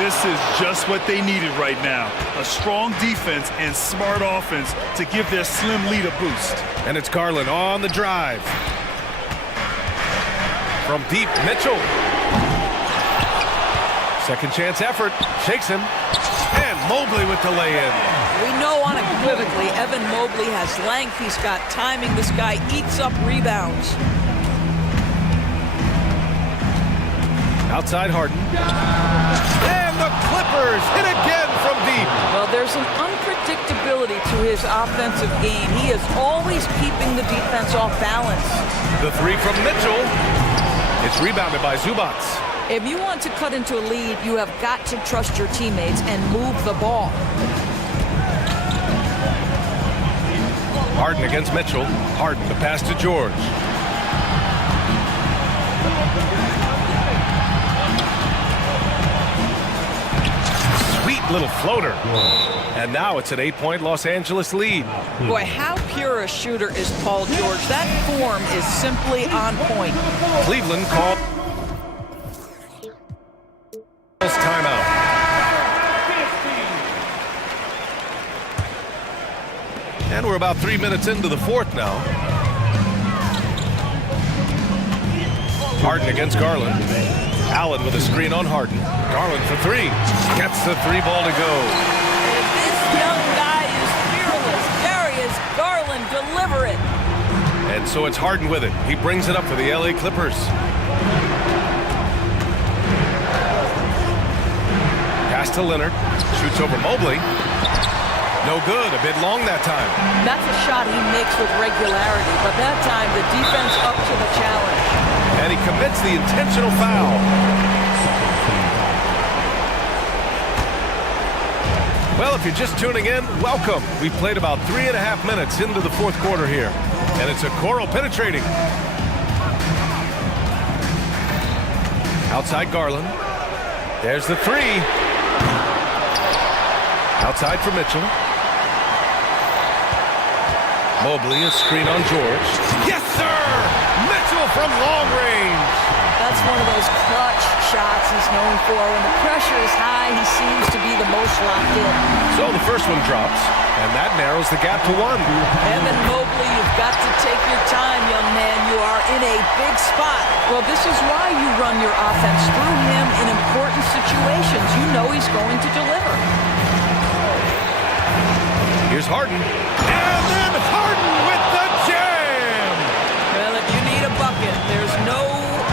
This is just what they needed right now. A strong defense and smart offense to give their slim lead a boost. And it's Garland on the drive. From deep, Mitchell. Second chance effort, shakes him, and Mobley with the lay-in. We know unequivocally Evan Mobley has length, he's got timing, this guy eats up rebounds. Outside Harden. And the Clippers hit again from deep. Well, there's an unpredictability to his offensive game. He is always keeping the defense off balance. The 3 from Mitchell. It's rebounded by Zubats. If you want to cut into a lead, you have got to trust your teammates and move the ball. Harden against Mitchell. Harden, the pass to George. Sweet little floater. And now it's an 8-point Los Angeles lead. Boy, how pure a shooter is Paul George. That form is simply on point. Cleveland called timeout. And we're about 3 minutes into the fourth now. Harden against Garland. Allen with a screen on Harden. Garland for 3. Gets the 3-ball to go. And this young guy is fearless. Darius Garland, deliver it. And so it's Harden with it. He brings it up for the LA Clippers. Pass to Leonard. Shoots over Mobley. No good. A bit long that time. That's a shot he makes with regularity, but that time the defense up to the challenge. And he commits the intentional foul. Well, if you're just tuning in, welcome. We've played about 3.5 minutes into the fourth quarter here. And it's a Okoro penetrating. Outside Garland. There's the 3. Outside for Mitchell. Mobley, a screen on George. Yes, sir! Mitchell from long range. That's one of those clutch shots he's known for. When the pressure is high, he seems to be the most locked in. So the first one drops, and that narrows the gap to 1. Evan Mobley, you've got to take your time, young man. You are in a big spot. Well, this is why you run your offense through him in important situations. You know he's going to deliver. Here's Harden. And then Harden with the jam! Well, if you need a bucket, there's no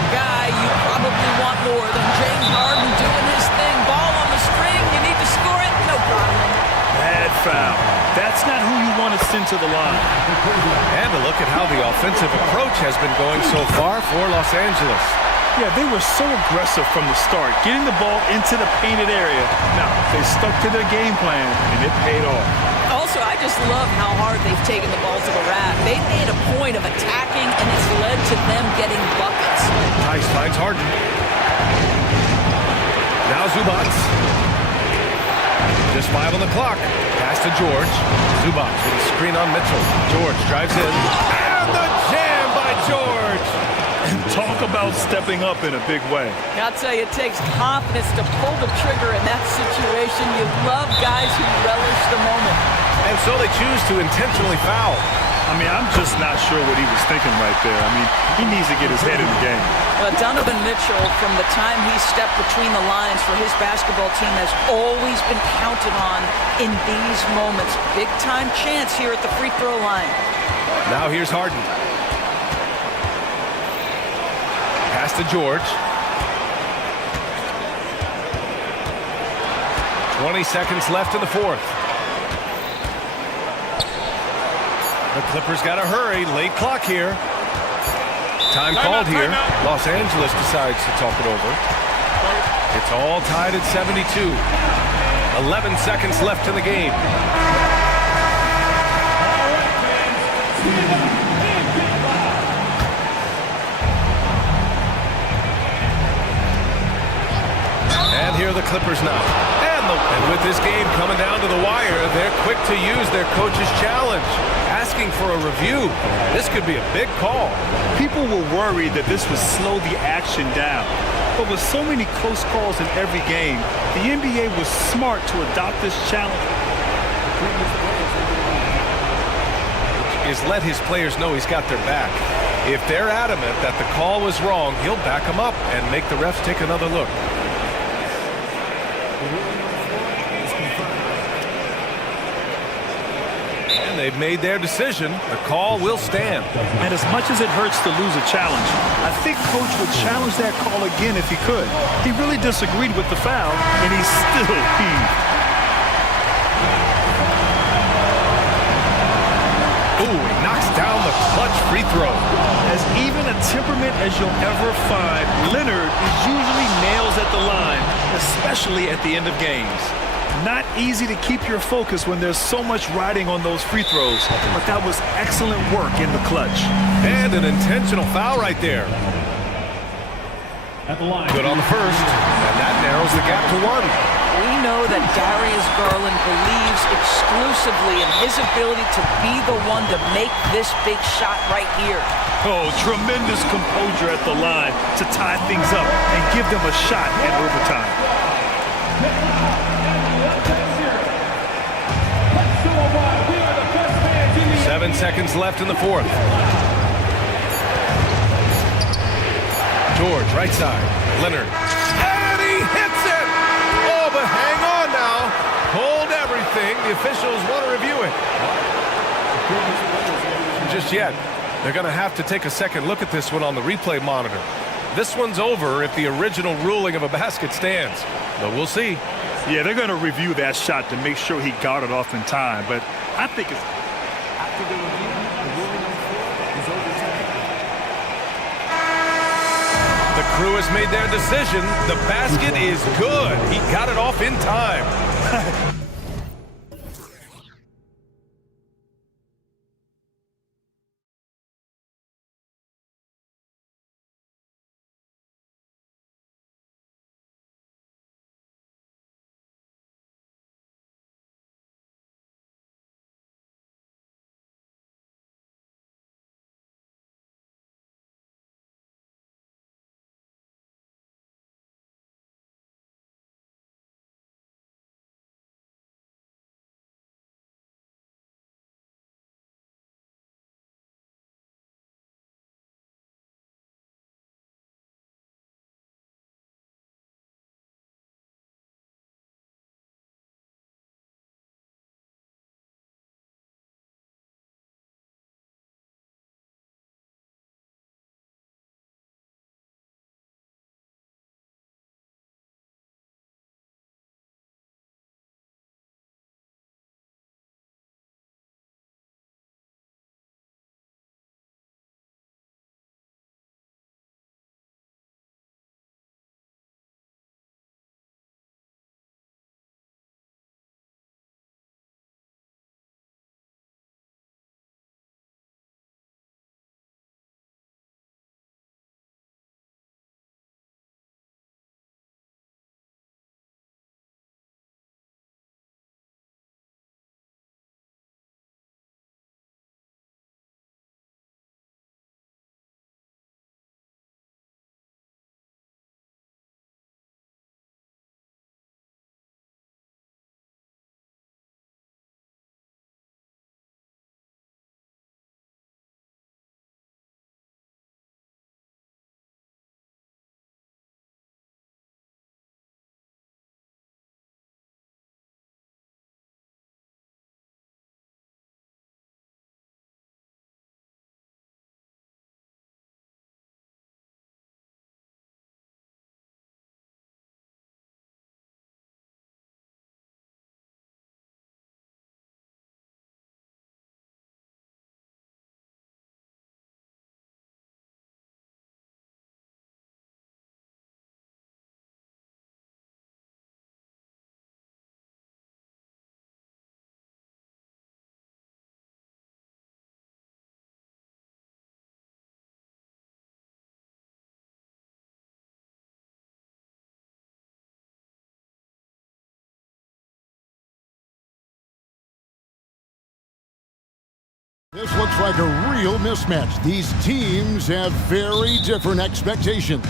guy you probably want more than James Harden doing his thing. Ball on the string, you need to score it, no problem. Bad foul. That's not who you want to send to the line. And a look at how the offensive approach has been going so far for Los Angeles. Yeah, they were so aggressive from the start, getting the ball into the painted area. Now, they stuck to their game plan, and it paid off. Also, I just love how hard they've taken the ball to the rack. They've made a point of attacking, and it's led to them getting buckets. Tice finds Harden. Now Zubats. Just 5 on the clock. Pass to George. Zubats with a screen on Mitchell. George drives in. And the jam by George. And talk about stepping up in a big way. I'll tell you, it takes confidence to pull the trigger in that situation. You love guys who relish the moment. And so they choose to intentionally foul. I mean, I'm just not sure what he was thinking right there. I mean, he needs to get his head in the game. Well, Donovan Mitchell, from the time he stepped between the lines for his basketball team, has always been counted on in these moments. Big-time chance here at the free throw line. Now here's Harden. Pass to George. 20 seconds left in the fourth. The Clippers got to hurry. Late clock here. Time called here. Los Angeles decides to talk it over. It's all tied at 72. 11 seconds left in the game. And here are the Clippers now. And with this game coming down to the wire, they're quick to use their coach's challenge, asking for a review. This could be a big call. People were worried that this would slow the action down. But with so many close calls in every game, the NBA was smart to adopt this challenge. Is let his players know he's got their back. If they're adamant that the call was wrong, he'll back them up and make the refs take another look. They've made their decision. The call will stand. And as much as it hurts to lose a challenge, I think Coach would challenge that call again if he could. He really disagreed with the foul, and he still heaved. Ooh, he knocks down the clutch free throw. As even a temperament as you'll ever find, Leonard is usually nails at the line, especially at the end of games. Not easy to keep your focus when there's so much riding on those free throws, but that was excellent work in the clutch. And an intentional foul right there. Good on the first, and that narrows the gap to 1. We know that Darius Garland believes exclusively in his ability to be the one to make this big shot right here. Oh, tremendous composure at the line to tie things up and give them a shot in overtime. 7 seconds left in the fourth. George, right side. Leonard. And he hits it! Oh, but hang on now. Hold everything. The officials want to review it. Just yet. They're going to have to take a second look at this one on the replay monitor. This one's over if the original ruling of a basket stands. But we'll see. Yeah, they're going to review that shot to make sure he got it off in time. But I think it's... After the review, the ruling on the floor is overturned. The crew has made their decision. The basket is good. He got it off in time. This looks like a real mismatch. These teams have very different expectations.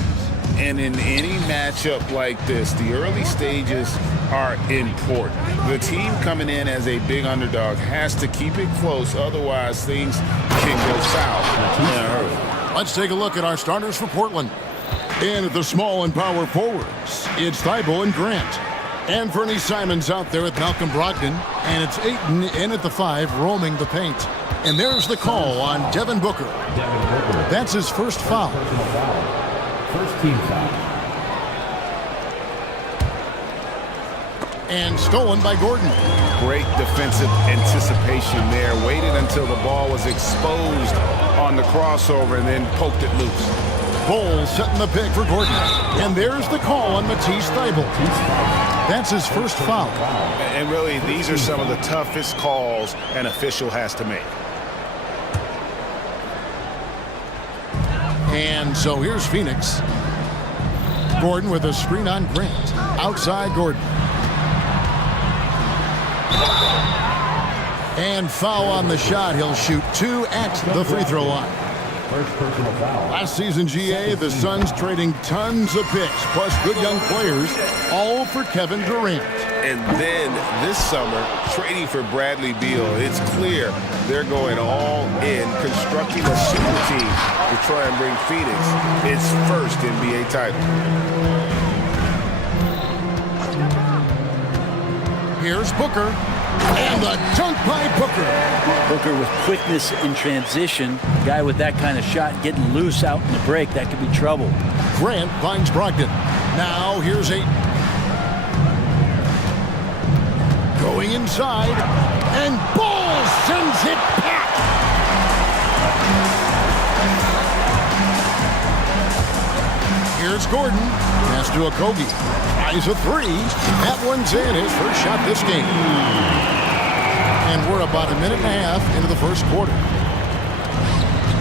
And in any matchup like this, the early stages are important. The team coming in as a big underdog has to keep it close, otherwise things can go south in a hurry. Let's take a look at our starters for Portland. And at the small and power forwards, it's Thibault and Grant. Anthony Simons out there with Malcolm Brogdon, and it's Ayton in at the 5, roaming the paint. And there's the call on Devin Booker. That's his first foul. First team foul. And stolen by Gordon. Great defensive anticipation there. Waited until the ball was exposed on the crossover and then poked it loose. Bol setting the pick for Gordon. And there's the call on Matisse Thybulle. That's his first foul. And really, these are some of the toughest calls an official has to make. And so here's Phoenix. Gordon with a screen on Grant. Outside Gordon. And foul on the shot. He'll shoot 2 at the free throw line. First personal foul. Last season, GA, the Suns trading tons of picks, plus good young players, all for Kevin Durant. And then this summer, trading for Bradley Beal, it's clear they're going all in, constructing a super team to try and bring Phoenix its first NBA title. Here's Booker. And the dunk by Booker. Booker with quickness in transition. Guy with that kind of shot getting loose out in the break, that could be trouble. Grant finds Brogdon. Now here's Ayton. Going inside. And Ball sends it back. Here's Gordon. Pass to Okogie. Tries a 3. That one's in. His first shot this game. And we're about a minute and a half into the first quarter.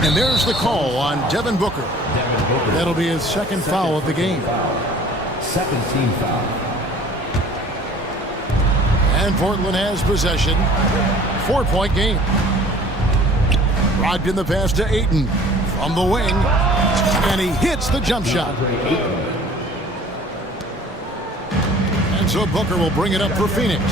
And there's the call on Devin Booker. That'll be his second foul of the game. Second team foul. And Portland has possession. 4-point game. Brogdon the pass to Ayton from the wing. And he hits the jump shot. And so Booker will bring it up for Phoenix.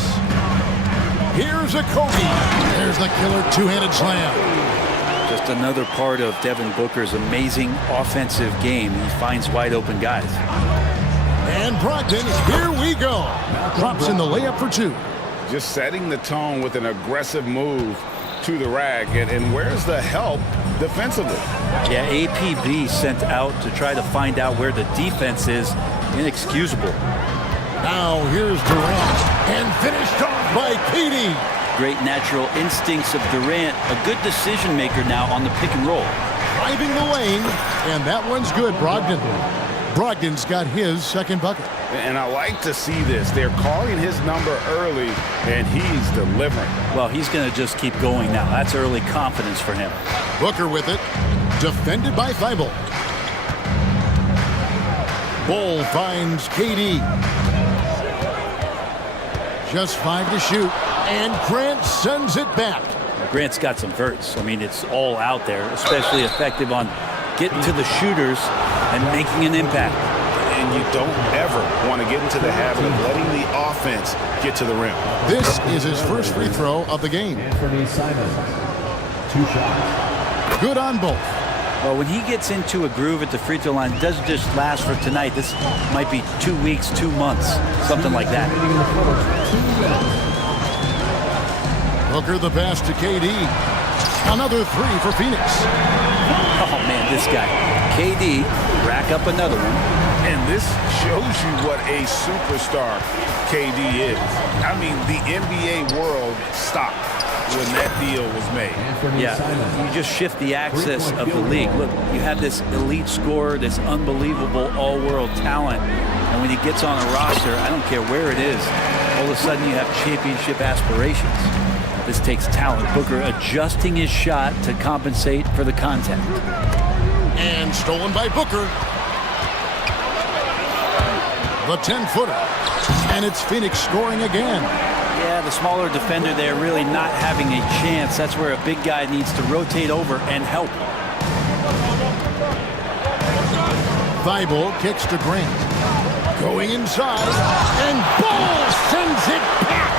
Here's Okogie. There's the killer two-handed slam. Just another part of Devin Booker's amazing offensive game. He finds wide open guys. And Brogdon, here we go. Drops in the layup for 2. Just setting the tone with an aggressive move to the rack. And where's the help defensively? Yeah, APB sent out to try to find out where the defense is. Inexcusable. Now here's Durant. And finished off by KD. Great natural instincts of Durant. A good decision maker now on the pick and roll. Driving the lane. And that one's good, Brogdon. Brogdon's got his second bucket. And I like to see this. They're calling his number early, and he's delivering. Well, he's going to just keep going now. That's early confidence for him. Booker with it. Defended by Thibault. Bol finds KD. Just 5 to shoot. And Grant sends it back. Grant's got some verts. I mean, it's all out there, especially effective on getting to the shooters and making an impact. And you don't ever want to get into the habit of letting the offense get to the rim. This is his first free throw of the game. Anthony Simons. 2 shots. Good on both. Well, when he gets into a groove at the free throw line, it doesn't just last for tonight. This might be 2 weeks, 2 months, something like that. Booker the pass to KD. Another 3 for Phoenix. Oh, man, this guy. KD, rack up another one. And this shows you what a superstar KD is. I mean, the NBA world stopped when that deal was made. Yeah, you just shift the axis of the league. Look, you have this elite scorer, this unbelievable all-world talent, and when he gets on a roster, I don't care where it is, all of a sudden you have championship aspirations. This takes talent. Booker adjusting his shot to compensate for the contact. And stolen by Booker. The 10-footer. And it's Phoenix scoring again. Yeah, the smaller defender there really not having a chance. That's where a big guy needs to rotate over and help. Thibault kicks to Grant. Going inside, and Ball sends it back.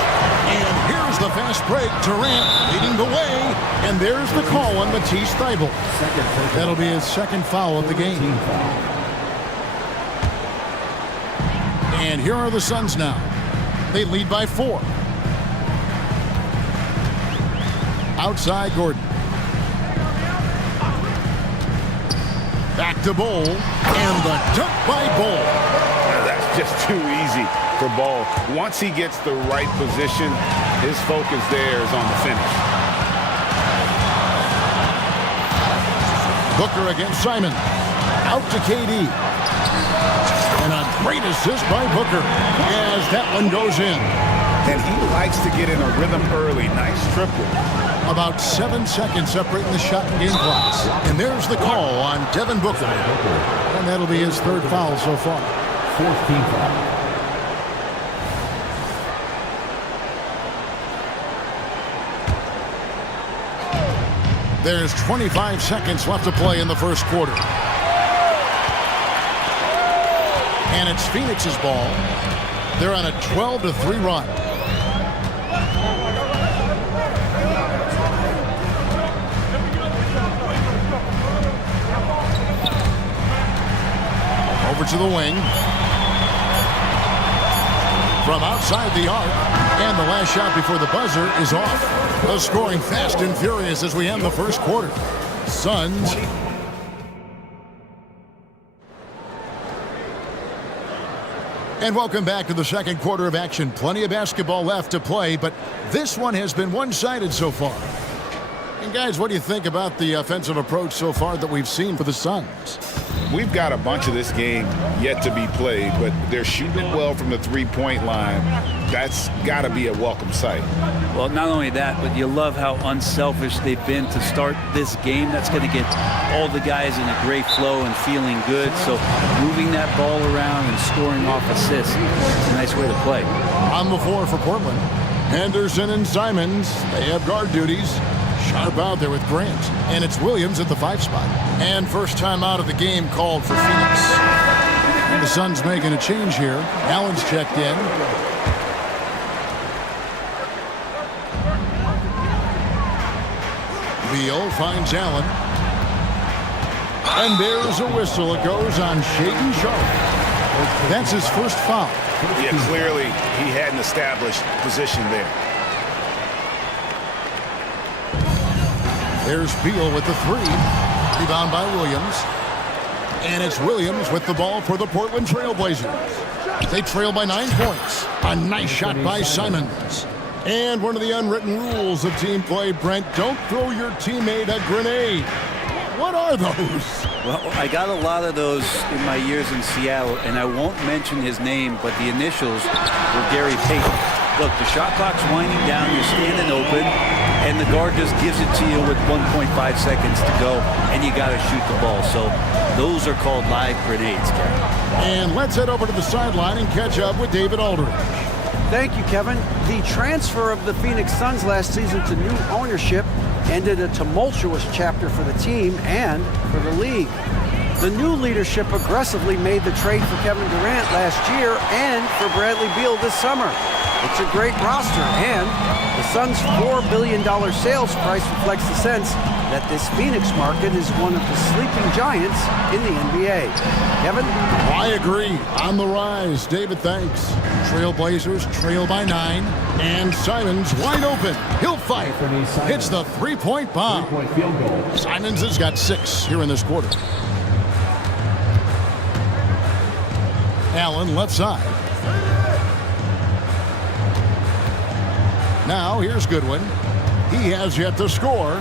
And here's the fast break. Durant leading the way, and there's the call on Matisse Thibault. That'll be his second foul of the game. And here are the Suns now. They lead by 4. Outside Gordon. Back to Ball, and the dunk by Ball. That's just too easy for Ball. Once he gets the right position, his focus there is on the finish. Booker against Simon. Out to KD. And a great assist by Booker as that one goes in. And he likes to get in a rhythm early. Nice triple. About 7 seconds separating the shot and game clocks. And there's the call on Devin Booker. And that'll be his third foul so far. 14 foul. There's 25 seconds left to play in the first quarter. And it's Phoenix's ball. They're on a 12-3 run. Over to the wing. From outside the arc. And the last shot before the buzzer is off. The scoring fast and furious as we end the first quarter. Suns. And welcome back to the second quarter of action. Plenty of basketball left to play, but this one has been one-sided so far. And guys, what do you think about the offensive approach so far that we've seen for the Suns? We've got a bunch of this game yet to be played, but they're shooting it well from the three-point line. That's got to be a welcome sight. Well, not only that, but you love how unselfish they've been to start this game. That's going to get all the guys in a great flow and feeling good. So moving that ball around and scoring off assists is a nice way to play. On the floor for Portland, Henderson and Simons, they have guard duties. Sharp out there with Grant. And it's Williams at the 5 spot. And first time out of the game called for Phoenix. And the Suns making a change here. Allen's checked in. Beal finds Allen. And there's a whistle. It goes on Shaedon Sharpe. That's his first foul. Yeah, clearly he hadn't established position there. There's Beal with the 3. Rebound by Williams. And it's Williams with the ball for the Portland Trailblazers. They trail by 9 points. A nice shot by Simons. And one of the unwritten rules of team play, Brent, don't throw your teammate a grenade. What are those? Well, I got a lot of those in my years in Seattle, and I won't mention his name, but the initials were Gary Payton. Look, the shot clock's winding down, you're standing open, and the guard just gives it to you with 1.5 seconds to go, and you got to shoot the ball. So those are called live grenades, Kevin. And let's head over to the sideline and catch up with David Aldridge. Thank you, Kevin. The transfer of the Phoenix Suns last season to new ownership ended a tumultuous chapter for the team and for the league. The new leadership aggressively made the trade for Kevin Durant last year and for Bradley Beal this summer. It's a great roster, and the Suns' $4 billion sales price reflects the sense that this Phoenix market is one of the sleeping giants in the NBA. Kevin? I agree. On the rise. David, thanks. Trailblazers trail by 9. And Simons wide open. He'll fight. Hits the three-point bomb. Simons has got 6 here in this quarter. Allen left side. Now here's Goodwin. He has yet to score.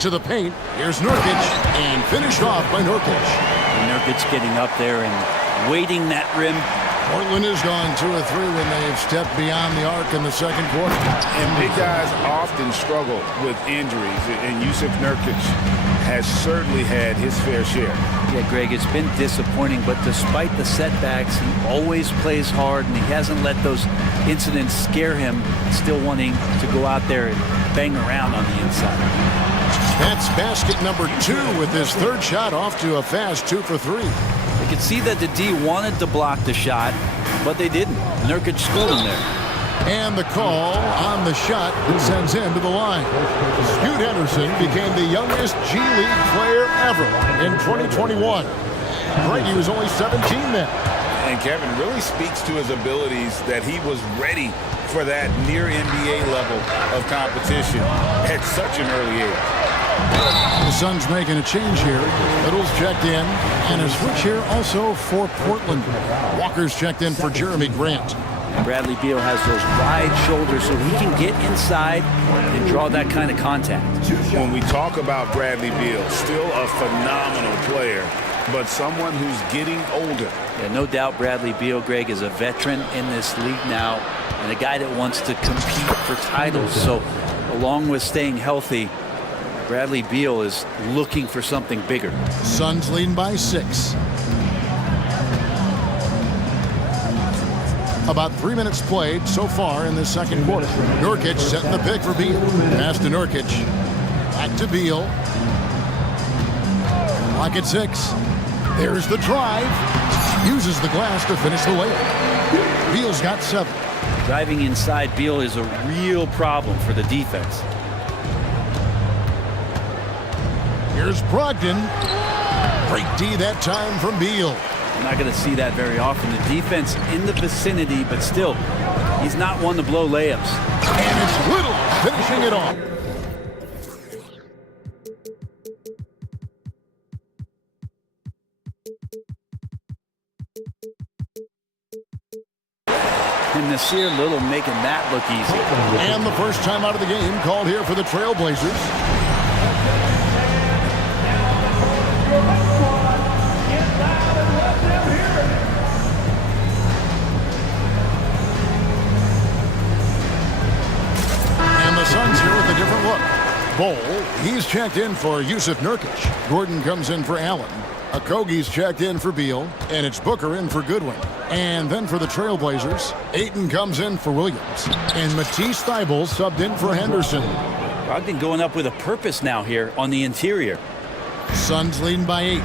To the paint. Here's Nurkic. And finished off by Nurkic. And Nurkic getting up there and weighting that rim Portland has gone 2 of 3 when they've stepped beyond the arc in the second quarter. And big guys often struggle with injuries, and Yusuf Nurkic has certainly had his fair share. Yeah, Greg, it's been disappointing, but despite the setbacks, he always plays hard, and he hasn't let those incidents scare him, still wanting to go out there and bang around on the inside. That's basket number 2 with his third shot off to a fast 2 for 3. You could see that the D wanted to block the shot, but they didn't. Nurkic schooled him there. And the call on the shot that sends him to the line. Scoot Henderson became the youngest G League player ever in 2021. Brady was only 17 then. And Kevin really speaks to his abilities that he was ready for that near NBA level of competition at such an early age. The Suns making a change here. Little's checked in, and a switch here also for Portland. Walker's checked in for Jeremy Grant. Bradley Beal has those wide shoulders so he can get inside and draw that kind of contact. When we talk about Bradley Beal, still a phenomenal player, but someone who's getting older. Yeah, no doubt Bradley Beal, Greg, is a veteran in this league now and a guy that wants to compete for titles. So along with staying healthy, Bradley Beal is looking for something bigger. Suns leading by 6. About 3 minutes played so far in this second quarter. Nurkic setting the pick for Beal. Pass to Nurkic. Back to Beal. Clock at 6. There's the drive. Uses the glass to finish the layup. Beal's got 7. Driving inside Beal is a real problem for the defense. Here's Brogdon. Great D that time from Beal. I'm not going to see that very often. The defense in the vicinity, but still, he's not one to blow layups. And it's Little finishing it off. And Nasir Little making that look easy. And the first time out of the game called here for the Trailblazers. Suns here with a different look. Bol, he's checked in for Yusuf Nurkic. Gordon comes in for Allen. Okogie's checked in for Beal. And it's Booker in for Goodwin. And then for the Trailblazers, Ayton comes in for Williams. And Matisse Thybulle subbed in for Henderson. Brogdon going up with a purpose now here on the interior. Suns leading by 8.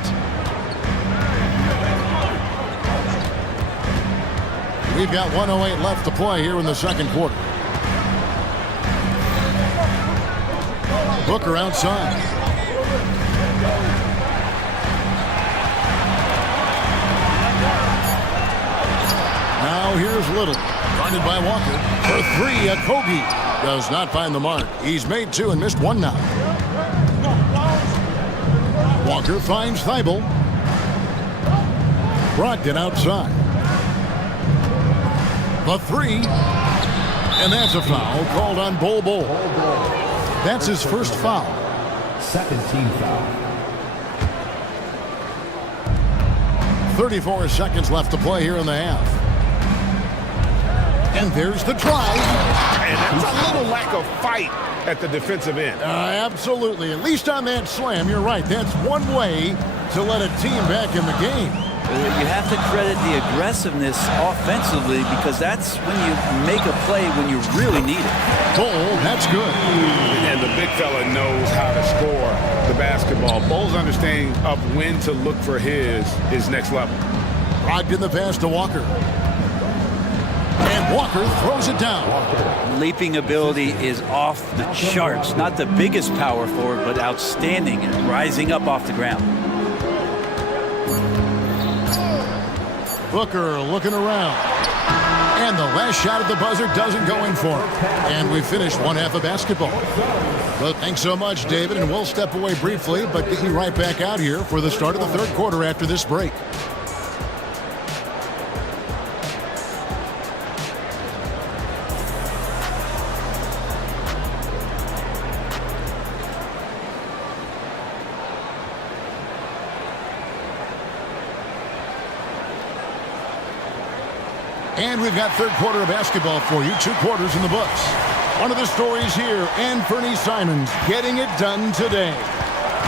We've got 1:08 left to play here in the second quarter. Booker outside. Now here's Little. Guarded by Walker. For 3, Okogie does not find the mark. He's made 2 and missed 1 now. Walker finds Thybulle. Brogdon outside. The 3. And that's a foul called on Bol. That's his first foul. Second team foul. 34 seconds left to play here in the half. And there's the drive. And that's a little lack of fight at the defensive end. Absolutely. At least on that slam, you're right. That's one way to let a team back in the game. You have to credit the aggressiveness offensively because that's when you make a play when you really need it. Bol, that's good. And the big fella knows how to score the basketball. Bol's understanding of when to look for his next level. Brogdon the pass to Walker. And Walker throws it down. Leaping ability is off the charts. Not the biggest power forward, but outstanding and rising up off the ground. Booker looking around. And the last shot at the buzzer doesn't go in for him. And we finished one half of basketball. Well, thanks so much, David, and we'll step away briefly, but get you right back out here for the start of the third quarter after this break. And we've got third quarter of basketball for you. 2 quarters in the books. One of the stories here, Anthony Simons getting it done today.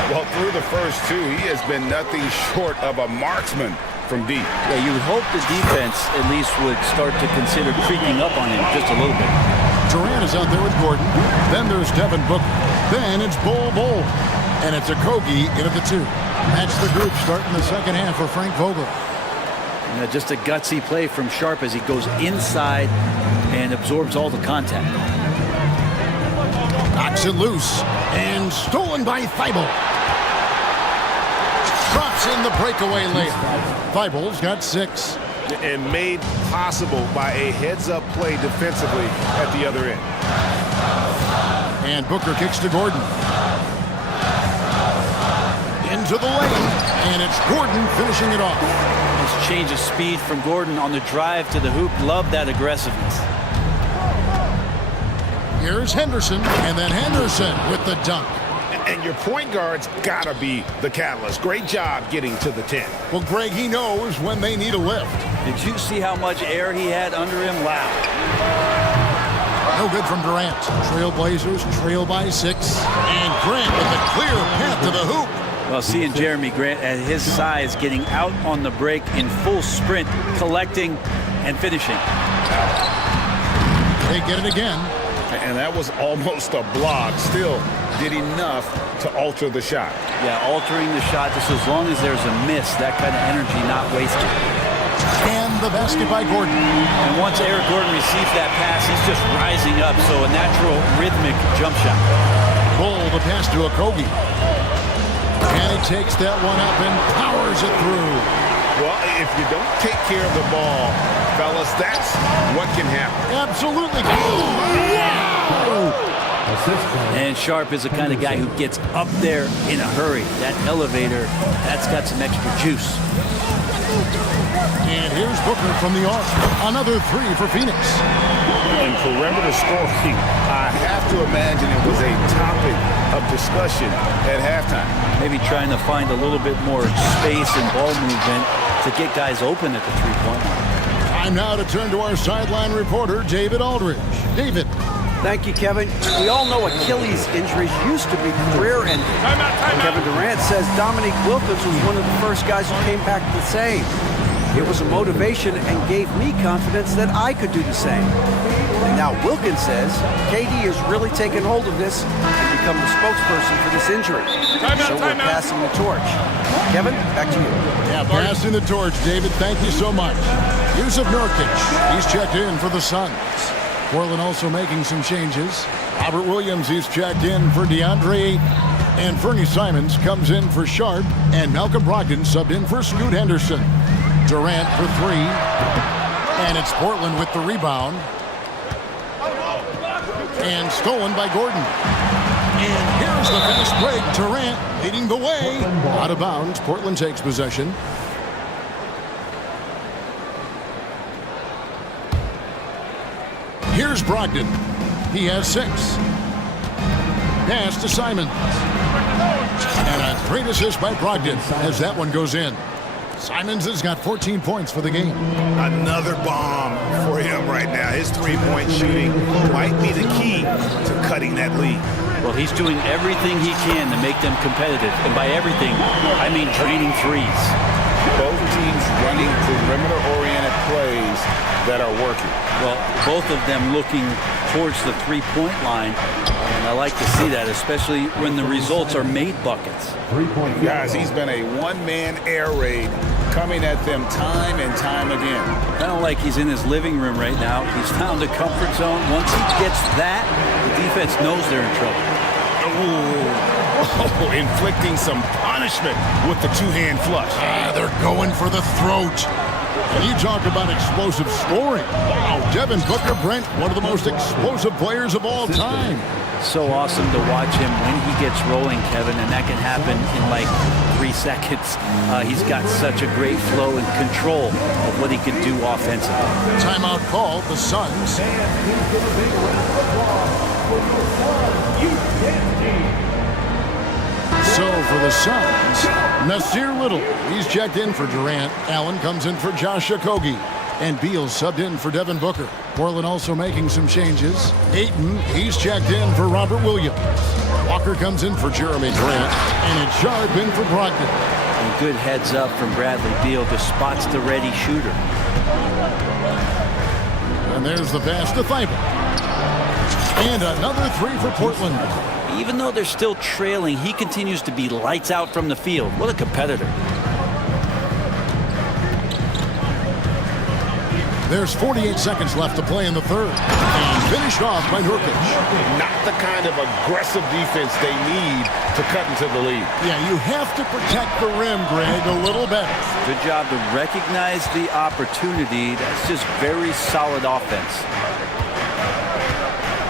Well, through the first 2, he has been nothing short of a marksman from deep. Yeah, you would hope the defense at least would start to consider creeping up on him just a little bit. Durant is out there with Gordon. Then there's Devin Booker. Then it's Bull. And it's Okogie in at the 2. That's the group starting the second half for Frank Vogel. Just a gutsy play from Sharp as he goes inside and absorbs all the contact. Knocks it loose and stolen by Thibault. Drops in the breakaway layup. Thibault's got 6. And made possible by a heads-up play defensively at the other end. And Booker kicks to Gordon. Into the lane, and it's Gordon finishing it off. Nice change of speed from Gordon on the drive to the hoop. Love that aggressiveness. Here's Henderson, and then Henderson with the dunk. And your point guard's got to be the catalyst. Great job getting to the 10. Well, Greg, he knows when they need a lift. Did you see how much air he had under him? Wow. No good from Durant. Trailblazers trail by 6. And Grant with a clear path to the hoop. Well, seeing Jeremy Grant at his size getting out on the break in full sprint, collecting and finishing. They get it again. And that was almost a block. Still did enough to alter the shot. Yeah, altering the shot just as long as there's a miss, that kind of energy not wasted. And the basket by Gordon. And once Eric Gordon receives that pass, he's just rising up, so a natural rhythmic jump shot. Bull the pass to Okogie. And he takes that one up and powers it through. Well, if you don't take care of the ball, fellas, that's what can happen. Absolutely. Wow! And Sharp is the kind of guy who gets up there in a hurry. That elevator, that's got some extra juice. And here's Booker from the arc. Another 3 for Phoenix. And perimeter scoring, I have to imagine it was a topic of discussion at halftime. Maybe trying to find a little bit more space and ball movement to get guys open at the 3-point line. Time now to turn to our sideline reporter, David Aldridge. David. Thank you, Kevin. We all know Achilles injuries used to be career-ending. Kevin Durant says Dominique Wilkins was one of the first guys who came back the same. It was a motivation and gave me confidence that I could do the same. And now Wilkins says KD has really taken hold of this and become the spokesperson for this injury. So we're passing the torch. Kevin, back to you. Yeah, passing the torch, David. Thank you so much. Yusuf Nurkic, he's checked in for the Suns. Portland also making some changes. Robert Williams, he's checked in for DeAndre Ayton. And Fernie Simons comes in for Sharp. And Malcolm Brogdon subbed in for Scoot Henderson. Durant for 3. And it's Portland with the rebound. And stolen by Gordon. And here's the fast break. Durant leading the way. Out of bounds. Portland takes possession. Here's Brogdon. He has 6. Pass to Simons. And a great assist by Brogdon as that one goes in. Simons has got 14 points for the game. Another bomb for him right now. His 3-point shooting might be the key to cutting that lead. Well, he's doing everything he can to make them competitive. And by everything, I mean draining threes. Both teams running perimeter-oriented plays that are working. Well, both of them looking towards the 3-point line. And I like to see that, especially when the results are made buckets. Guys, he's been a one-man air raid coming at them time and time again. Kind of like he's in his living room right now. He's found a comfort zone. Once he gets that, the defense knows they're in trouble. Oh, inflicting some punishment with the 2-hand flush. They're going for the throat. And you talk about explosive scoring. Wow, Devin Booker, Brent, one of the most explosive players of all time. So awesome to watch him when he gets rolling, Kevin, and that can happen in like 3 seconds. He's got such a great flow and control of what he can do offensively. Timeout call, the Suns. So for the Suns, Nasir Little, he's checked in for Durant. Allen comes in for Josh Okogie. And Beal subbed in for Devin Booker. Portland also making some changes. Ayton, he's checked in for Robert Williams. Walker comes in for Jeremy Grant. And it's Sharp in for Brogdon. And good heads up from Bradley Beal. Just spots the ready shooter. And there's the pass to Thibault. And another three for Portland. Even though they're still trailing, he continues to be lights out from the field. What a competitor. There's 48 seconds left to play in the third. And finished off by Nurkic. Not the kind of aggressive defense they need to cut into the lead. Yeah, you have to protect the rim, Greg, a little better. Good job to recognize the opportunity. That's just very solid offense.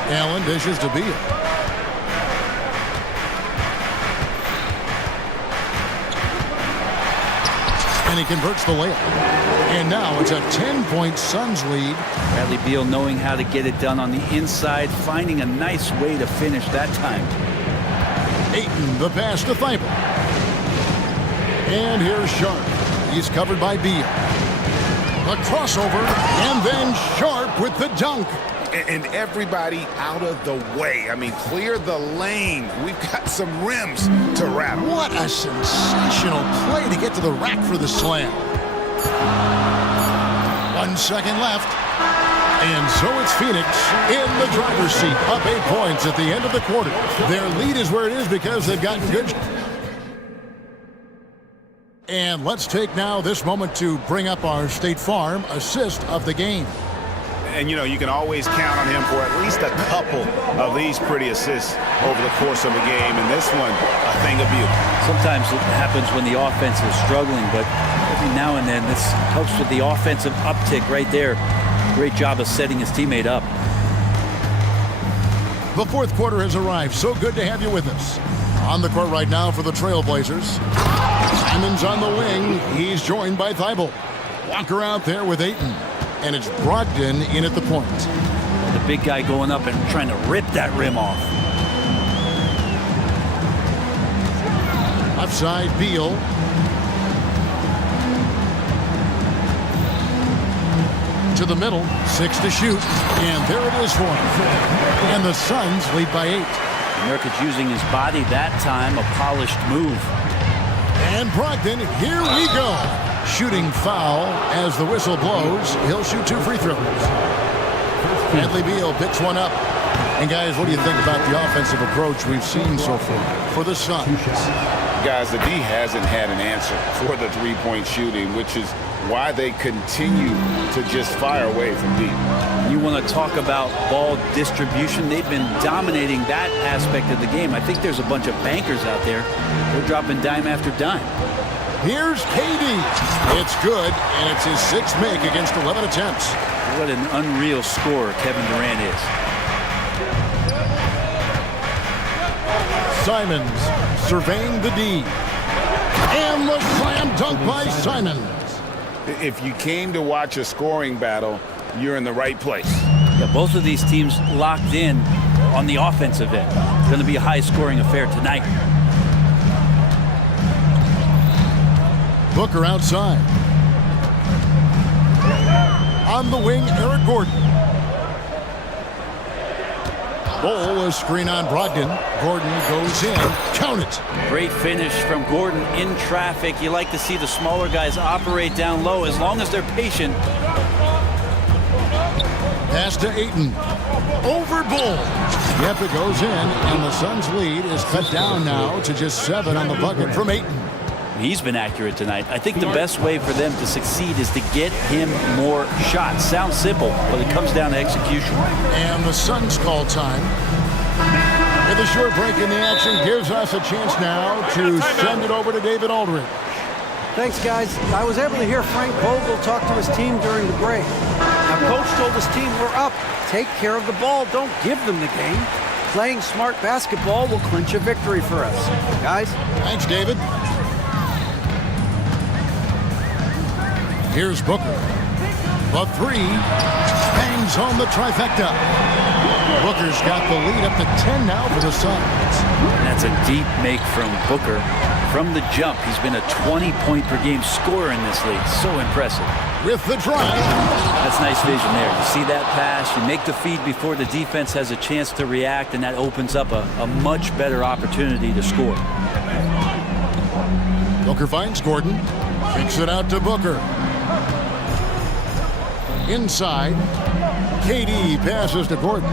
Allen dishes to Beal. And he converts the layup. And now it's a 10-point Suns lead. Bradley Beal knowing how to get it done on the inside, finding a nice way to finish that time. Ayton, the pass to Thibault. And here's Sharp. He's covered by Beal. A crossover, and then Sharp with the dunk. And everybody out of the way. I mean, clear the lane. We've got some rims to wrap. What a sensational play to get to the rack for the slam. 1 second left. And so it's Phoenix in the driver's seat, up 8 points at the end of the quarter. Their lead is where it is because they've gotten good. And let's take now this moment to bring up our State Farm assist of the game. And, you know, you can always count on him for at least a couple of these pretty assists over the course of a game. And this one, a thing of beauty. Sometimes it happens when the offense is struggling, but every now and then this helps with the offensive uptick right there. Great job of setting his teammate up. The fourth quarter has arrived. So good to have you with us. On the court right now for the Trailblazers. Simon's on the wing. He's joined by Thibault. Walker out there with Ayton. And it's Brogdon in at the point. The big guy going up and trying to rip that rim off. Offside, Beal. To the middle, 6 to shoot. And there it is for him. And the Suns lead by 8. Nurkic using his body that time, a polished move. And Brogdon, here we go. Shooting foul as the whistle blows. He'll shoot 2 free throws. Bradley Beal picks one up. And guys, what do you think about the offensive approach we've seen so far for the Suns? Guys, the D hasn't had an answer for the three-point shooting, which is why they continue to just fire away from deep. You want to talk about ball distribution. They've been dominating that aspect of the game. I think there's a bunch of bankers out there. They're dropping dime after dime. Here's KD. It's good, and it's his 6th make against 11 attempts. What an unreal scorer Kevin Durant is. Simons surveying the D. And the slam dunk by Simons. If you came to watch a scoring battle, you're in the right place. Yeah, both of these teams locked in on the offensive end. It's going to be a high-scoring affair tonight. Booker outside. On the wing, Eric Gordon. Ball, a screen on Brogdon. Gordon goes in. Count it. Great finish from Gordon in traffic. You like to see the smaller guys operate down low as long as they're patient. Pass to Ayton. Over Bull. Yep, it goes in, and the Suns' lead is cut down now to just 7 on the bucket from Ayton. He's been accurate tonight. I think the best way for them to succeed is to get him more shots. Sounds simple, but it comes down to execution. And the Suns call time. And the short break in the action gives us a chance now to send it over to David Aldridge. Thanks, guys. I was able to hear Frank Vogel talk to his team during the break. Now, Coach told his team, we're up. Take care of the ball. Don't give them the game. Playing smart basketball will clinch a victory for us. Guys? Thanks, David. Here's Booker. The 3 hangs on the trifecta. Booker's got the lead up to 10 now for the Suns. And that's a deep make from Booker. From the jump, he's been a 20-point-per-game scorer in this league. So impressive. with the drive. That's nice vision there. You see that pass, you make the feed before the defense has a chance to react, and that opens up a much better opportunity to score. Booker finds Gordon. Kicks it out to Booker. Inside. KD passes to Gordon.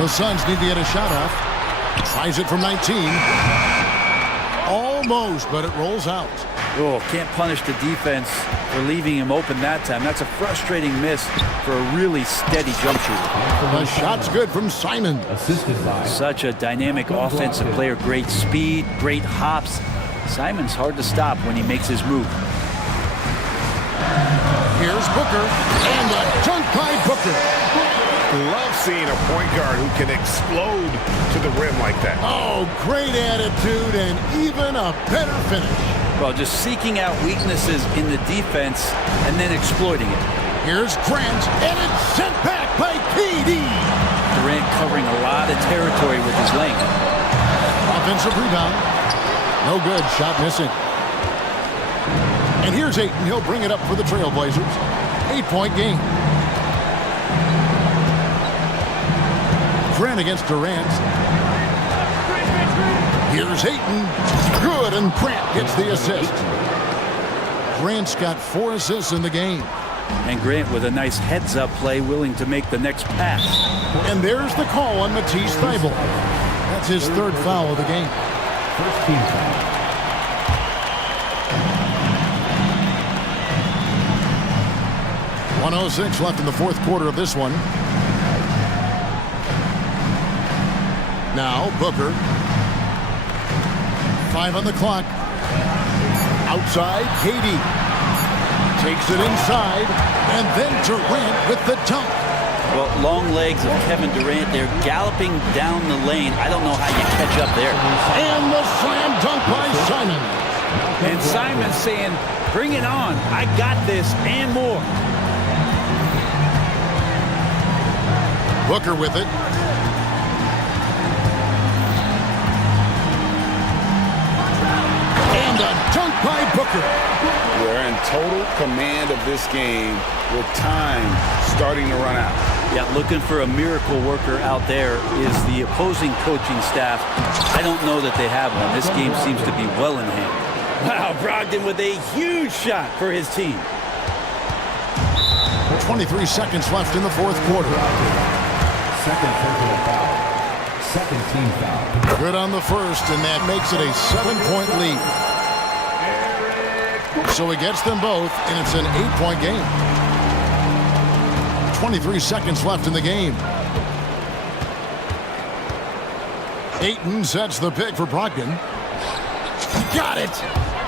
The Suns need to get a shot off. Tries it from 19. Almost, but it rolls out. Oh, can't punish the defense for leaving him open that time. That's a frustrating miss for a really steady jump shooter. The shot's good from Simon. Assisted by Such a dynamic offensive player. Great speed, great hops. Simon's hard to stop when he makes his move. Here's Booker, and a dunk by Booker. Love seeing a point guard who can explode to the rim like that. Oh, great attitude and even a better finish. Well, just seeking out weaknesses in the defense and then exploiting it. Here's Grant, and it's sent back by KD. Durant covering a lot of territory with his length. Offensive rebound. No good. Shot missing. And here's Ayton. He'll bring it up for the Trailblazers. 8-point game. Grant against Durant. Here's Ayton. Good, and Grant gets the assist. Grant's got 4 assists in the game. And Grant with a nice heads-up play, willing to make the next pass. And there's the call on Matisse Thybulle. That's his 3rd foul of the game. first team foul. .106 left in the 4th quarter of this one. Now Booker. 5 on the clock. Outside, KD. Takes it inside, and then Durant with the dunk. Well, long legs of Kevin Durant. They're galloping down the lane. I don't know how you catch up there. And the slam dunk by Simon. And Simon saying, bring it on. I got this and more. Booker with it. And a dunk by Booker. They're in total command of this game with time starting to run out. Yeah, looking for a miracle worker out there is the opposing coaching staff. I don't know that they have one. This game seems to be well in hand. Wow, Brogdon with a huge shot for his team. 23 seconds left in the 4th quarter. Second personal foul. Second team foul. Good on the first, and that makes it a 7-point lead. So he gets them both, and it's an 8-point game. 23 seconds left in the game. Ayton sets the pick for Brogdon. Got it!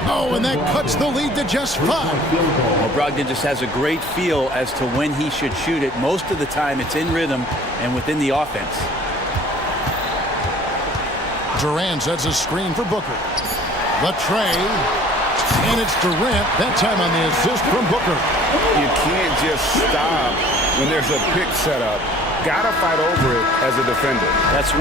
Oh, and that cuts the lead to just 5. Well, Brogdon just has a great feel as to when he should shoot it. Most of the time, it's in rhythm and within the offense. Durant sets a screen for Booker. The tray. And it's Durant, that time on the assist from Booker. You can't just stop when there's a pick set up. Gotta fight over it as a defender. That's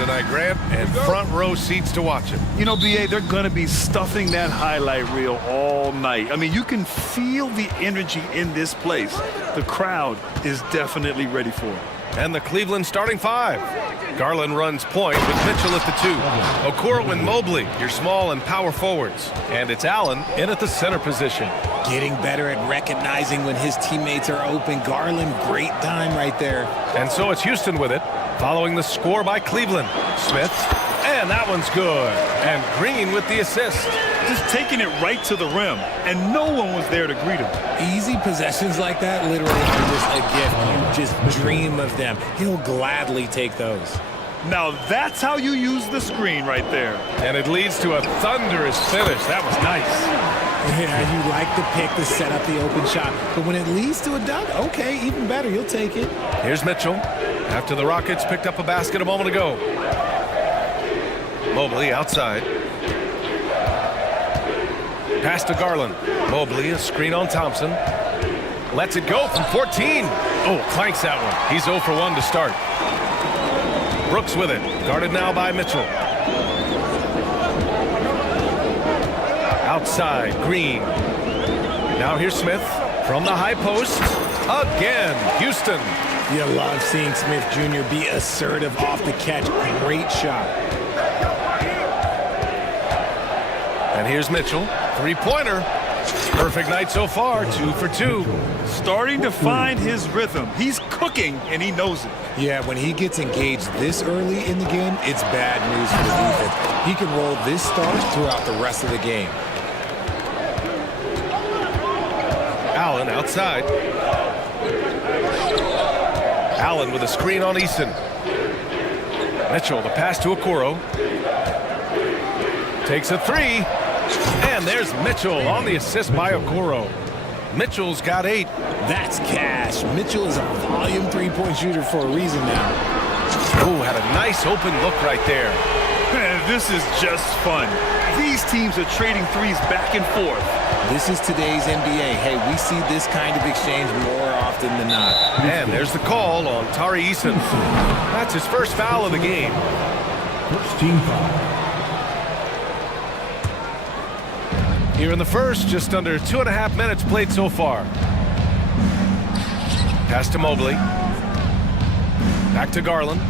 tonight, Grant, and front row seats to watch it. You know, BA, they're going to be stuffing that highlight reel all night. I mean, you can feel the energy in this place. The crowd is definitely ready for it. And the Cleveland starting five. Garland runs point with Mitchell at the 2. Okoro and Mobley, your small and power forwards. And it's Allen in at the center position. Getting better at recognizing when his teammates are open. Garland, great time right there. And so it's Houston with it, following the score by Cleveland. Smith, and that one's good. And Green with the assist. Just taking it right to the rim, and no one was there to greet him. Easy possessions like that literally are just a gift. You just dream of them. He'll gladly take those. Now that's how you use the screen right there. And it leads to a thunderous finish. That was nice. Yeah, you like the pick to set up the open shot. But when it leads to a dunk, okay, even better. You'll take it. Here's Mitchell after the Rockets picked up a basket a moment ago. Mobley outside. Pass to Garland. Mobley, a screen on Thompson. Lets it go from 14. Oh, clanks that one. He's 0 for 1 to start. Brooks with it. Guarded now by Mitchell. Outside, Green. Now here's Smith from the high post. Again, Houston. You love seeing Smith Jr. be assertive off the catch. Great shot. And here's Mitchell. Three-pointer. Perfect night so far. 2 for 2. Starting to find his rhythm. He's cooking, and he knows it. Yeah, when he gets engaged this early in the game, it's bad news for the defense. He can roll this start throughout the rest of the game. Allen outside. Allen with a screen on Easton. Mitchell, the pass to Okoro. Takes a 3. And there's Mitchell on the assist by Okoro. Mitchell's got 8. That's cash. Mitchell is a volume three-point shooter for a reason now. Oh, had a nice open look right there. Man, this is just fun. These teams are trading threes back and forth. This is today's NBA. Hey, we see this kind of exchange more often than not. And there's the call on Tari Eason. That's his first foul of the game. First team foul. Here in the first, just under 2.5 minutes played so far. Pass to Mobley. Back to Garland.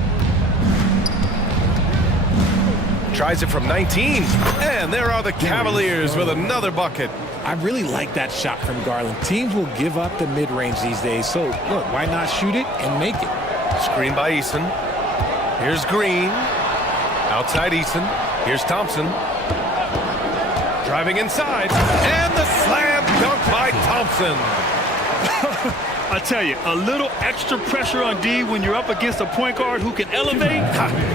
Tries it from 19. And there are the Cavaliers with another bucket. I really like that shot from Garland. Teams will give up the mid-range these days. So, look, why not shoot it and make it? Screen by Eason. Here's Green. Outside Eason. Here's Thompson. Driving inside, and the slam dunk by Thompson. I tell you, a little extra pressure on D when you're up against a point guard who can elevate.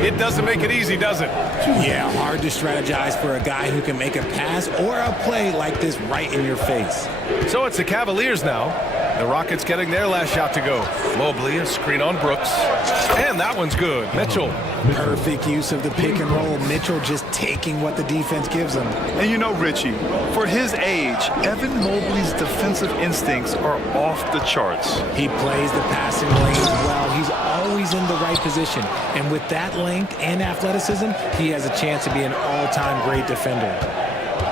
It doesn't make it easy, does it? Yeah, hard to strategize for a guy who can make a pass or a play like this right in your face. So it's the Cavaliers now. The Rockets getting their last shot to go. Mobley, a screen on Brooks. And that one's good. Mitchell. Perfect use of the pick and roll. Mitchell just taking what the defense gives him. And you know, Richie, for his age, Evan Mobley's defensive instincts are off the charts. He plays the passing lanes well. He's always in the right position. And with that length and athleticism, he has a chance to be an all-time great defender.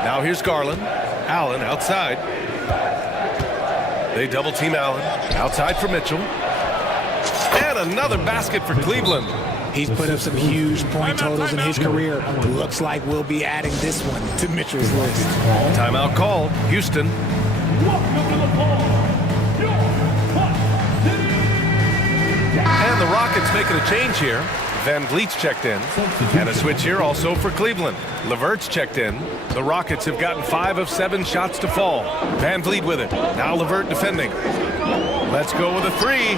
Now here's Garland. Allen outside. They double team Allen. Outside for Mitchell. And another basket for Cleveland. He's put up some huge point totals in his career. Looks like we'll be adding this one to Mitchell's list. Timeout called. Houston. And the Rockets making a change here. Van Vliet's checked in. And a switch here also for Cleveland. Levert's checked in. The Rockets have gotten 5 of 7 shots to fall. Van Vliet with it. Now Levert defending. Let's go with a 3.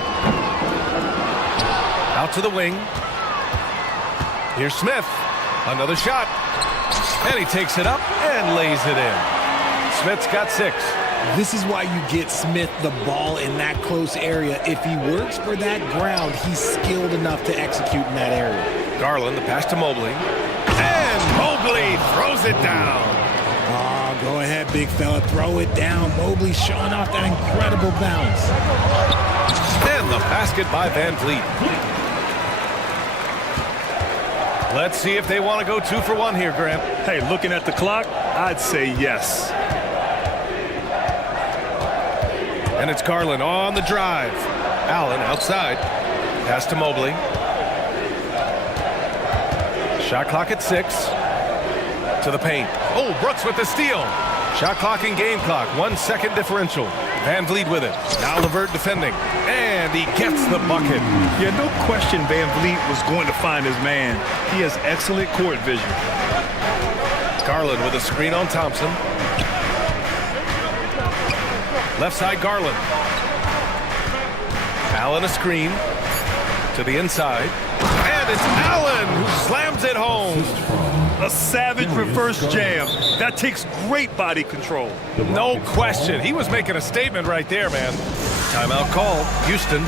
Out to the wing. Here's Smith. Another shot. And he takes it up and lays it in. Smith's got 6. This is why you get Smith the ball in that close area. If he works for that ground, he's skilled enough to execute in that area. Garland, the pass to Mobley. And Mobley throws it down. Oh, go ahead, big fella. Throw it down. Mobley showing off that incredible bounce. And the basket by Van Vliet. Let's see if they want to go 2 for 1 here, Grant. Hey, looking at the clock, I'd say yes. And it's Garland on the drive. Allen outside. Pass to Mobley. Shot clock at 6. To the paint. Oh, Brooks with the steal. Shot clock and game clock. 1 second differential. Van Vliet with it. Now LeVert defending. And he gets the bucket. Yeah, no question Van Vliet was going to find his man. He has excellent court vision. Garland with a screen on Thompson. Left side Garland. Allen a screen. To the inside. And it's Allen who slams it home. A savage reverse jam. That takes great body control. No question. He was making a statement right there, man. Timeout call. Houston.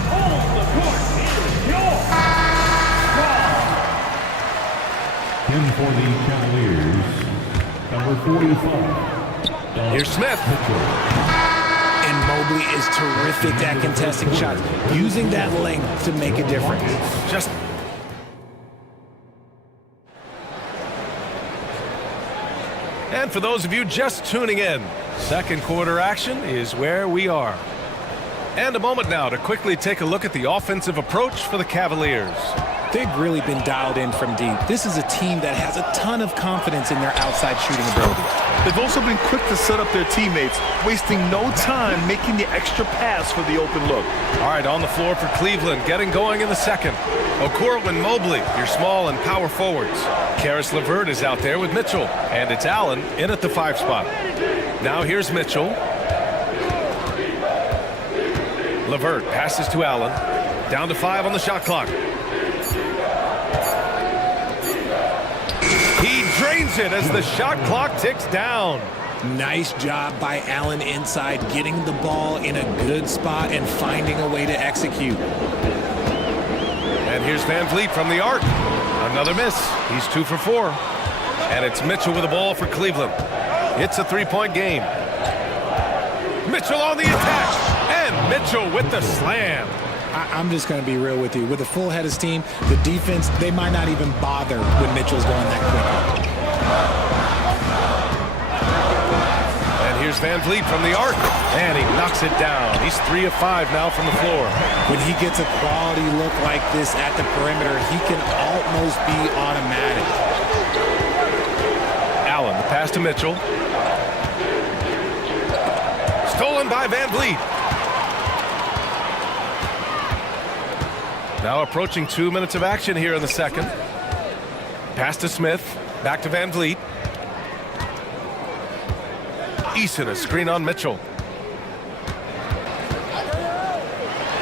In for the Cavaliers, number 45. Here's Smith. And Mobley is terrific at contesting shots, using that length to make a difference. Just And for those of you just tuning in, second quarter action is where we are. And a moment now to quickly take a look at the offensive approach for the Cavaliers. They've really been dialed in from deep. This is a team that has a ton of confidence in their outside shooting ability. They've also been quick to set up their teammates, wasting no time making the extra pass for the open look. All right, on the floor for Cleveland, getting going in the second. Okoro and Mobley, your small and power forwards. Karis LeVert is out there with Mitchell, and it's Allen in at the 5 spot. Now here's Mitchell. LeVert passes to Allen. Down to 5 on the shot clock. He drains it as the shot clock ticks down. Nice job by Allen inside, getting the ball in a good spot and finding a way to execute. And here's Van Vliet from the arc. Another miss. He's 2 for 4. And it's Mitchell with the ball for Cleveland. It's a 3-point game. Mitchell on the attack. And Mitchell with the slam. I'm just going to be real with you. With a full head of steam, the defense, they might not even bother when Mitchell's going that quickly. And here's Van Vliet from the arc. And he knocks it down. He's 3 of 5 now from the floor. When he gets a quality look like this at the perimeter, he can almost be automatic. Allen, the pass to Mitchell. Stolen by Van Vliet. Now approaching 2 minutes of action here in the second. Pass to Smith. Back to Van Vliet. Eason, a screen on Mitchell.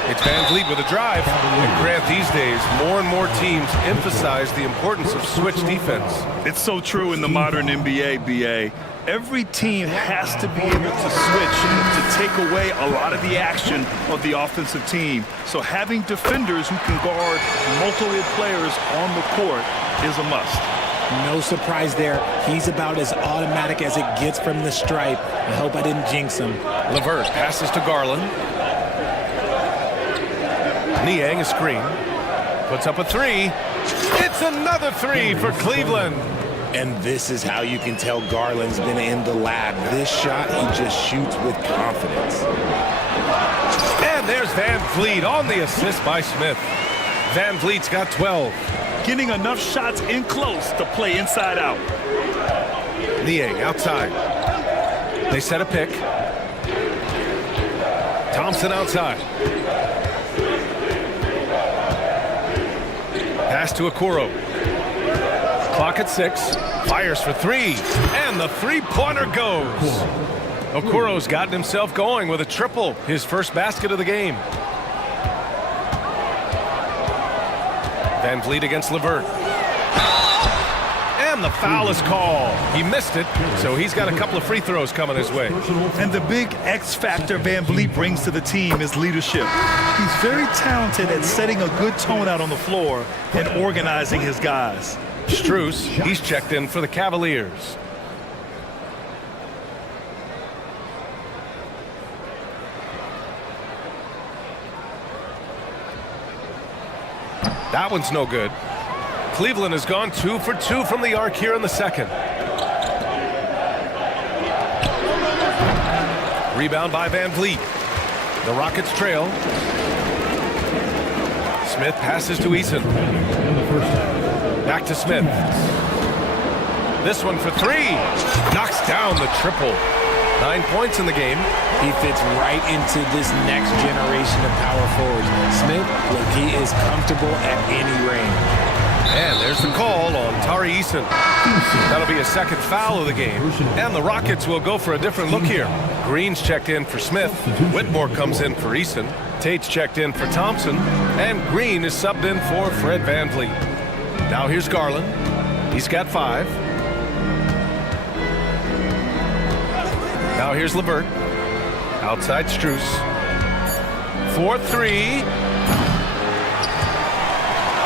It's Van Vliet with a drive. And Grant, these days, more and more teams emphasize the importance of switch defense. It's so true in the modern NBA, BA. Every team has to be able to switch to take away a lot of the action of the offensive team. So having defenders who can guard multiple players on the court is a must. No surprise there. He's about as automatic as it gets from the stripe. I hope I didn't jinx him. LeVert passes to Garland. Niang a screen. Puts up a 3. It's another 3 for Cleveland. And this is how you can tell Garland's been in the lab. This shot, he just shoots with confidence. And there's Van Vliet on the assist by Smith. Van Vliet's got 12. Getting enough shots in close to play inside out. Niang outside. They set a pick. Thompson outside. Pass to Okoro. Clock at 6. Fires for 3. And the three-pointer goes. Okoro's gotten himself going with a triple. His first basket of the game. Van Vliet against LeVert. And the foul is called. He missed it, so he's got a couple of free throws coming his way. And the big X factor Van Vliet brings to the team is leadership. He's very talented at setting a good tone out on the floor and organizing his guys. Strus, he's checked in for the Cavaliers. That one's no good. Cleveland has gone 2 for 2 from the arc here in the second. Rebound by Van Vliet. The Rockets trail. Smith passes to Eason. Back to Smith. This one for three. Knocks down the triple. 9 points in the game. He fits right into this next generation of power forwards. Smith, look, he is comfortable at any range. And there's the call on Tari Eason. That'll be a second foul of the game. And the Rockets will go for a different look here. Green's checked in for Smith. Whitmore comes in for Eason. Tate's checked in for Thompson. And Green is subbed in for Fred Van Vliet. Now here's Garland. He's got 5. Now here's LeVert. Outside Strus. 4-3.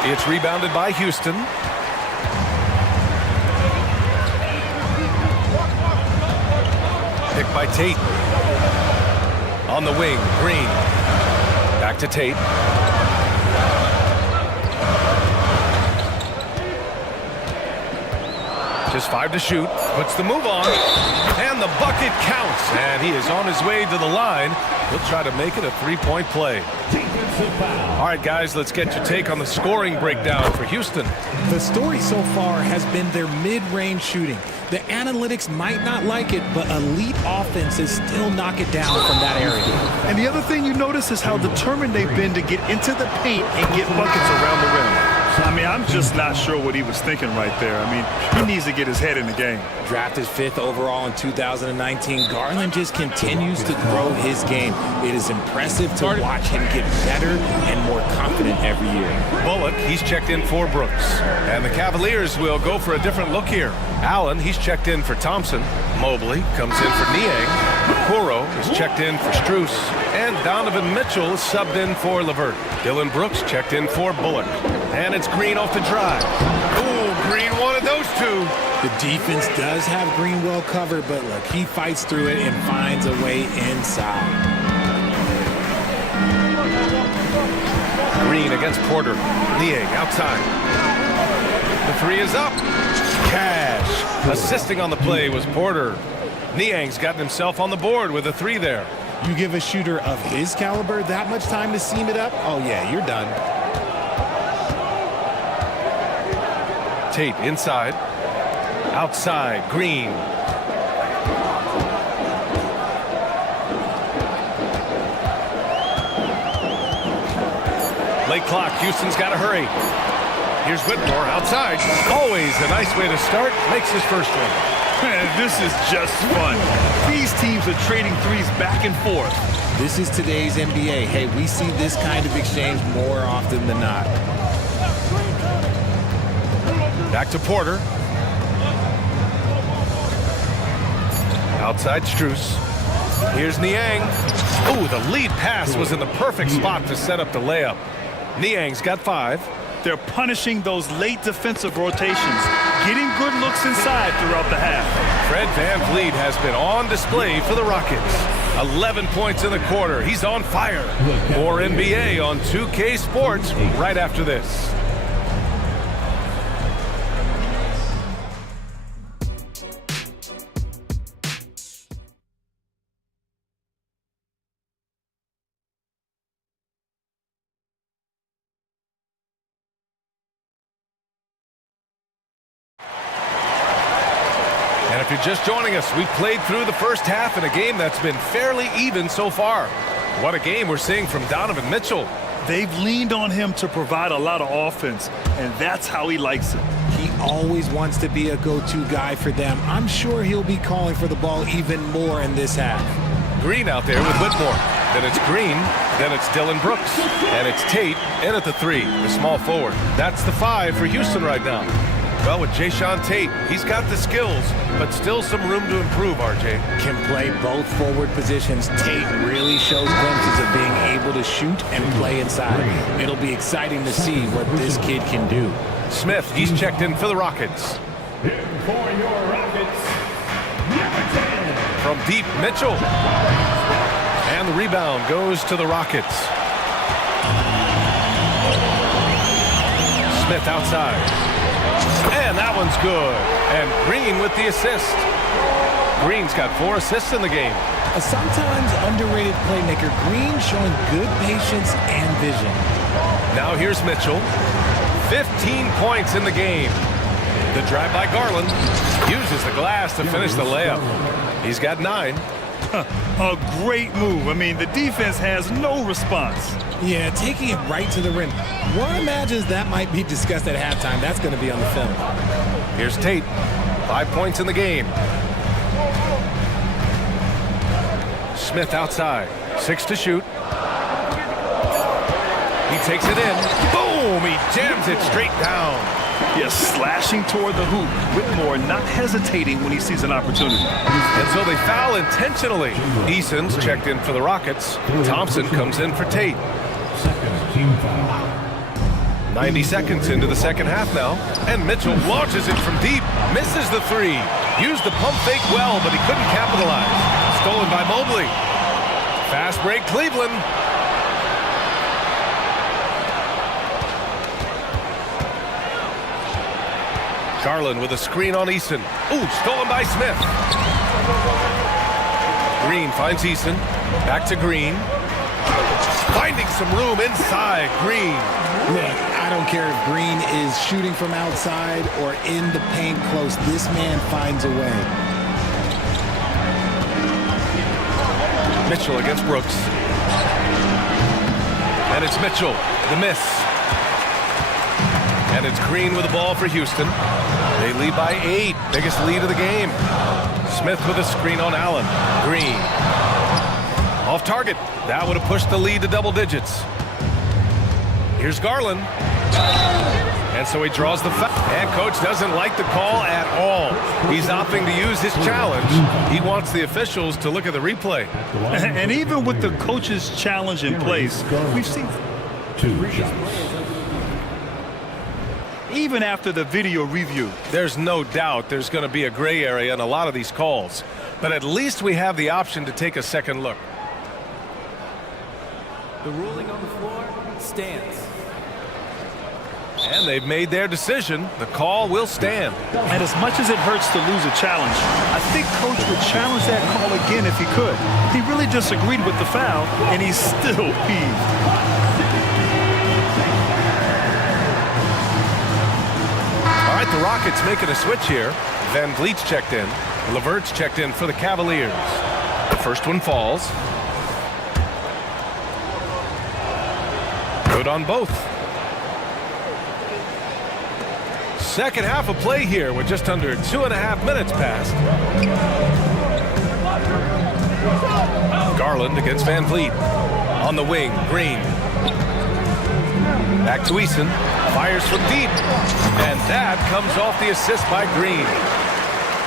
It's rebounded by Houston. Picked by Tate. On the wing, Green. Back to Tate. Just 5 to shoot. Puts the move on. And the bucket counts. And he is on his way to the line. He'll try to make it a 3-point play. All right, guys, let's get your take on the scoring breakdown for Houston. The story so far has been their mid-range shooting. The analytics might not like it, but elite offenses still knock it down from that area. And the other thing you notice is how determined they've been to get into the paint and get buckets around the rim. I mean, I'm just not sure what he was thinking right there. I mean, he needs to get his head in the game. Drafted 5th overall in 2019, Garland just continues to grow his game. It is impressive to watch him get better and more confident every year. Bullock, he's checked in for Brooks. And the Cavaliers will go for a different look here. Allen, he's checked in for Thompson. Mobley comes in for Niang. Kuro is checked in for Strus. And Donovan Mitchell is subbed in for LeVert. Dylan Brooks checked in for Bullock. And it's Green off the drive. Ooh, Green wanted those two. The defense does have Green well covered, but look, he fights through it and finds a way inside. Green against Porter. Niang outside. The 3 is up. Cash. Assisting on the play was Porter. Niang's gotten himself on the board with a 3 there. You give a shooter of his caliber that much time to seam it up, oh yeah, you're done. Tate inside. Outside, Green. Late clock, Houston's got to hurry. Here's Whitmore outside. Always a nice way to start. Makes his first one. Man, this is just fun. These teams are trading threes back and forth. This is today's NBA. Hey, we see this kind of exchange more often than not. Back to Porter. Outside Strus. Here's Niang. Ooh, the lead pass was in the perfect spot to set up the layup. Niang's got 5. They're punishing those late defensive rotations, getting good looks inside throughout the half. Fred Van Vliet has been on display for the Rockets. 11 points in the quarter. He's on fire. More NBA on 2K Sports right after this. And if you're just joining us, we played through the first half in a game that's been fairly even so far. What a game we're seeing from Donovan Mitchell. They've leaned on him to provide a lot of offense, and that's how he likes it. He always wants to be a go-to guy for them. I'm sure he'll be calling for the ball even more in this half. Green out there with Whitmore. Then it's Green. Then it's Dylan Brooks. And it's Tate in at the 3, the small forward. That's the 5 for Houston right now. Well, with Jayshawn Tate, he's got the skills, but still some room to improve, RJ. Can play both forward positions. Tate really shows glimpses of being able to shoot and play inside. It'll be exciting to see what this kid can do. Smith, he's checked in for the Rockets. For your Rockets, From deep, Mitchell. And the rebound goes to the Rockets. Smith outside. And that one's good. And Green with the assist. Green's got 4 assists in the game. A sometimes underrated playmaker, Green showing good patience and vision. Now here's Mitchell. 15 points in the game. The drive by Garland. Uses the glass to finish the layup. He's got 9. A great move. I mean, the defense has no response. Yeah, taking it right to the rim. One imagines that might be discussed at halftime. That's going to be on the film. Here's Tate. 5 points in the game. Smith outside. 6 to shoot. He takes it in. Boom! He jams it straight down. Yes, slashing toward the hoop. Whitmore not hesitating when he sees an opportunity. And so they foul intentionally. Eason's checked in for the Rockets. Thompson comes in for Tate. 90 seconds into the second half now. And Mitchell launches it from deep. Misses the 3. Used the pump fake well, but he couldn't capitalize. Stolen by Mobley. Fast break Cleveland. Garland with a screen on Eason. Ooh, stolen by Smith. Green finds Eason. Back to Green. Finding some room inside. Green. Look, I don't care if Green is shooting from outside or in the paint close. This man finds a way. Mitchell against Brooks. And it's Mitchell. The miss. And it's Green with the ball for Houston. They lead by 8. Biggest lead of the game. Smith with a screen on Allen. Green. Off target. That would have pushed the lead to double digits. Here's Garland. And so he draws the foul. And coach doesn't like the call at all. He's opting to use his challenge. He wants the officials to look at the replay. And even with the coach's challenge in place, we've seen 2 shots. Even after the video review. There's no doubt there's going to be a gray area in a lot of these calls. But at least we have the option to take a second look. The ruling on the floor stands. And they've made their decision. The call will stand. And as much as it hurts to lose a challenge, I think coach would challenge that call again if he could. He really disagreed with the foul, and he's still peeved. All right, the Rockets making a switch here. Van Vliet's checked in. Levert's checked in for the Cavaliers. The first one falls. Good on both. Second half of play here with just under 2.5 minutes passed. Garland against Van Vliet. On the wing, Green. Back to Eason. Fires from deep. And that comes off the assist by Green.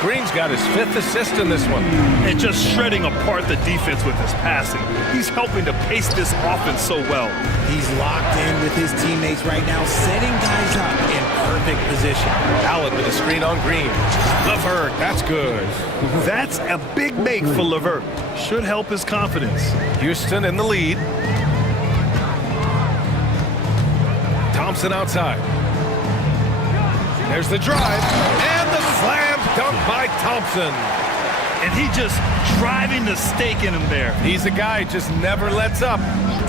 Green's got his 5th assist in this one. And just shredding apart the defense with his passing. He's helping to pace this offense so well. He's locked in with his teammates right now, setting guys up in perfect position. Allen with a screen on Green. Levert, that's good. That's a big make for Levert. Should help his confidence. Houston in the lead. Thompson outside. There's the drive. And the slam dunk by Thompson. And he just driving the stake in him there. He's a guy just never lets up.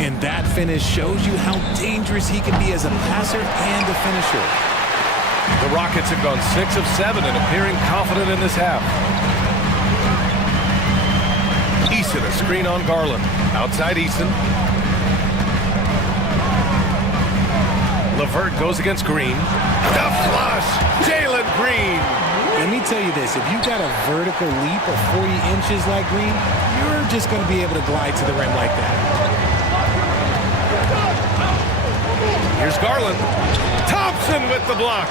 And that finish shows you how dangerous he can be as a passer and a finisher. The Rockets have gone 6 of 7 and appearing confident in this half. Eason, a screen on Garland. Outside Eason. Levert goes against Green. The flush! Jalen Green! Let me tell you this, if you got a vertical leap of 40 inches like Green, you're just going to be able to glide to the rim like that. Here's Garland. Thompson with the block.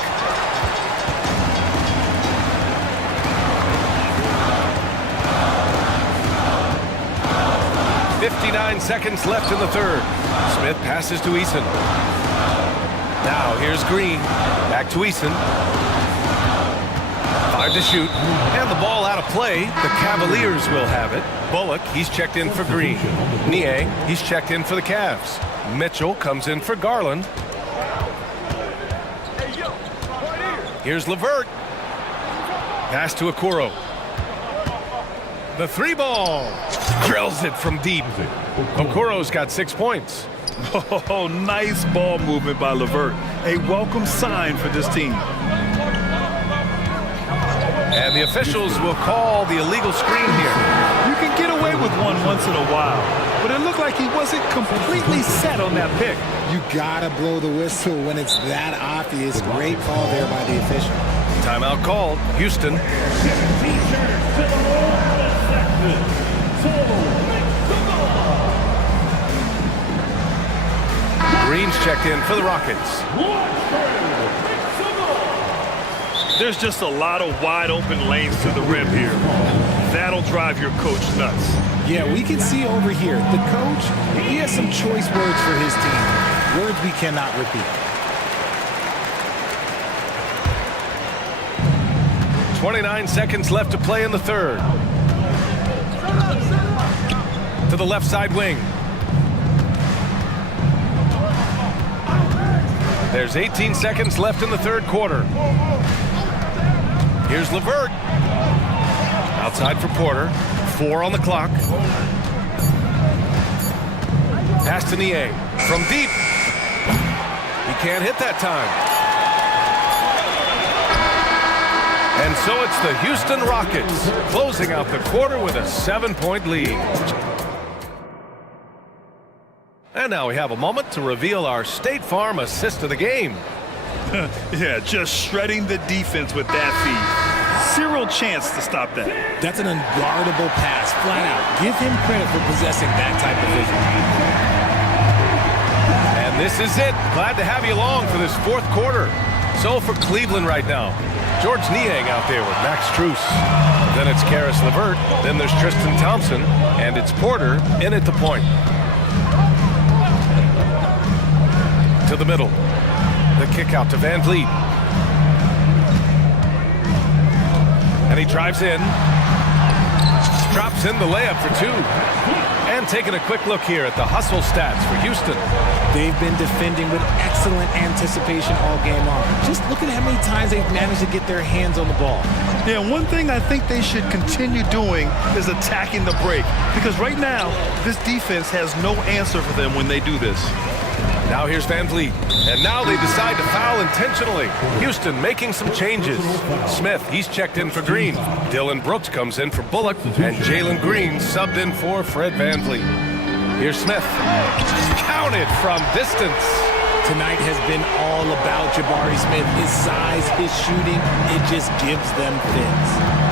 .59 seconds left in the third. Smith passes to Eason. Now here's Green. Back to Eason. 5 to shoot. And the ball out of play. The Cavaliers will have it. Bullock, he's checked in for Green. Niang, he's checked in for the Cavs. Mitchell comes in for Garland. Here's LeVert. Pass to Okoro. The three ball. Drills it from deep. Okoro's got 6 points. Oh, nice ball movement by LeVert. A welcome sign for this team. And the officials will call the illegal screen here. You can get away with one once in a while, but it looked like he wasn't completely set on that pick. You gotta blow the whistle when it's that obvious. Great call there by the official. Timeout called. Houston. Green's checked in for the Rockets. There's just a lot of wide open lanes to the rim here. That'll drive your coach nuts. Yeah, we can see over here, the coach, he has some choice words for his team. Words we cannot repeat. 29 seconds left to play in the third. To the left side wing. There's 18 seconds left in the third quarter. Here's LeVert. Outside for Porter. 4 on the clock. Pass to Nie. From deep. He can't hit that time. And so it's the Houston Rockets closing out the quarter with a 7-point lead. And now we have a moment to reveal our State Farm assist of the game. Yeah, just shredding the defense with that feed. Zero chance to stop that. That's an unguardable pass, flat out. Give him credit for possessing that type of vision. And this is it. Glad to have you along for this fourth quarter. So for Cleveland right now, George Niang out there with Max Strus. Then it's Karis LeVert. Then there's Tristan Thompson. And it's Porter in at the point. To the middle. The kick out to Van Vliet. And he drives in. Drops in the layup for 2. And taking a quick look here at the hustle stats for Houston. They've been defending with excellent anticipation all game long. Just look at how many times they've managed to get their hands on the ball. Yeah, one thing I think they should continue doing is attacking the break. Because right now, this defense has no answer for them when they do this. Now here's Van Vliet. And now they decide to foul intentionally. Houston making some changes. Smith, he's checked in for Green. Dylan Brooks comes in for Bullock. And Jalen Green subbed in for Fred Van Vliet. Here's Smith. Counted from distance. Tonight has been all about Jabari Smith. His size, his shooting, it just gives them fits.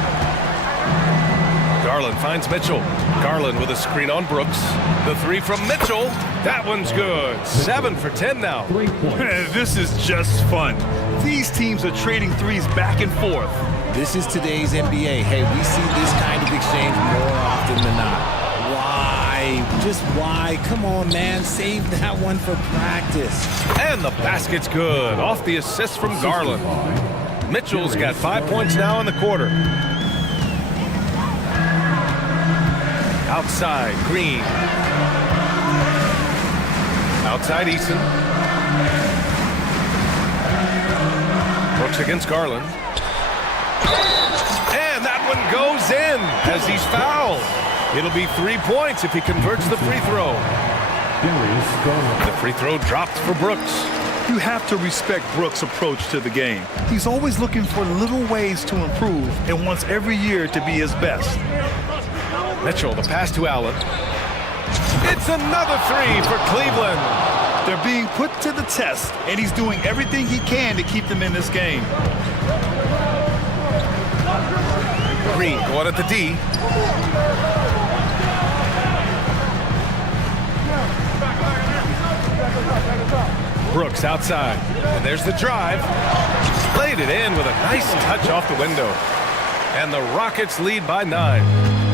Garland finds Mitchell. Garland with a screen on Brooks. The three from Mitchell. That one's good. 7 for 10 now. This is just fun. These teams are trading threes back and forth. This is today's NBA. Hey, we see this kind of exchange more often than not. Why? Just why? Come on, man. Save that one for practice. And the basket's good. Off the assist from Garland. Mitchell's got 5 points now in the quarter. Outside, Green. Outside, Eason. Brooks against Garland. And that one goes in as he's fouled. It'll be 3 points if he converts the free throw. The free throw dropped for Brooks. You have to respect Brooks' approach to the game. He's always looking for little ways to improve and wants every year to be his best. Mitchell, the pass to Allen. It's another 3 for Cleveland. They're being put to the test, and he's doing everything he can to keep them in this game. Green going at the D. Brooks outside. And there's the drive. Played it in with a nice touch off the window. And the Rockets lead by 9.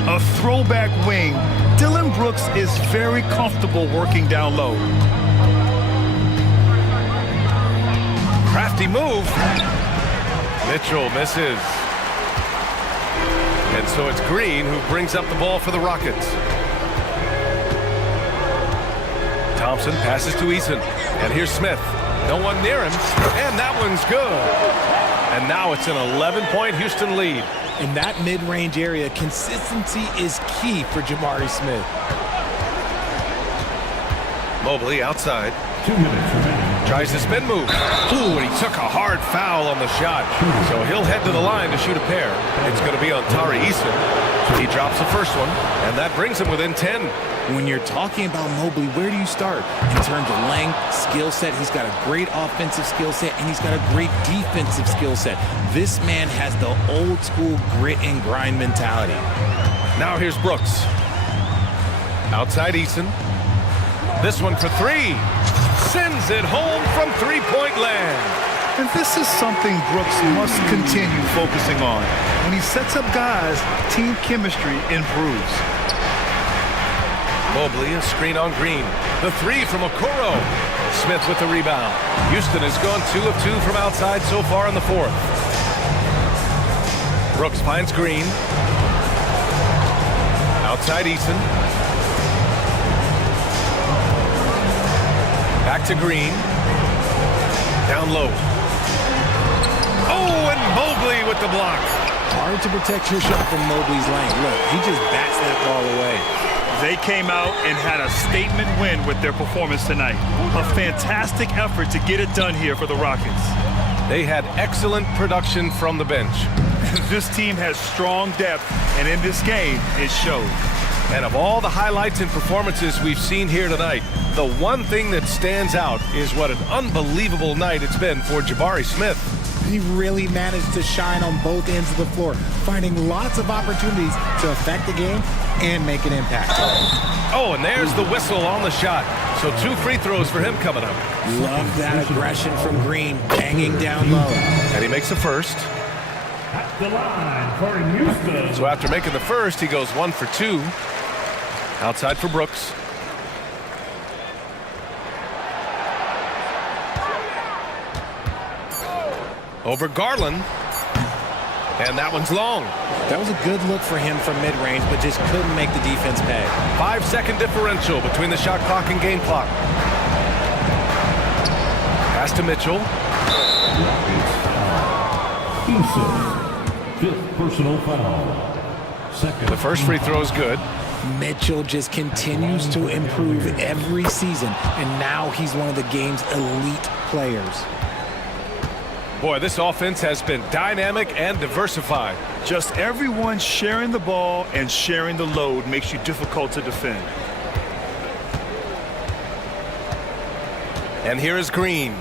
A throwback wing. Dylan Brooks is very comfortable working down low. Crafty move. Mitchell misses. And so it's Green who brings up the ball for the Rockets. Thompson passes to Eason. And here's Smith. No one near him. And that one's good. And now it's an 11-point Houston lead. In that mid-range area, consistency is key for Jabari Smith. Mobley outside. 2 minutes remaining. Tries the spin move. Ooh, and he took a hard foul on the shot. So he'll head to the line to shoot a pair. It's going to be on Tari Eason. He drops the first one, and that brings him within 10. When you're talking about Mobley, where do you start? In terms of length, skill set, he's got a great offensive skill set, and he's got a great defensive skill set. This man has the old school grit and grind mentality. Now here's Brooks. Outside Eason. This one for three. Sends it home from three-point land. And this is something Brooks must continue focusing on. When he sets up guys, team chemistry improves. Mobley, a screen on Green. The three from Okoro. Smith with the rebound. Houston has gone 2 of 2 from outside so far in the fourth. Brooks finds Green. Outside Eason. Back to Green. Down low. Oh, and Mobley with the block. Hard to protect your shot from Mobley's lane. Look, he just bats that ball away. They came out and had a statement win with their performance tonight. A fantastic effort to get it done here for the Rockets. They had excellent production from the bench. This team has strong depth, and in this game, it showed. And of all the highlights and performances we've seen here tonight, the one thing that stands out is what an unbelievable night it's been for Jabari Smith. He really managed to shine on both ends of the floor, finding lots of opportunities to affect the game and make an impact. Oh, and there's the whistle on the shot. So 2 free throws for him coming up. Love that aggression from Green, banging down low. And he makes the first. At the line for Houston. So after making the first, he goes 1 for 2. Outside for Brooks. Over Garland. And that one's long. That was a good look for him from mid-range, but just couldn't make the defense pay. 5-second differential between the shot clock and game clock. Pass to Mitchell. Houston, 5th personal foul. Second. The first free throw is good. Mitchell just continues to improve every season, and now he's one of the game's elite players. Boy, this offense has been dynamic and diversified. Just everyone sharing the ball and sharing the load makes you difficult to defend. And here is Green.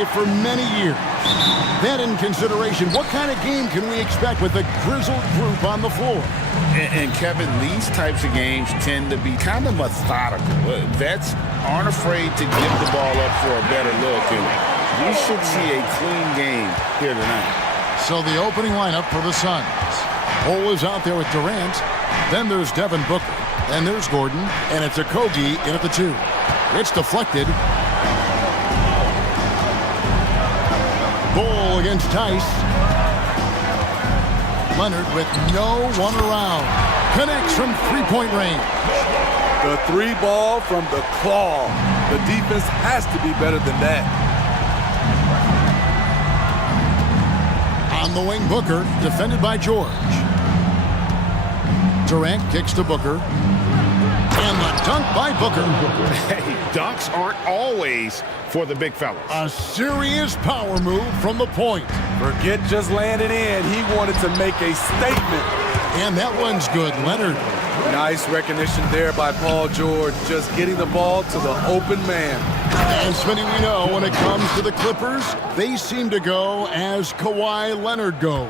NBA for many years. That in consideration, what kind of game can we expect with a grizzled group on the floor? And Kevin, these types of games tend to be kind of methodical. Vets aren't afraid to give the ball up for a better look, and we should see a clean game here tonight. So the opening lineup for the Suns. Cole is out there with Durant. Then there's Devin Booker. And there's Gordon. And it's Okogie in at the 2. It's deflected. Goal against Tice. Leonard with no one around. Connects from three-point range. The 3 ball from the claw. The defense has to be better than that. On the wing, Booker, defended by George. Durant kicks to Booker. And the dunk by Booker. Hey, dunks aren't always for the big fellas. A serious power move from the point. Forget just landing in. He wanted to make a statement. And that one's good, Leonard. Nice recognition there by Paul George, just getting the ball to the open man. And Smitty, we know when it comes to the Clippers, they seem to go as Kawhi Leonard goes.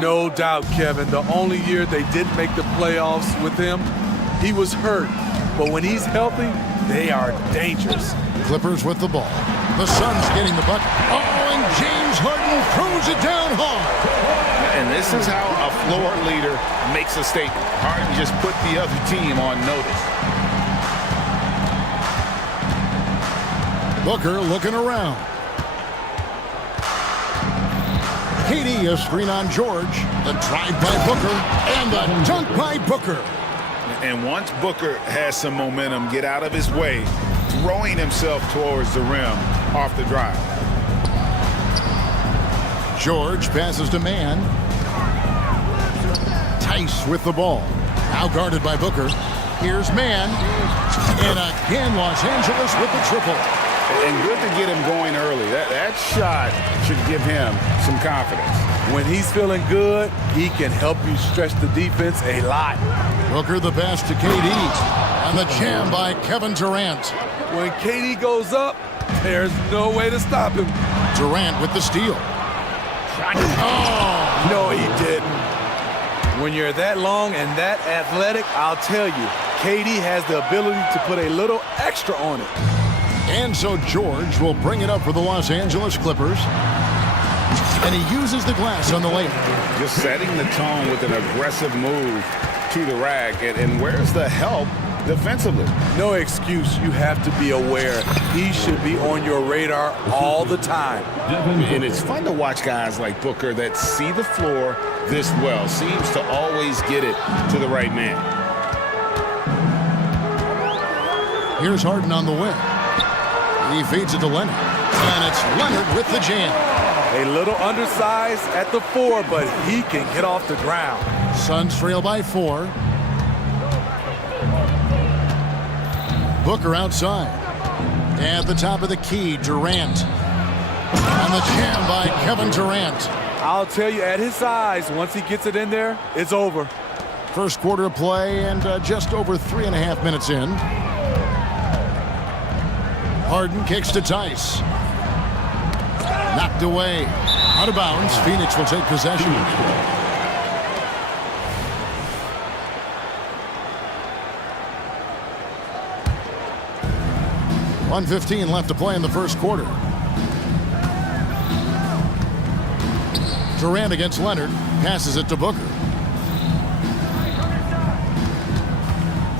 No doubt, Kevin. The only year they didn't make the playoffs with him, he was hurt. But when he's healthy, they are dangerous. Clippers with the ball. The Suns getting the bucket. Oh, and James Harden throws it down hard. And this is how a floor leader makes a statement. Harden just put the other team on notice. Booker looking around. KD a screen on George. The drive by Booker. And the dunk by Booker. And once Booker has some momentum, get out of his way, throwing himself towards the rim off the drive. George passes to Mann. Tice with the ball. Now guarded by Booker. Here's Mann. And again, Los Angeles with the triple. And good to get him going early. That shot should give him some confidence. When he's feeling good, he can help you stretch the defense a lot. Booker the pass to KD. And the jam by Kevin Durant. When KD goes up, there's no way to stop him. Durant with the steal. Oh, no, he didn't. When you're that long and that athletic, I'll tell you, KD has the ability to put a little extra on it. And so George will bring it up for the Los Angeles Clippers. And he uses the glass on the layup. Just setting the tone with an aggressive move to the rack. And where's the help defensively? No excuse. You have to be aware. He should be on your radar all the time. And it's fun to watch guys like Booker that see the floor this well. Seems to always get it to the right man. Here's Harden on the wing. He feeds it to Leonard. And it's Leonard with the jam. A little undersized at the 4, but he can get off the ground. Suns trail by 4. Booker outside. At the top of the key, Durant. And the jam by Kevin Durant. I'll tell you, at his size, once he gets it in there, it's over. First quarter of play and just over 3.5 minutes in. Harden kicks to Tice. Knocked away. Out of bounds. Phoenix will take possession. .115 left to play in the first quarter. Durant against Leonard. Passes it to Booker.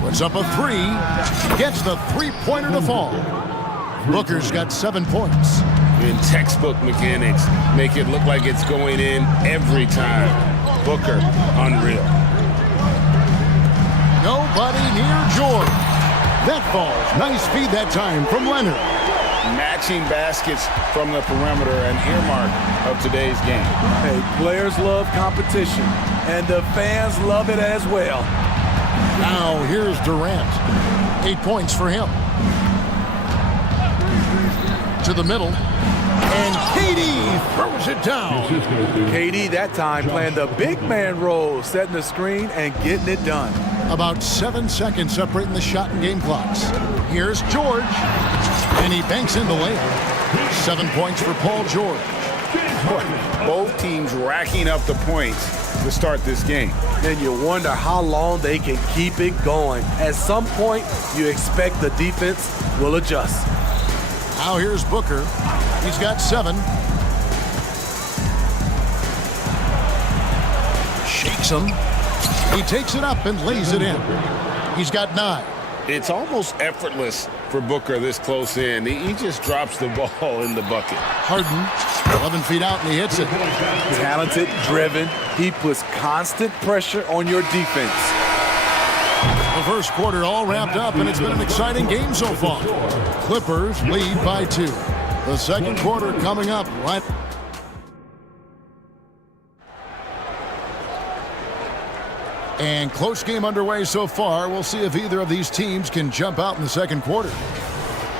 Puts up a 3. Gets the three-pointer to fall. Booker's got 7 points. In textbook mechanics, make it look like it's going in every time. Booker, unreal. Nobody near George. That falls. Nice feed that time from Leonard. Matching baskets from the perimeter, an earmark of today's game. Hey, players love competition, and the fans love it as well. Now here's Durant. 8 points for him. To the middle. And KD throws it down. KD that time playing the big man role, setting the screen and getting it done. About 7 seconds separating the shot and game clocks. Here's George. And he banks in the layup. 7 points for Paul George. Both teams racking up the points to start this game. And you wonder how long they can keep it going. At some point, you expect the defense will adjust. Now here's Booker. He's got 7. Shakes him. He takes it up and lays it in. He's got 9. It's almost effortless for Booker this close in. He just drops the ball in the bucket. Harden, 11 feet out, and he hits it. Talented, driven. He puts constant pressure on your defense. The first quarter all wrapped up, and it's been an exciting game so far. Clippers lead by 2. The second quarter coming up right. And close game underway so far. We'll see if either of these teams can jump out in the second quarter.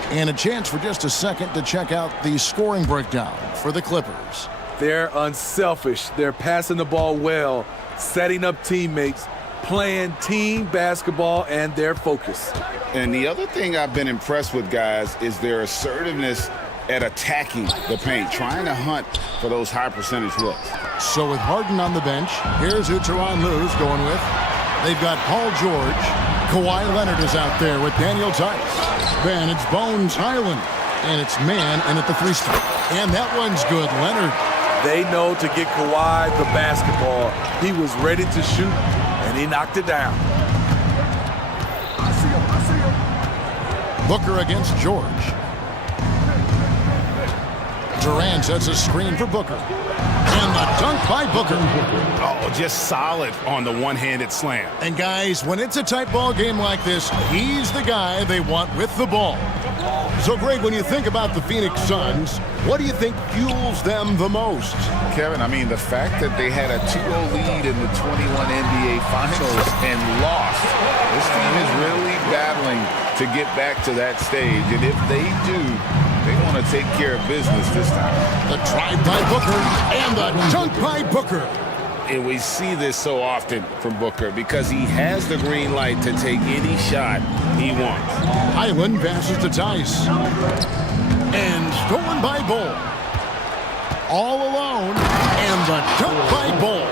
And a chance for just a second to check out the scoring breakdown for the Clippers. They're unselfish. They're passing the ball well, setting up teammates, playing team basketball, and their focus. And the other thing I've been impressed with, guys, is their assertiveness at attacking the paint, trying to hunt for those high percentage looks. So with Harden on the bench, here's who Tyronn Lue's going with. They've got Paul George. Kawhi Leonard is out there with Daniel Tice. Then it's Bones Highland. And it's man in at the 3 spot. And that one's good, Leonard. They know to get Kawhi the basketball. He was ready to shoot, and he knocked it down. Booker against George. Durant sets a screen for Booker. And the dunk by Booker. Oh, just solid on the one-handed slam. And guys, when it's a tight ball game like this, he's the guy they want with the ball. So Greg, when you think about the Phoenix Suns, what do you think fuels them the most? Kevin, I mean, the fact that they had a 2-0 lead in the 21 NBA Finals and lost. This team is really battling to get back to that stage. And if they do, they want to take care of business this time. The drive by Booker and the dunk by Booker. And we see this so often from Booker because he has the green light to take any shot he wants. Highland passes to Tice. And stolen by Bull. All alone. And the dunk by Bull.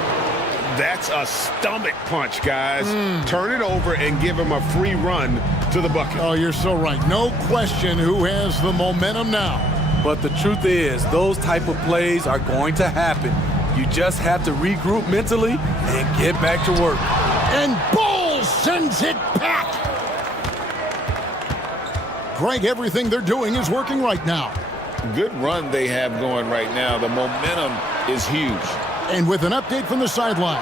That's a stomach punch, guys. Turn it over and give him a free run to the bucket. Oh, you're so right. No question who has the momentum now. But the truth is, those type of plays are going to happen. You just have to regroup mentally and get back to work. And Bull sends it back. Greg, everything they're doing is working right now. Good run they have going right now. The momentum is huge. And with an update from the sideline,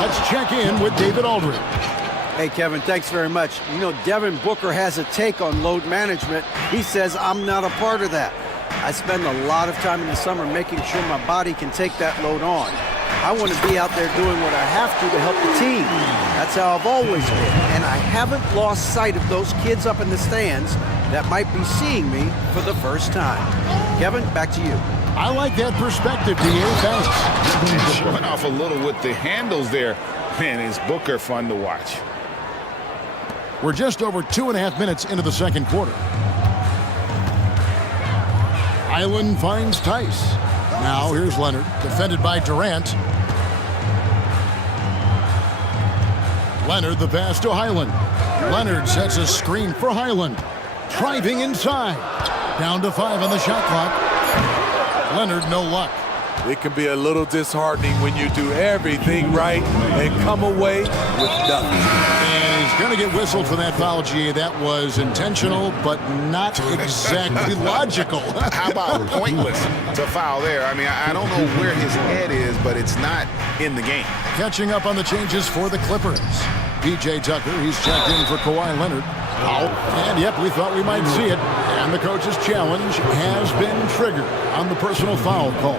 let's check in with David Aldridge. Hey, Kevin, thanks very much. You know, Devin Booker has a take on load management. He says, I'm not a part of that. I spend a lot of time in the summer making sure my body can take that load on. I want to be out there doing what I have to help the team. That's how I've always been. And I haven't lost sight of those kids up in the stands that might be seeing me for the first time. Kevin, back to you. I like that perspective, D.A. Thanks. And showing off a little with the handles there. Man, is Booker fun to watch. We're just over 2.5 minutes into the second quarter. Highland finds Tice. Now here's Leonard, defended by Durant. Leonard, the pass to Highland. Leonard sets a screen for Highland. Driving inside. Down to 5 on the shot clock. Leonard, no luck. It can be a little disheartening when you do everything right and come away with nothing. And he's going to get whistled for that foul, G. That was intentional, but not exactly logical. How about pointless to foul there? I mean, I don't know where his head is, but it's not in the game. Catching up on the changes for the Clippers. P.J. Tucker, he's checked in for Kawhi Leonard. Out. And yep, we thought we might see it. And the coach's challenge has been triggered on the personal foul call.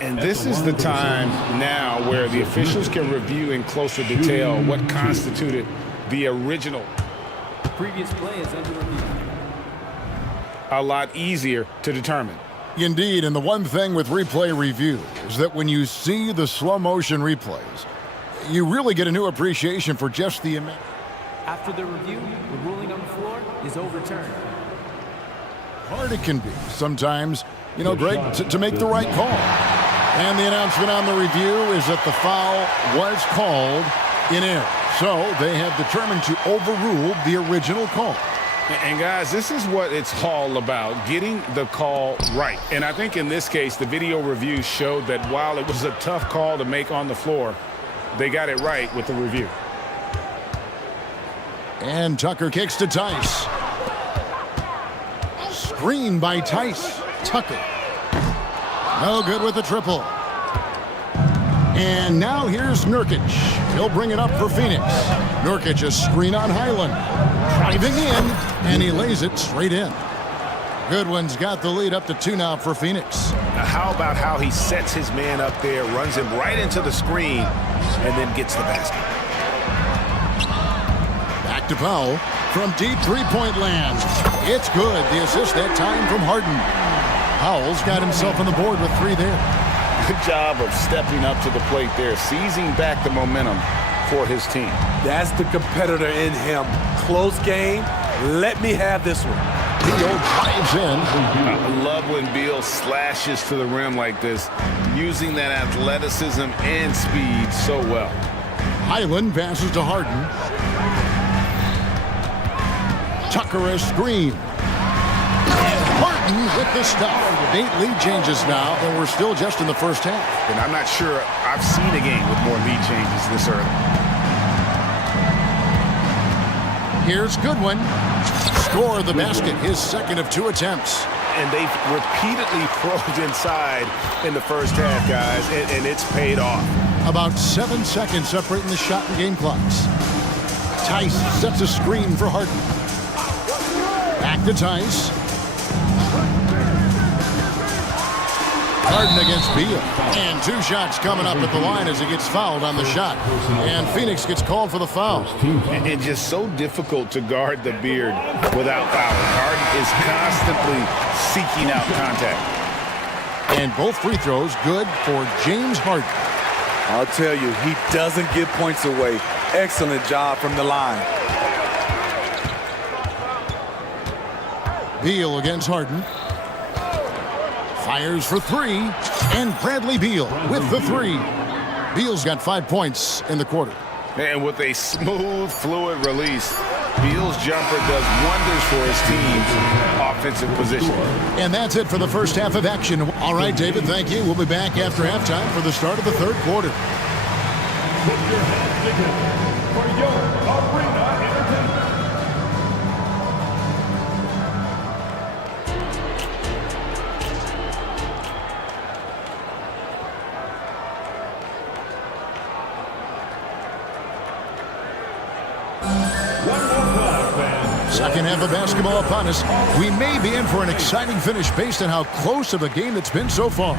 And this is the time now where the officials can review in closer detail what constituted the original. The previous play is under review. A lot easier to determine. Indeed, and the one thing with replay review is that when you see the slow motion replays, You really get a new appreciation for just the amount. After the review, the ruling on the floor is overturned. Hard it can be sometimes, you know, Greg, to make the right call. And the announcement on the review is that the foul was called in error. So they have determined to overrule the original call. And guys, this is what it's all about, getting the call right. And I think in this case, the video review showed that while it was a tough call to make on the floor, they got it right with the review. And Tucker kicks to Tice. Screen by Tice. Tucker. No good with the triple. And now here's Nurkic. He'll bring it up for Phoenix. Nurkic a screen on Highland. Driving in, and he lays it straight in. Goodwin's got the lead up to 2 now for Phoenix. Now how about how he sets his man up there, runs him right into the screen, and then gets the basket. Back to Powell from deep three-point land. It's good. The assist that time from Harden. Powell's got himself on the board with 3 there. Good job of stepping up to the plate there, seizing back the momentum for his team. That's the competitor in him. Close game. Let me have this one. Beal drives in. I love when Beal slashes to the rim like this, using that athleticism and speed so well. Highland passes to Harden. Tucker a screen. And Harden with the stuff. The lead changes now, and we're still just in the first half. And I'm not sure I've seen a game with more lead changes this early. Here's Goodwin. Score the basket, his second of 2 attempts. And they've repeatedly probed inside in the first half, guys, and it's paid off. About 7 seconds separating the shot and game clocks. Tice sets a screen for Harden. Back to Tice. Harden against Beal. And 2 shots coming up at the line as he gets fouled on the shot. And Phoenix gets called for the foul. And just so difficult to guard the beard without fouling. Harden is constantly seeking out contact. And both free throws good for James Harden. I'll tell you, he doesn't give points away. Excellent job from the line. Beal against Harden. Fires for 3, and Bradley Beal with the 3. Beal's got 5 points in the quarter. And with a smooth, fluid release, Beal's jumper does wonders for his team's offensive position. And that's it for the first half of action. All right, David, thank you. We'll be back after halftime for the start of the third quarter. Put your hands together for your arena entertainment. Second half of basketball upon us. We may be in for an exciting finish based on how close of a game it's been so far.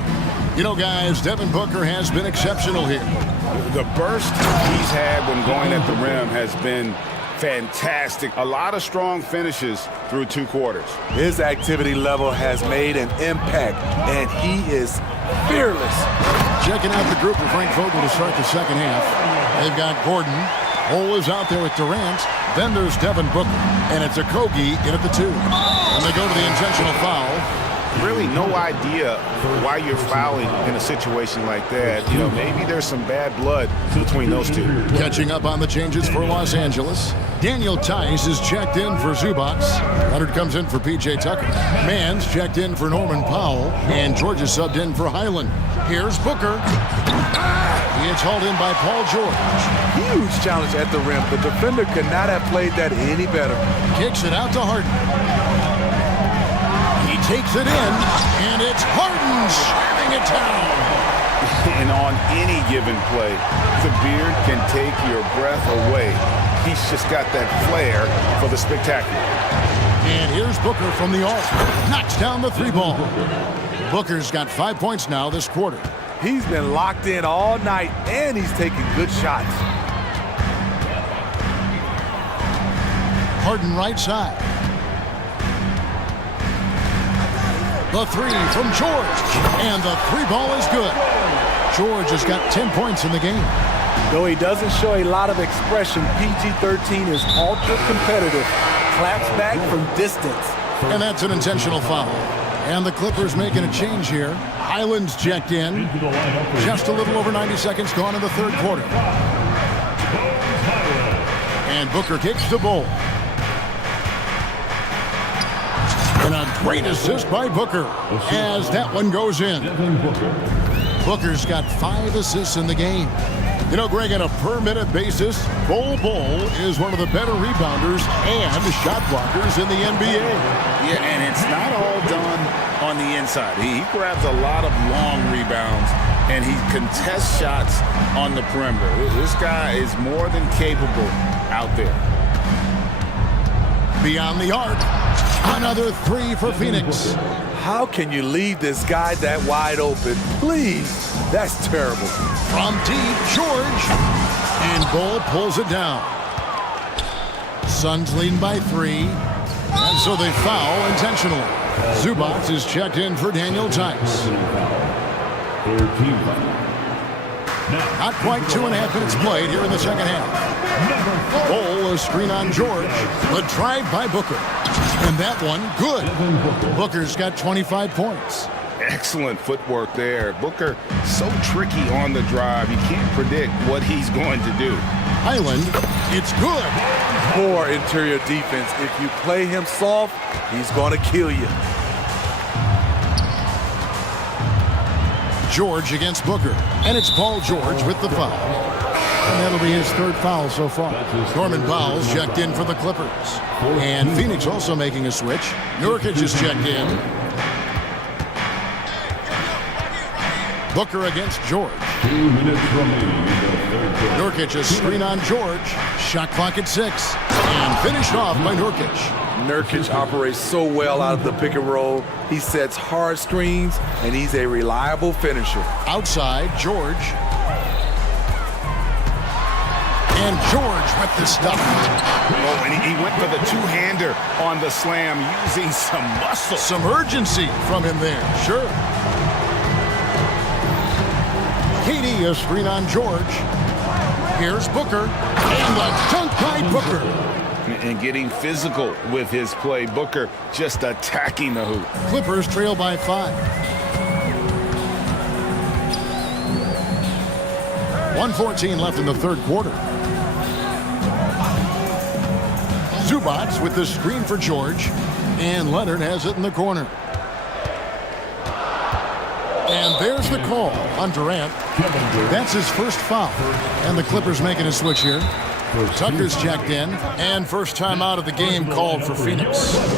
You know, guys, Devin Booker has been exceptional here. The burst he's had when going at the rim has been fantastic. A lot of strong finishes through 2 quarters. His activity level has made an impact, and he is fearless. Checking out the group of Frank Vogel to start the second half. They've got Gordon. Cole is out there with Durant. Then there's Devin Booker. And it's Okogie in at the 2. And they go to the intentional foul. Really no idea why you're fouling in a situation like that. You know, maybe there's some bad blood between those 2. Catching up on the changes for Los Angeles. Daniel Tice is checked in for Zubac. Leonard comes in for P.J. Tucker. Mann's checked in for Norman Powell. And George is subbed in for Highland. Here's Booker. He is hauled in by Paul George. Huge challenge at the rim. The defender could not have played that any better. Kicks it out to Harden. He takes it in, and it's Harden slamming it down. And on any given play, the beard can take your breath away. He's just got that flair for the spectacular. And here's Booker from the arc. Knocks down the 3 ball. Booker's got 5 points now this quarter. He's been locked in all night, and he's taking good shots. Harden right side. The 3 from George. And the 3 ball is good. George has got 10 points in the game. Though he doesn't show a lot of expression, PG-13 is ultra-competitive. Claps back from distance. And that's an intentional foul. And the Clippers making a change here. Highland's checked in. Just a little over 90 seconds gone in the third quarter. And Booker kicks to Bull. And a great assist by Booker as that one goes in. Booker's got 5 assists in the game. You know, Greg, on a per-minute basis, Bull is one of the better rebounders and shot blockers in the NBA. Yeah, and it's not all done on the inside. He grabs a lot of long rebounds, and he contests shots on the perimeter. This guy is more than capable out there. Beyond the arc, another 3 for Phoenix. How can you leave this guy that wide open? Please, that's terrible. From deep, George, and Bull pulls it down. Suns leading by 3, and so they foul intentionally. Zubac is checked in for Daniel Tice. Not quite 2.5 minutes played here in the second half. Bull, a screen on George. The drive by Booker. And that one, good. Booker's got 25 points. Excellent footwork there. Booker, so tricky on the drive. You can't predict what he's going to do. Highland, it's good. Poor interior defense. If you play him soft, he's going to kill you. George against Booker. And it's Paul George with the foul. And that'll be his 3rd foul so far. Norman Powell's checked in for the Clippers. And Phoenix also making a switch. Nurkic is checked in. Booker against George. 2 minutes remaining in the third quarter. Nurkic a screen on George. Shot clock at 6. And finished off by Nurkic. Nurkic operates so well out of the pick and roll. He sets hard screens, and he's a reliable finisher. Outside, George. And George with the stuff. Oh, and he went for the two-hander on the slam, using some muscle. Some urgency from him there, sure. Katie, a screen on George. Here's Booker. And the dunk by Booker. And getting physical with his play. Booker just attacking the hoop. Clippers trail by 5. 1:14 left in the third quarter. Zubac with the screen for George. And Leonard has it in the corner. And there's the call on Durant. That's his first foul. And the Clippers making a switch here. Tucker's checked in. And first time out of the game called for Phoenix. Number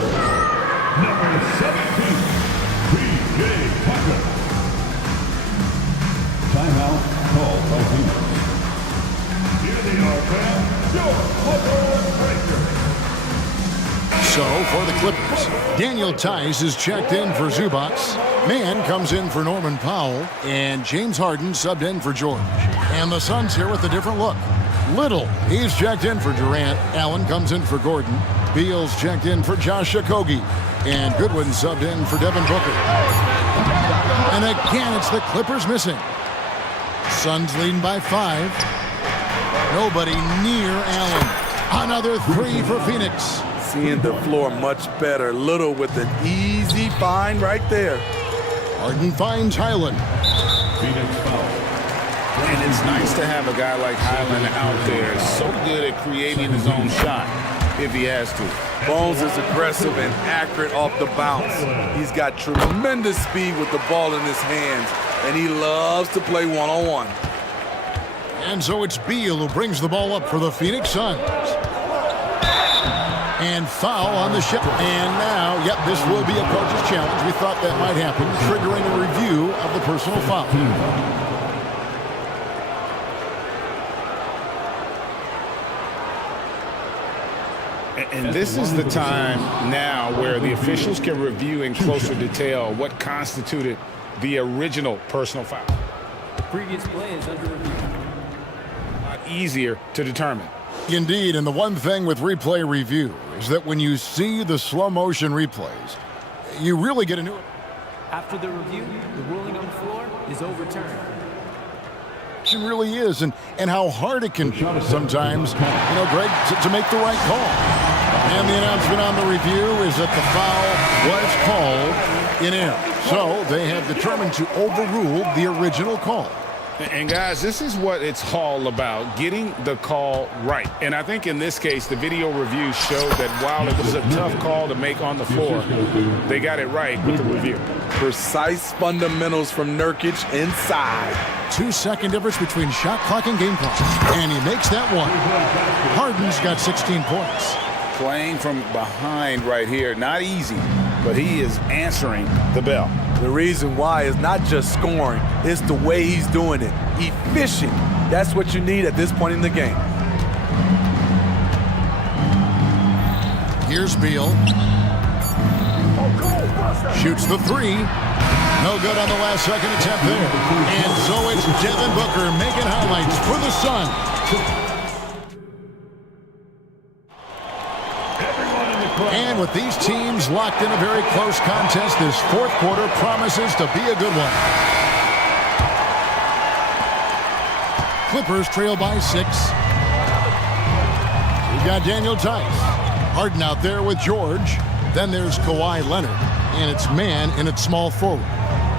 17, P.J. Tucker. Timeout called by Phoenix. Here they are, fans. Your local breaker. So for the Clippers, Daniel Tice is checked in for Zubac. Mann comes in for Norman Powell. And James Harden subbed in for George. And the Suns here with a different look. Little, he's checked in for Durant. Allen comes in for Gordon. Beal's checked in for Josh Okogie. And Goodwin subbed in for Devin Booker. And again, it's the Clippers missing. Suns leading by 5. Nobody near Allen. Another 3 for Phoenix. Seeing the floor much better. Little with an easy find right there. Harden finds Highland. Phoenix foul. And it's nice to have a guy like Highland out there. So good at creating his own shot if he has to. Bones is aggressive and accurate off the bounce. He's got tremendous speed with the ball in his hands, and he loves to play one-on-one. And so it's Beal who brings the ball up for the Phoenix Suns. And foul on the shot. And now, yep, this will be a coach's challenge. We thought that might happen, triggering a review of the personal foul. And this is the time now where the officials can review in closer detail what constituted the original personal foul. The previous play is under review. A lot easier to determine. Indeed, and the one thing with replay review is that when you see the slow motion replays, you really get a new... After the review, the ruling on the floor is overturned. action really is and how hard it can be sometimes, Greg, to make the right call. And the announcement on the review is that the foul was called in air. So they have determined to overrule the original call. And guys, this is what it's all about, getting the call right. And I think in this case, the video review showed that while it was a tough call to make on the floor, they got it right with the review. Precise fundamentals from Nurkic inside. 2-second difference between shot clock and game clock. And he makes that one. Harden's got 16 points. Playing from behind right here, not easy, but he is answering the bell. The reason why is not just scoring, it's the way he's doing it. Efficient. That's what you need at this point in the game. Here's Beal. Shoots the three. No good on the last second attempt there. And so it's Devin Booker making highlights for the Suns. And with these teams locked in a very close contest, this fourth quarter promises to be a good one. Clippers trail by 6. We've got Daniel Tice. Harden out there with George. Then there's Kawhi Leonard. And it's man in its small forward.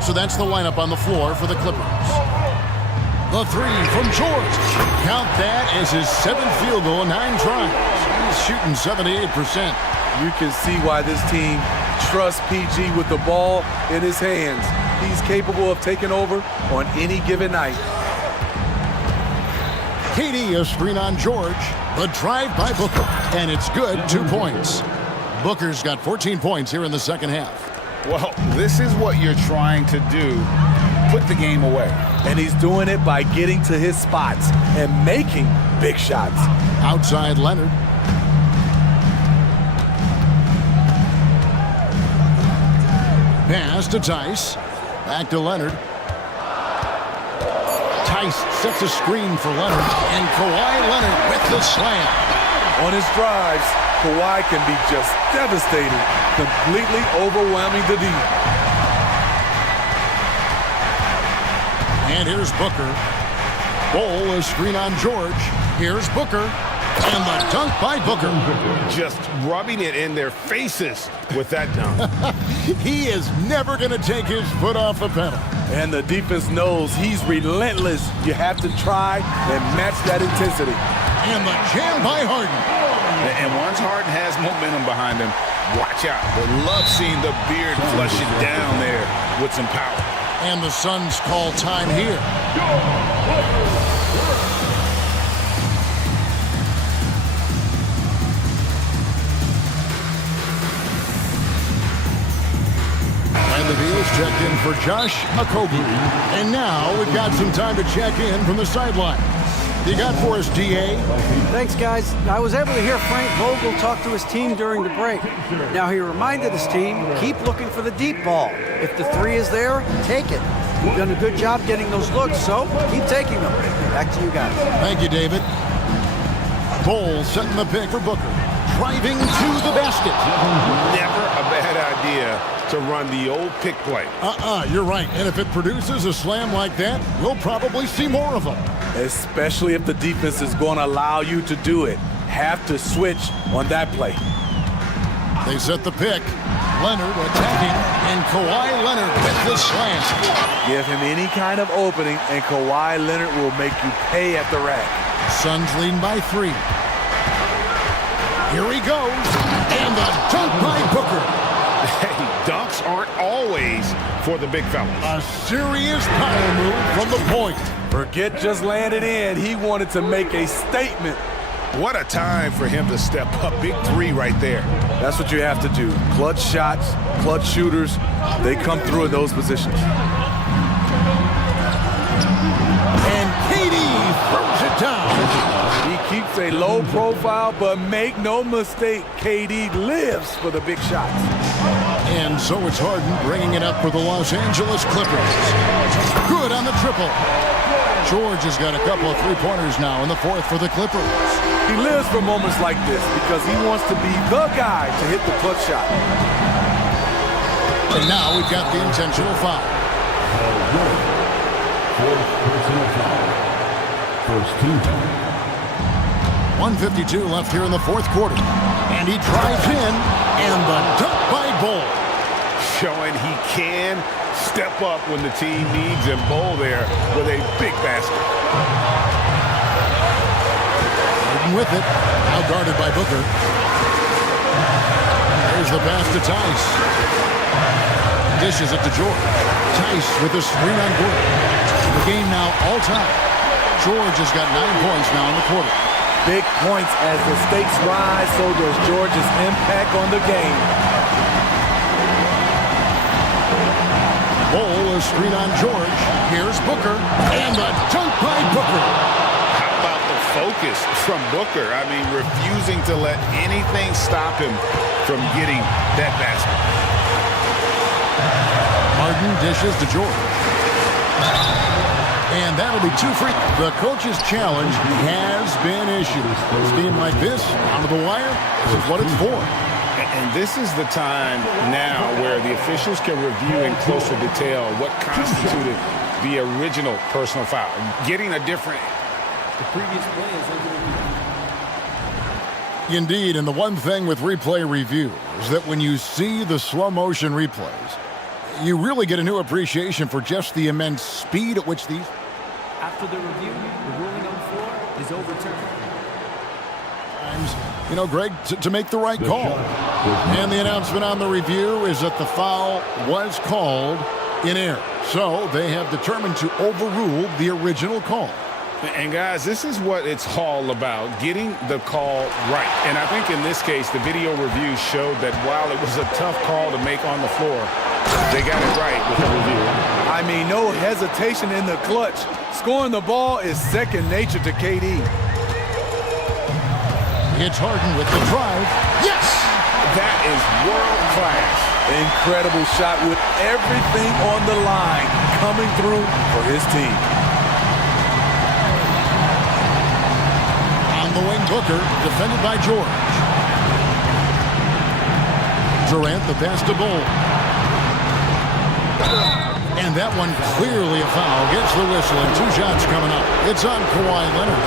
So that's the lineup on the floor for the Clippers. The three from George. Count that as his 7th field goal in 9 tries. He's shooting 78%. You can see why this team trusts PG with the ball in his hands. He's capable of taking over on any given night. KD a screen on George. The drive by Booker. And it's good, 2 points. Booker's got 14 points here in the second half. Well, this is what you're trying to do. Put the game away. And he's doing it by getting to his spots and making big shots. Outside Leonard. Pass to Tice. Back to Leonard. Tice sets a screen for Leonard. And Kawhi Leonard with the slam. On his drives, Kawhi can be just devastating, completely overwhelming the D. And here's Booker. Bowl a screen on George. Here's Booker. And the dunk by Booker. Just rubbing it in their faces with that dunk. He is never going to take his foot off the pedal. And the defense knows he's relentless. You have to try and match that intensity. And the jam by Harden. And once Harden has momentum behind him, watch out. They love seeing the beard flush it down there with some power. And the Suns call time here. And the Beals checked in for Josh Okogie. And now we've got some time to check in from the sideline. You got for us, DA? Thanks, guys. I was able to hear Frank Vogel talk to his team during the break. Now, he reminded his team, keep looking for the deep ball. If the three is there, take it. You've done a good job getting those looks, so keep taking them. Back to you guys. Thank you, David. Bole setting the pick for Booker. Driving to the basket. Never a bad idea to run the old pick play. You're right. And if it produces a slam like that, we'll probably see more of them. Especially if the defense is going to allow you to do it. Have to switch on that play. They set the pick. Leonard attacking, and Kawhi Leonard with the slam. Give him any kind of opening, and Kawhi Leonard will make you pay at the rack. Suns leading by 3. Here he goes, and the dunk by Booker. Hey, dunks aren't always for the big fellas. A serious power move from the point. Forget just landed in. He wanted to make a statement. What a time for him to step up. Big 3 right there. That's what you have to do. Clutch shots, clutch shooters, they come through in those positions. And KD throws it down. He keeps a low profile, but make no mistake, KD lives for the big shots. And so it's Harden bringing it up for the Los Angeles Clippers. Good on the triple. George has got a couple of three-pointers now in the fourth for the Clippers. He lives for moments like this because he wants to be the guy to hit the clutch shot. And now we've got the intentional foul. First team foul. 1:52 left here in the fourth quarter. And he drives in, and the dunk by Bull. Showing he can step up when the team needs him. Bull there with a big basket. With it, now guarded by Booker. There's the pass to Tice. Dishes it to George. Tice with a screen on Gordon. The game now all time. George has got 9 points now in the quarter. Big points as the stakes rise, so does George's impact on the game. Bull, a screen on George. Here's Booker, and the dunk by Booker. How about the focus from Booker? I mean, refusing to let anything stop him from getting that basket. Harden dishes to George. And that'll be 2 free. The coach's challenge has been issued. A game like this, down to the wire, this is what it's for. And this is the time now where the officials can review in closer detail what constituted the original personal foul. Getting a different... The previous play is under review. Indeed, and the one thing with replay review is that when you see the slow motion replays, you really get a new appreciation for just the immense speed at which these... After the review, the ruling on the floor is overturned. You know, Greg, to make the right call. And the announcement on the review is that the foul was called in error. So they have determined to overrule the original call. And guys, this is what it's all about, getting the call right. And I think in this case, the video review showed that while it was a tough call to make on the floor, they got it right with the review. I mean, no hesitation in the clutch. Scoring the ball is second nature to KD. It's Harden with the drive. Yes! That is world class. Incredible shot with everything on the line coming through for his team. On the wing, Booker, defended by George. Durant, the pass to Bull. And that one clearly a foul. Gets the whistle, and 2 shots coming up. It's on Kawhi Leonard.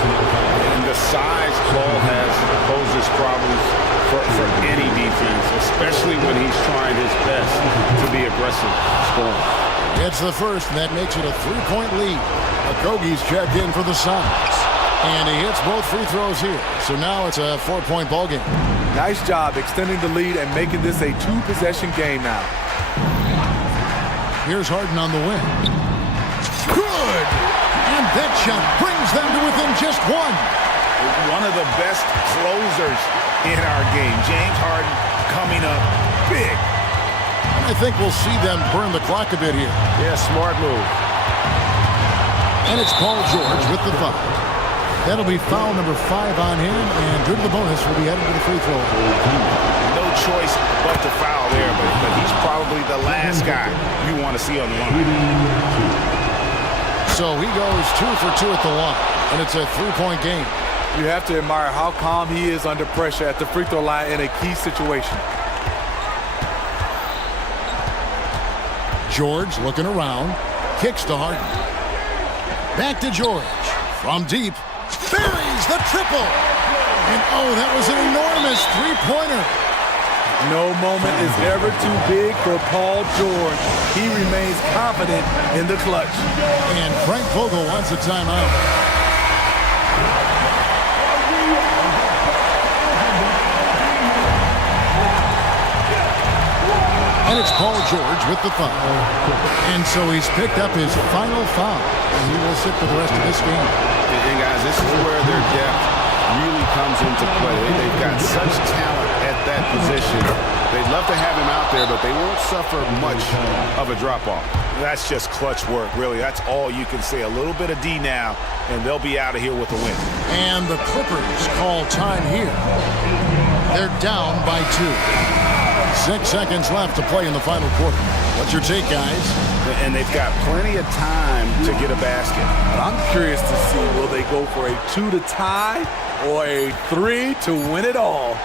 And the size Paul has poses problems for any defense, especially when he's trying his best to be aggressive scoring. It's the first, and that makes it a 3-point lead. Okogie's checked in for the Suns. And he hits both free throws here. So now it's a 4-point ball game. Nice job extending the lead and making this a 2-possession game now. Here's Harden on the wing. Good! And that shot brings them to within just 1. One of the best closers in our game. James Harden coming up big. And I think we'll see them burn the clock a bit here. Yeah, smart move. And it's Paul George with the foul. That'll be foul number 5 on him, and due to the bonus, will be headed to the free throw. No choice but to foul there, but he's probably the last guy you want to see on the line. So he goes 2 for 2 at the line, and it's a 3-point game. You have to admire how calm he is under pressure at the free throw line in a key situation. George looking around, kicks to Harden. Back to George. From deep, buries the triple. And oh, that was an enormous 3-pointer. No moment is ever too big for Paul George. He remains confident in the clutch. And Frank Vogel wants a timeout. And it's Paul George with the foul. And so he's picked up his final foul. And he will sit for the rest of this game. And guys, this is where their depth really comes into play. They've got such talent at that position. They'd love to have him out there, but they won't suffer much of a drop-off. That's just clutch work, really. That's all you can say. A little bit of D now, and they'll be out of here with a win. And the Clippers call time here. They're down by 2. 6 seconds left to play in the final quarter. What's your take, guys? And they've got plenty of time to get a basket. But I'm curious to see, will they go for a 2 to tie or a 3 to win it all?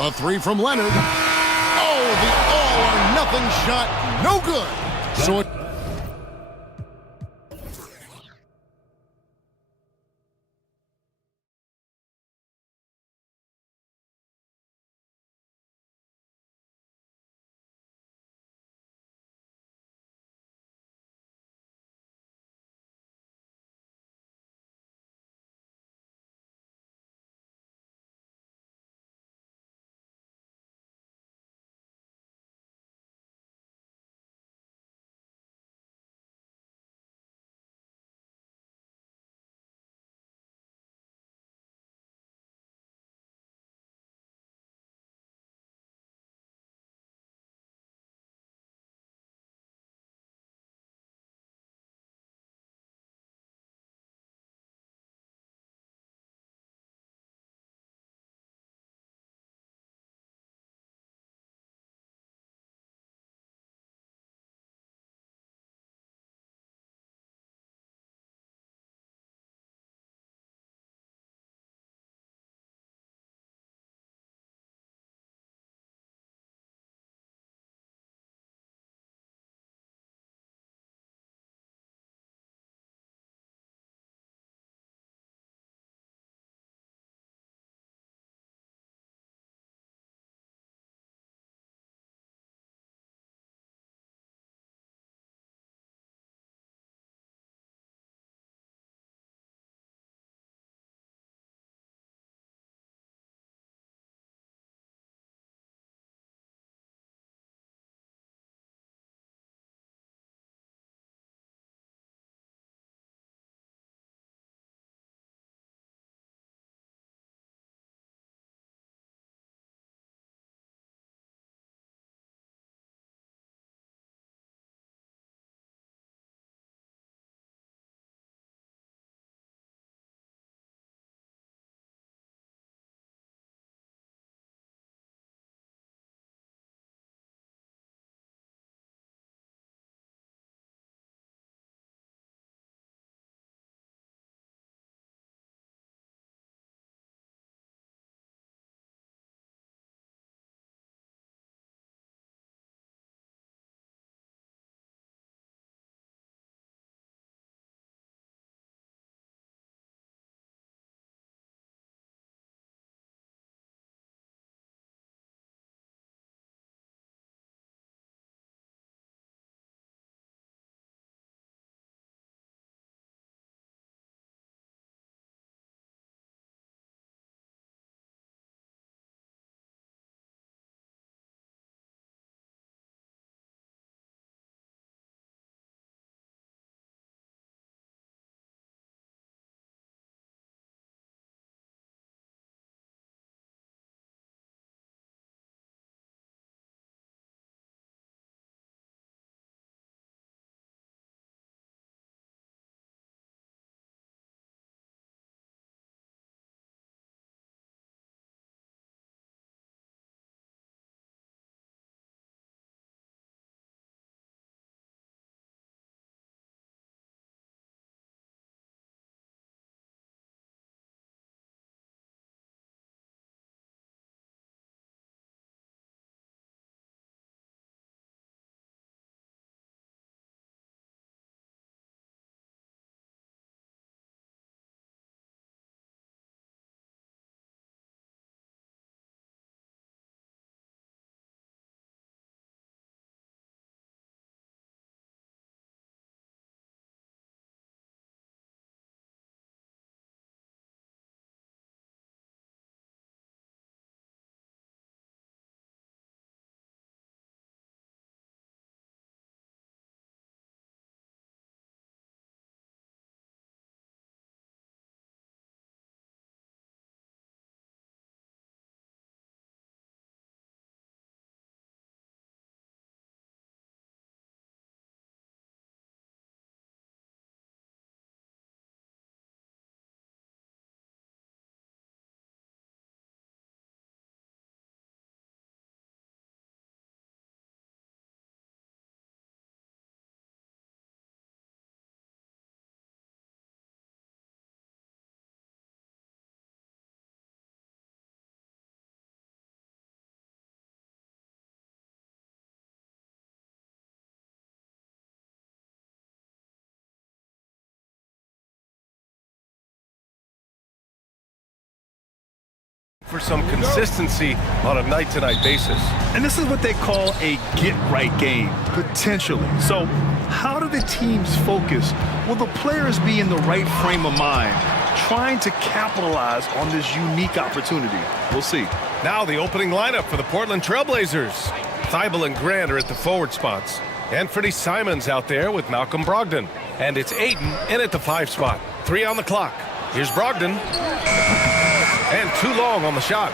A 3 from Leonard. Oh, the all-or-nothing shot. No good. So it for some consistency on a night-to-night basis. And this is what they call a get-right game, potentially. So how do the teams focus? Will the players be in the right frame of mind, trying to capitalize on this unique opportunity? We'll see. Now the opening lineup for the Portland Trailblazers. Thibault and Grant are at the forward spots. Anthony Simons out there with Malcolm Brogdon. And it's Ayton in at the 5 spot. 3 on the clock. Here's Brogdon. And too long on the shot.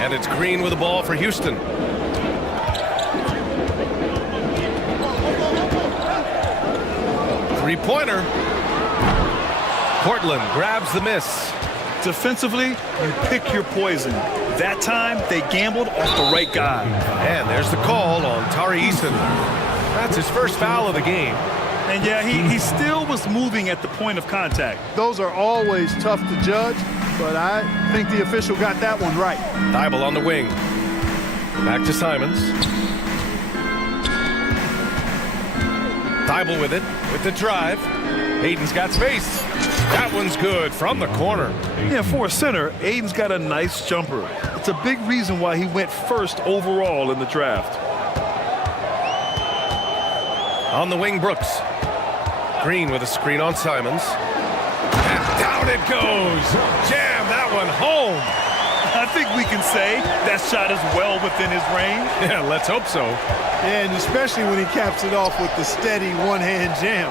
And it's Green with the ball for Houston. Three-pointer. Portland grabs the miss. Defensively, you pick your poison. That time, they gambled off the right guy. And there's the call on Tari Eason. That's his first foul of the game. And yeah, he still was moving at the point of contact. Those are always tough to judge, but I think the official got that one right. Thibault on the wing. Back to Simons. Thibault with it, with the drive. Ayton's got space. That one's good from the corner. Yeah, for a center, Ayton's got a nice jumper. It's a big reason why he went first overall in the draft. On the wing, Brooks. Green with a screen on Simons. And down it goes. Jam that one home. I think we can say that shot is well within his range. Yeah, let's hope so. And especially when he caps it off with the steady one-hand jam.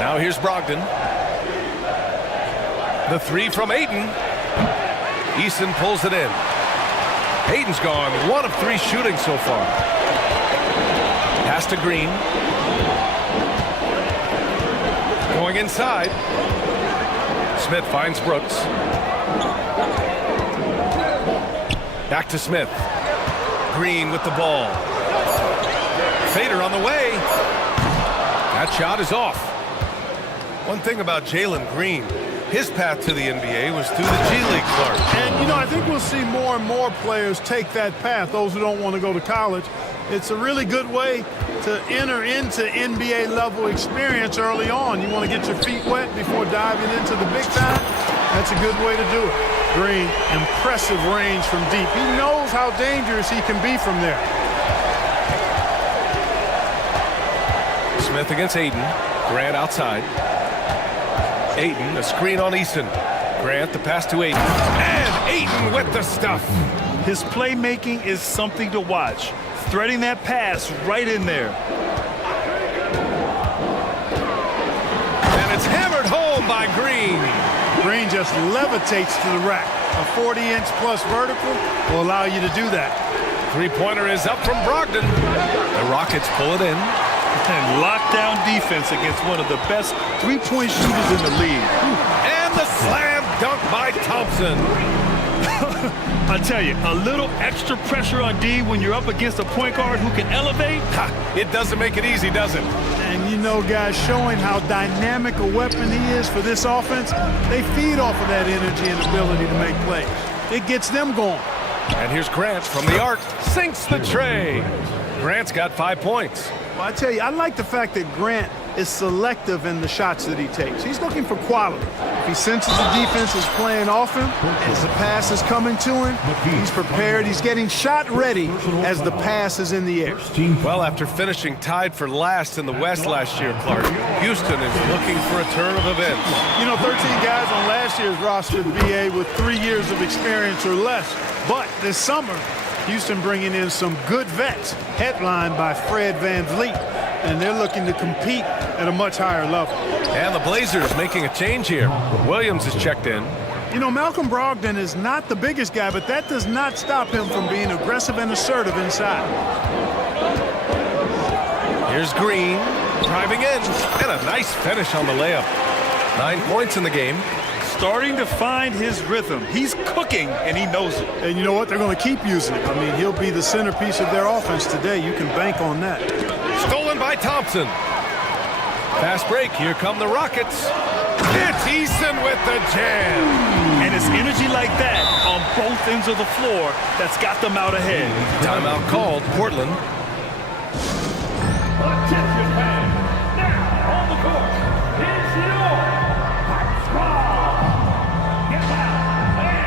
Now here's Brogdon. The 3 from Ayton. Eason pulls it in. Ayton's gone 1 of 3 shooting so far. Pass to Green. Going inside. Smith finds Brooks. Back to Smith. Green with the ball. Fader on the way. That shot is off. One thing about Jalen Green, his path to the NBA was through the G League, Clark. And, you know, I think we'll see more and more players take that path, those who don't want to go to college. It's a really good way to enter into NBA level experience early on. You want to get your feet wet before diving into the big time. That's a good way to do it. Green, impressive range from deep. He knows how dangerous he can be from there. Smith against Ayton. Grant outside. Ayton, a screen on Eason. Grant, the pass to Ayton. And Ayton with the stuff. His playmaking is something to watch. Threading that pass right in there. And it's hammered home by Green. Green just levitates to the rack. A 40-inch plus vertical will allow you to do that. Three-pointer is up from Brogdon. The Rockets pull it in. And lockdown defense against one of the best three-point shooters in the league. And the slam dunk by Thompson. I tell you, a little extra pressure on D when you're up against a point guard who can elevate. It doesn't make it easy, does it? And you know, guys, showing how dynamic a weapon he is for this offense, they feed off of that energy and ability to make plays. It gets them going. And here's Grant from the arc, sinks the tray. Grant's got 5 points. Well, I tell you, I like the fact that Grant is selective in the shots that he takes. He's looking for quality. If he senses the defense is playing off him, as the pass is coming to him, he's prepared. He's getting shot ready as the pass is in the air. Well, after finishing tied for last in the West last year, Clark, Houston is looking for a turn of events. You know, 13 guys on last year's roster at BA with 3 years of experience or less. But this summer, Houston bringing in some good vets, headlined by Fred VanVleet, and they're looking to compete at a much higher level. And the Blazers making a change here. Williams is checked in. You know, Malcolm Brogdon is not the biggest guy, but that does not stop him from being aggressive and assertive inside. Here's Green, driving in, and a nice finish on the layup. 9 points in the game. Starting to find his rhythm. He's cooking, and he knows it. And you know what? They're going to keep using it. I mean, he'll be the centerpiece of their offense today. You can bank on that. Stolen by Thompson. Fast break. Here come the Rockets. It's Eason with the jam. And it's energy like that on both ends of the floor that's got them out ahead. Timeout called. Portland. Attention fans. Now on the court, it's your hot squad. Get out and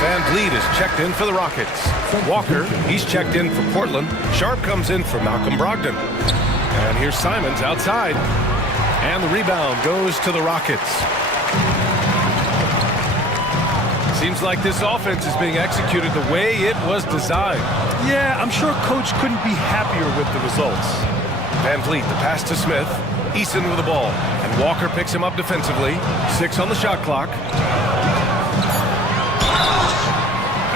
Van Vliet is checked in for the Rockets. Walker, he's checked in for Portland. Sharp comes in for Malcolm Brogdon. And here's Simons outside. And the rebound goes to the Rockets. Seems like this offense is being executed the way it was designed. Yeah, I'm sure coach couldn't be happier with the results. Van Vliet, the pass to Smith. Eason with the ball. And Walker picks him up defensively. 6 on the shot clock.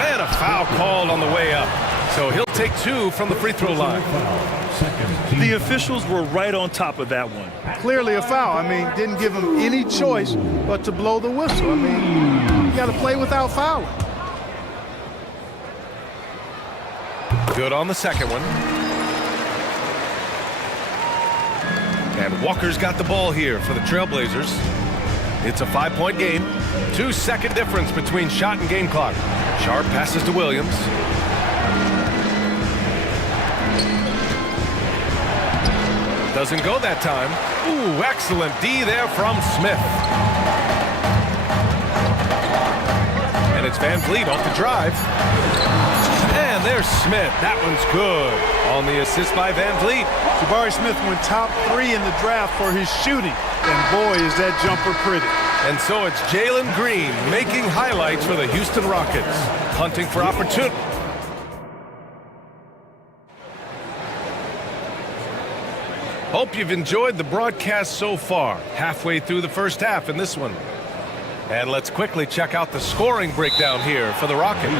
And a foul called on the way up. So he'll take 2 from the free throw line. The officials were right on top of that one. Clearly a foul. I mean, didn't give him any choice but to blow the whistle. I mean, you got to play without fouling. Good on the second one. And Walker's got the ball here for the Trailblazers. It's a 5-point game. 2-second difference between shot and game clock. Sharp passes to Williams. Doesn't go that time. Ooh, excellent D there from Smith. And it's Van Vliet off the drive. And there's Smith. That one's good. On the assist by Van Vliet. Jabari Smith went top 3 in the draft for his shooting. And boy, is that jumper pretty. And so it's Jalen Green making highlights for the Houston Rockets. Hunting for opportunity. Hope you've enjoyed the broadcast so far. Halfway through the first half in this one. And let's quickly check out the scoring breakdown here for the Rockets.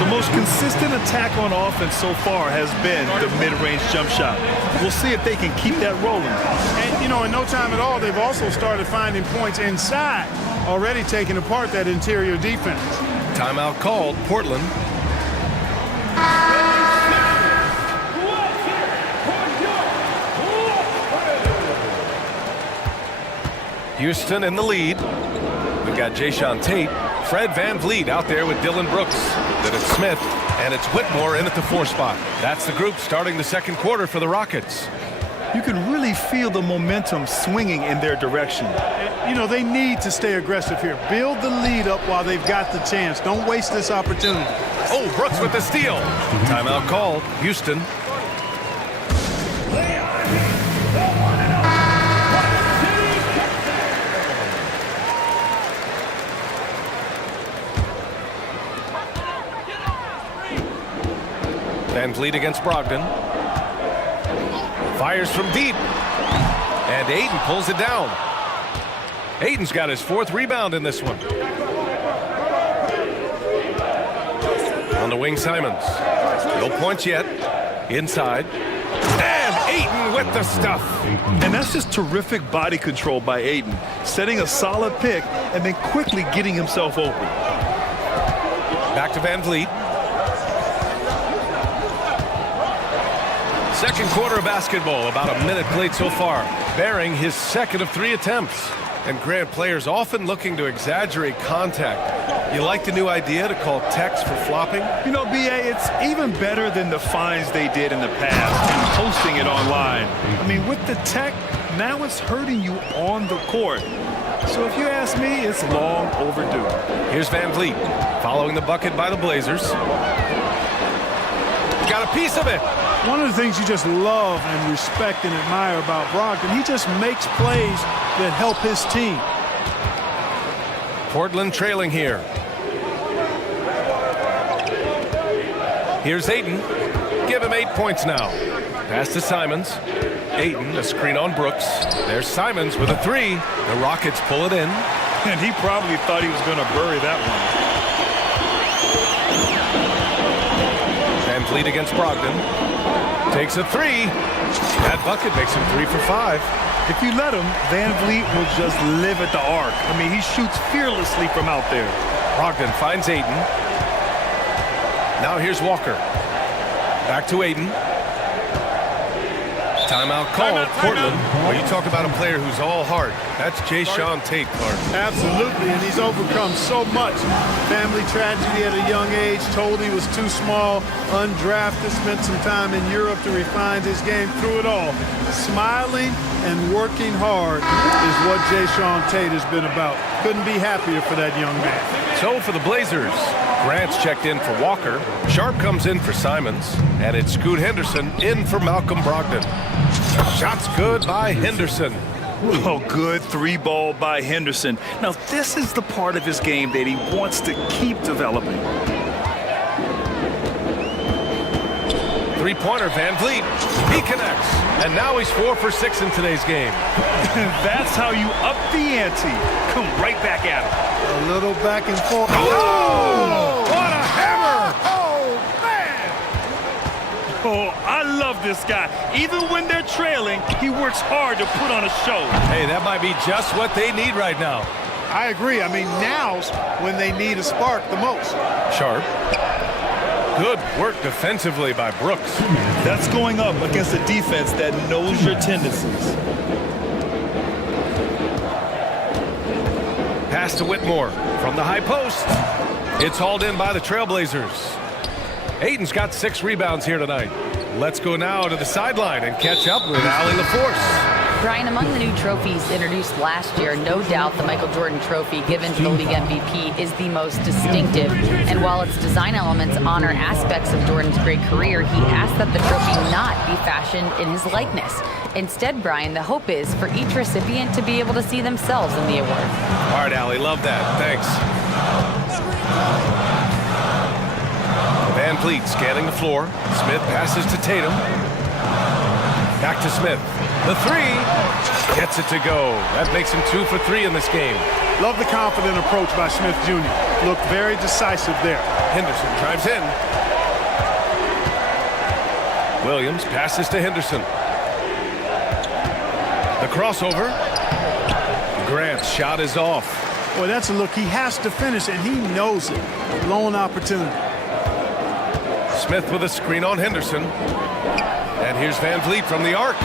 The most consistent attack on offense so far has been the mid-range jump shot. We'll see if they can keep that rolling. And, you know, in no time at all, they've also started finding points inside, already taking apart that interior defense. Timeout called, Portland. Houston in the lead. We've got Jayshawn Tate, Fred Van Vliet out there with Dylan Brooks. Then it's Smith, and it's Whitmore in at the 4 spot. That's the group starting the second quarter for the Rockets. You can really feel the momentum swinging in their direction. You know, they need to stay aggressive here. Build the lead up while they've got the chance. Don't waste this opportunity. Oh, Brooks with the steal. Timeout called, Houston. Van Vliet against Brogdon. Fires from deep. And Ayton pulls it down. Ayton's got his 4th rebound in this one. On the wing, Simons. No points yet. Inside. And Ayton with the stuff. And that's just terrific body control by Ayton. Setting a solid pick and then quickly getting himself open. Back to Van Vliet. Second quarter of basketball, about a minute played so far. Bearing his 2nd of 3 attempts. And Grant, players often looking to exaggerate contact. You like the new idea to call techs for flopping? You know, B.A., it's even better than the fines they did in the past and posting it online. I mean, with the tech, now it's hurting you on the court. So if you ask me, it's long overdue. Here's Van Vliet, following the bucket by the Blazers. Got a piece of it. One of the things you just love and respect and admire about Brogdon, he just makes plays that help his team. Portland trailing here. Here's Ayton. Give him 8 points now. Pass to Simons. Ayton, a screen on Brooks. There's Simons with a 3. The Rockets pull it in. And he probably thought he was going to bury that one. Van Vliet against Brogdon. Takes a 3. That bucket makes him 3 for 5. If you let him, Van Vliet will just live at the arc. I mean, he shoots fearlessly from out there. Brogdon finds Ayton. Now here's Walker. Back to Ayton. Timeout called, Portland. Well, you talk about a player who's all heart. That's Jayshawn Tate, Clark. Absolutely, and he's overcome so much. Family tragedy at a young age, told he was too small, undrafted, spent some time in Europe to refine his game. Through it all, smiling and working hard is what Jayshawn Tate has been about. Couldn't be happier for that young man. So for the Blazers, Grant's checked in for Walker, Sharp comes in for Simons, and it's Scoot Henderson in for Malcolm Brogdon. Shot's good by Henderson. Oh, good three ball by Henderson. Now, this is the part of his game that he wants to keep developing. Three-pointer, Van Vliet. He connects. And now he's 4 for 6 in today's game. That's how you up the ante. Come right back at him. A little back and forth. Oh! What a hammer! Oh, man! Oh, I love this guy. Even when they're trailing, he works hard to put on a show. Hey, that might be just what they need right now. I agree. I mean, now's when they need a spark the most. Sharp. Good work defensively by Brooks. That's going up against a defense that knows your tendencies. Pass to Whitmore from the high post. It's hauled in by the Trailblazers. Ayton's got 6 rebounds here tonight. Let's go now to the sideline and catch up with Allie LaForce. Brian, among the new trophies introduced last year, no doubt the Michael Jordan Trophy given to the league MVP is the most distinctive. And while its design elements honor aspects of Jordan's great career, he asked that the trophy not be fashioned in his likeness. Instead, Brian, the hope is for each recipient to be able to see themselves in the award. All right, Allie, love that. Thanks. Van Vliet scanning the floor. Smith passes to Tatum. Back to Smith. The three gets it to go. That makes him 2 for 3 in this game. Love the confident approach by Smith Jr. Looked very decisive there. Henderson drives in. Williams passes to Henderson. The crossover. Grant's shot is off. Boy, that's a look he has to finish, and he knows it. Lone opportunity. Smith with a screen on Henderson. And here's Van Vliet from the arc.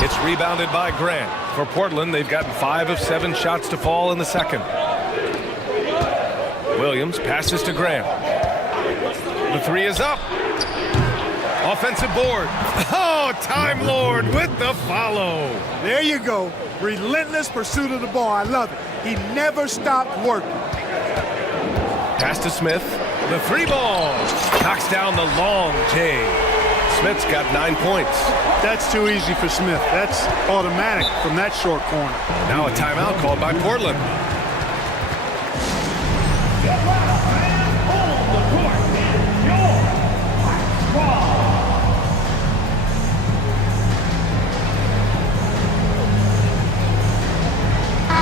It's rebounded by Grant. For Portland, they've gotten 5 of 7 shots to fall in the second. Williams passes to Grant. The three is up. Offensive board. Oh, Time Lord with the follow. There you go. Relentless pursuit of the ball. I love it. He never stopped working. Pass to Smith. The three ball. Knocks down the long J. Smith's got 9 points. That's too easy for Smith. That's automatic from that short corner. Now a timeout called by Portland.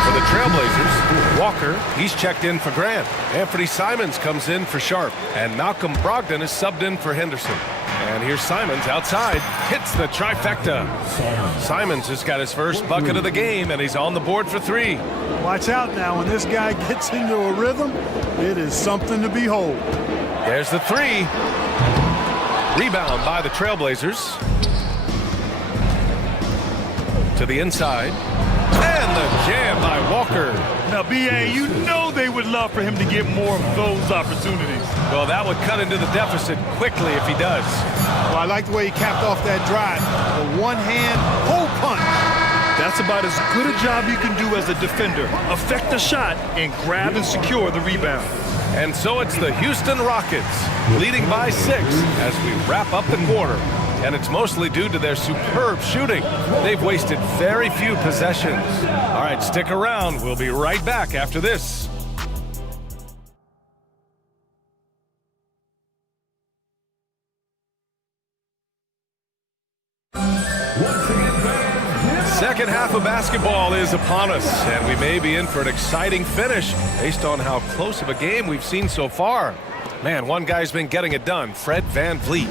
For the Trailblazers, Walker, he's checked in for Grant. Anthony Simons comes in for Sharp. And Malcolm Brogdon is subbed in for Henderson. And here's Simons outside, hits the trifecta. Simons has got his first bucket of the game, and he's on the board for 3. Watch out now. When this guy gets into a rhythm, it is something to behold. There's the 3. Rebound by the Trailblazers. To the inside. And the jam by Walker. Now, B.A., you know they would love for him to get more of those opportunities. Well, that would cut into the deficit quickly if he does. Well, I like the way he capped off that drive. The one-hand hole punch. That's about as good a job you can do as a defender. Affect the shot and grab and secure the rebound. And so it's the Houston Rockets leading by 6 as we wrap up the quarter. And it's mostly due to their superb shooting. They've wasted very few possessions. All right, stick around. We'll be right back after this. Second half of basketball is upon us, and we may be in for an exciting finish based on how close of a game we've seen so far. Man, one guy's been getting it done, Fred Van Vliet.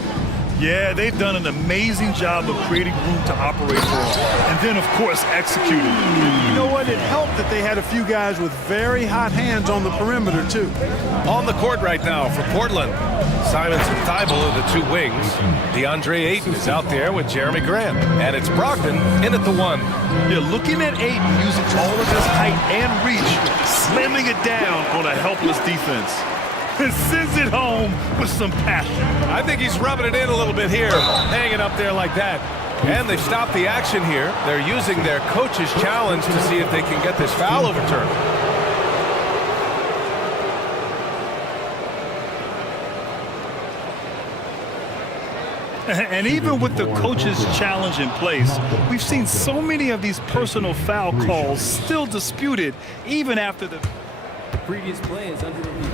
Yeah, they've done an amazing job of creating room to operate for him. And then, of course, executing. You know what? It helped that they had a few guys with very hot hands on the perimeter, too. On the court right now for Portland. Simons and Thibault are the 2 wings. DeAndre Ayton is out there with Jeremy Grant. And it's Brogdon in at the 1. Yeah, looking at Ayton using all of his height and reach, slamming it down on a helpless defense. And sends it home with some passion. I think he's rubbing it in a little bit here, hanging up there like that. And they've stopped the action here. They're using their coach's challenge to see if they can get this foul overturned. And even with the coach's challenge in place, we've seen so many of these personal foul calls still disputed even after the previous play is under review.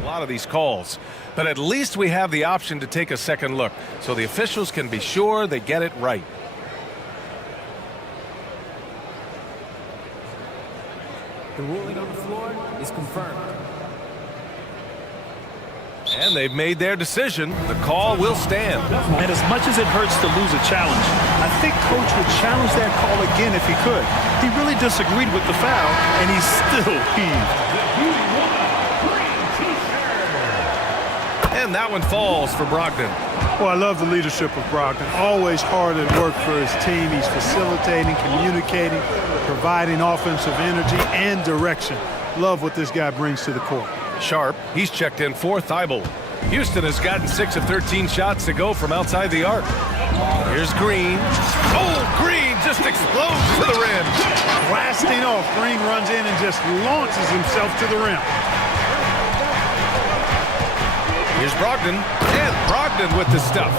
A lot of these calls, but at least we have the option to take a second look so the officials can be sure they get it right. The ruling on the floor is confirmed. And they've made their decision. The call will stand. And as much as it hurts to lose a challenge, I think Coach would challenge that call again if he could. He really disagreed with the foul, and he's still peeved. And that one falls for Brogdon. Well, I love the leadership of Brogdon. Always hard at work for his team. He's facilitating, communicating, providing offensive energy and direction. Love what this guy brings to the court. Sharp, he's checked in for Thibault. Houston has gotten 6 of 13 shots to go from outside the arc. Here's Green. Oh, Green just explodes to the rim. Blasting off, Green runs in and just launches himself to the rim. Here's Brogdon, and Brogdon with the stuff.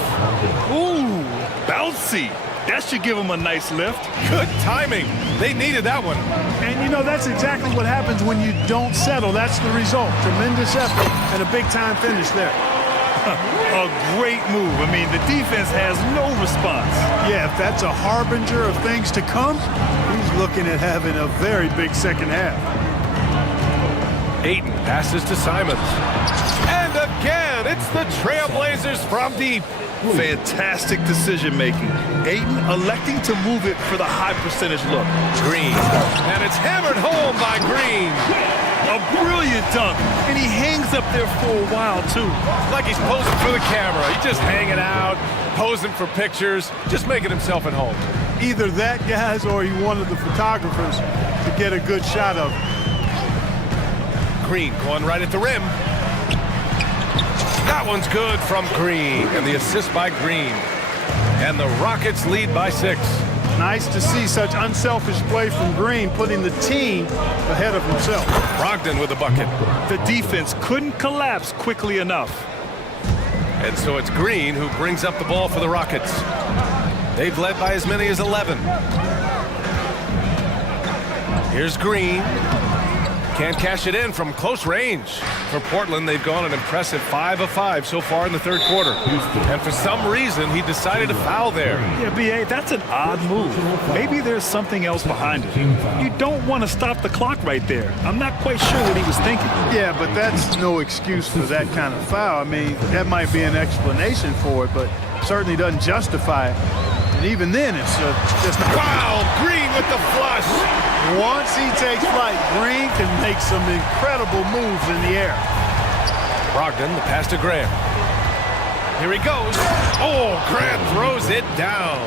Ooh, bouncy. That should give him a nice lift. Good timing. They needed that one. And you know, that's exactly what happens when you don't settle. That's the result. Tremendous effort and a big-time finish there. A great move. I mean, the defense has no response. Yeah, if that's a harbinger of things to come, he's looking at having a very big second half. Ayton passes to Simons. And again, it's the Trailblazers from deep. Fantastic decision-making. Ayton electing to move it for the high percentage look. Green. And it's hammered home by Green. A brilliant dunk. And he hangs up there for a while, too. Like he's posing for the camera. He's just hanging out, posing for pictures, just making himself at home. Either that, guys, or he wanted the photographers to get a good shot of him. Green going right at the rim. That one's good from Green, and the assist by Green. And the Rockets lead by 6. Nice to see such unselfish play from Green, putting the team ahead of himself. Brogdon with the bucket. The defense couldn't collapse quickly enough. And so it's Green who brings up the ball for the Rockets. They've led by as many as 11. Here's Green. Can't cash it in from close range. For Portland, they've gone an impressive 5 of 5 so far in the third quarter. And for some reason, he decided to foul there. Yeah, B.A., that's an odd move. Maybe there's something else behind it. You don't want to stop the clock right there. I'm not quite sure what he was thinking. Yeah, but that's no excuse for that kind of foul. I mean, that might be an explanation for it, but certainly doesn't justify it. And even then, it's just not. Wow, Green with the flush. Once he takes flight, Green can make some incredible moves in the air. Brogdon, the pass to Graham. Here he goes. Oh, Graham throws it down.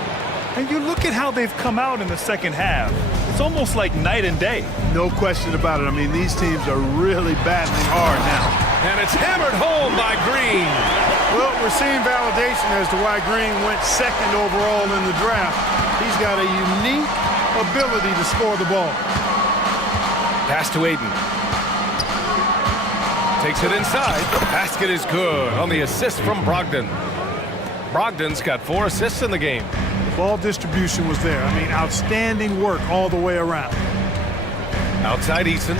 And you look at how they've come out in the second half. It's almost like night and day. No question about it. I mean, these teams are really battling hard now. And it's hammered home by Green. Well, we're seeing validation as to why Green went second overall in the draft. He's got a unique ability to score the ball. Pass to Ayton. Takes it inside. Basket is good on the assist from Brogdon. Brogdon's got 4 assists in the game. Ball distribution was there. I mean, outstanding work all the way around. Outside Eason.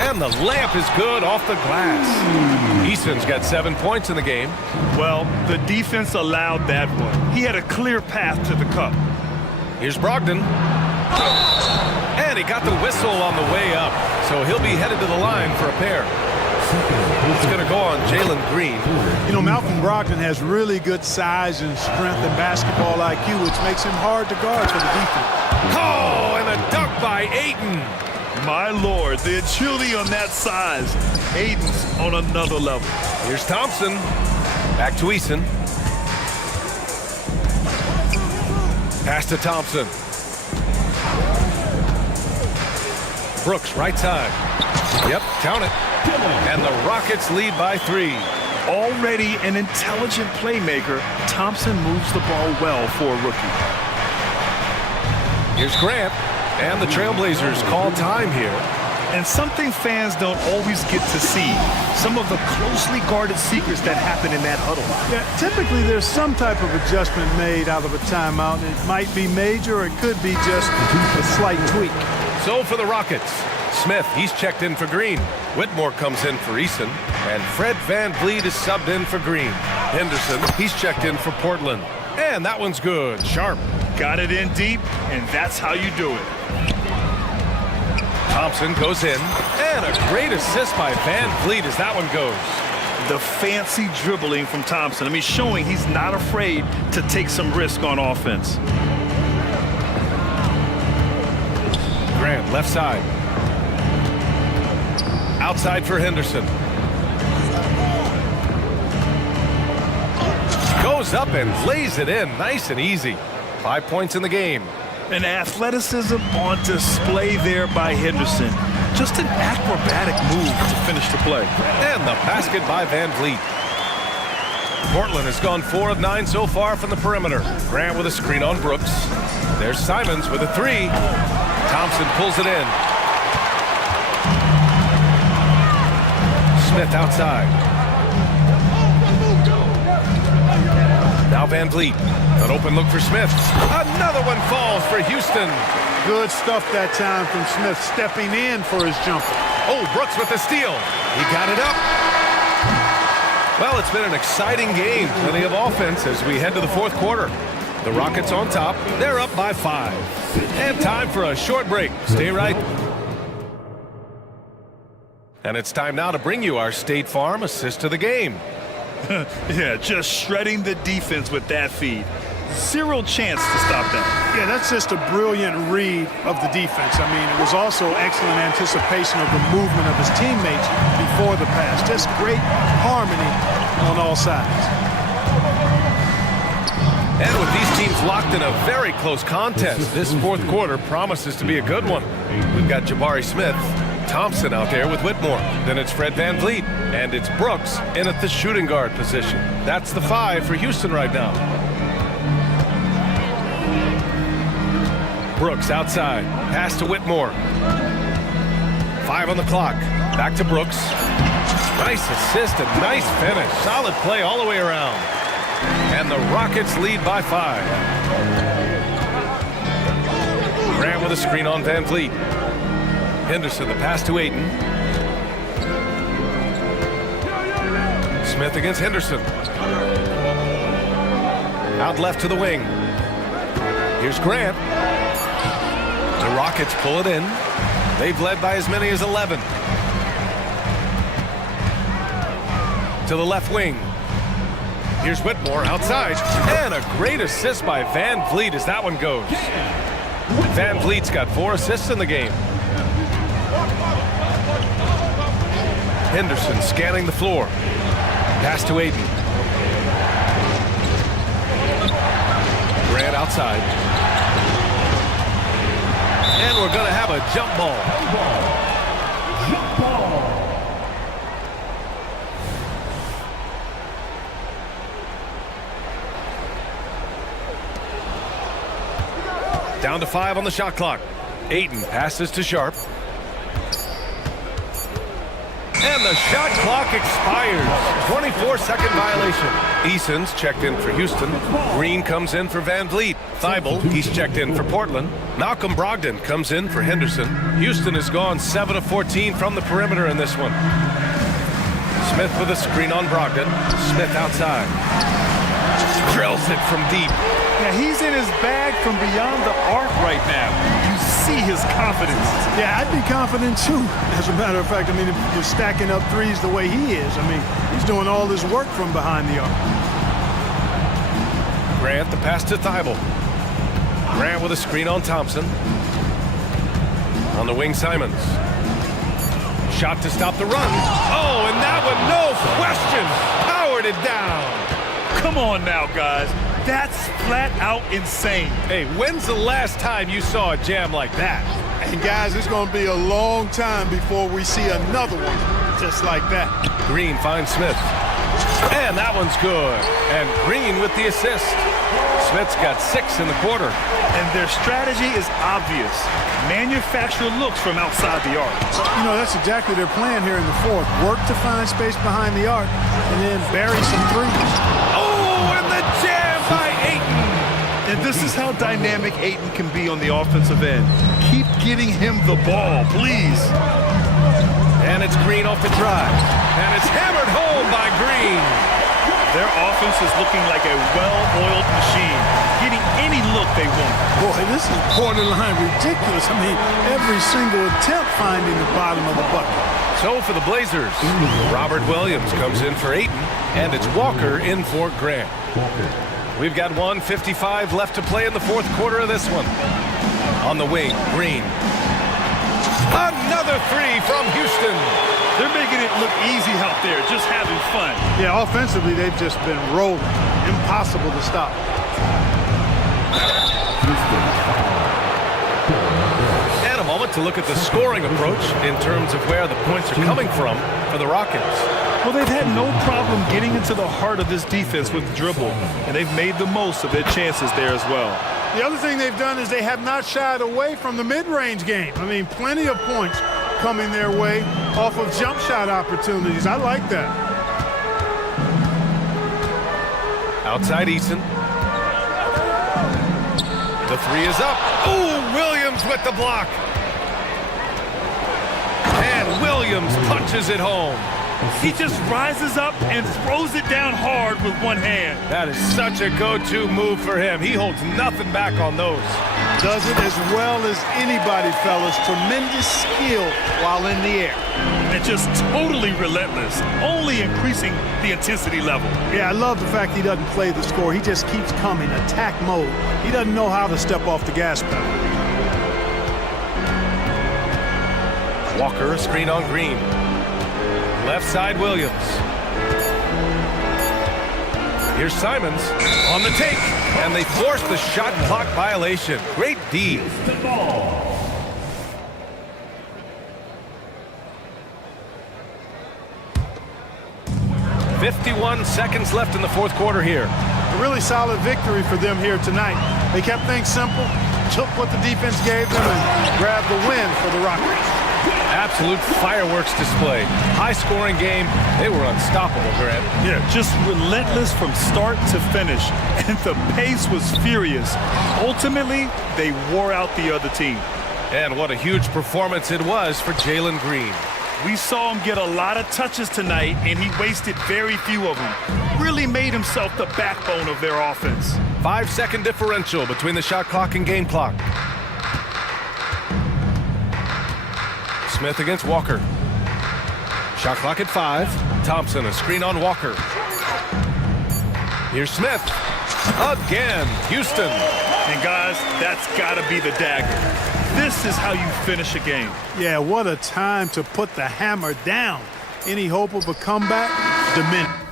And the layup is good off the glass. Eason's got 7 points in the game. Well, the defense allowed that one. He had a clear path to the cup. Here's Brogdon. And he got the whistle on the way up. So he'll be headed to the line for a pair. It's going to go on Jalen Green. You know, Malcolm Brogdon has really good size and strength and basketball IQ, which makes him hard to guard for the defense. Oh, and a dunk by Ayton. My Lord, the agility on that size. Ayton's on another level. Here's Thompson. Back to Eason. Pass to Thompson. Brooks, right side. Yep, count it. And the Rockets lead by 3. Already an intelligent playmaker, Thompson moves the ball well for a rookie. Here's Grant. And the Trailblazers call time here. And something fans don't always get to see, some of the closely guarded secrets that happen in that huddle. Yeah, typically there's some type of adjustment made out of a timeout. It might be major or it could be just a slight tweak. So for the Rockets, Smith, he's checked in for Green. Whitmore comes in for Easton. And Fred VanVleet is subbed in for Green. Henderson, he's checked in for Portland. And that one's good. Sharp. Got it in deep, and that's how you do it. Thompson goes in. And a great assist by VanVleet as that one goes. The fancy dribbling from Thompson. I mean, showing he's not afraid to take some risk on offense. Grant, left side. Outside for Henderson. Goes up and lays it in. Nice and easy. 5 points in the game. And athleticism on display there by Henderson. Just an acrobatic move to finish the play. And the basket by VanVleet. Portland has gone 4 of 9 so far from the perimeter. Grant with a screen on Brooks. There's Simons with a 3. Thompson pulls it in. Smith outside. Now VanVleet. An open look for Smith. Another one falls for Houston. Good stuff that time from Smith, stepping in for his jumper. Oh, Brooks with the steal. He got it up. Well, it's been an exciting game. Plenty of offense as we head to the fourth quarter. The Rockets on top. They're up by 5. And time for a short break. Stay right. And it's time now to bring you our State Farm assist of the game. Yeah, just shredding the defense with that feed. Zero chance to stop that. Yeah, that's just a brilliant read of the defense. I mean, it was also excellent anticipation of the movement of his teammates before the pass. Just great harmony on all sides. And with these teams locked in a very close contest, this fourth quarter promises to be a good one. We've got Jabari Smith, Thompson out there with Whitmore. Then it's Fred VanVleet, and it's Brooks in at the shooting guard position. That's the 5 for Houston right now. Brooks outside. Pass to Whitmore. 5 on the clock. Back to Brooks. Nice assist and nice finish. Solid play all the way around. And the Rockets lead by 5. Grant with a screen on VanVleet. Henderson, the pass to Ayton. Smith against Henderson. Out left to the wing. Here's Grant. The Rockets pull it in. They've led by as many as 11. To the left wing. Here's Whitmore outside. And a great assist by VanVleet as that one goes. VanVleet's got 4 assists in the game. Henderson scanning the floor. Pass to Ayton. Grant outside. And we're going to have a jump ball. Down to 5 on the shot clock. Ayton passes to Sharp. And the shot clock expires. 24-second violation. Eason's checked in for Houston. Green comes in for VanVleet. Thibault, he's checked in for Portland. Malcolm Brogdon comes in for Henderson. Houston has gone 7 of 14 from the perimeter in this one. Smith with a screen on Brogdon. Smith outside. Drills it from deep. Yeah, he's in his bag from beyond the arc right now. You see his confidence. Yeah, I'd be confident too. As a matter of fact, I mean, if you're stacking up threes the way he is, I mean, he's doing all his work from behind the arc. Grant, the pass to Thibault. Grant with a screen on Thompson. On the wing, Simons. Shot to stop the run. Oh, and that one, no question, powered it down. Come on now, guys. That's flat out insane. Hey, when's the last time you saw a jam like that? And guys, it's going to be a long time before we see another one just like that. Green finds Smith. And that one's good. And Green with the assist. Smith's got 6 in the quarter. And their strategy is obvious. Manufacture looks from outside the arc. You know, that's exactly their plan here in the fourth. Work to find space behind the arc and then bury some threes. Oh, and the jam by Ayton. And this is how dynamic Ayton can be on the offensive end. Keep getting him the ball, please. And it's Green off the drive. And it's hammered home by Green. Their offense is looking like a well-oiled machine, getting any look they want. Boy, this is borderline ridiculous. I mean, every single attempt finding the bottom of the bucket. So for the Blazers, Robert Williams comes in for Ayton, and it's Walker in for Grant. We've got 1:55 left to play in the fourth quarter of this one. On the wing, Green. Another three from Houston. They're making it look easy out there, just having fun. Yeah, offensively, they've just been rolling. Impossible to stop. And a moment to look at the scoring approach in terms of where the points are coming from for the Rockets. Well, they've had no problem getting into the heart of this defense with the dribble, and they've made the most of their chances there as well. The other thing they've done is they have not shied away from the mid-range game. I mean, plenty of points coming their way off of jump shot opportunities. I like that. Outside Eason. The three is up. Oh, Williams with the block. And Williams punches it home. He just rises up and throws it down hard with one hand. That is such a go-to move for him. He holds nothing back on those. Does it as well as anybody, fellas. Tremendous skill while in the air. And just totally relentless, only increasing the intensity level. Yeah, I love the fact he doesn't play the score. He just keeps coming, attack mode. He doesn't know how to step off the gas pedal. Walker, a screen on Green. Left side, Williams. Here's Simons on the take, and they force the shot clock violation. Great D. 51 seconds left in the fourth quarter here. A really solid victory for them here tonight. They kept things simple, took what the defense gave them, and grabbed the win for the Rockets. Absolute fireworks display. High-scoring game. They were unstoppable, Grant. Yeah, just relentless from start to finish. And the pace was furious. Ultimately, they wore out the other team. And what a huge performance it was for Jalen Green. We saw him get a lot of touches tonight, and he wasted very few of them. Really made himself the backbone of their offense. 5-second differential between the shot clock and game clock. Smith against Walker. Shot clock at 5. Thompson, a screen on Walker. Here's Smith. Again, Houston. And guys, that's got to be the dagger. This is how you finish a game. Yeah, what a time to put the hammer down. Any hope of a comeback? Diminished.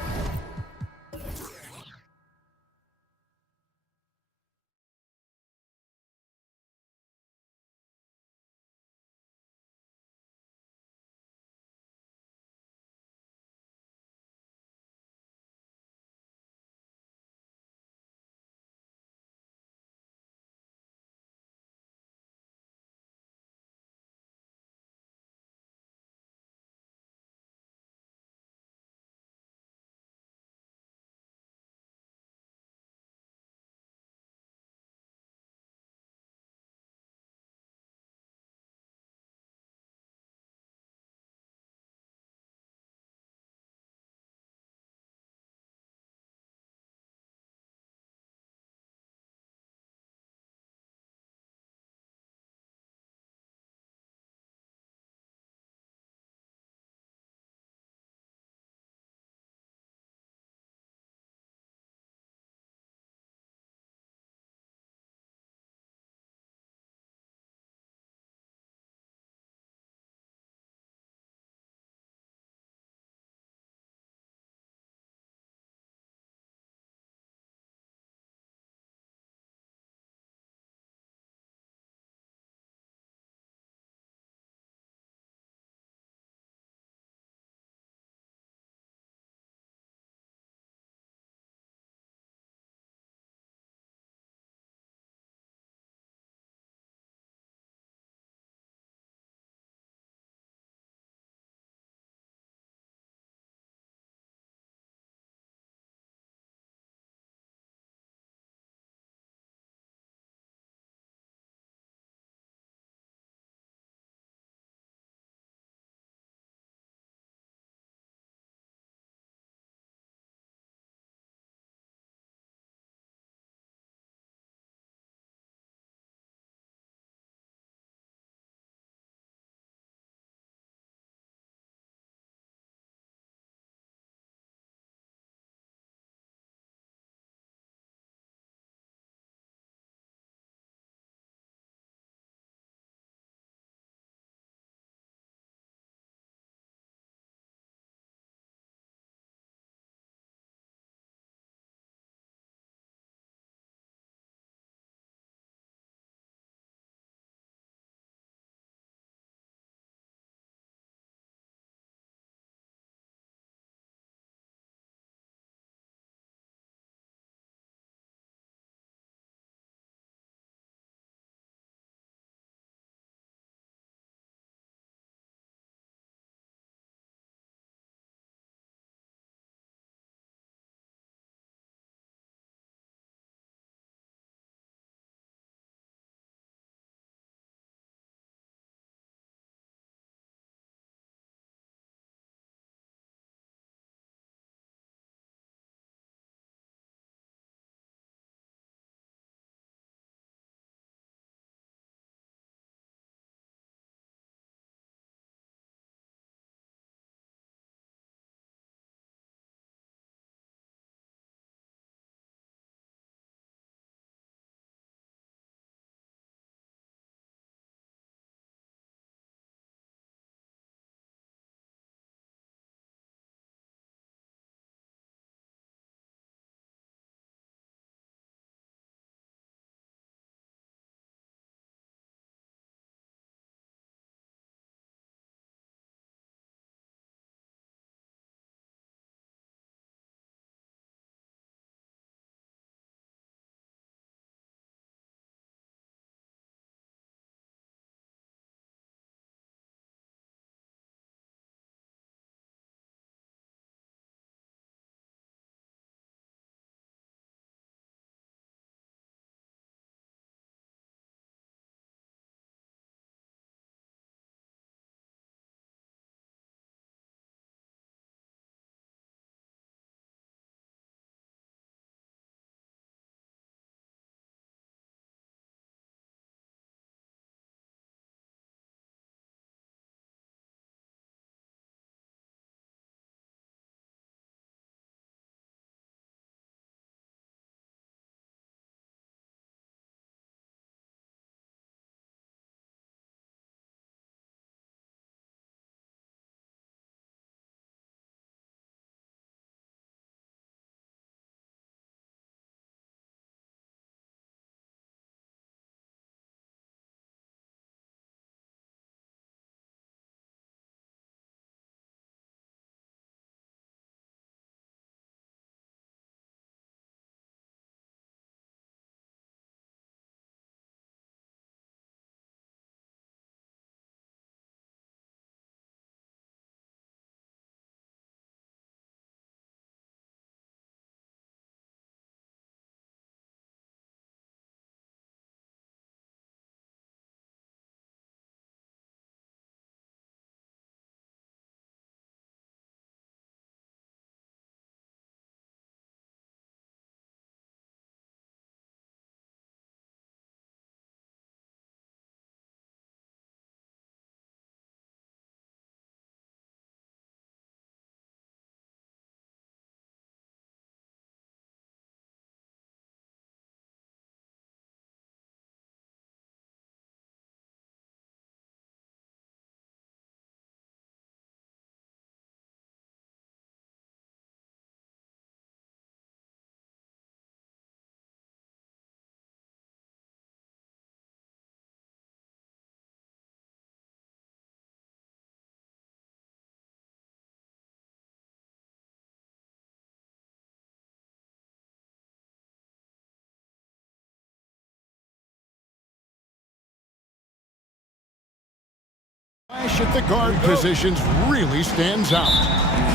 Flash at the guard positions really stands out.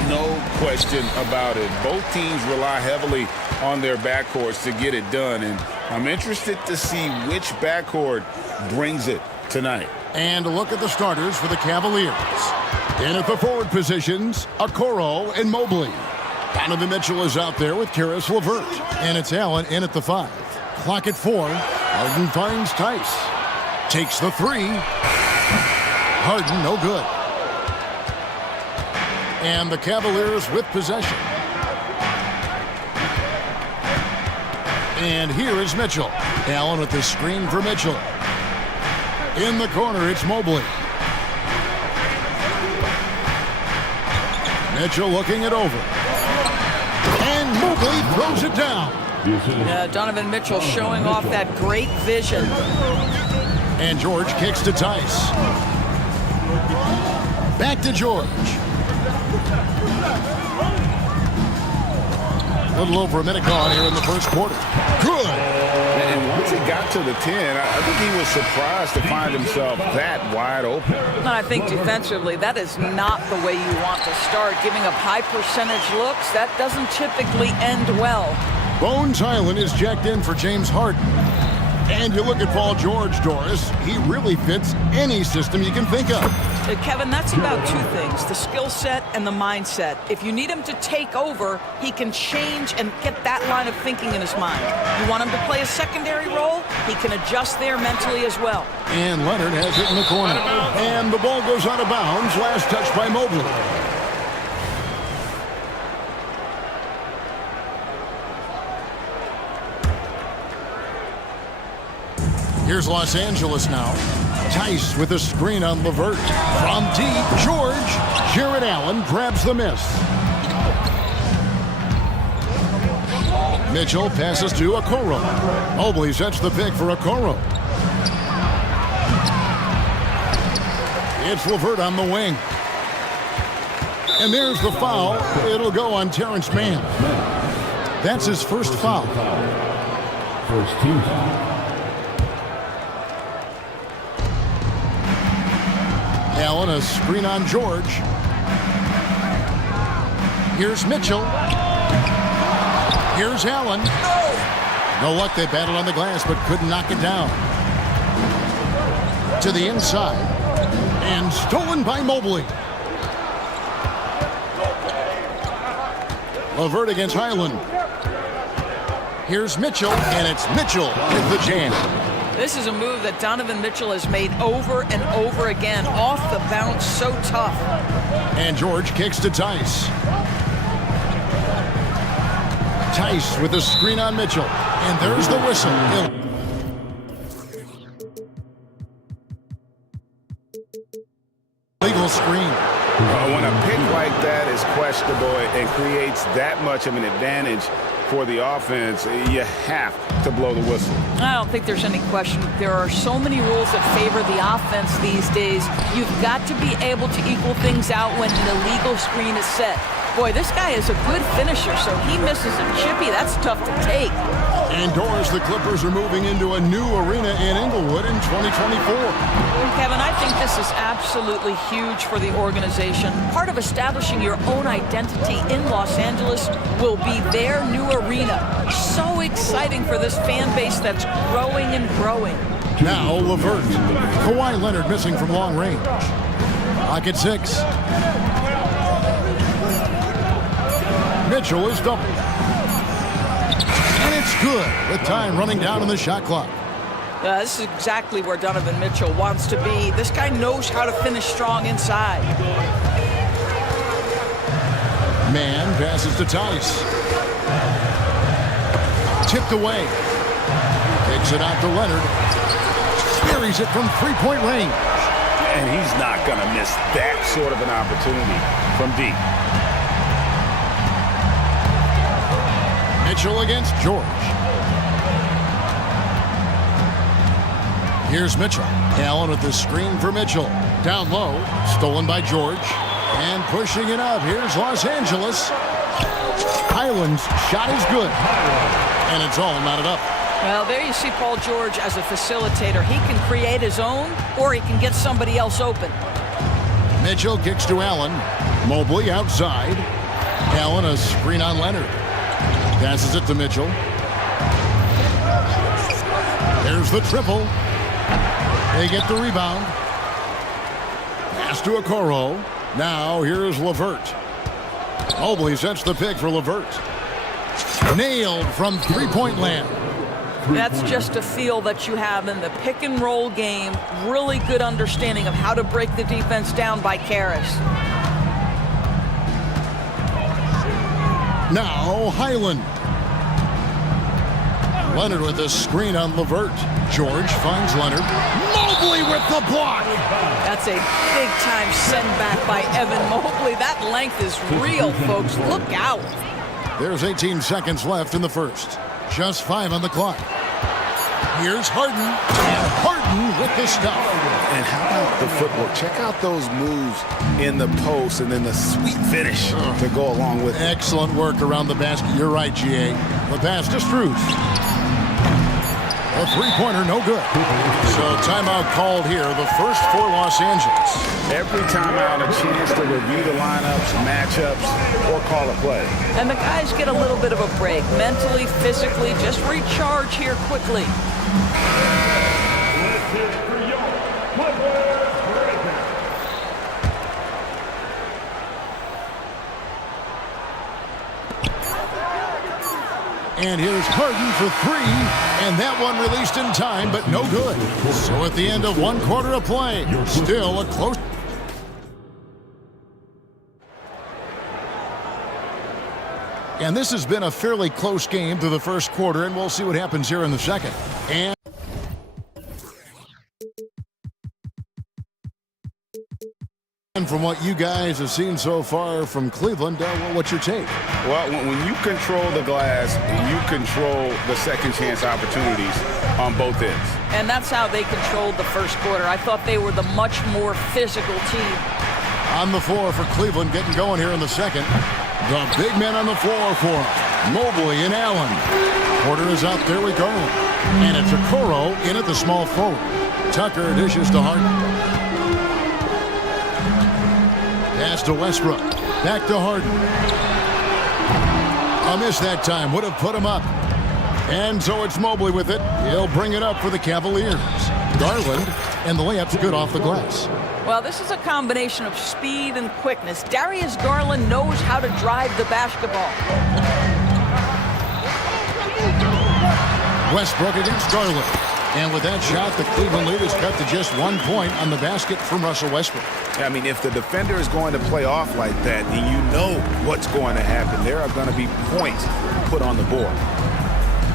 No question about it. Both teams rely heavily on their backcourts to get it done, and I'm interested to see which backcourt brings it tonight. And a look at the starters for the Cavaliers. In at the forward positions, Okoro and Mobley. Donovan Mitchell is out there with Karis LeVert. And it's Allen in at the 5. Clock at 4. Harden finds Tice. Takes the 3. Harden, no good. And the Cavaliers with possession. And here is Mitchell. Allen with the screen for Mitchell. In the corner, it's Mobley. Mitchell looking it over. And Mobley throws it down. Yeah, Donovan Mitchell showing off that great vision. And George kicks to Tice. Back to George. A little over a minute gone here in the first quarter. Good. And once he got to the 10, I think he was surprised to find himself that wide open. And I think defensively, that is not the way you want to start. Giving up high percentage looks, that doesn't typically end well. Bones Highland is jacked in for James Harden. And you look at Paul George, Doris, he really fits any system you can think of. Kevin, that's about two things, the skill set and the mindset. If you need him to take over, he can change and get that line of thinking in his mind. You want him to play a secondary role, he can adjust there mentally as well. And Leonard has it in the corner. And the ball goes out of bounds, last touch by Mobley. Here's Los Angeles now. Tice with a screen on LeVert. From deep, George. Jared Allen grabs the miss. Mitchell passes to Okoro. Mobley sets the pick for Okoro. It's LeVert on the wing. And there's the foul. It'll go on Terrence Mann. That's his first foul. First team foul. Allen, a screen on George. Here's Mitchell. Here's Allen. No luck, they battled on the glass, but couldn't knock it down. To the inside. And stolen by Mobley. LeVert against Highland. Here's Mitchell, and it's Mitchell with the jam. This is a move that Donovan Mitchell has made over and over again. Off the bounce, so tough. And George kicks to Tice. Tice with the screen on Mitchell. And there's the whistle. Legal screen. When a pick like that is questionable and creates that much of an advantage for the offense, you have to blow the whistle. I don't think there's any question. There are so many rules that favor the offense these days. You've got to be able to equal things out when an illegal screen is set. Boy, this guy is a good finisher, so he misses a chippy. That's tough to take. And Doris, the Clippers are moving into a new arena in Inglewood in 2024. Kevin, I think this is absolutely huge for the organization. Part of establishing your own identity in Los Angeles will be their new arena. So exciting for this fan base that's growing and growing. Now LeVert. Kawhi Leonard missing from long range. Clock at 6. Mitchell is doubled. And it's good with time running down on the shot clock. This is exactly where Donovan Mitchell wants to be. This guy knows how to finish strong inside. Mann passes to Tice. Tipped away. Takes it out to Leonard. Buries it from three-point range. And he's not going to miss that sort of an opportunity from deep. Mitchell against George. Here's Mitchell. Allen with the screen for Mitchell. Down low. Stolen by George. And pushing it up. Here's Los Angeles. Highland's shot is good. And it's all knotted up. Well, there you see Paul George as a facilitator. He can create his own, or he can get somebody else open. Mitchell kicks to Allen. Mobley outside. Allen, a screen on Leonard. Passes it to Mitchell. There's the triple. They get the rebound. Pass to Okoro. Now here's LeVert. Mobley sets the pick for LeVert. Nailed from three-point land. That's just a feel that you have in the pick-and-roll game. Really good understanding of how to break the defense down by Karras. Now Highland. Leonard with a screen on LeVert. George finds Leonard. Mobley with the block. That's a big-time send-back by Evan Mobley. That length is real, folks. Look out. There's 18 seconds left in the first. Just 5 on the clock. Here's Harden. And Harden with the stuff. And how about the footwork? Check out those moves in the post and then the sweet finish to go along with it. Excellent work around the basket. You're right, GA. The pass to Strus. A three-pointer, no good. So timeout called here, the first for Los Angeles. Every timeout, a chance to review the lineups, matchups, or call a play. And the guys get a little bit of a break. Mentally, physically, just recharge here quickly. And here's Harden for three, and that one released in time, but no good. So at the end of one quarter of play, still a close. And this has been a fairly close game through the first quarter, and we'll see what happens here in the second. And from what you guys have seen so far from Cleveland, what's your take? Well, when you control the glass, you control the second chance opportunities on both ends. And that's how they controlled the first quarter. I thought they were the much more physical team. On the floor for Cleveland, getting going here in the second. The big men on the floor for Mobley and Allen. Porter is out there with Garland. And it's Okoro in at the small forward. Tucker dishes to Harden. Pass to Westbrook. Back to Harden. A miss that time. Would have put him up. And so it's Mobley with it. He'll bring it up for the Cavaliers. Garland, and the layup's good off the glass. Well, this is a combination of speed and quickness. Darius Garland knows how to drive the basketball. Westbrook against Garland. And with that shot, the Cleveland lead is cut to just 1 point on the basket from Russell Westbrook. I mean, if the defender is going to play off like that, and you know what's going to happen, there are going to be points put on the board.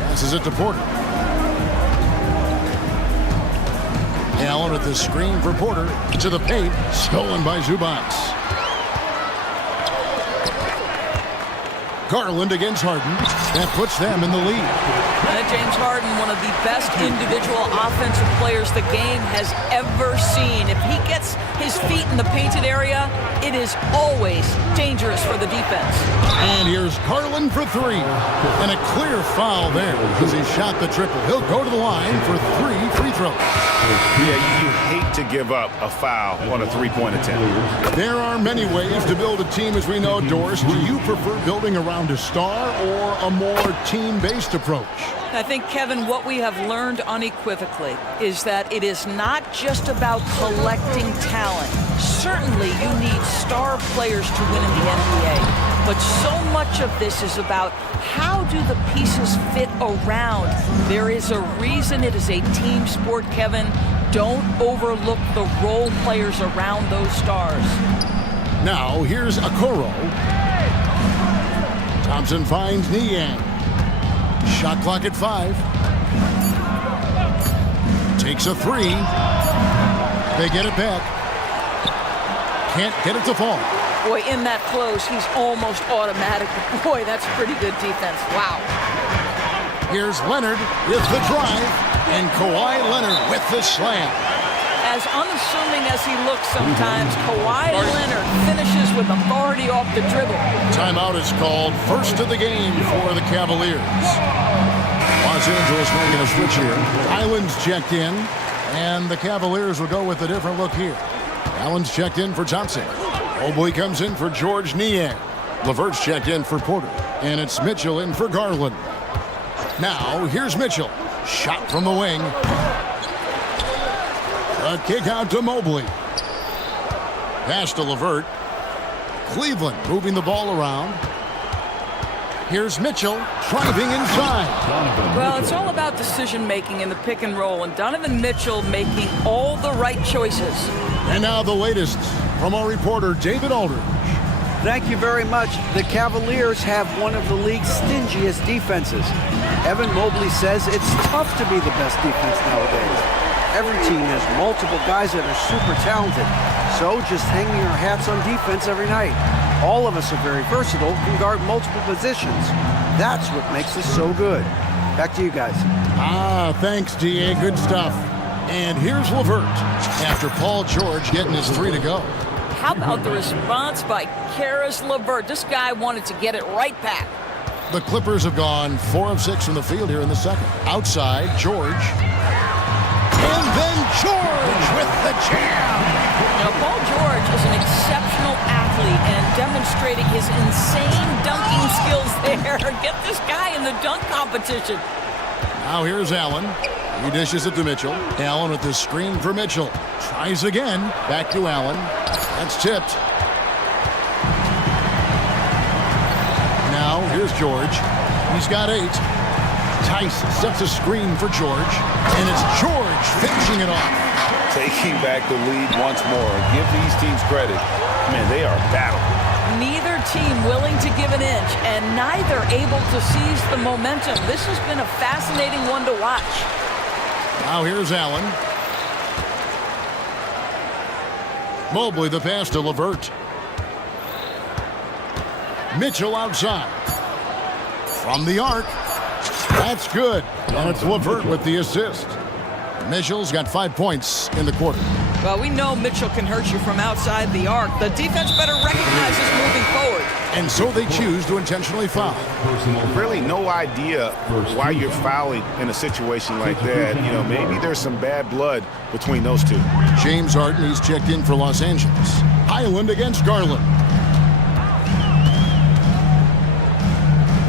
Passes it to Porter. Allen with the screen for Porter. To the paint. Stolen by Zubac. Garland against Harden. That puts them in the lead. James Harden, one of the best individual offensive players the game has ever seen. If he gets his feet in the painted area, it is always dangerous for the defense. And here's Garland for three. And a clear foul there because he shot the triple. He'll go to the line for 3 free throws. Yeah, you hate to give up a foul on a three-point attempt. There are many ways to build a team, as we know, Doris. Do you prefer building around a star or a more team-based approach? I think, Kevin, what we have learned unequivocally is that it is not just about collecting talent. Certainly, you need star players to win in the NBA. But so much of this is about how do the pieces fit around. There is a reason it is a team sport, Kevin. Don't overlook the role players around those stars. Now, here's Okoro. Thompson finds Niang. Shot clock at 5. Takes a 3. They get it back. Can't get it to fall. Boy, in that close, he's almost automatic. Boy, that's pretty good defense. Wow. Here's Leonard with the drive, and Kawhi Leonard with the slam. As unassuming as he looks sometimes, Kawhi Leonard finishes with authority off the dribble. Timeout is called, first of the game for the Cavaliers. Los Angeles making a switch here. Island's checked in, and the Cavaliers will go with a different look here. Allen's checked in for Thompson. Mobley comes in for George Niang. Levert's checked in for Porter. And it's Mitchell in for Garland. Now, here's Mitchell. Shot from the wing. A kick out to Mobley. Pass to Levert. Cleveland moving the ball around. Here's Mitchell driving inside. Well, it's all about decision-making in the pick and roll, and Donovan Mitchell making all the right choices. And now the latest from our reporter, David Aldridge. Thank you very much. The Cavaliers have one of the league's stingiest defenses. Evan Mobley says it's tough to be the best defense nowadays. Every team has multiple guys that are super talented. So just hanging our hats on defense every night. All of us are very versatile, can guard multiple positions. That's what makes us so good. Back to you guys. Thanks, D.A. Good stuff. And here's Levert after Paul George getting his 3 to go. How about the response by Karis LeVert? This guy wanted to get it right back. The Clippers have gone 4 of 6 from the field here in the second. Outside, George. And then George with the jam. Now, Paul George is an exceptional athlete and demonstrating his insane dunking skills there. Get this guy in the dunk competition. Now here's Allen. He dishes it to Mitchell. Allen with the screen for Mitchell. Tries again. Back to Allen. That's tipped. Now here's George. He's got 8. Tice sets a screen for George. And it's George finishing it off. Taking back the lead once more. Give these teams credit. Man, they are battling. Neither team willing to give an inch and neither able to seize the momentum. This has been a fascinating one to watch. Now here's Allen. Mobley the pass to Levert. Mitchell outside. From the arc. That's good. And it's Levert with the assist. Mitchell's got 5 points in the quarter. Well, we know Mitchell can hurt you from outside the arc. The defense better recognize this moving forward. And so they choose to intentionally foul. Really no idea why you're fouling in a situation like that. You know, maybe there's some bad blood between those two. James Harden, he's checked in for Los Angeles. Highland against Garland.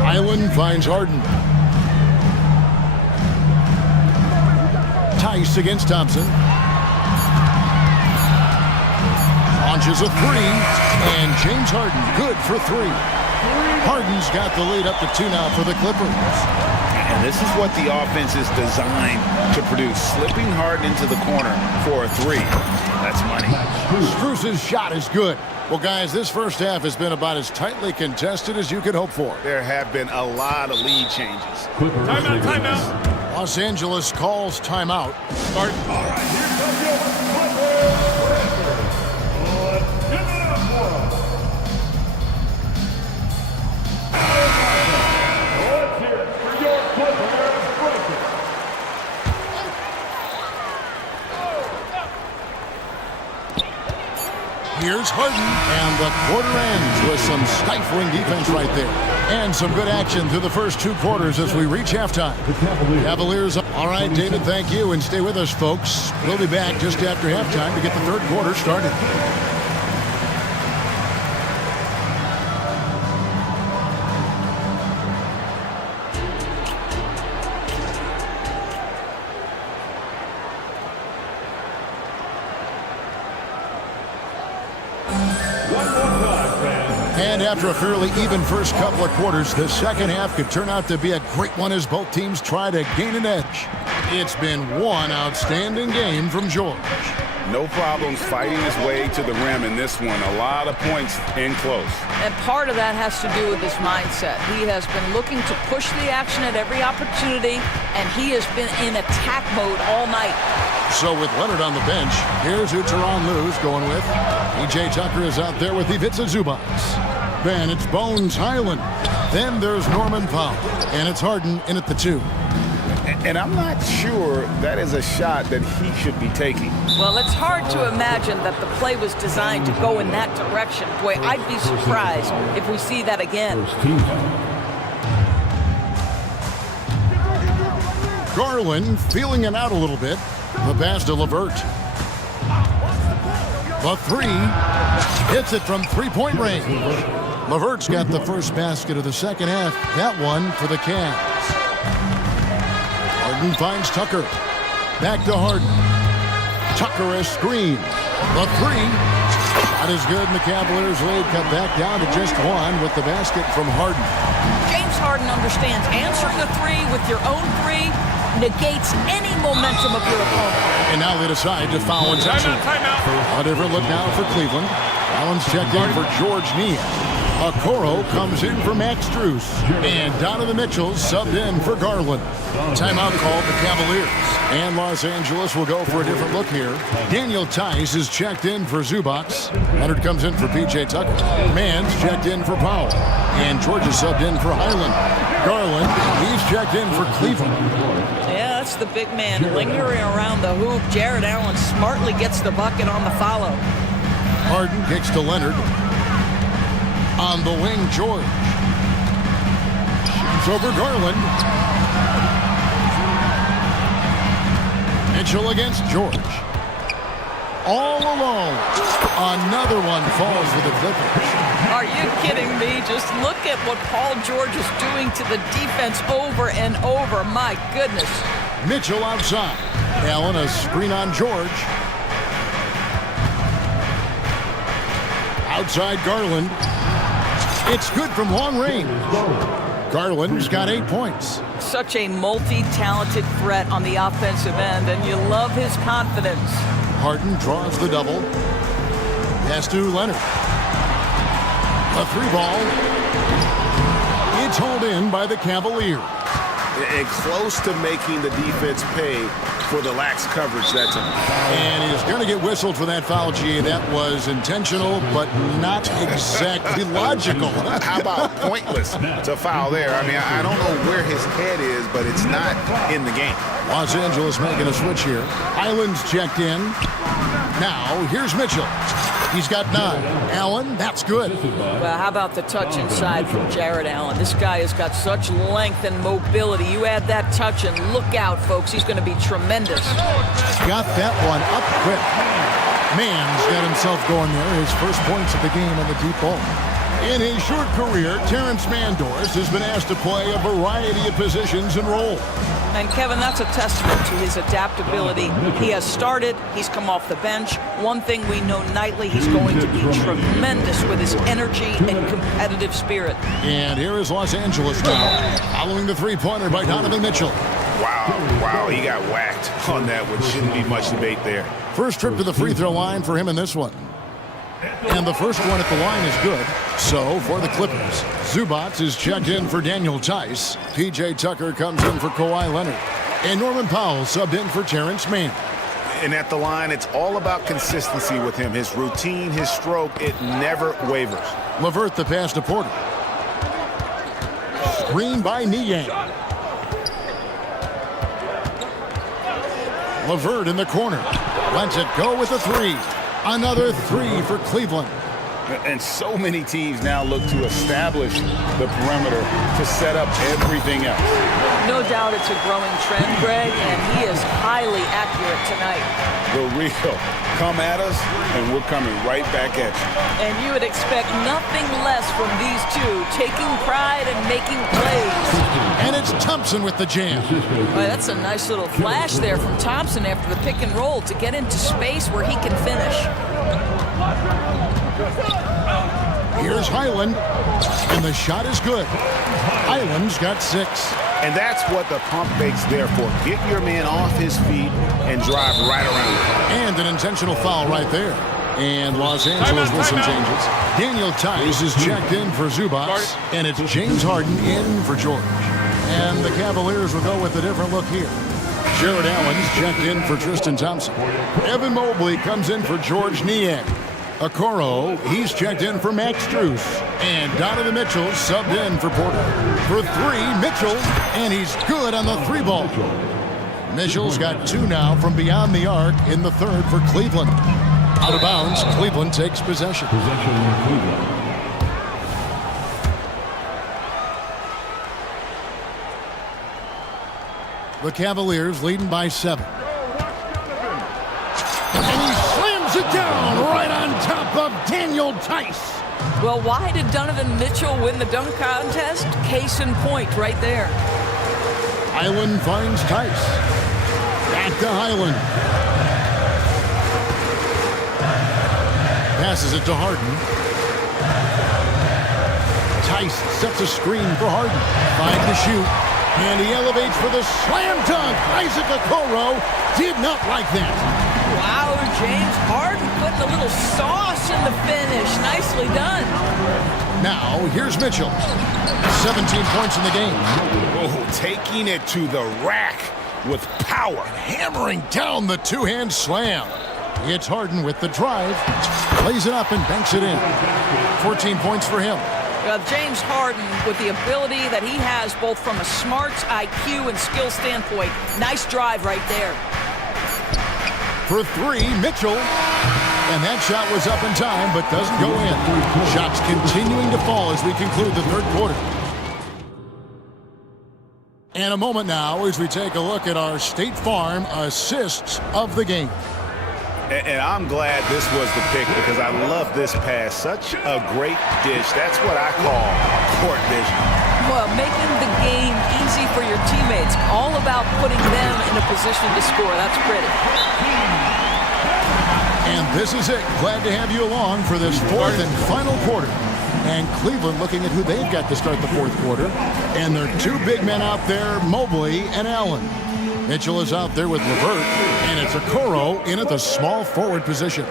Highland finds Harden. Tice against Thompson. Launches a 3, and James Harden good for 3. Harden's got the lead up to 2 now for the Clippers. And this is what the offense is designed to produce. Slipping Harden into the corner for a 3. That's money. Strus's shot is good. Well, guys, this first half has been about as tightly contested as you could hope for. There have been a lot of lead changes. Timeout, timeout. Los Angeles calls timeout. Start. All right, here comes your Clippers. Let's give it up for them. Let's hear it for your Clippers breakers. Here's Harden, and the quarter ends with some stifling defense right there. And some good action through the first 2 quarters as we reach halftime. Cavaliers. All right, David, thank you. And stay with us, folks. We'll be back just after halftime to get the third quarter started. And after a fairly even first couple of quarters, the second half could turn out to be a great one as both teams try to gain an edge. It's been one outstanding game from George. No problems fighting his way to the rim in this one. A lot of points in close. And part of that has to do with his mindset. He has been looking to push the action at every opportunity, and he has been in attack mode all night. So with Leonard on the bench, here's who Tyronn Lue's going with. E.J. Tucker is out there with Ivica Zubac. Then it's Bones Highland. Then there's Norman Powell. And it's Harden in at the 2. And I'm not sure that is a shot that he should be taking. Well, it's hard to imagine that the play was designed to go in that direction. Boy, I'd be surprised if we see that again. Garland feeling it out a little bit. The pass to Levert. The three. Hits it from three-point range. Levert's got the first basket of the second half. That one for the Cavs. Harden finds Tucker. Back to Harden. Tucker a screen. The three. Shot is good, and the Cavaliers lead cut back down to just one with the basket from Harden. James Harden understands answering a three with your own three negates any momentum of your opponent. And now they decide to foul intentionally. A different look now for Cleveland. Allen's checked in for George Niang. Okoro comes in for Max Strus. And Donovan Mitchell subbed in for Garland. Timeout called the Cavaliers. And Los Angeles will go for a different look here. Daniel Tice is checked in for Zubac. Leonard comes in for P.J. Tucker. Mann's checked in for Powell. And George is subbed in for Highland. Garland, he's checked in for Cleveland. Yeah, that's the big man lingering around the hoop. Jared Allen smartly gets the bucket on the follow. Harden kicks to Leonard. On the wing, George. Shoots over Garland. Mitchell against George. All alone. Another one falls for the Clippers. Are you kidding me? Just look at what Paul George is doing to the defense over and over. My goodness. Mitchell outside. Allen a screen on George. Outside Garland. It's good from long range. Garland's got 8 points. Such a multi-talented threat on the offensive end, and you love his confidence. Harden draws the double. Pass to Leonard. A three ball. It's hauled in by the Cavaliers. And close to making the defense pay for the lax coverage that time. And he's going to get whistled for that foul, G. That was intentional, but not exactly logical. How about pointless to foul there? I mean, I don't know where his head is, but it's not in the game. Los Angeles making a switch here. Island's checked in. Now, here's Mitchell. He's got 9. Allen, that's good. Well, how about the touch inside from Jared Allen? This guy has got such length and mobility. You add that touch and look out, folks. He's going to be tremendous. Got that one up quick. Mann's got himself going there. His first points of the game on the deep ball. In his short career, Terrence Mandors has been asked to play a variety of positions and roles. And Kevin, that's a testament to his adaptability. He has started, he's come off the bench. One thing we know nightly, he's going to be tremendous with his energy and competitive spirit. And here is Los Angeles now, following the three-pointer by Donovan Mitchell. Wow, he got whacked on that one. Shouldn't be much debate there. First trip to the free throw line for him in this one. And the first one at the line is good. So, for the Clippers, Zubac is checked in for Daniel Tice. P.J. Tucker comes in for Kawhi Leonard. And Norman Powell subbed in for Terrence Mann. And at the line, it's all about consistency with him. His routine, his stroke, it never wavers. Levert the pass to Porter. Screen by Niang. Levert in the corner. Lets it go with a three. Another three for Cleveland. And so many teams now look to establish the perimeter to set up everything else. No doubt it's a growing trend, Greg, and he is highly accurate tonight. The real. Come at us, and we're coming right back at you. And you would expect nothing less from these two, taking pride and making plays. And it's Thompson with the jam. Boy, that's a nice little flash there from Thompson after the pick and roll to get into space where he can finish. Here's Highland, and the shot is good. Highland's got 6. And that's what the pump fake's there for. Get your man off his feet and drive right around him. And an intentional foul right there. And Los Angeles with some changes. Daniel Tice is checked in for Zubac, and it's James Harden in for George. And the Cavaliers will go with a different look here. Jared Allen's checked in for Tristan Thompson. Evan Mobley comes in for George Niang. Okoro, he's checked in for Max Strus. And Donovan Mitchell subbed in for Porter. For 3, Mitchell, and he's good on the 3 ball. Mitchell's got 2 now from beyond the arc in the third for Cleveland. Out of bounds, Cleveland takes possession. The Cavaliers leading by 7. And he slams it down right of Daniel Tice. Well, why did Donovan Mitchell win the dunk contest? Case in point right there. Highland finds Tice. Back to Highland. Passes it to Harden. Tice sets a screen for Harden. 5 to shoot. And he elevates for the slam dunk. Isaac Okoro did not like that. Wow, James Harden putting a little sauce in the finish. Nicely done. Now, here's Mitchell. 17 points in the game. Oh, taking it to the rack with power. Hammering down the two-hand slam. It's Harden with the drive. Plays it up and banks it in. 14 points for him. James Harden, with the ability that he has both from a smarts, IQ, and skill standpoint. Nice drive right there. For 3, Mitchell. And that shot was up in time, but doesn't go in. Shots continuing to fall as we conclude the third quarter. And a moment now as we take a look at our State Farm assists of the game. And I'm glad this was the pick because I love this pass. Such a great dish. That's what I call court vision. Well, making the game easy for your teammates. All about putting them in a position to score. That's pretty. And this is it. Glad to have you along for this fourth and final quarter. And Cleveland looking at who they've got to start the fourth quarter. And their 2 big men out there, Mobley and Allen. Mitchell is out there with Levert, and it's Okoro in at the small forward position.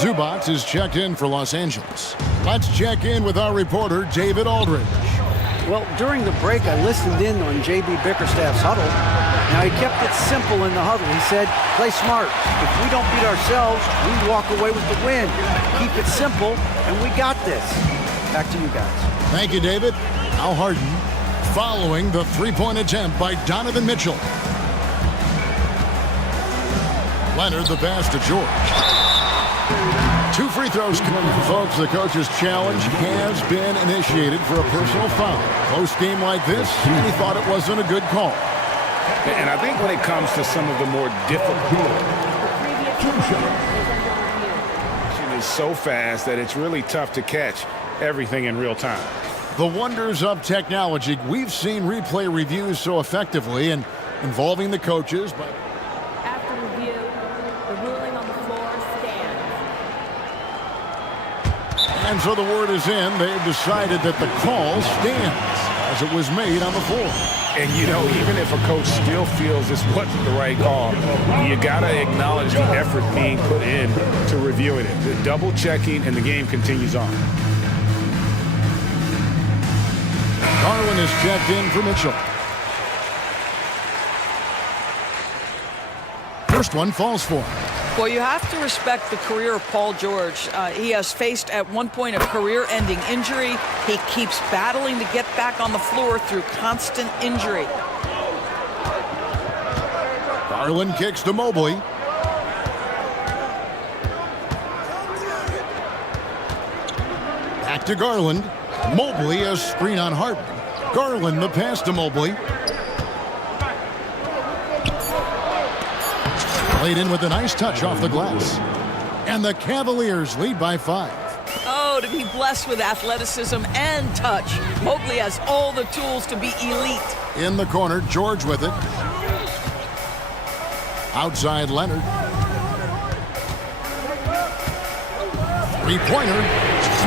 Zubac is checked in for Los Angeles. Let's check in with our reporter, David Aldridge. Well, during the break, I listened in on J.B. Bickerstaff's huddle. Now, he kept it simple in the huddle. He said, play smart. If we don't beat ourselves, we walk away with the win. Keep it simple, and we got this. Back to you guys. Thank you, David. Now Harden following the three-point attempt by Donovan Mitchell. Leonard the pass to George. 2 free throws. Folks, the coach's challenge has been initiated for a personal foul. Close game like this, and he thought it wasn't a good call. And I think when it comes to some of the more difficult, it is so fast that it's really tough to catch everything in real time. The wonders of technology. We've seen replay reviews so effectively and involving the coaches, but after review, the ruling on the floor stands. And so the word is in. They've decided that the call stands as it was made on the floor. And, you know, even if a coach still feels this wasn't the right call, you got to acknowledge the effort being put in to reviewing it. The double checking, and the game continues on. Garland is checked in for Mitchell. First one falls for him. Well, you have to respect the career of Paul George. He has faced at one point a career-ending injury. He keeps battling to get back on the floor through constant injury. Garland kicks to Mobley. Back to Garland. Mobley a screen on Harden. Garland the pass to Mobley. Played in with a nice touch off the glass. And the Cavaliers lead by 5. Oh, to be blessed with athleticism and touch. Mobley has all the tools to be elite. In the corner, George with it. Outside Leonard. Three-pointer.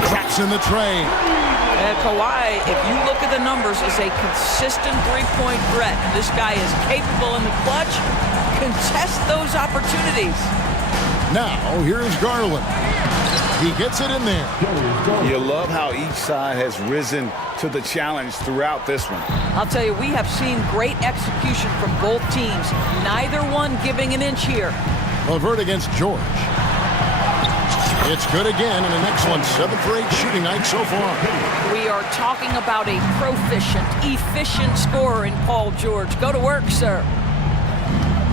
Cracks in the tray. And Kawhi, if you look at the numbers, is a consistent three-point threat. This guy is capable in the clutch. Contest those opportunities. Now, here's Garland. He gets it in there. You love how each side has risen to the challenge throughout this one. I'll tell you, we have seen great execution from both teams. Neither one giving an inch here. Levert against George. It's good again, and an excellent 7 for 8 shooting night so far. We are talking about a proficient, efficient scorer in Paul George. Go to work, sir.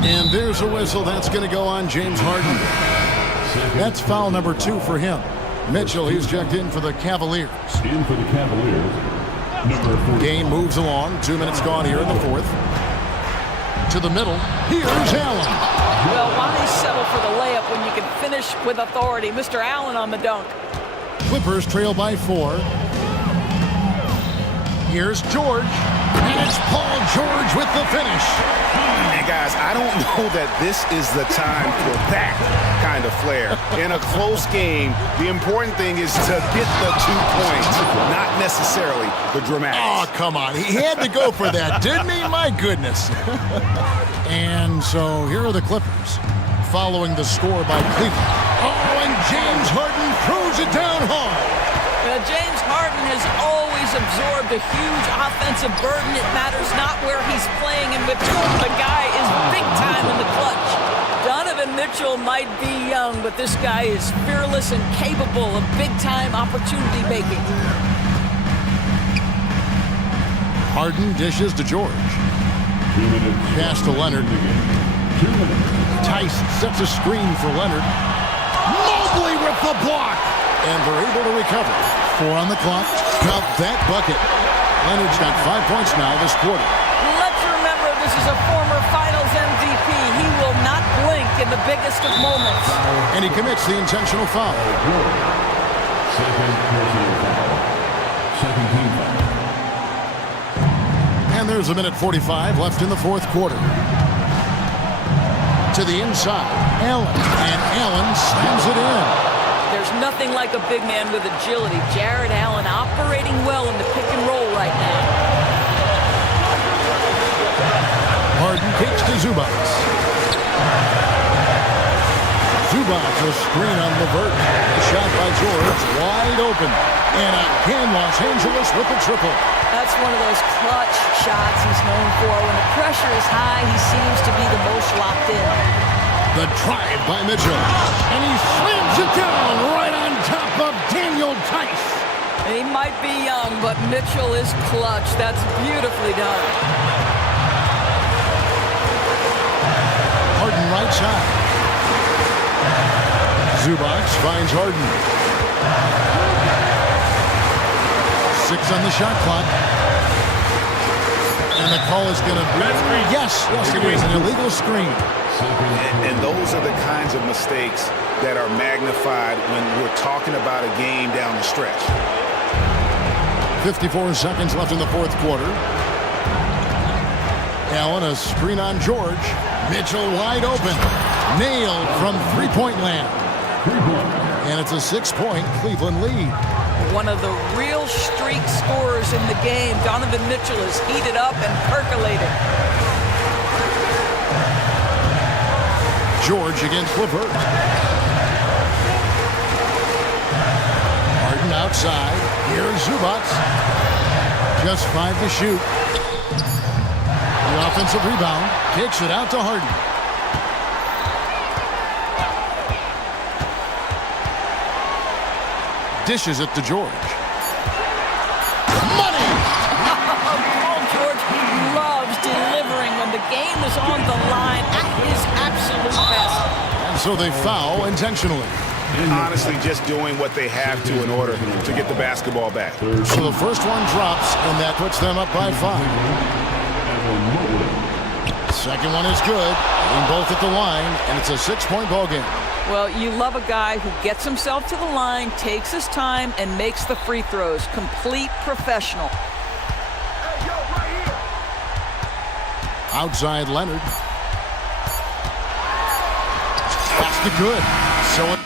And there's a whistle. That's going to go on James Harden. That's foul number 2 for him. Mitchell, he's checked in for the Cavaliers. In for the Cavaliers, number 4. Game moves along. 2 minutes gone here in the fourth. To the middle. Here's Allen. Well, why settle for the layup when you can finish with authority? Mr. Allen on the dunk. Clippers trail by 4. Here's George, and it's Paul George with the finish. And guys, I don't know that this is the time for that kind of flair. In a close game, the important thing is to get the 2 points, not necessarily the dramatics. Oh, come on. He had to go for that, didn't he? My goodness. And so here are the Clippers following the score by Cleveland. Oh, and James Harden throws it down hard. James Harden has always absorbed a huge offensive burden. It matters not where he's playing and with whom. The guy is big time in the clutch. Donovan Mitchell might be young, but this guy is fearless and capable of big-time opportunity making. Harden dishes to George. Pass to Leonard. Tice sets a screen for Leonard. Mobley with the block. And they're able to recover. 4 on the clock. Count that bucket. Leonard's got 5 points now this quarter. Let's remember this is a former Finals MVP. He will not blink in the biggest of moments. And he commits the intentional foul. Second personal foul. Second team foul. And there's a minute 45 left in the fourth quarter. To the inside. Allen. And Allen slams it in. There's nothing like a big man with agility. Jared Allen operating well in the pick and roll right now. Harden kicks to Zubac. Zubac a screen on Levert. A shot by George, wide open. And again, Los Angeles with a triple. That's one of those clutch shots he's known for. When the pressure is high, he seems to be the most locked in. The drive by Mitchell. And he slams it down right on top of Daniel Tice. He might be young, but Mitchell is clutch. That's beautifully done. Harden right side. Zubac finds Harden. 6 on the shot clock. And the call is going to be... Yes, it is an illegal screen. And those are the kinds of mistakes that are magnified when we're talking about a game down the stretch. 54 seconds left in the fourth quarter. Allen, a screen on George. Mitchell wide open. Nailed from three-point land. And it's a 6-point Cleveland lead. One of the real streak scorers in the game. Donovan Mitchell is heated up and percolated. George against Levert. Harden outside. Here's Zubac. Just 5 to shoot. The offensive rebound. Kicks it out to Harden. Dishes it to George. Money! Paul George loves delivering when the game is on the line at his absolute best. And so they foul intentionally. Honestly, just doing what they have to in order to get the basketball back. So the first one drops, and that puts them up by 5. Second one is good. And both at the line, and it's a 6-point ball game. Well, you love a guy who gets himself to the line, takes his time, and makes the free throws. Complete professional. Outside Leonard. That's the good. So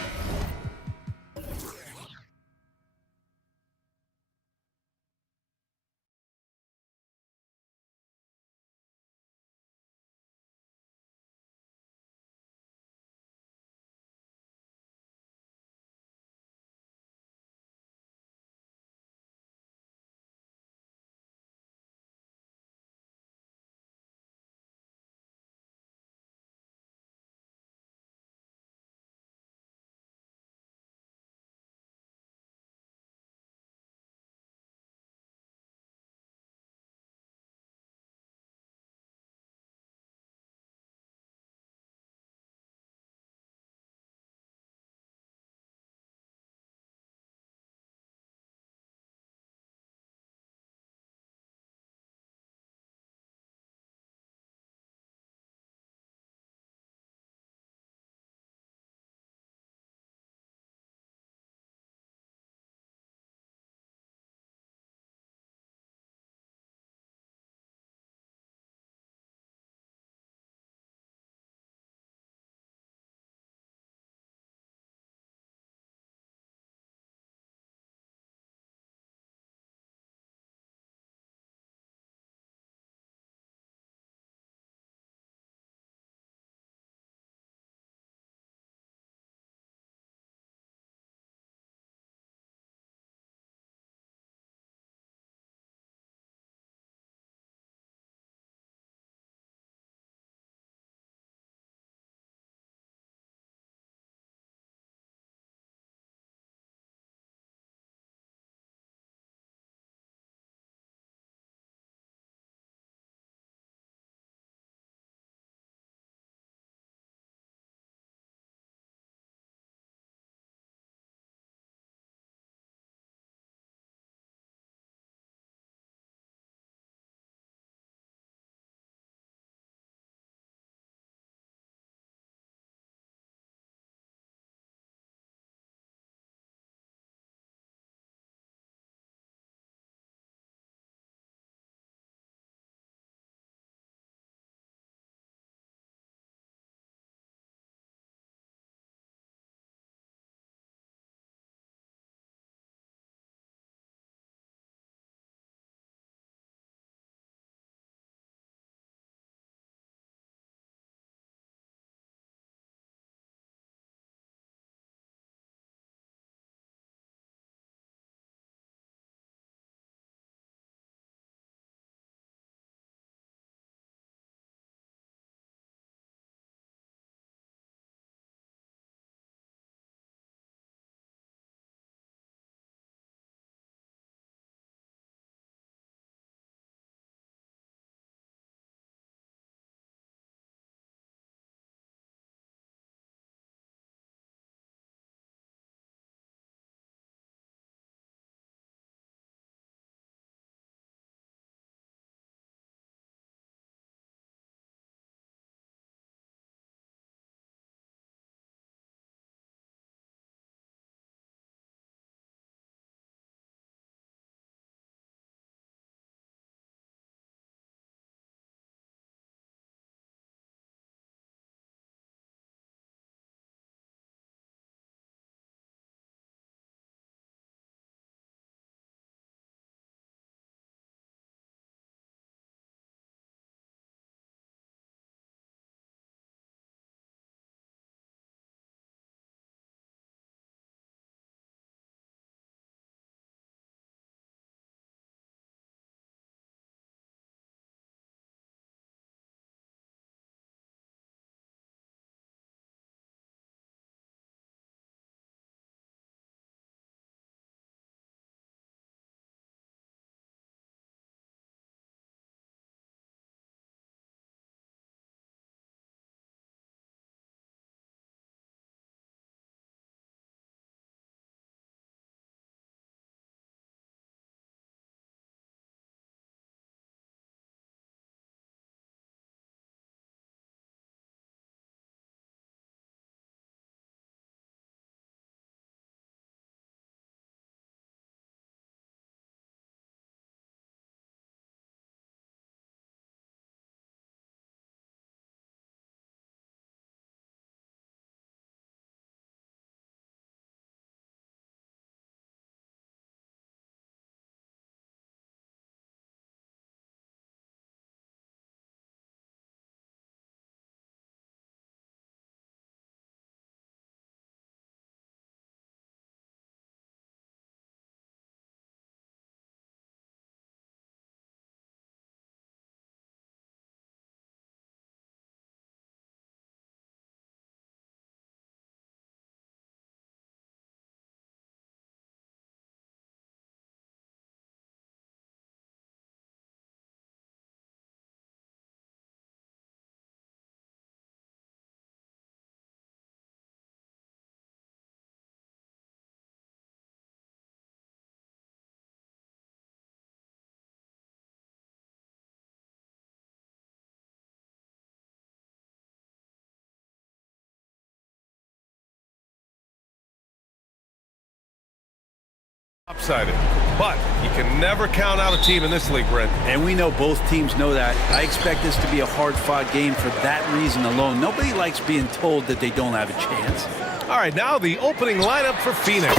Lopsided, but you can never count out a team in this league, Brent. And we know both teams know that. I expect this to be a hard-fought game for that reason alone. Nobody likes being told that they don't have a chance. All right, now the opening lineup for Phoenix.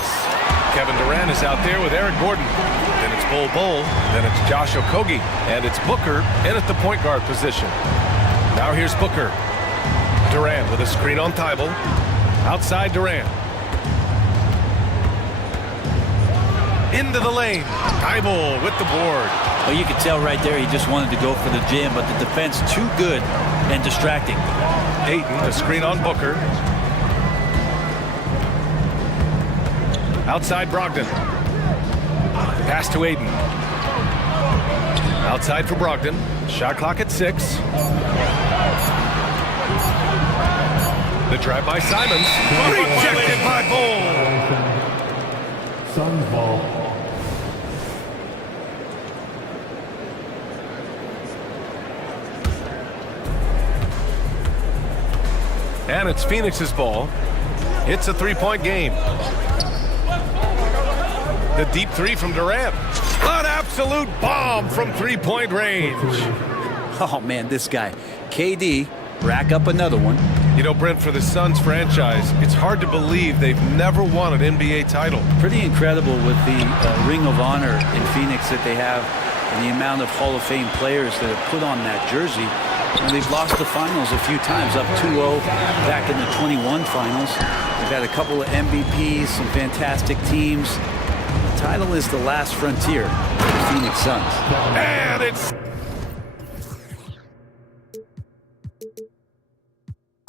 Kevin Durant is out there with Eric Gordon. Then it's Bol, then it's Josh Okogie, and it's Booker in at the point guard position. Now here's Booker. Durant with a screen on Thibault. Outside Durant. Into the lane. Thibault with the board. Well, you could tell right there he just wanted to go for the jam, but the defense too good and distracting. Ayton, a screen on Booker. Outside Brogdon. Pass to Ayton. Outside for Brogdon. Shot clock at 6. The drive by Simons. Rejected by Bol. Suns ball. And it's Phoenix's ball. It's a three-point game. The deep three from Durant. An absolute bomb from three-point range. Oh, man, this guy. KD, rack up another one. You know, Brent, for the Suns franchise, it's hard to believe they've never won an NBA title. Pretty incredible with the Ring of Honor in Phoenix that they have and the amount of Hall of Fame players that have put on that jersey. And they've lost the finals a few times, up 2-0 back in the 21 finals. They've had a couple of MVPs, some fantastic teams. The title is the last frontier for the Phoenix Suns. And it's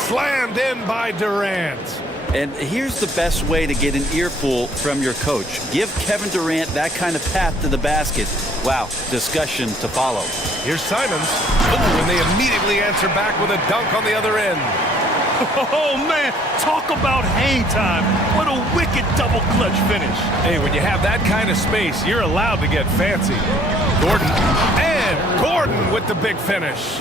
slammed in by Durant. And here's the best way to get an earful from your coach. Give Kevin Durant that kind of path to the basket. Wow, discussion to follow. Here's Simons. Oh, and they immediately answer back with a dunk on the other end. Oh, man, talk about hang time. What a wicked double clutch finish. Hey, when you have that kind of space, you're allowed to get fancy. Gordon with the big finish.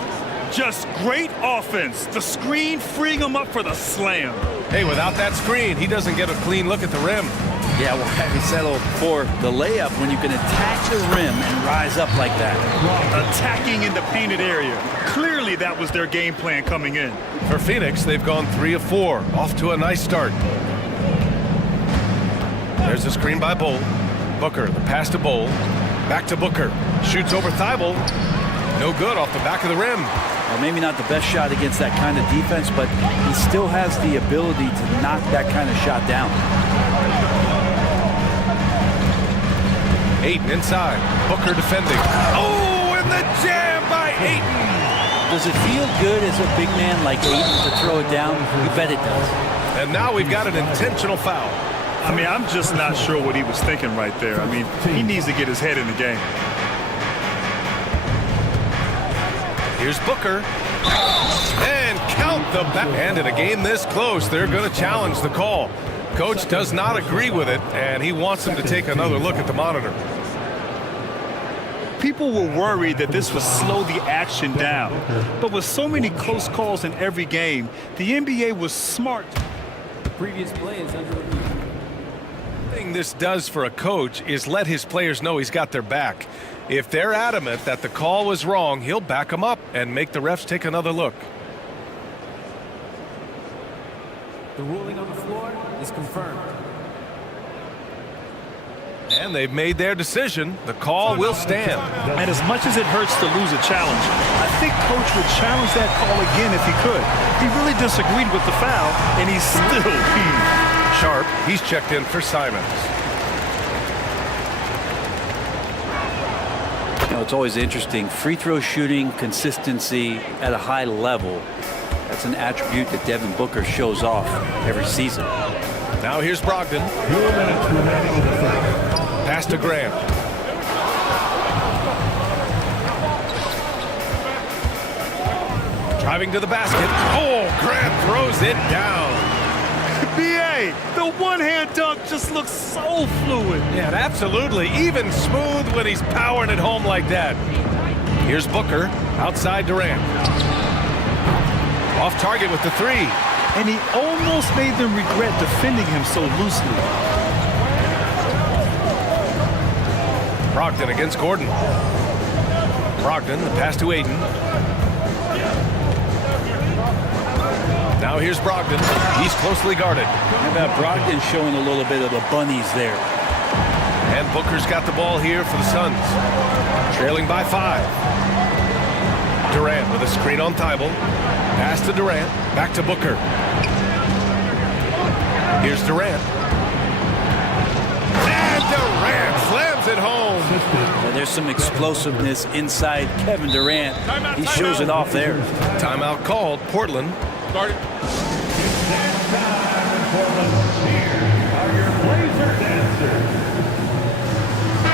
Just great offense. The screen freeing him up for the slam. Hey, without that screen, he doesn't get a clean look at the rim. Yeah, well, have you settle for the layup when you can attack the rim and rise up like that? Attacking in the painted area. Clearly that was their game plan coming in. For Phoenix, they've gone 3 of 4. Off to a nice start. There's a screen by Bol. Booker, the pass to Bol. Back to Booker. Shoots over Thibault. No good off the back of the rim. Well, maybe not the best shot against that kind of defense, but he still has the ability to knock that kind of shot down. Ayton inside. Booker defending. Oh, and the jam by Ayton. Does it feel good as a big man like Ayton to throw it down? You bet it does. And now we've got an intentional foul. I mean, I'm just not sure what he was thinking right there. I mean, he needs to get his head in the game. Here's Booker. And count the back. And in a game this close, they're going to challenge the call. Coach does not agree with it, and he wants him to take another look at the monitor. People were worried that this would slow the action down. But with so many close calls in every game, the NBA was smart. The previous play is under review. The thing this does for a coach is let his players know he's got their back. If they're adamant that the call was wrong, he'll back them up and make the refs take another look. The ruling on the floor is confirmed. And they've made their decision. The call will stand. And as much as it hurts to lose a challenge, I think Coach would challenge that call again if he could. He really disagreed with the foul, and he's still peeved. Sharp, he's checked in for Simons. You know, it's always interesting. Free throw shooting, consistency at a high level. That's an attribute that Devin Booker shows off every season. Now here's Brogdon. Pass to Grant. Driving to the basket. Oh, Grant throws it down. B.A., the one-hand dunk just looks so fluid. Yeah, absolutely. Even smooth when he's powering it home like that. Here's Booker. Outside Durant. Off target with the three. And he almost made them regret defending him so loosely. Brogdon against Gordon. Brogdon, the pass to Aiden. Now here's Brogdon. He's closely guarded. How about Brogdon showing a little bit of the bunnies there? And Booker's got the ball here for the Suns. Trailing by 5. Durant with a screen on Thibault. Pass to Durant. Back to Booker. Here's Durant. And Durant slams it home. Well, there's some explosiveness inside Kevin Durant. He shows it off there. Timeout called. Portland.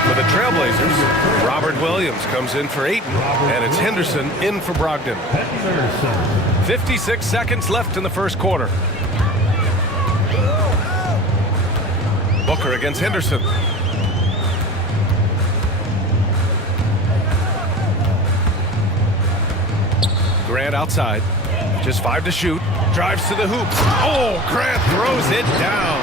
For the Trailblazers, Robert Williams comes in for Ayton, and it's Henderson in for Brogdon. 56 seconds left in the first quarter. Booker against Henderson. Grant outside. Just 5 to shoot. Drives to the hoop. Oh, Grant throws it down.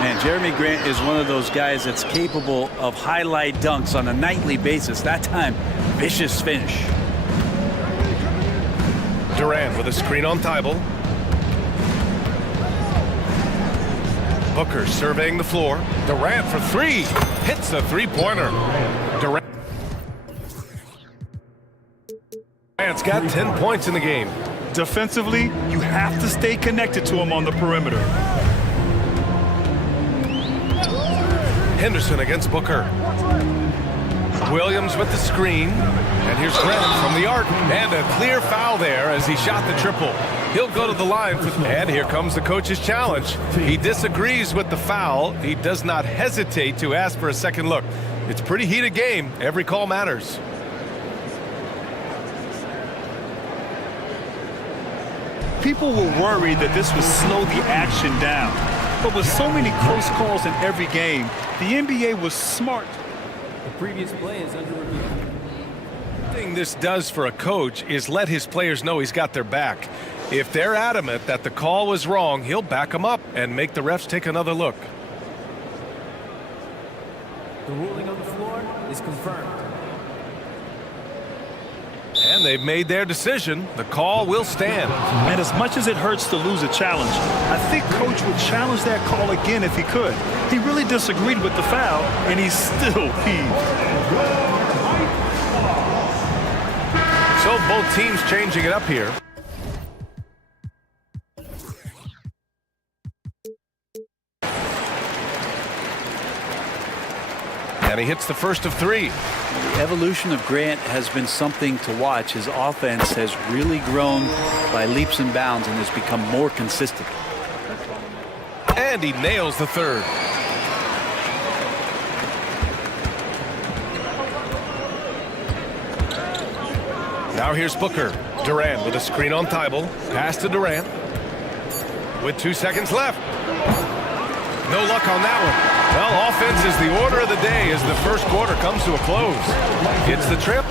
Man, Jeremy Grant is one of those guys that's capable of highlight dunks on a nightly basis. That time, vicious finish. Durant with a screen on Thibault. Booker surveying the floor. Durant for 3. Hits a three-pointer. Durant's got 10 points in the game. Defensively, you have to stay connected to him on the perimeter. Henderson against Booker. Williams with the screen. And here's Grant from the arc. And a clear foul there as he shot the triple. He'll go to the line. And here comes the coach's challenge. He disagrees with the foul. He does not hesitate to ask for a second look. It's a pretty heated game. Every call matters. People were worried that this would slow the action down. But with so many close calls in every game, the NBA was smart. The previous play is under review. The thing this does for a coach is let his players know he's got their back. If they're adamant that the call was wrong, he'll back them up and make the refs take another look. The ruling on the floor is confirmed. And they've made their decision. The call will stand. And as much as it hurts to lose a challenge, I think Coach would challenge that call again if he could. He really disagreed with the foul, and he's still peeved. So both teams changing it up here. And he hits the first of 3. The evolution of Grant has been something to watch. His offense has really grown by leaps and bounds and has become more consistent. And he nails the third. Now here's Booker. Durant with a screen on Thibault. Pass to Durant. With 2 seconds left. No luck on that one. Well, offense is the order of the day as the first quarter comes to a close. It's the trip.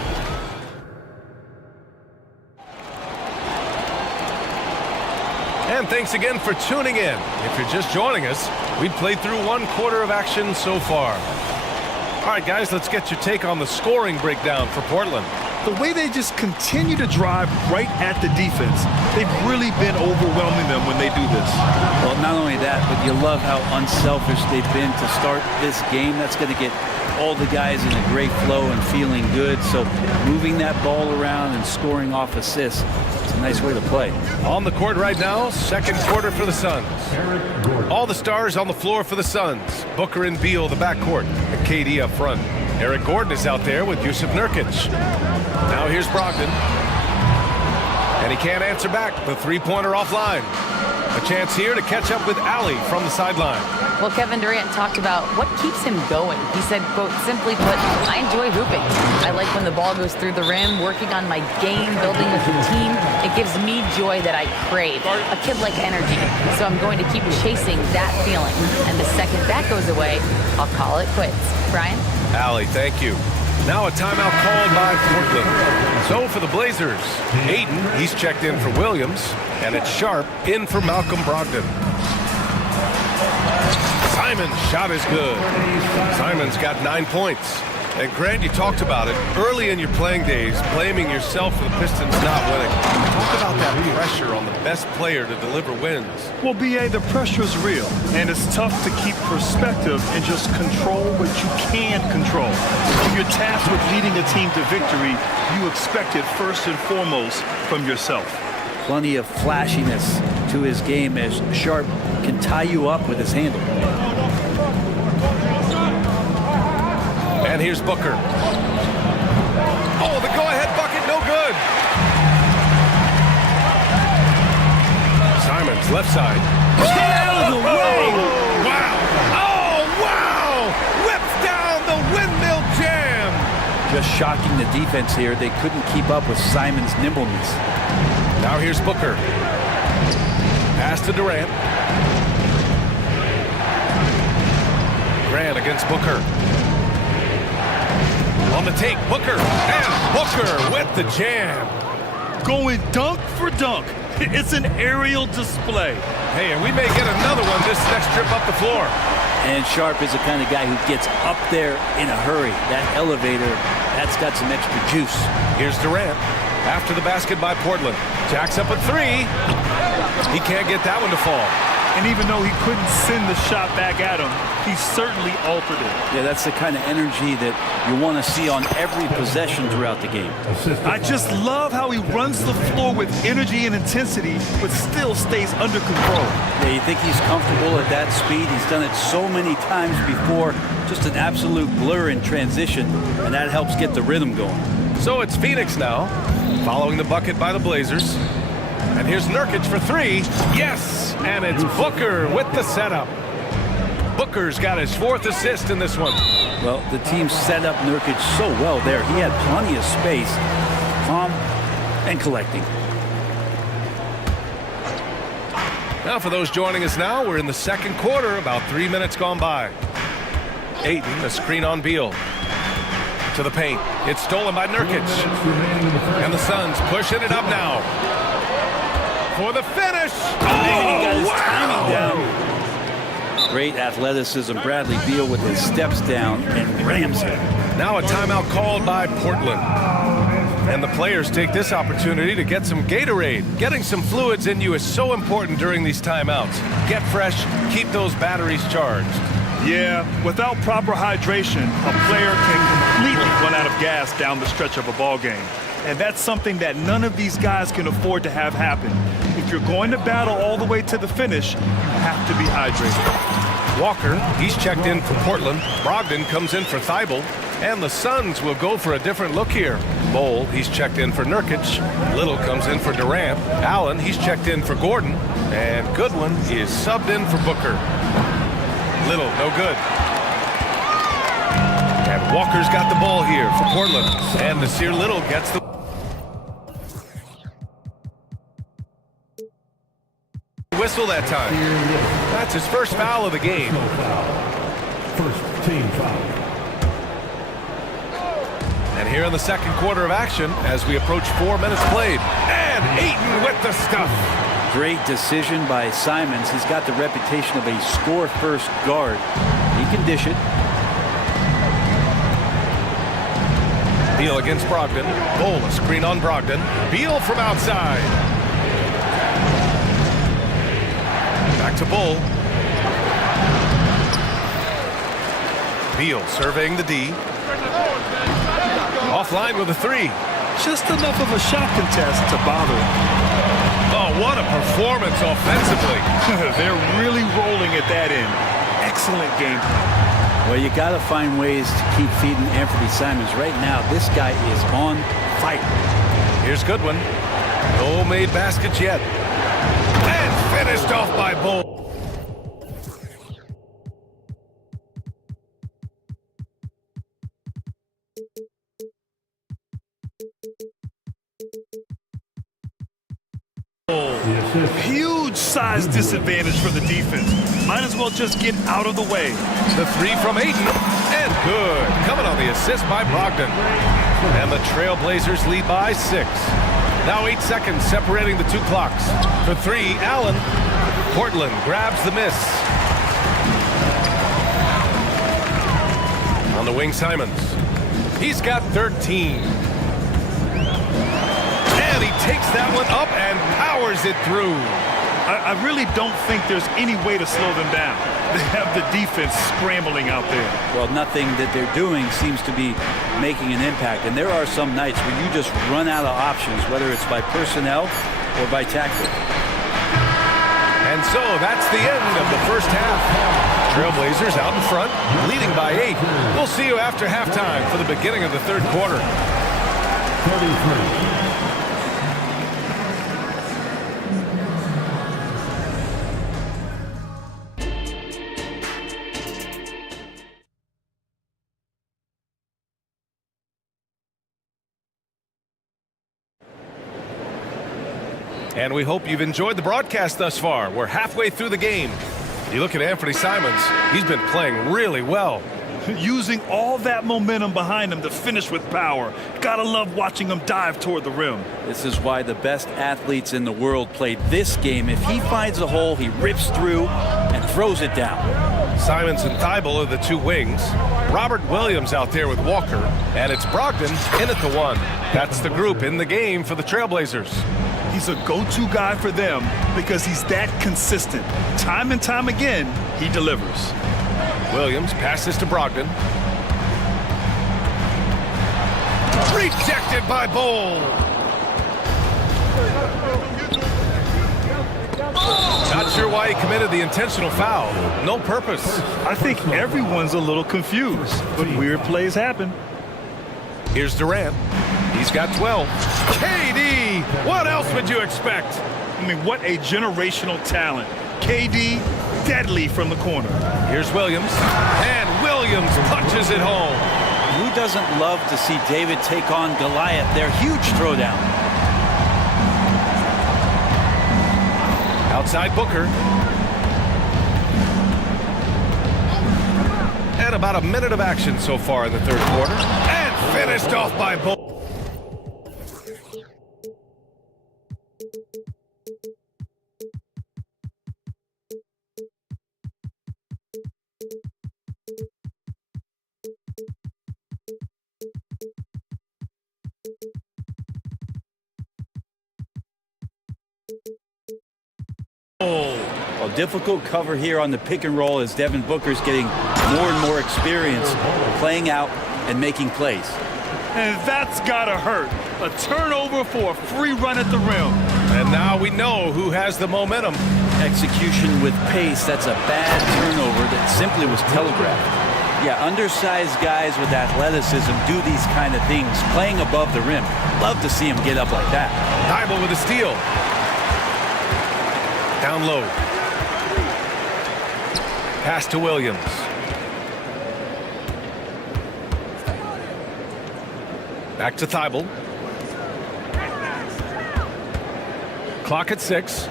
And thanks again for tuning in. If you're just joining us, we've played through 1 quarter of action so far. All right, guys, let's get your take on the scoring breakdown for Portland. The way they just continue to drive right at the defense, they've really been overwhelming them when they do this. Well, not only that, but you love how unselfish they've been to start this game. That's going to get all the guys in a great flow and feeling good. So moving that ball around and scoring off assists, it's a nice way to play. On the court right now, second quarter for the Suns. All the stars on the floor for the Suns. Booker and Beal, the backcourt, and KD up front. Eric Gordon is out there with Yusuf Nurkic. Now here's Brogdon. And he can't answer back. The three-pointer offline. A chance here to catch up with Ali from the sideline. Well, Kevin Durant talked about what keeps him going. He said, quote, simply put, I enjoy hooping. I like when the ball goes through the rim, working on my game, building with the team. It gives me joy that I crave, a kid-like energy. So I'm going to keep chasing that feeling. And the second that goes away, I'll call it quits. Brian? Ali, thank you. Now a timeout called by Portland. So for the Blazers, Ayton, he's checked in for Williams, and it's Sharp in for Malcolm Brogdon. Simon's shot is good. Simon's got 9 points. And Grant, you talked about it early in your playing days, blaming yourself for the Pistons not winning. Talk about that pressure on the best player to deliver wins. Well, B.A., the pressure is real, and it's tough to keep perspective and just control what you can control. When you're tasked with leading a team to victory, you expect it first and foremost from yourself. Plenty of flashiness to his game as Sharp can tie you up with his handle. And here's Booker. Oh, the go-ahead bucket, no good. Simons, left side. Get out of the way! Wow! Oh, wow! Whips down the windmill jam! Just shocking the defense here. They couldn't keep up with Simon's nimbleness. Now here's Booker. Pass to Durant. Grant against Booker. On the take, Booker, and Booker with the jam. Going dunk for dunk. It's an aerial display. Hey, and we may get another one this next trip up the floor. And Sharp is the kind of guy who gets up there in a hurry. That elevator, that's got some extra juice. Here's Durant. After the basket by Portland. Jacks up a three. He can't get that one to fall. And even though he couldn't send the shot back at him, he certainly altered it. Yeah, that's the kind of energy that you want to see on every possession throughout the game. I just love how he runs the floor with energy and intensity, but still stays under control. Yeah, you think he's comfortable at that speed. He's done it so many times before. Just an absolute blur in transition, and that helps get the rhythm going. So it's Phoenix now, following the bucket by the Blazers. And here's Nurkic for three. Yes! And it's Booker with the setup. Booker's got his fourth assist in this one. Well, the team set up Nurkic so well there. He had plenty of space. Calm and collecting. Now for those joining us now, we're in the second quarter, about 3 minutes gone by. Ayton, a screen on Beal. To the paint. It's stolen by Nurkic. And the Suns pushing it up now. For the finish. Oh, he got his timing down. Great athleticism. Bradley Beal with his steps down and rams it. Now a timeout called by Portland. And the players take this opportunity to get some Gatorade. Getting some fluids in you is so important during these timeouts. Get fresh, keep those batteries charged. Yeah, without proper hydration, a player can completely run out of gas down the stretch of a ball game. And that's something that none of these guys can afford to have happen. If you're going to battle all the way to the finish, you have to be hydrated. Walker, he's checked in for Portland. Brogdon comes in for Thibault. And the Suns will go for a different look here. Bol, he's checked in for Nurkic. Little comes in for Durant. Allen, he's checked in for Gordon. And Goodwin is subbed in for Booker. Little, no good. And Walker's got the ball here for Portland. And Nasir Little gets the whistle that time. That's his first foul of the game. First team foul. And here in the second quarter of action, as we approach 4 minutes played. And Ayton with the stuff. Great decision by Simons. He's got the reputation of a score-first guard. He can dish it. Beal against Brogdon. Bol, a screen on Brogdon. Beal from outside. Back to Bol. Beal surveying the D. Offline with a three. Just enough of a shot contest to bother him. Oh, what a performance offensively. They're really rolling at that end. Excellent game plan. Well, you got to find ways to keep feeding Anthony Simons. Right now, this guy is on fire. Here's Goodwin. No made baskets yet. And finished off by Bol. Huge size disadvantage for the defense. Might as well just get out of the way. The three from Ayton. And good. Coming on the assist by Brogdon. And the Trailblazers lead by 6. Now 8 seconds separating the two clocks. For three, Allen. Portland grabs the miss. On the wing, Simons. He's got 13. And he takes that one up and powers it through. I really don't think there's any way to slow them down. They have the defense scrambling out there. Well, nothing that they're doing seems to be making an impact. And there are some nights where you just run out of options, whether it's by personnel or by tactic. And so that's the end of the first half. Trailblazers out in front, leading by 8. We'll see you after halftime for the beginning of the third quarter. 33. And we hope you've enjoyed the broadcast thus far. We're halfway through the game. You look at Anthony Simons, he's been playing really well. Using all that momentum behind him to finish with power. Gotta love watching him dive toward the rim. This is why the best athletes in the world play this game. If he finds a hole, he rips through and throws it down. Simons and Thibault are the two wings. Robert Williams out there with Walker. And it's Brogdon in at the 1. That's the group in the game for the Trailblazers. He's a go-to guy for them because he's that consistent. Time and time again, he delivers. Williams passes to Brogdon. Rejected by Bowl. Not sure why he committed the intentional foul. No purpose. I think everyone's a little confused, but weird plays happen. Here's Durant. He's got 12. KD! What else would you expect? I mean, what a generational talent. KD, deadly from the corner. Here's Williams. And Williams punches it home. Who doesn't love to see David take on Goliath? Their huge throwdown. Outside Booker. And about a minute of action so far in the third quarter. And finished off by Bowl. A difficult cover here on the pick and roll as Devin Booker's getting more and more experience playing out and making plays. And that's gotta hurt. A turnover for a free run at the rim. And now we know who has the momentum. Execution with pace, that's a bad turnover that simply was telegraphed. Yeah, undersized guys with athleticism do these kind of things, playing above the rim. Love to see him get up like that. Thibault with a steal. Down low. Pass to Williams. Back to Thibault. Clock at 6.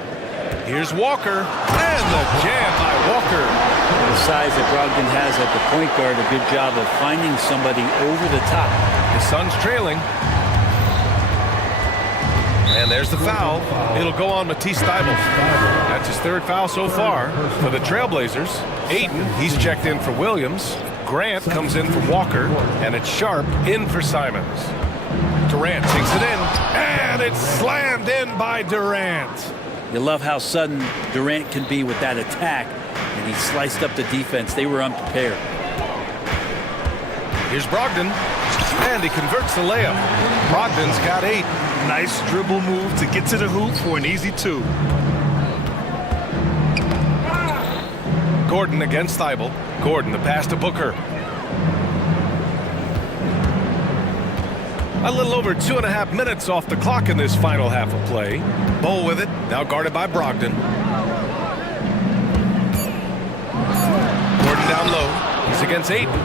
Here's Walker. And the jam by Walker. The size that Brogdon has at the point guard, a good job of finding somebody over the top. The Suns trailing. And there's the foul. It'll go on Matisse Thybulle. That's his third foul so far for the Trailblazers. Ayton, he's checked in for Williams. Grant comes in for Walker. And it's Sharp in for Simons. Durant takes it in. And it's slammed in by Durant. You love how sudden Durant can be with that attack. And he sliced up the defense. They were unprepared. Here's Brogdon. And he converts the layup. Brogdon's got 8. Nice dribble move to get to the hoop for an easy 2. Gordon against Thibault. Gordon, the pass to Booker. A little over 2.5 minutes off the clock in this final half of play. Bowl with it, now guarded by Brogdon. Gordon down low. He's against Ayton.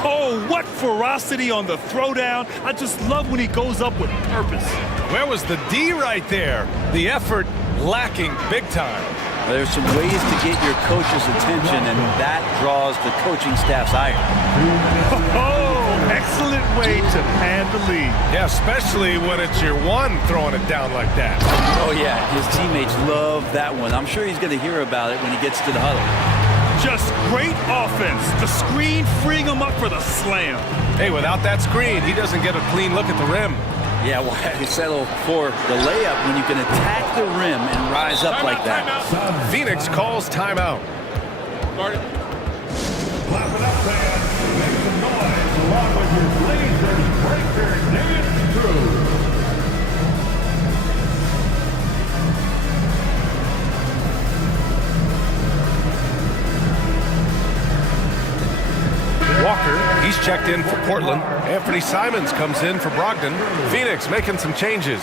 Oh, what ferocity on the throwdown. I just love when he goes up with purpose. Where was the D right there? The effort lacking big time. There's some ways to get your coach's attention, and that draws the coaching staff's ire. Oh, excellent way to pad the lead. Yeah, especially when it's your one throwing it down like that. Oh, yeah, his teammates love that one. I'm sure he's going to hear about it when he gets to the huddle. Just great offense. The screen freeing him up for the slam. Hey, without that screen, he doesn't get a clean look at the rim. Yeah, well, you settle for the layup when you can attack the rim and rise up like that. Phoenix calls timeout. Clap it up, fans. Make some noise along with your Blazers breaker, Nate Drew. Walker, he's checked in for Portland. Anthony Simons comes in for Brogdon. Phoenix making some changes.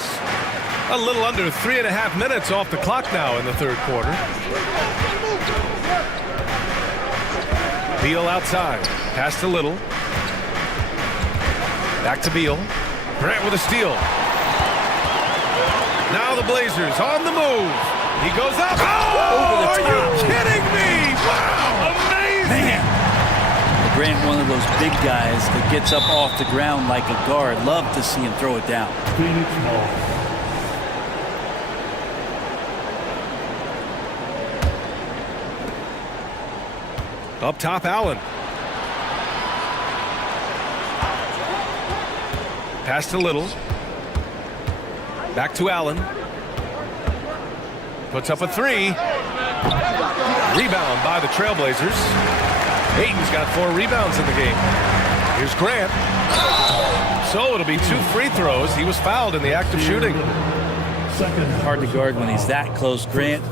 A little under 3.5 minutes off the clock now in the third quarter. Beal outside. Pass to Little. Back to Beal. Grant with a steal. Now the Blazers on the move. He goes up. Oh, are you kidding me? Wow, amazing. Man. Grant, one of those big guys that gets up off the ground like a guard. Love to see him throw it down. Up top, Allen. Pass to Little. Back to Allen. Puts up a three. Rebound by the Trailblazers. Ayton's got 4 rebounds in the game. Here's Grant. So it'll be 2 free throws. He was fouled in the act of shooting. Hard to guard when he's that close. Grant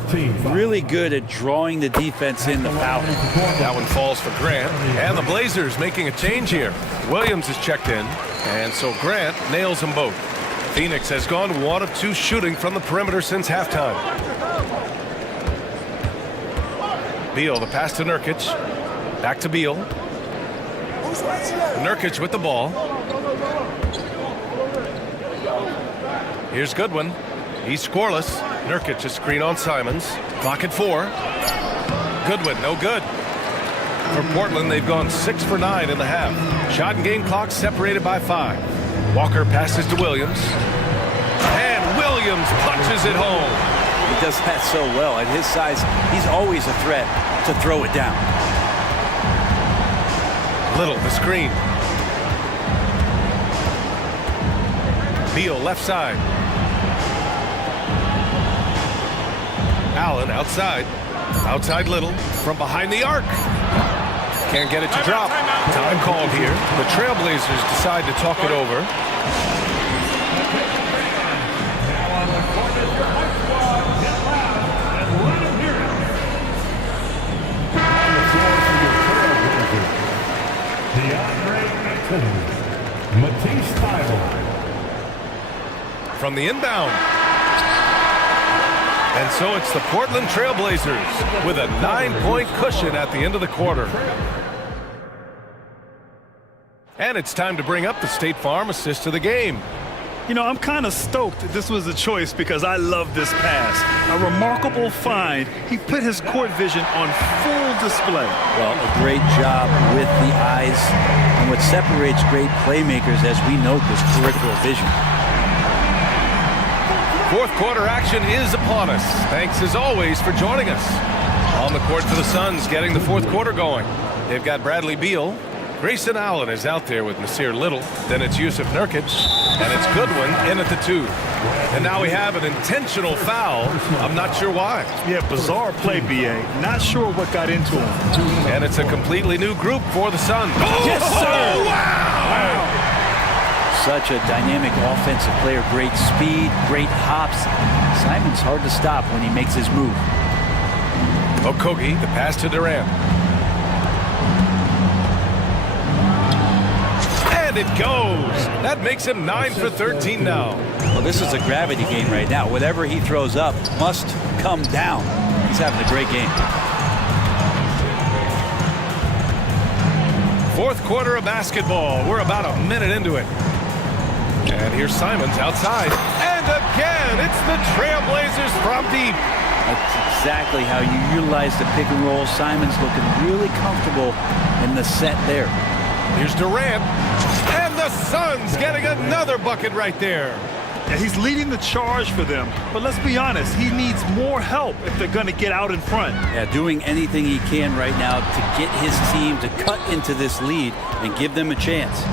really good at drawing the defense in the foul. That one falls for Grant. And the Blazers making a change here. Williams is checked in. And so Grant nails them both. Phoenix has gone 1 of 2 shooting from the perimeter since halftime. Beal, the pass to Nurkic. Back to Beal. Nurkic with the ball. Here's Goodwin. He's scoreless. Nurkic a screen on Simons. Clock at 4. Goodwin, no good. For Portland, they've gone 6 for 9 in the half. Shot and game clock separated by 5. Walker passes to Williams. And Williams punches it home. He does that so well. At his size, he's always a threat to throw it down. Little, the screen. Beal, left side. Allen, outside. Outside Little. From behind the arc. Can't get it to drop. Time called here. The Trailblazers decide to talk it over. From the inbound. And so it's the Portland Trailblazers with a 9-point cushion at the end of the quarter. And it's time to bring up the State Farm assist of the game. You know, I'm kind of stoked that this was a choice because I love this pass. A remarkable find. He put his court vision on full display. Well, a great job with the eyes. And what separates great playmakers, as we note, is peripheral vision. Fourth quarter action is upon us. Thanks as always for joining us. On the court for the Suns, getting the fourth quarter going. They've got Bradley Beal. Grayson Allen is out there with Nasir Little. Then it's Yusuf Nurkic. And it's Goodwin in at the 2. And now we have an intentional foul. I'm not sure why. Yeah, bizarre play, B.A. Not sure what got into him. And it's a completely new group for the Suns. Oh, yes, sir! Oh, wow! Such a dynamic offensive player. Great speed, great hops. Simon's hard to stop when he makes his move. Okogie, the pass to Durant. And it goes. That makes him 9 for 13 now. Well, this is a gravity game right now. Whatever he throws up must come down. He's having a great game. Fourth quarter of basketball. We're about a minute into it. And here's Simons outside. And again, it's the Trailblazers from deep. That's exactly how you utilize the pick and roll. Simons looking really comfortable in the set there. Here's Durant. And the Suns getting another bucket right there. Yeah, he's leading the charge for them, but let's be honest, he needs more help if they're going to get out in front. Yeah, doing anything he can right now to get his team to cut into this lead and give them a chance.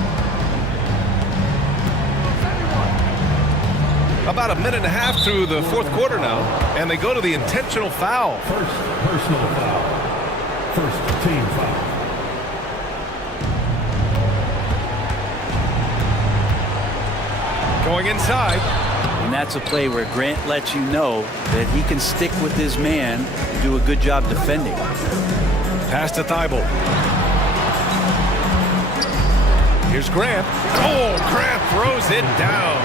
About a minute and a half through the fourth quarter now, and they go to the intentional foul. First personal foul. First team foul. Going inside. And that's a play where Grant lets you know that he can stick with his man and do a good job defending. Pass to Thibault. Here's Grant. Oh, Grant throws it down.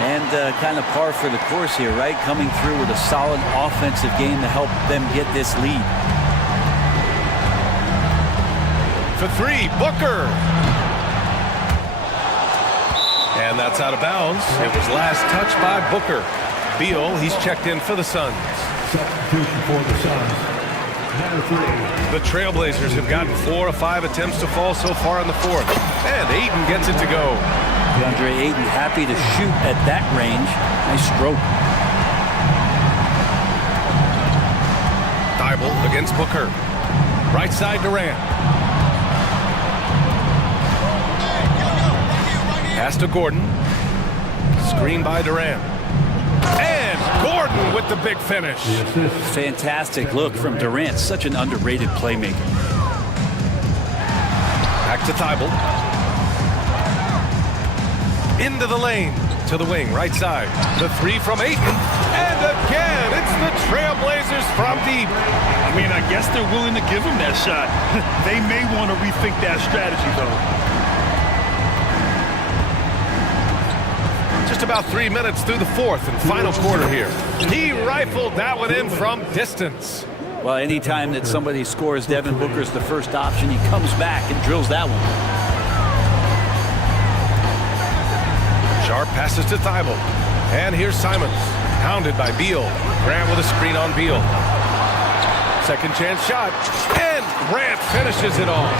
And kind of par for the course here, right? Coming through with a solid offensive game to help them get this lead. For three, Booker. And that's out of bounds. It was last touched by Booker. Beal, he's checked in for the Suns. Substitution for the Suns. Number 3. The Trailblazers have gotten 4 of 5 attempts to fall so far in the fourth. And Ayton gets it to go. DeAndre Ayton happy to shoot at that range. Nice stroke. Thibault against Booker. Right side Durant. Pass to Gordon. Screen by Durant. And Gordon with the big finish. Fantastic look from Durant. Such an underrated playmaker. Back to Thibault. Into the lane. To the wing, right side. The three from Ayton. And again, it's the Trailblazers from deep. I mean, I guess they're willing to give him that shot. They may want to rethink that strategy, though. Just about 3 minutes through the fourth and final quarter here. He rifled that one in from distance. Well, anytime that somebody scores, Devin Booker's the first option. He comes back and drills that one. Sharp passes to Thibault. And here's Simons. Hounded by Beal. Grant with a screen on Beal. Second chance shot. And Grant finishes it off.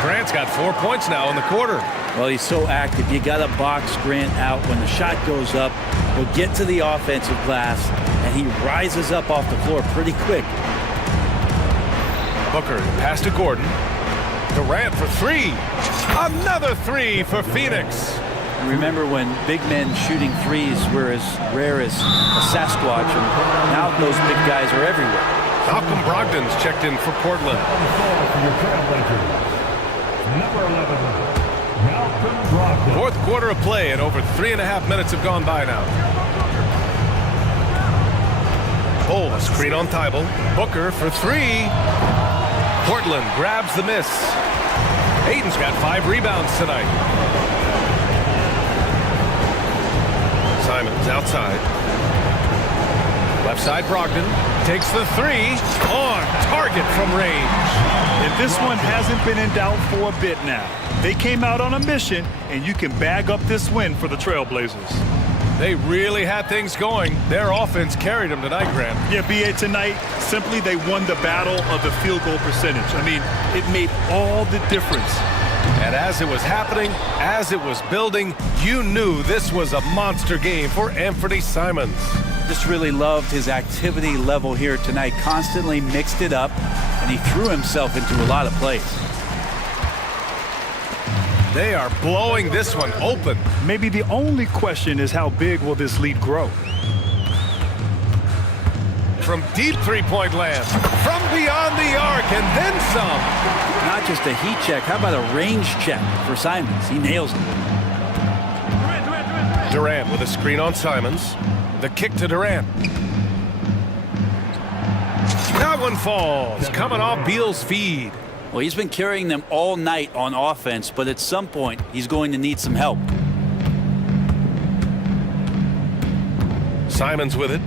Grant's got 4 points now in the quarter. Well, he's so active. You got to box Grant out. When the shot goes up, he'll get to the offensive glass, and he rises up off the floor pretty quick. Booker, pass to Gordon. Durant for three. Another three for Phoenix. Remember when big men shooting threes were as rare as a Sasquatch, and now those big guys are everywhere. Malcolm Brogdon's checked in for Portland. Number 11, Malcolm Brogdon. Fourth quarter of play, and over 3.5 minutes have gone by now. Oh, a screen on Thibault. Booker for three. Portland grabs the miss. Ayton's got 5 rebounds tonight. Simons outside. Left side Brogdon takes the three. On target from range. And this one hasn't been in doubt for a bit now. They came out on a mission, and you can bag up this win for the Trailblazers. They really had things going. Their offense carried them tonight, Graham. Yeah, B.A., tonight, simply they won the battle of the field goal percentage. I mean, it made all the difference. And as it was happening, as it was building, you knew this was a monster game for Anthony Simons. Just really loved his activity level here tonight. Constantly mixed it up, and he threw himself into a lot of plays. They are blowing this one open. Maybe the only question is how big will this lead grow? From deep three-point land, from beyond the arc, and then some. Not just a heat check, how about a range check for Simons? He nails it. Durant with a screen on Simons. The kick to Durant. That one falls, coming off Beal's feed. Well, he's been carrying them all night on offense, but at some point, he's going to need some help. Simons with it.